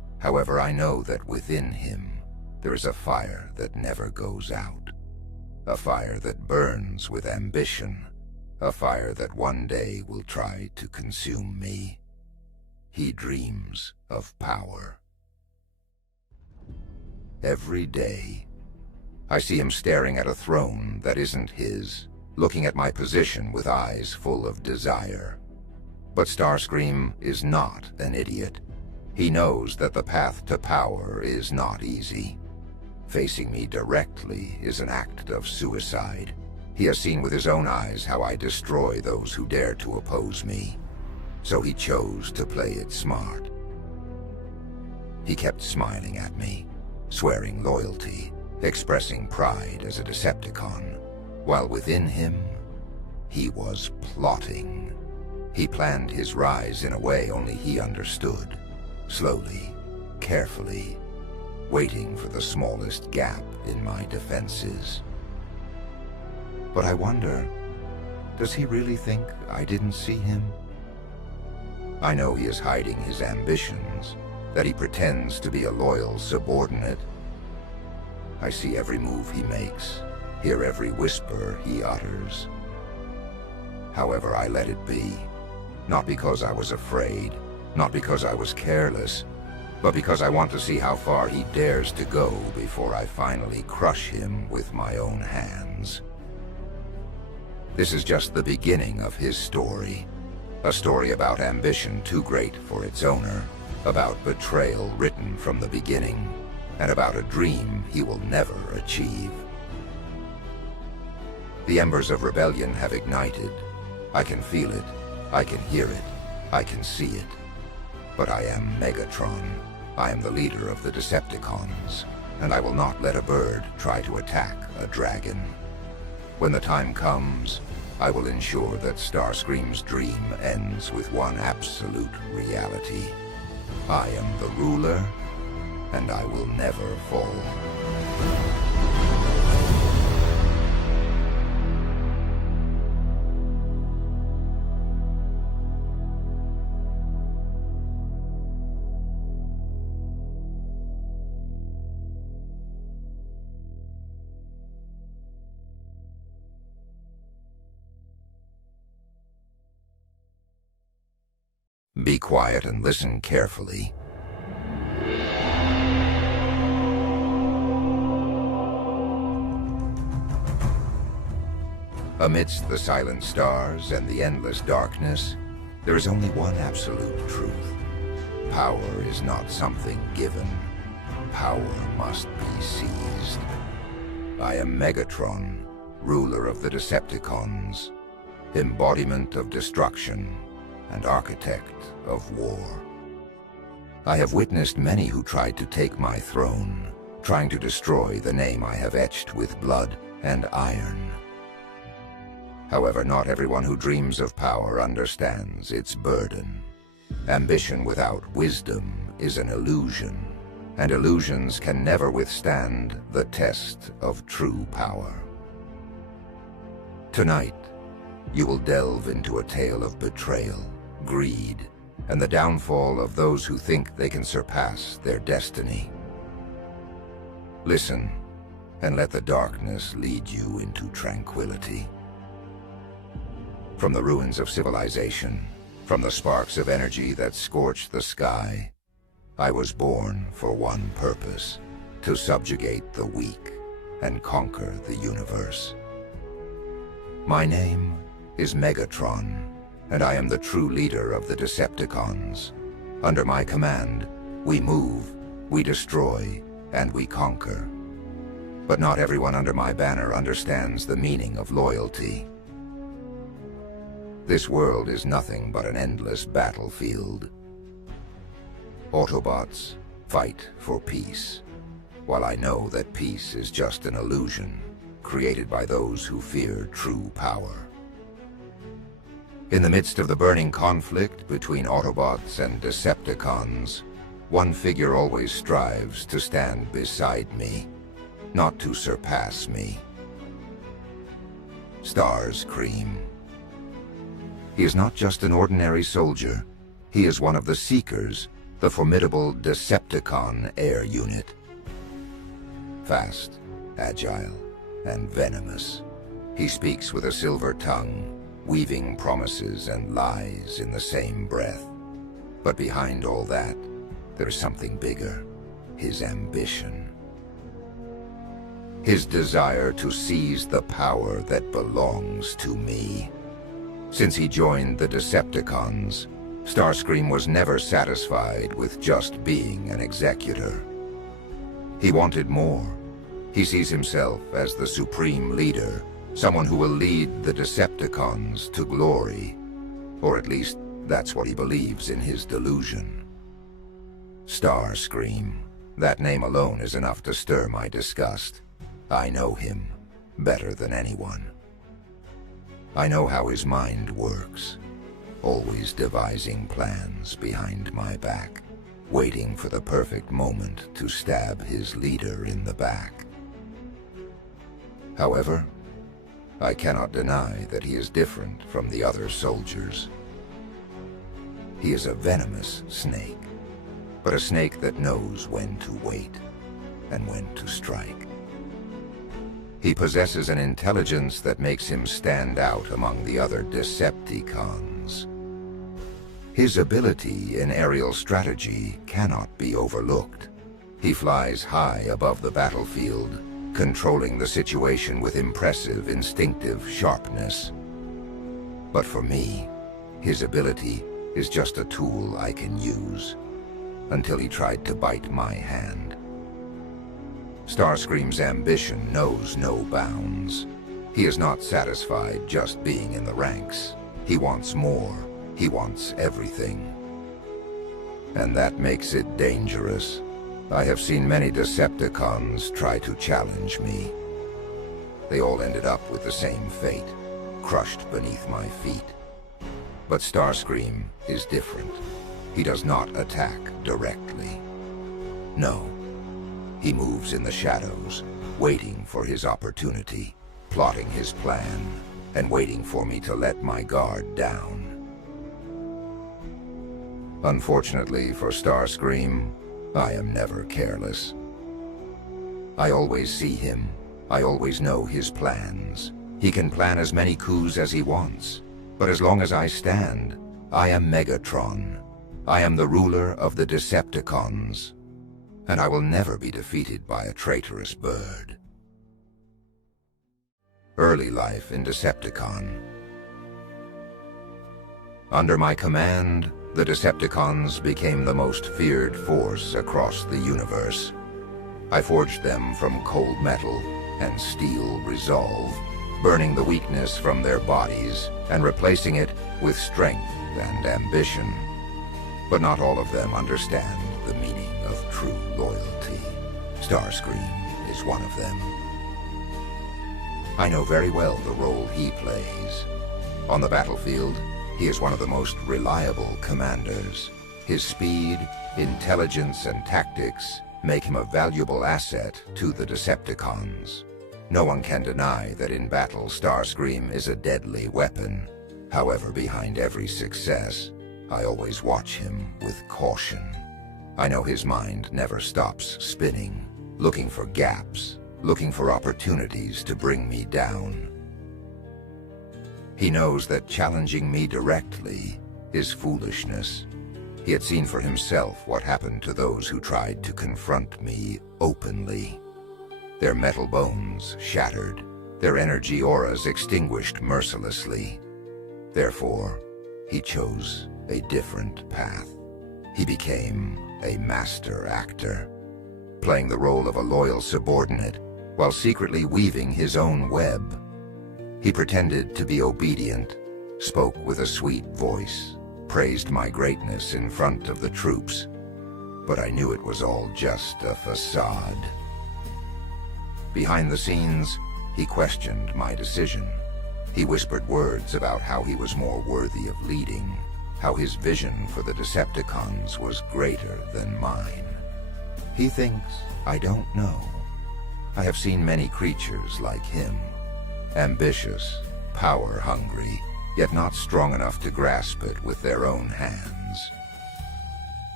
However, I know that within him there is a fire that never goes out. A fire that burns with ambition. A fire that one day will try to consume me. He dreams of power. Every day, I see him staring at a throne that isn't his, looking at my position with eyes full of desire. But Starscream is not an idiot. He knows that the path to power is not easy. Facing me directly is an act of suicide. He has seen with his own eyes how I destroy those who dare to oppose me. So he chose to play it smart. He kept smiling at me, swearing loyalty, expressing pride as a Decepticon, while within him, he was plotting. He planned his rise in a way only he understood, slowly, carefully, waiting for the smallest gap in my defenses. But I wonder, does he really think I didn't see him? I know he is hiding his ambitions, that he pretends to be a loyal subordinate. I see every move he makes, hear every whisper he utters. However, I let it be, not because I was afraid, not because I was careless, but because I want to see how far he dares to go before I finally crush him with my own hands. This is just the beginning of his story. A story about ambition too great for its owner, about betrayal written from the beginning, and about a dream he will never achieve. The embers of rebellion have ignited. I can feel it, I can hear it, I can see it. But I am Megatron. I am the leader of the Decepticons, and I will not let a bird try to attack a dragon. When the time comes, I will ensure that Starscream's dream ends with one absolute reality. I am the ruler, and I will never fall. Be quiet and listen carefully. Amidst the silent stars and the endless darkness, there is only one absolute truth. Power is not something given. Power must be seized. I am Megatron, ruler of the Decepticons, embodiment of destruction, and architect of war. I have witnessed many who tried to take my throne, trying to destroy the name I have etched with blood and iron. However, not everyone who dreams of power understands its burden. Ambition without wisdom is an illusion, and illusions can never withstand the test of true power. Tonight, you will delve into a tale of betrayal, greed, and the downfall of those who think they can surpass their destiny. Listen, and let the darkness lead you into tranquility. From the ruins of civilization, from the sparks of energy that scorched the sky, I was born for one purpose: to subjugate the weak and conquer the universe. My name is Megatron, and I am the true leader of the Decepticons. Under my command, we move, we destroy, and we conquer. But not everyone under my banner understands the meaning of loyalty. This world is nothing but an endless battlefield. Autobots fight for peace, while I know that peace is just an illusion created by those who fear true power. In the midst of the burning conflict between Autobots and Decepticons, one figure always strives to stand beside me, not to surpass me. Starscream. He is not just an ordinary soldier. He is one of the Seekers, the formidable Decepticon air unit. Fast, agile, and venomous, he speaks with a silver tongue, weaving promises and lies in the same breath. But behind all that, there's something bigger: his ambition. His desire to seize the power that belongs to me. Since he joined the Decepticons, Starscream was never satisfied with just being an executor. He wanted more. He sees himself as the supreme leader, someone who will lead the Decepticons to glory. Or at least, that's what he believes in his delusion. Starscream. That name alone is enough to stir my disgust. I know him better than anyone. I know how his mind works, always devising plans behind my back, waiting for the perfect moment to stab his leader in the back. However, I cannot deny that he is different from the other soldiers. He is a venomous snake, but a snake that knows when to wait and when to strike. He possesses an intelligence that makes him stand out among the other Decepticons. His ability in aerial strategy cannot be overlooked. He flies high above the battlefield, controlling the situation with impressive instinctive sharpness. But for me, his ability is just a tool I can use, until he tried to bite my hand. Starscream's ambition knows no bounds. He is not satisfied just being in the ranks. He wants more. He wants everything. And that makes it dangerous. I have seen many Decepticons try to challenge me. They all ended up with the same fate, crushed beneath my feet. But Starscream is different. He does not attack directly. No. He moves in the shadows, waiting for his opportunity, plotting his plan, and waiting for me to let my guard down. Unfortunately for Starscream, I am never careless. I always see him. I always know his plans. He can plan as many coups as he wants. But as long as I stand, I am Megatron. I am the ruler of the Decepticons. And I will never be defeated by a traitorous bird. Early life in Decepticon. Under my command, the Decepticons became the most feared force across the universe. I forged them from cold metal and steel resolve, burning the weakness from their bodies and replacing it with strength and ambition. But not all of them understand the meaning of true loyalty. Starscream is one of them. I know very well the role he plays. On the battlefield, he is one of the most reliable commanders. His speed, intelligence, and tactics make him a valuable asset to the Decepticons. No one can deny that in battle, Starscream is a deadly weapon. However, behind every success, I always watch him with caution. I know his mind never stops spinning, looking for gaps, looking for opportunities to bring me down. He knows that challenging me directly is foolishness. He had seen for himself what happened to those who tried to confront me openly. Their metal bones shattered, their energy auras extinguished mercilessly. Therefore, he chose a different path. He became a master actor, playing the role of a loyal subordinate while secretly weaving his own web. He pretended to be obedient, spoke with a sweet voice, praised my greatness in front of the troops, but I knew it was all just a facade. Behind the scenes, he questioned my decision. He whispered words about how he was more worthy of leading, how his vision for the Decepticons was greater than mine. He thinks I don't know. I have seen many creatures like him, ambitious, power-hungry, yet not strong enough to grasp it with their own hands.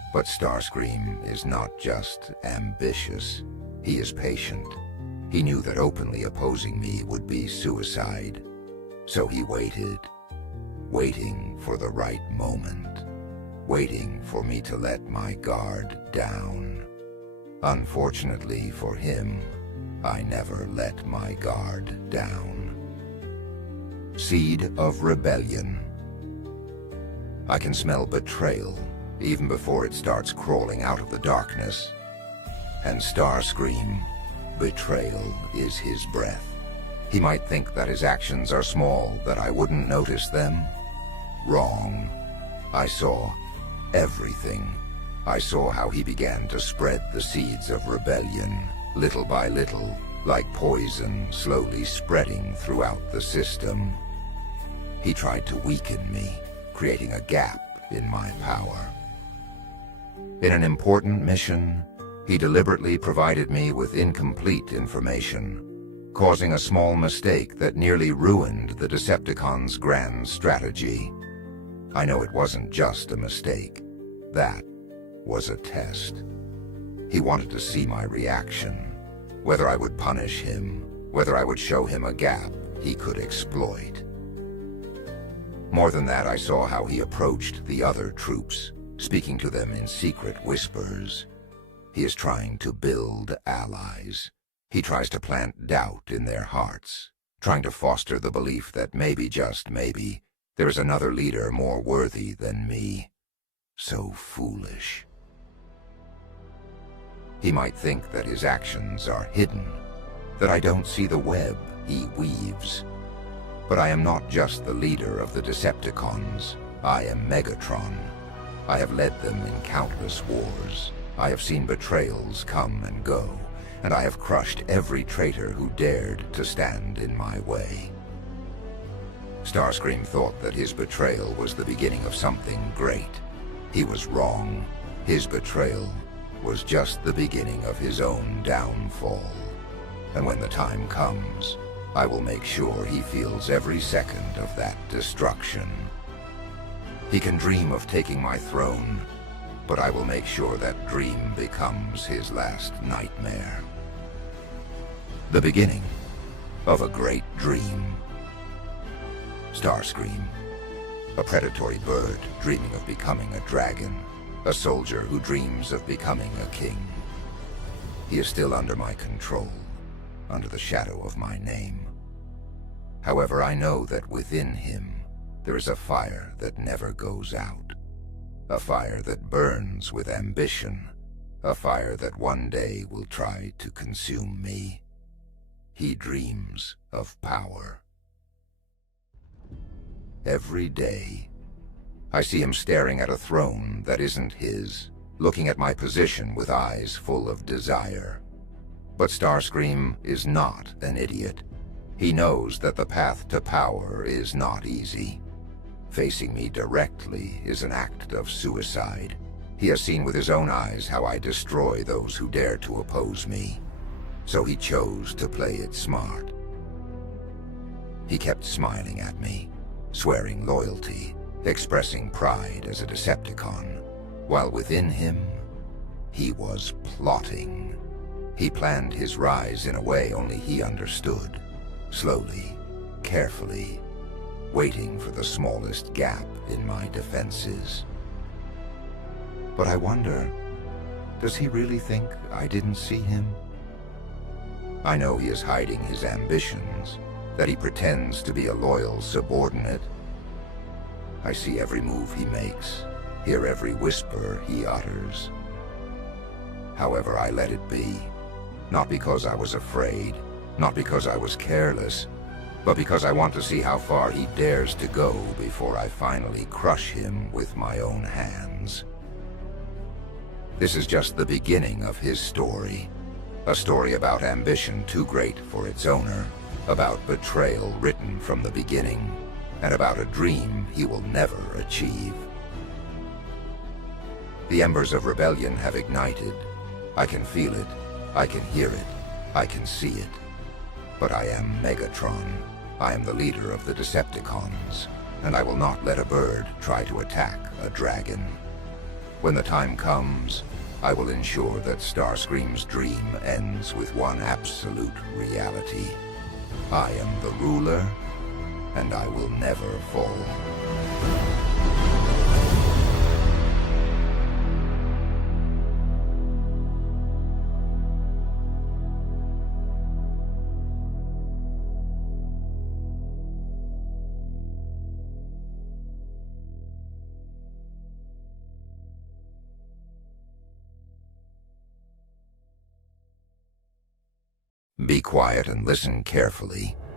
But Starscream is not just ambitious, he is patient. He knew that openly opposing me would be suicide. So he waited, waiting for the right moment, waiting for me to let my guard down. Unfortunately for him, I never let my guard down. Seed of rebellion. I can smell betrayal even before it starts crawling out of the darkness. And Starscream, betrayal is his breath. He might think that his actions are small, that I wouldn't notice them. Wrong. I saw everything. I saw how he began to spread the seeds of rebellion, little by little, like poison slowly spreading throughout the system. He tried to weaken me, creating a gap in my power. In an important mission, he deliberately provided me with incomplete information, causing a small mistake that nearly ruined the Decepticons' grand strategy. I know it wasn't just a mistake. That was a test. He wanted to see my reaction, whether I would punish him, whether I would show him a gap he could exploit. More than that, I saw how he approached the other troops, speaking to them in secret whispers. He is trying to build allies. He tries to plant doubt in their hearts, trying to foster the belief that maybe, just maybe, there is another leader more worthy than me. So foolish. He might think that his actions are hidden, that I don't see the web he weaves. But I am not just the leader of the Decepticons. I am Megatron. I have led them in countless wars. I have seen betrayals come and go, and I have crushed every traitor who dared to stand in my way. Starscream thought that his betrayal was the beginning of something great. He was wrong. His betrayal was just the beginning of his own downfall. And when the time comes, I will make sure he feels every second of that destruction. He can dream of taking my throne, but I will make sure that dream becomes his last nightmare. The beginning of a great dream. Starscream, a predatory bird dreaming of becoming a dragon, a soldier who dreams of becoming a king. He is still under my control, under the shadow of my name. However, I know that within him there is a fire that never goes out, a fire that burns with ambition, a fire that one day will try to consume me. He dreams of power. Every day, I see him staring at a throne that isn't his, looking at my position with eyes full of desire. But Starscream is not an idiot. He knows that the path to power is not easy. Facing me directly is an act of suicide. He has seen with his own eyes how I destroy those who dare to oppose me. So he chose to play it smart. He kept smiling at me, swearing loyalty, expressing pride as a Decepticon, while within him, he was plotting. He planned his rise in a way only he understood, slowly, carefully, waiting for the smallest gap in my defenses. But I wonder, does he really think I didn't see him? I know he is hiding his ambitions, that he pretends to be a loyal subordinate. I see every move he makes, hear every whisper he utters. However, I let it be, not because I was afraid, not because I was careless, but because I want to see how far he dares to go before I finally crush him with my own hands. This is just the beginning of his story, a story about ambition too great for its owner, about betrayal written from the beginning, and about a dream he will never achieve. The embers of rebellion have ignited. I can feel it, I can hear it, I can see it. But I am Megatron. I am the leader of the Decepticons, and I will not let a bird try to attack a dragon. When the time comes, I will ensure that Starscream's dream ends with one absolute reality. I am the ruler, and I will never fall. Be quiet and listen carefully.